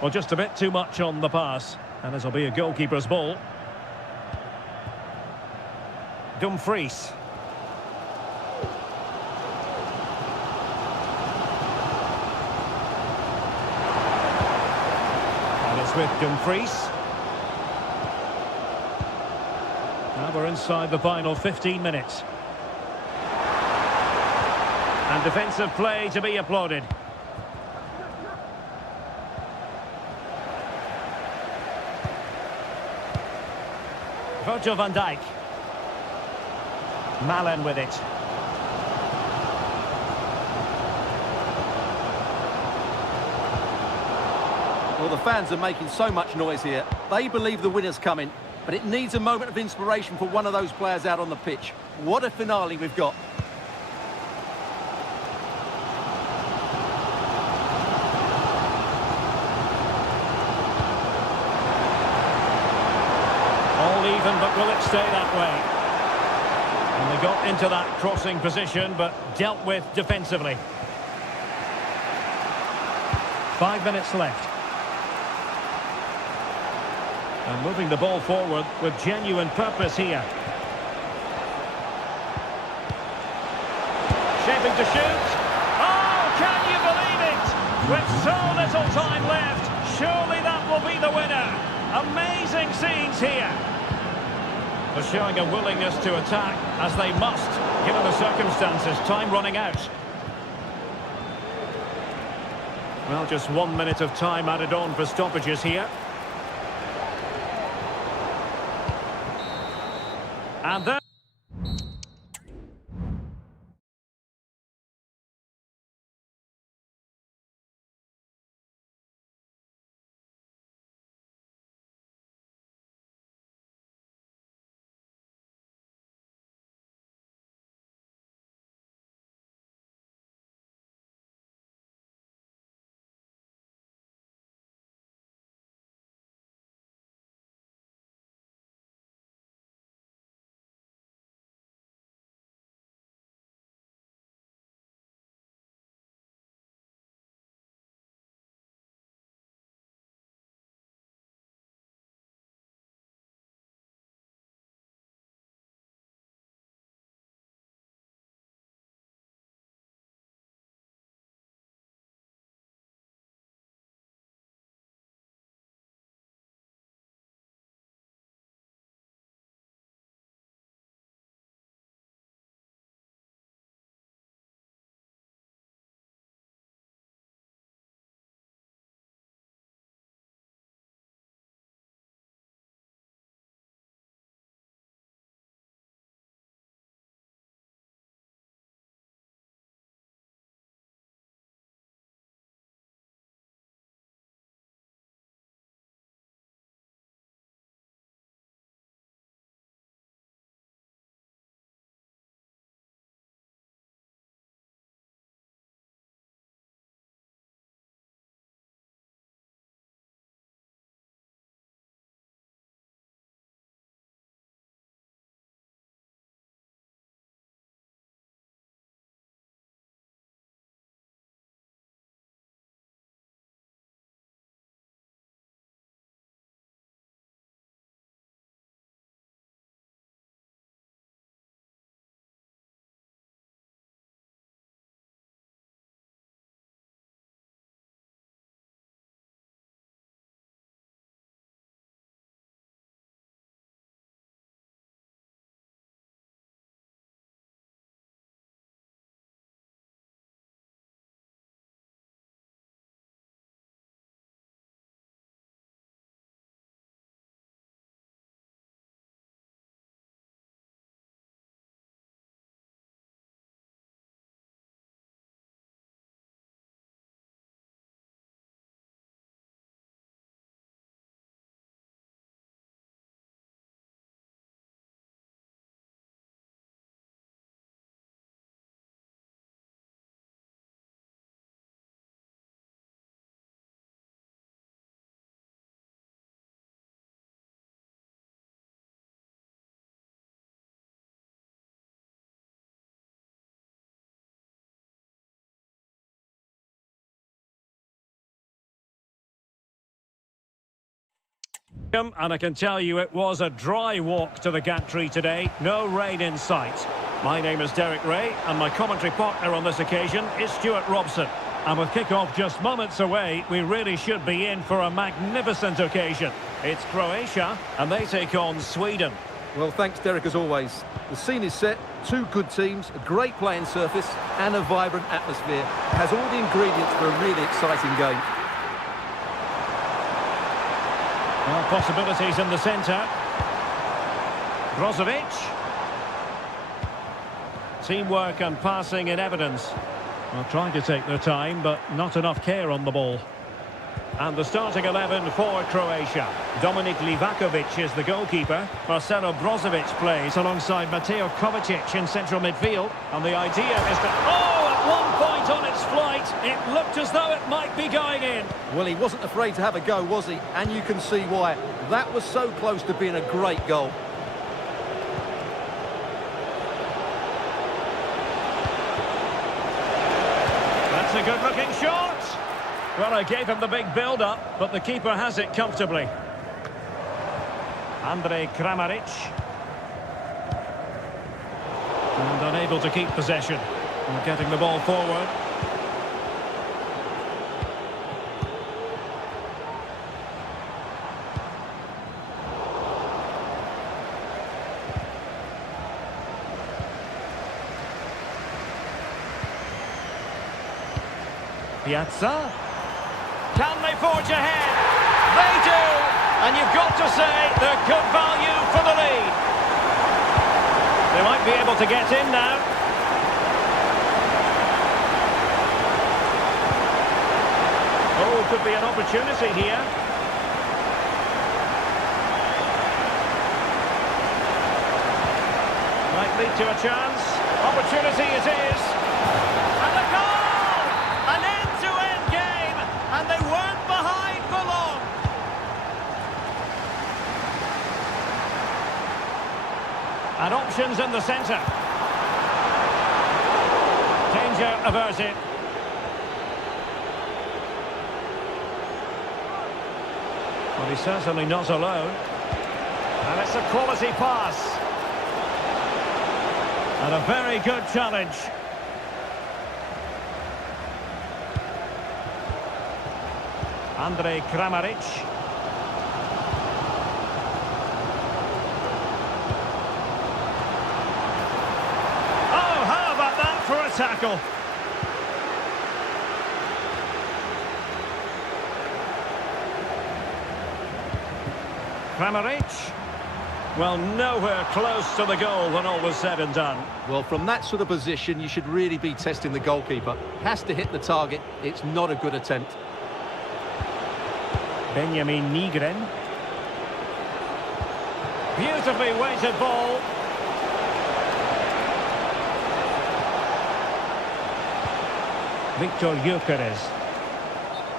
Well, just a bit too much on the pass. And this will be a goalkeeper's ball. Dumfries. And it's with Dumfries. Now we're inside the final 15 minutes. And defensive play to be applauded. Virgil van Dijk. Malen with it. Well, the fans are making so much noise here. They believe the winner's coming, but it needs a moment of inspiration for one of those players out on the pitch. What a finale we've got. All even, but will it stay that way? And they got into that crossing position, but dealt with defensively. 5 minutes left. And moving the ball forward with genuine purpose here. Shaping to shoot. Oh, can you believe it? With so little time left, surely that will be the winner. Amazing scenes here. They're showing a willingness to attack, as they must, given the circumstances. Time running out. Well, just 1 minute of time added on for stoppages here. And then welcome, and I can tell you it was a dry walk to the gantry today. No rain in sight. My name is Derek Ray, and my commentary partner on this occasion is Stuart Robson. And with kick-off just moments away, we really should be in for a magnificent occasion. It's Croatia, and they take on Sweden. Well, thanks, Derek, as always. The scene is set, two good teams, a great playing surface, and a vibrant atmosphere. It has all the ingredients for a really exciting game. Well, possibilities in the centre. Brozovic. Teamwork and passing in evidence. Well, trying to take their time, but not enough care on the ball. And the starting 11 for Croatia. Dominik Livakovic is the goalkeeper. Marcelo Brozovic plays alongside Mateo Kovacic in central midfield. And the idea is to... Oh, at one point on its flight, it looked as though it might be going in. Well, he wasn't afraid to have a go, was he? And you can see why. That was so close to being a great goal. That's a good-looking shot. Well, I gave him the big build-up, but the keeper has it comfortably. Andrej Kramaric. And unable to keep possession. And getting the ball forward. Piazza. Can they forge ahead? They do! And you've got to say they're good value for the lead. They might be able to get in now. Oh, could be an opportunity here. Might lead to a chance. Opportunity it is. And the goal! An end-to-end game, and they weren't behind for long. And options in the centre. Danger averted. Well, he's certainly not alone. And it's a quality pass. And a very good challenge. Andrej Kramaric. Oh, how about that for a tackle? Kramaric. Well, nowhere close to the goal when all was said and done. Well, from that sort of position, you should really be testing the goalkeeper. Has to hit the target. It's not a good attempt. Benjamin Nygren. Beautifully weighted ball. Victor Gyökeres.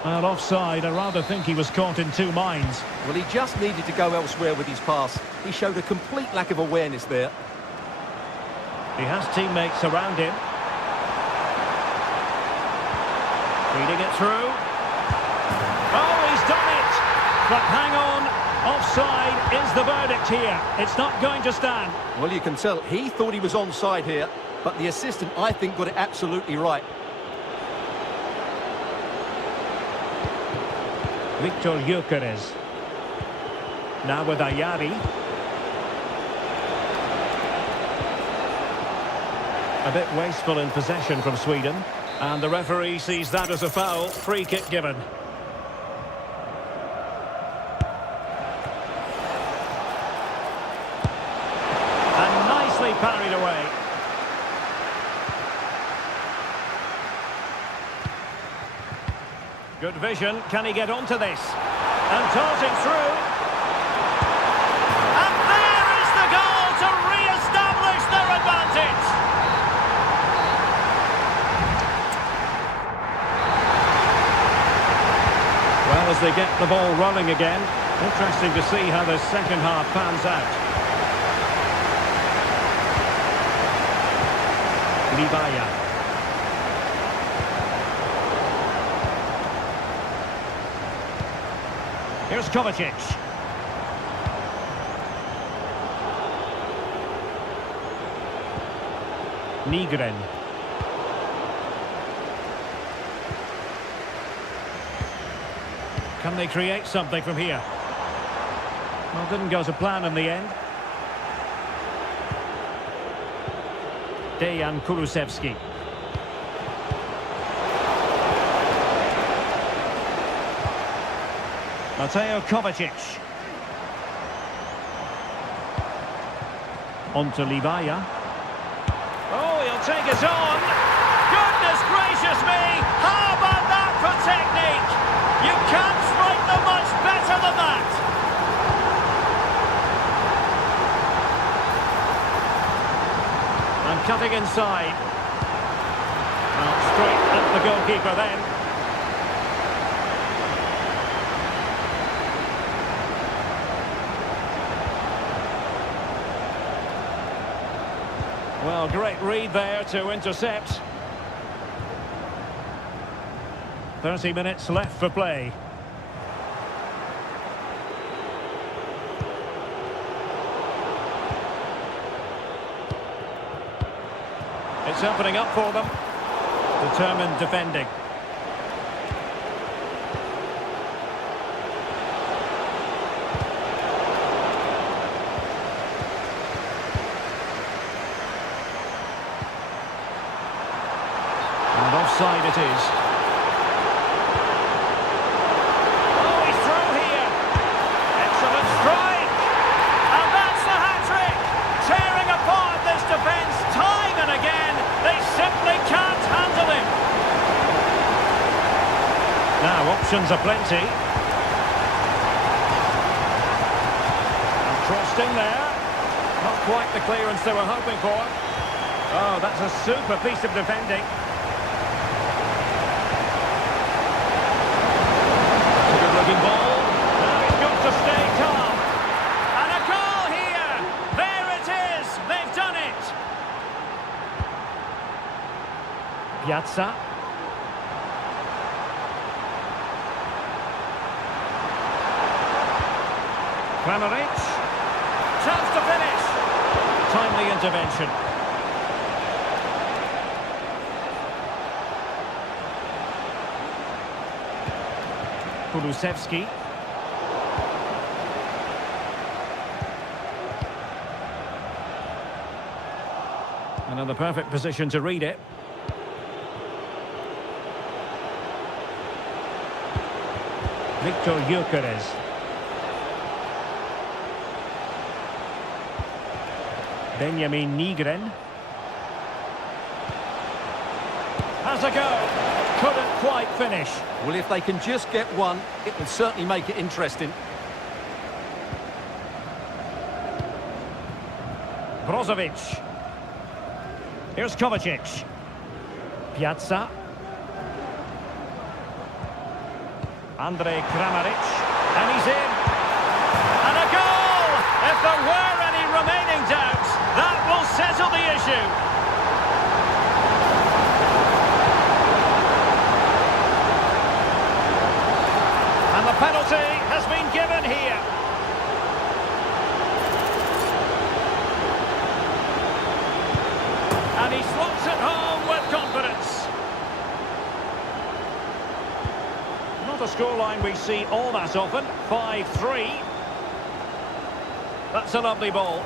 Well, offside. I rather think he was caught in two minds. Well, he just needed to go elsewhere with his pass. He showed a complete lack of awareness there. He has teammates around him. Feeding it through. Oh, he's done it! But hang on, offside is the verdict here. It's not going to stand. Well, you can tell he thought he was onside here, but the assistant, I think, got it absolutely right. Victor Gyökeres. Now with Ayari. A bit wasteful in possession from Sweden. And the referee sees that as a foul. Free kick given. And nicely parried away. Good vision. Can he get onto this? And darting through. And there is the goal to re-establish their advantage. Well, as they get the ball rolling again, interesting to see how the second half pans out. Libaya. Here's Kovacic. Nygren. Can they create something from here? Well, didn't go to plan in the end. Dejan Kulusevski. Mateo Kovacic. On to Livaya. Oh, he'll take it on. Goodness gracious me! How about that for technique? You can't strike them much better than that. And cutting inside. Well, straight at the goalkeeper then. Well, great read there to intercept. 30 minutes left for play. It's opening up for them. Determined defending. And offside it is. Oh, he's through here. Excellent strike. And that's the hat-trick. Tearing apart this defence time and again. They simply can't handle him. Now, options are plenty. And crossed in there. Not quite the clearance they were hoping for. Oh, that's a super piece of defending. It's a good-looking ball. Now he's got to stay calm. And a goal here. There it is. They've done it. Piazza. Kramaric. Chance to finish. Timely intervention. Kulusevski. Another perfect position to read it. Victor Gyökeres. Benjamin Nygren. Has a go. Couldn't quite finish. Well, if they can just get one, it will certainly make it interesting. Brozovic. Here's Kovacic. Piazza. Andrej Kramaric. And he's in. And a goal! If there were any remaining doubts, that will settle the issue. And the penalty has been given here. And he slots it home with confidence. Not a scoreline we see all that often. 5-3. That's a lovely ball.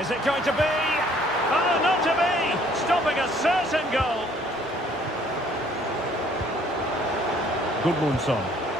Is it going to be? Oh, not to be! Stopping a certain goal. Gudmundsson.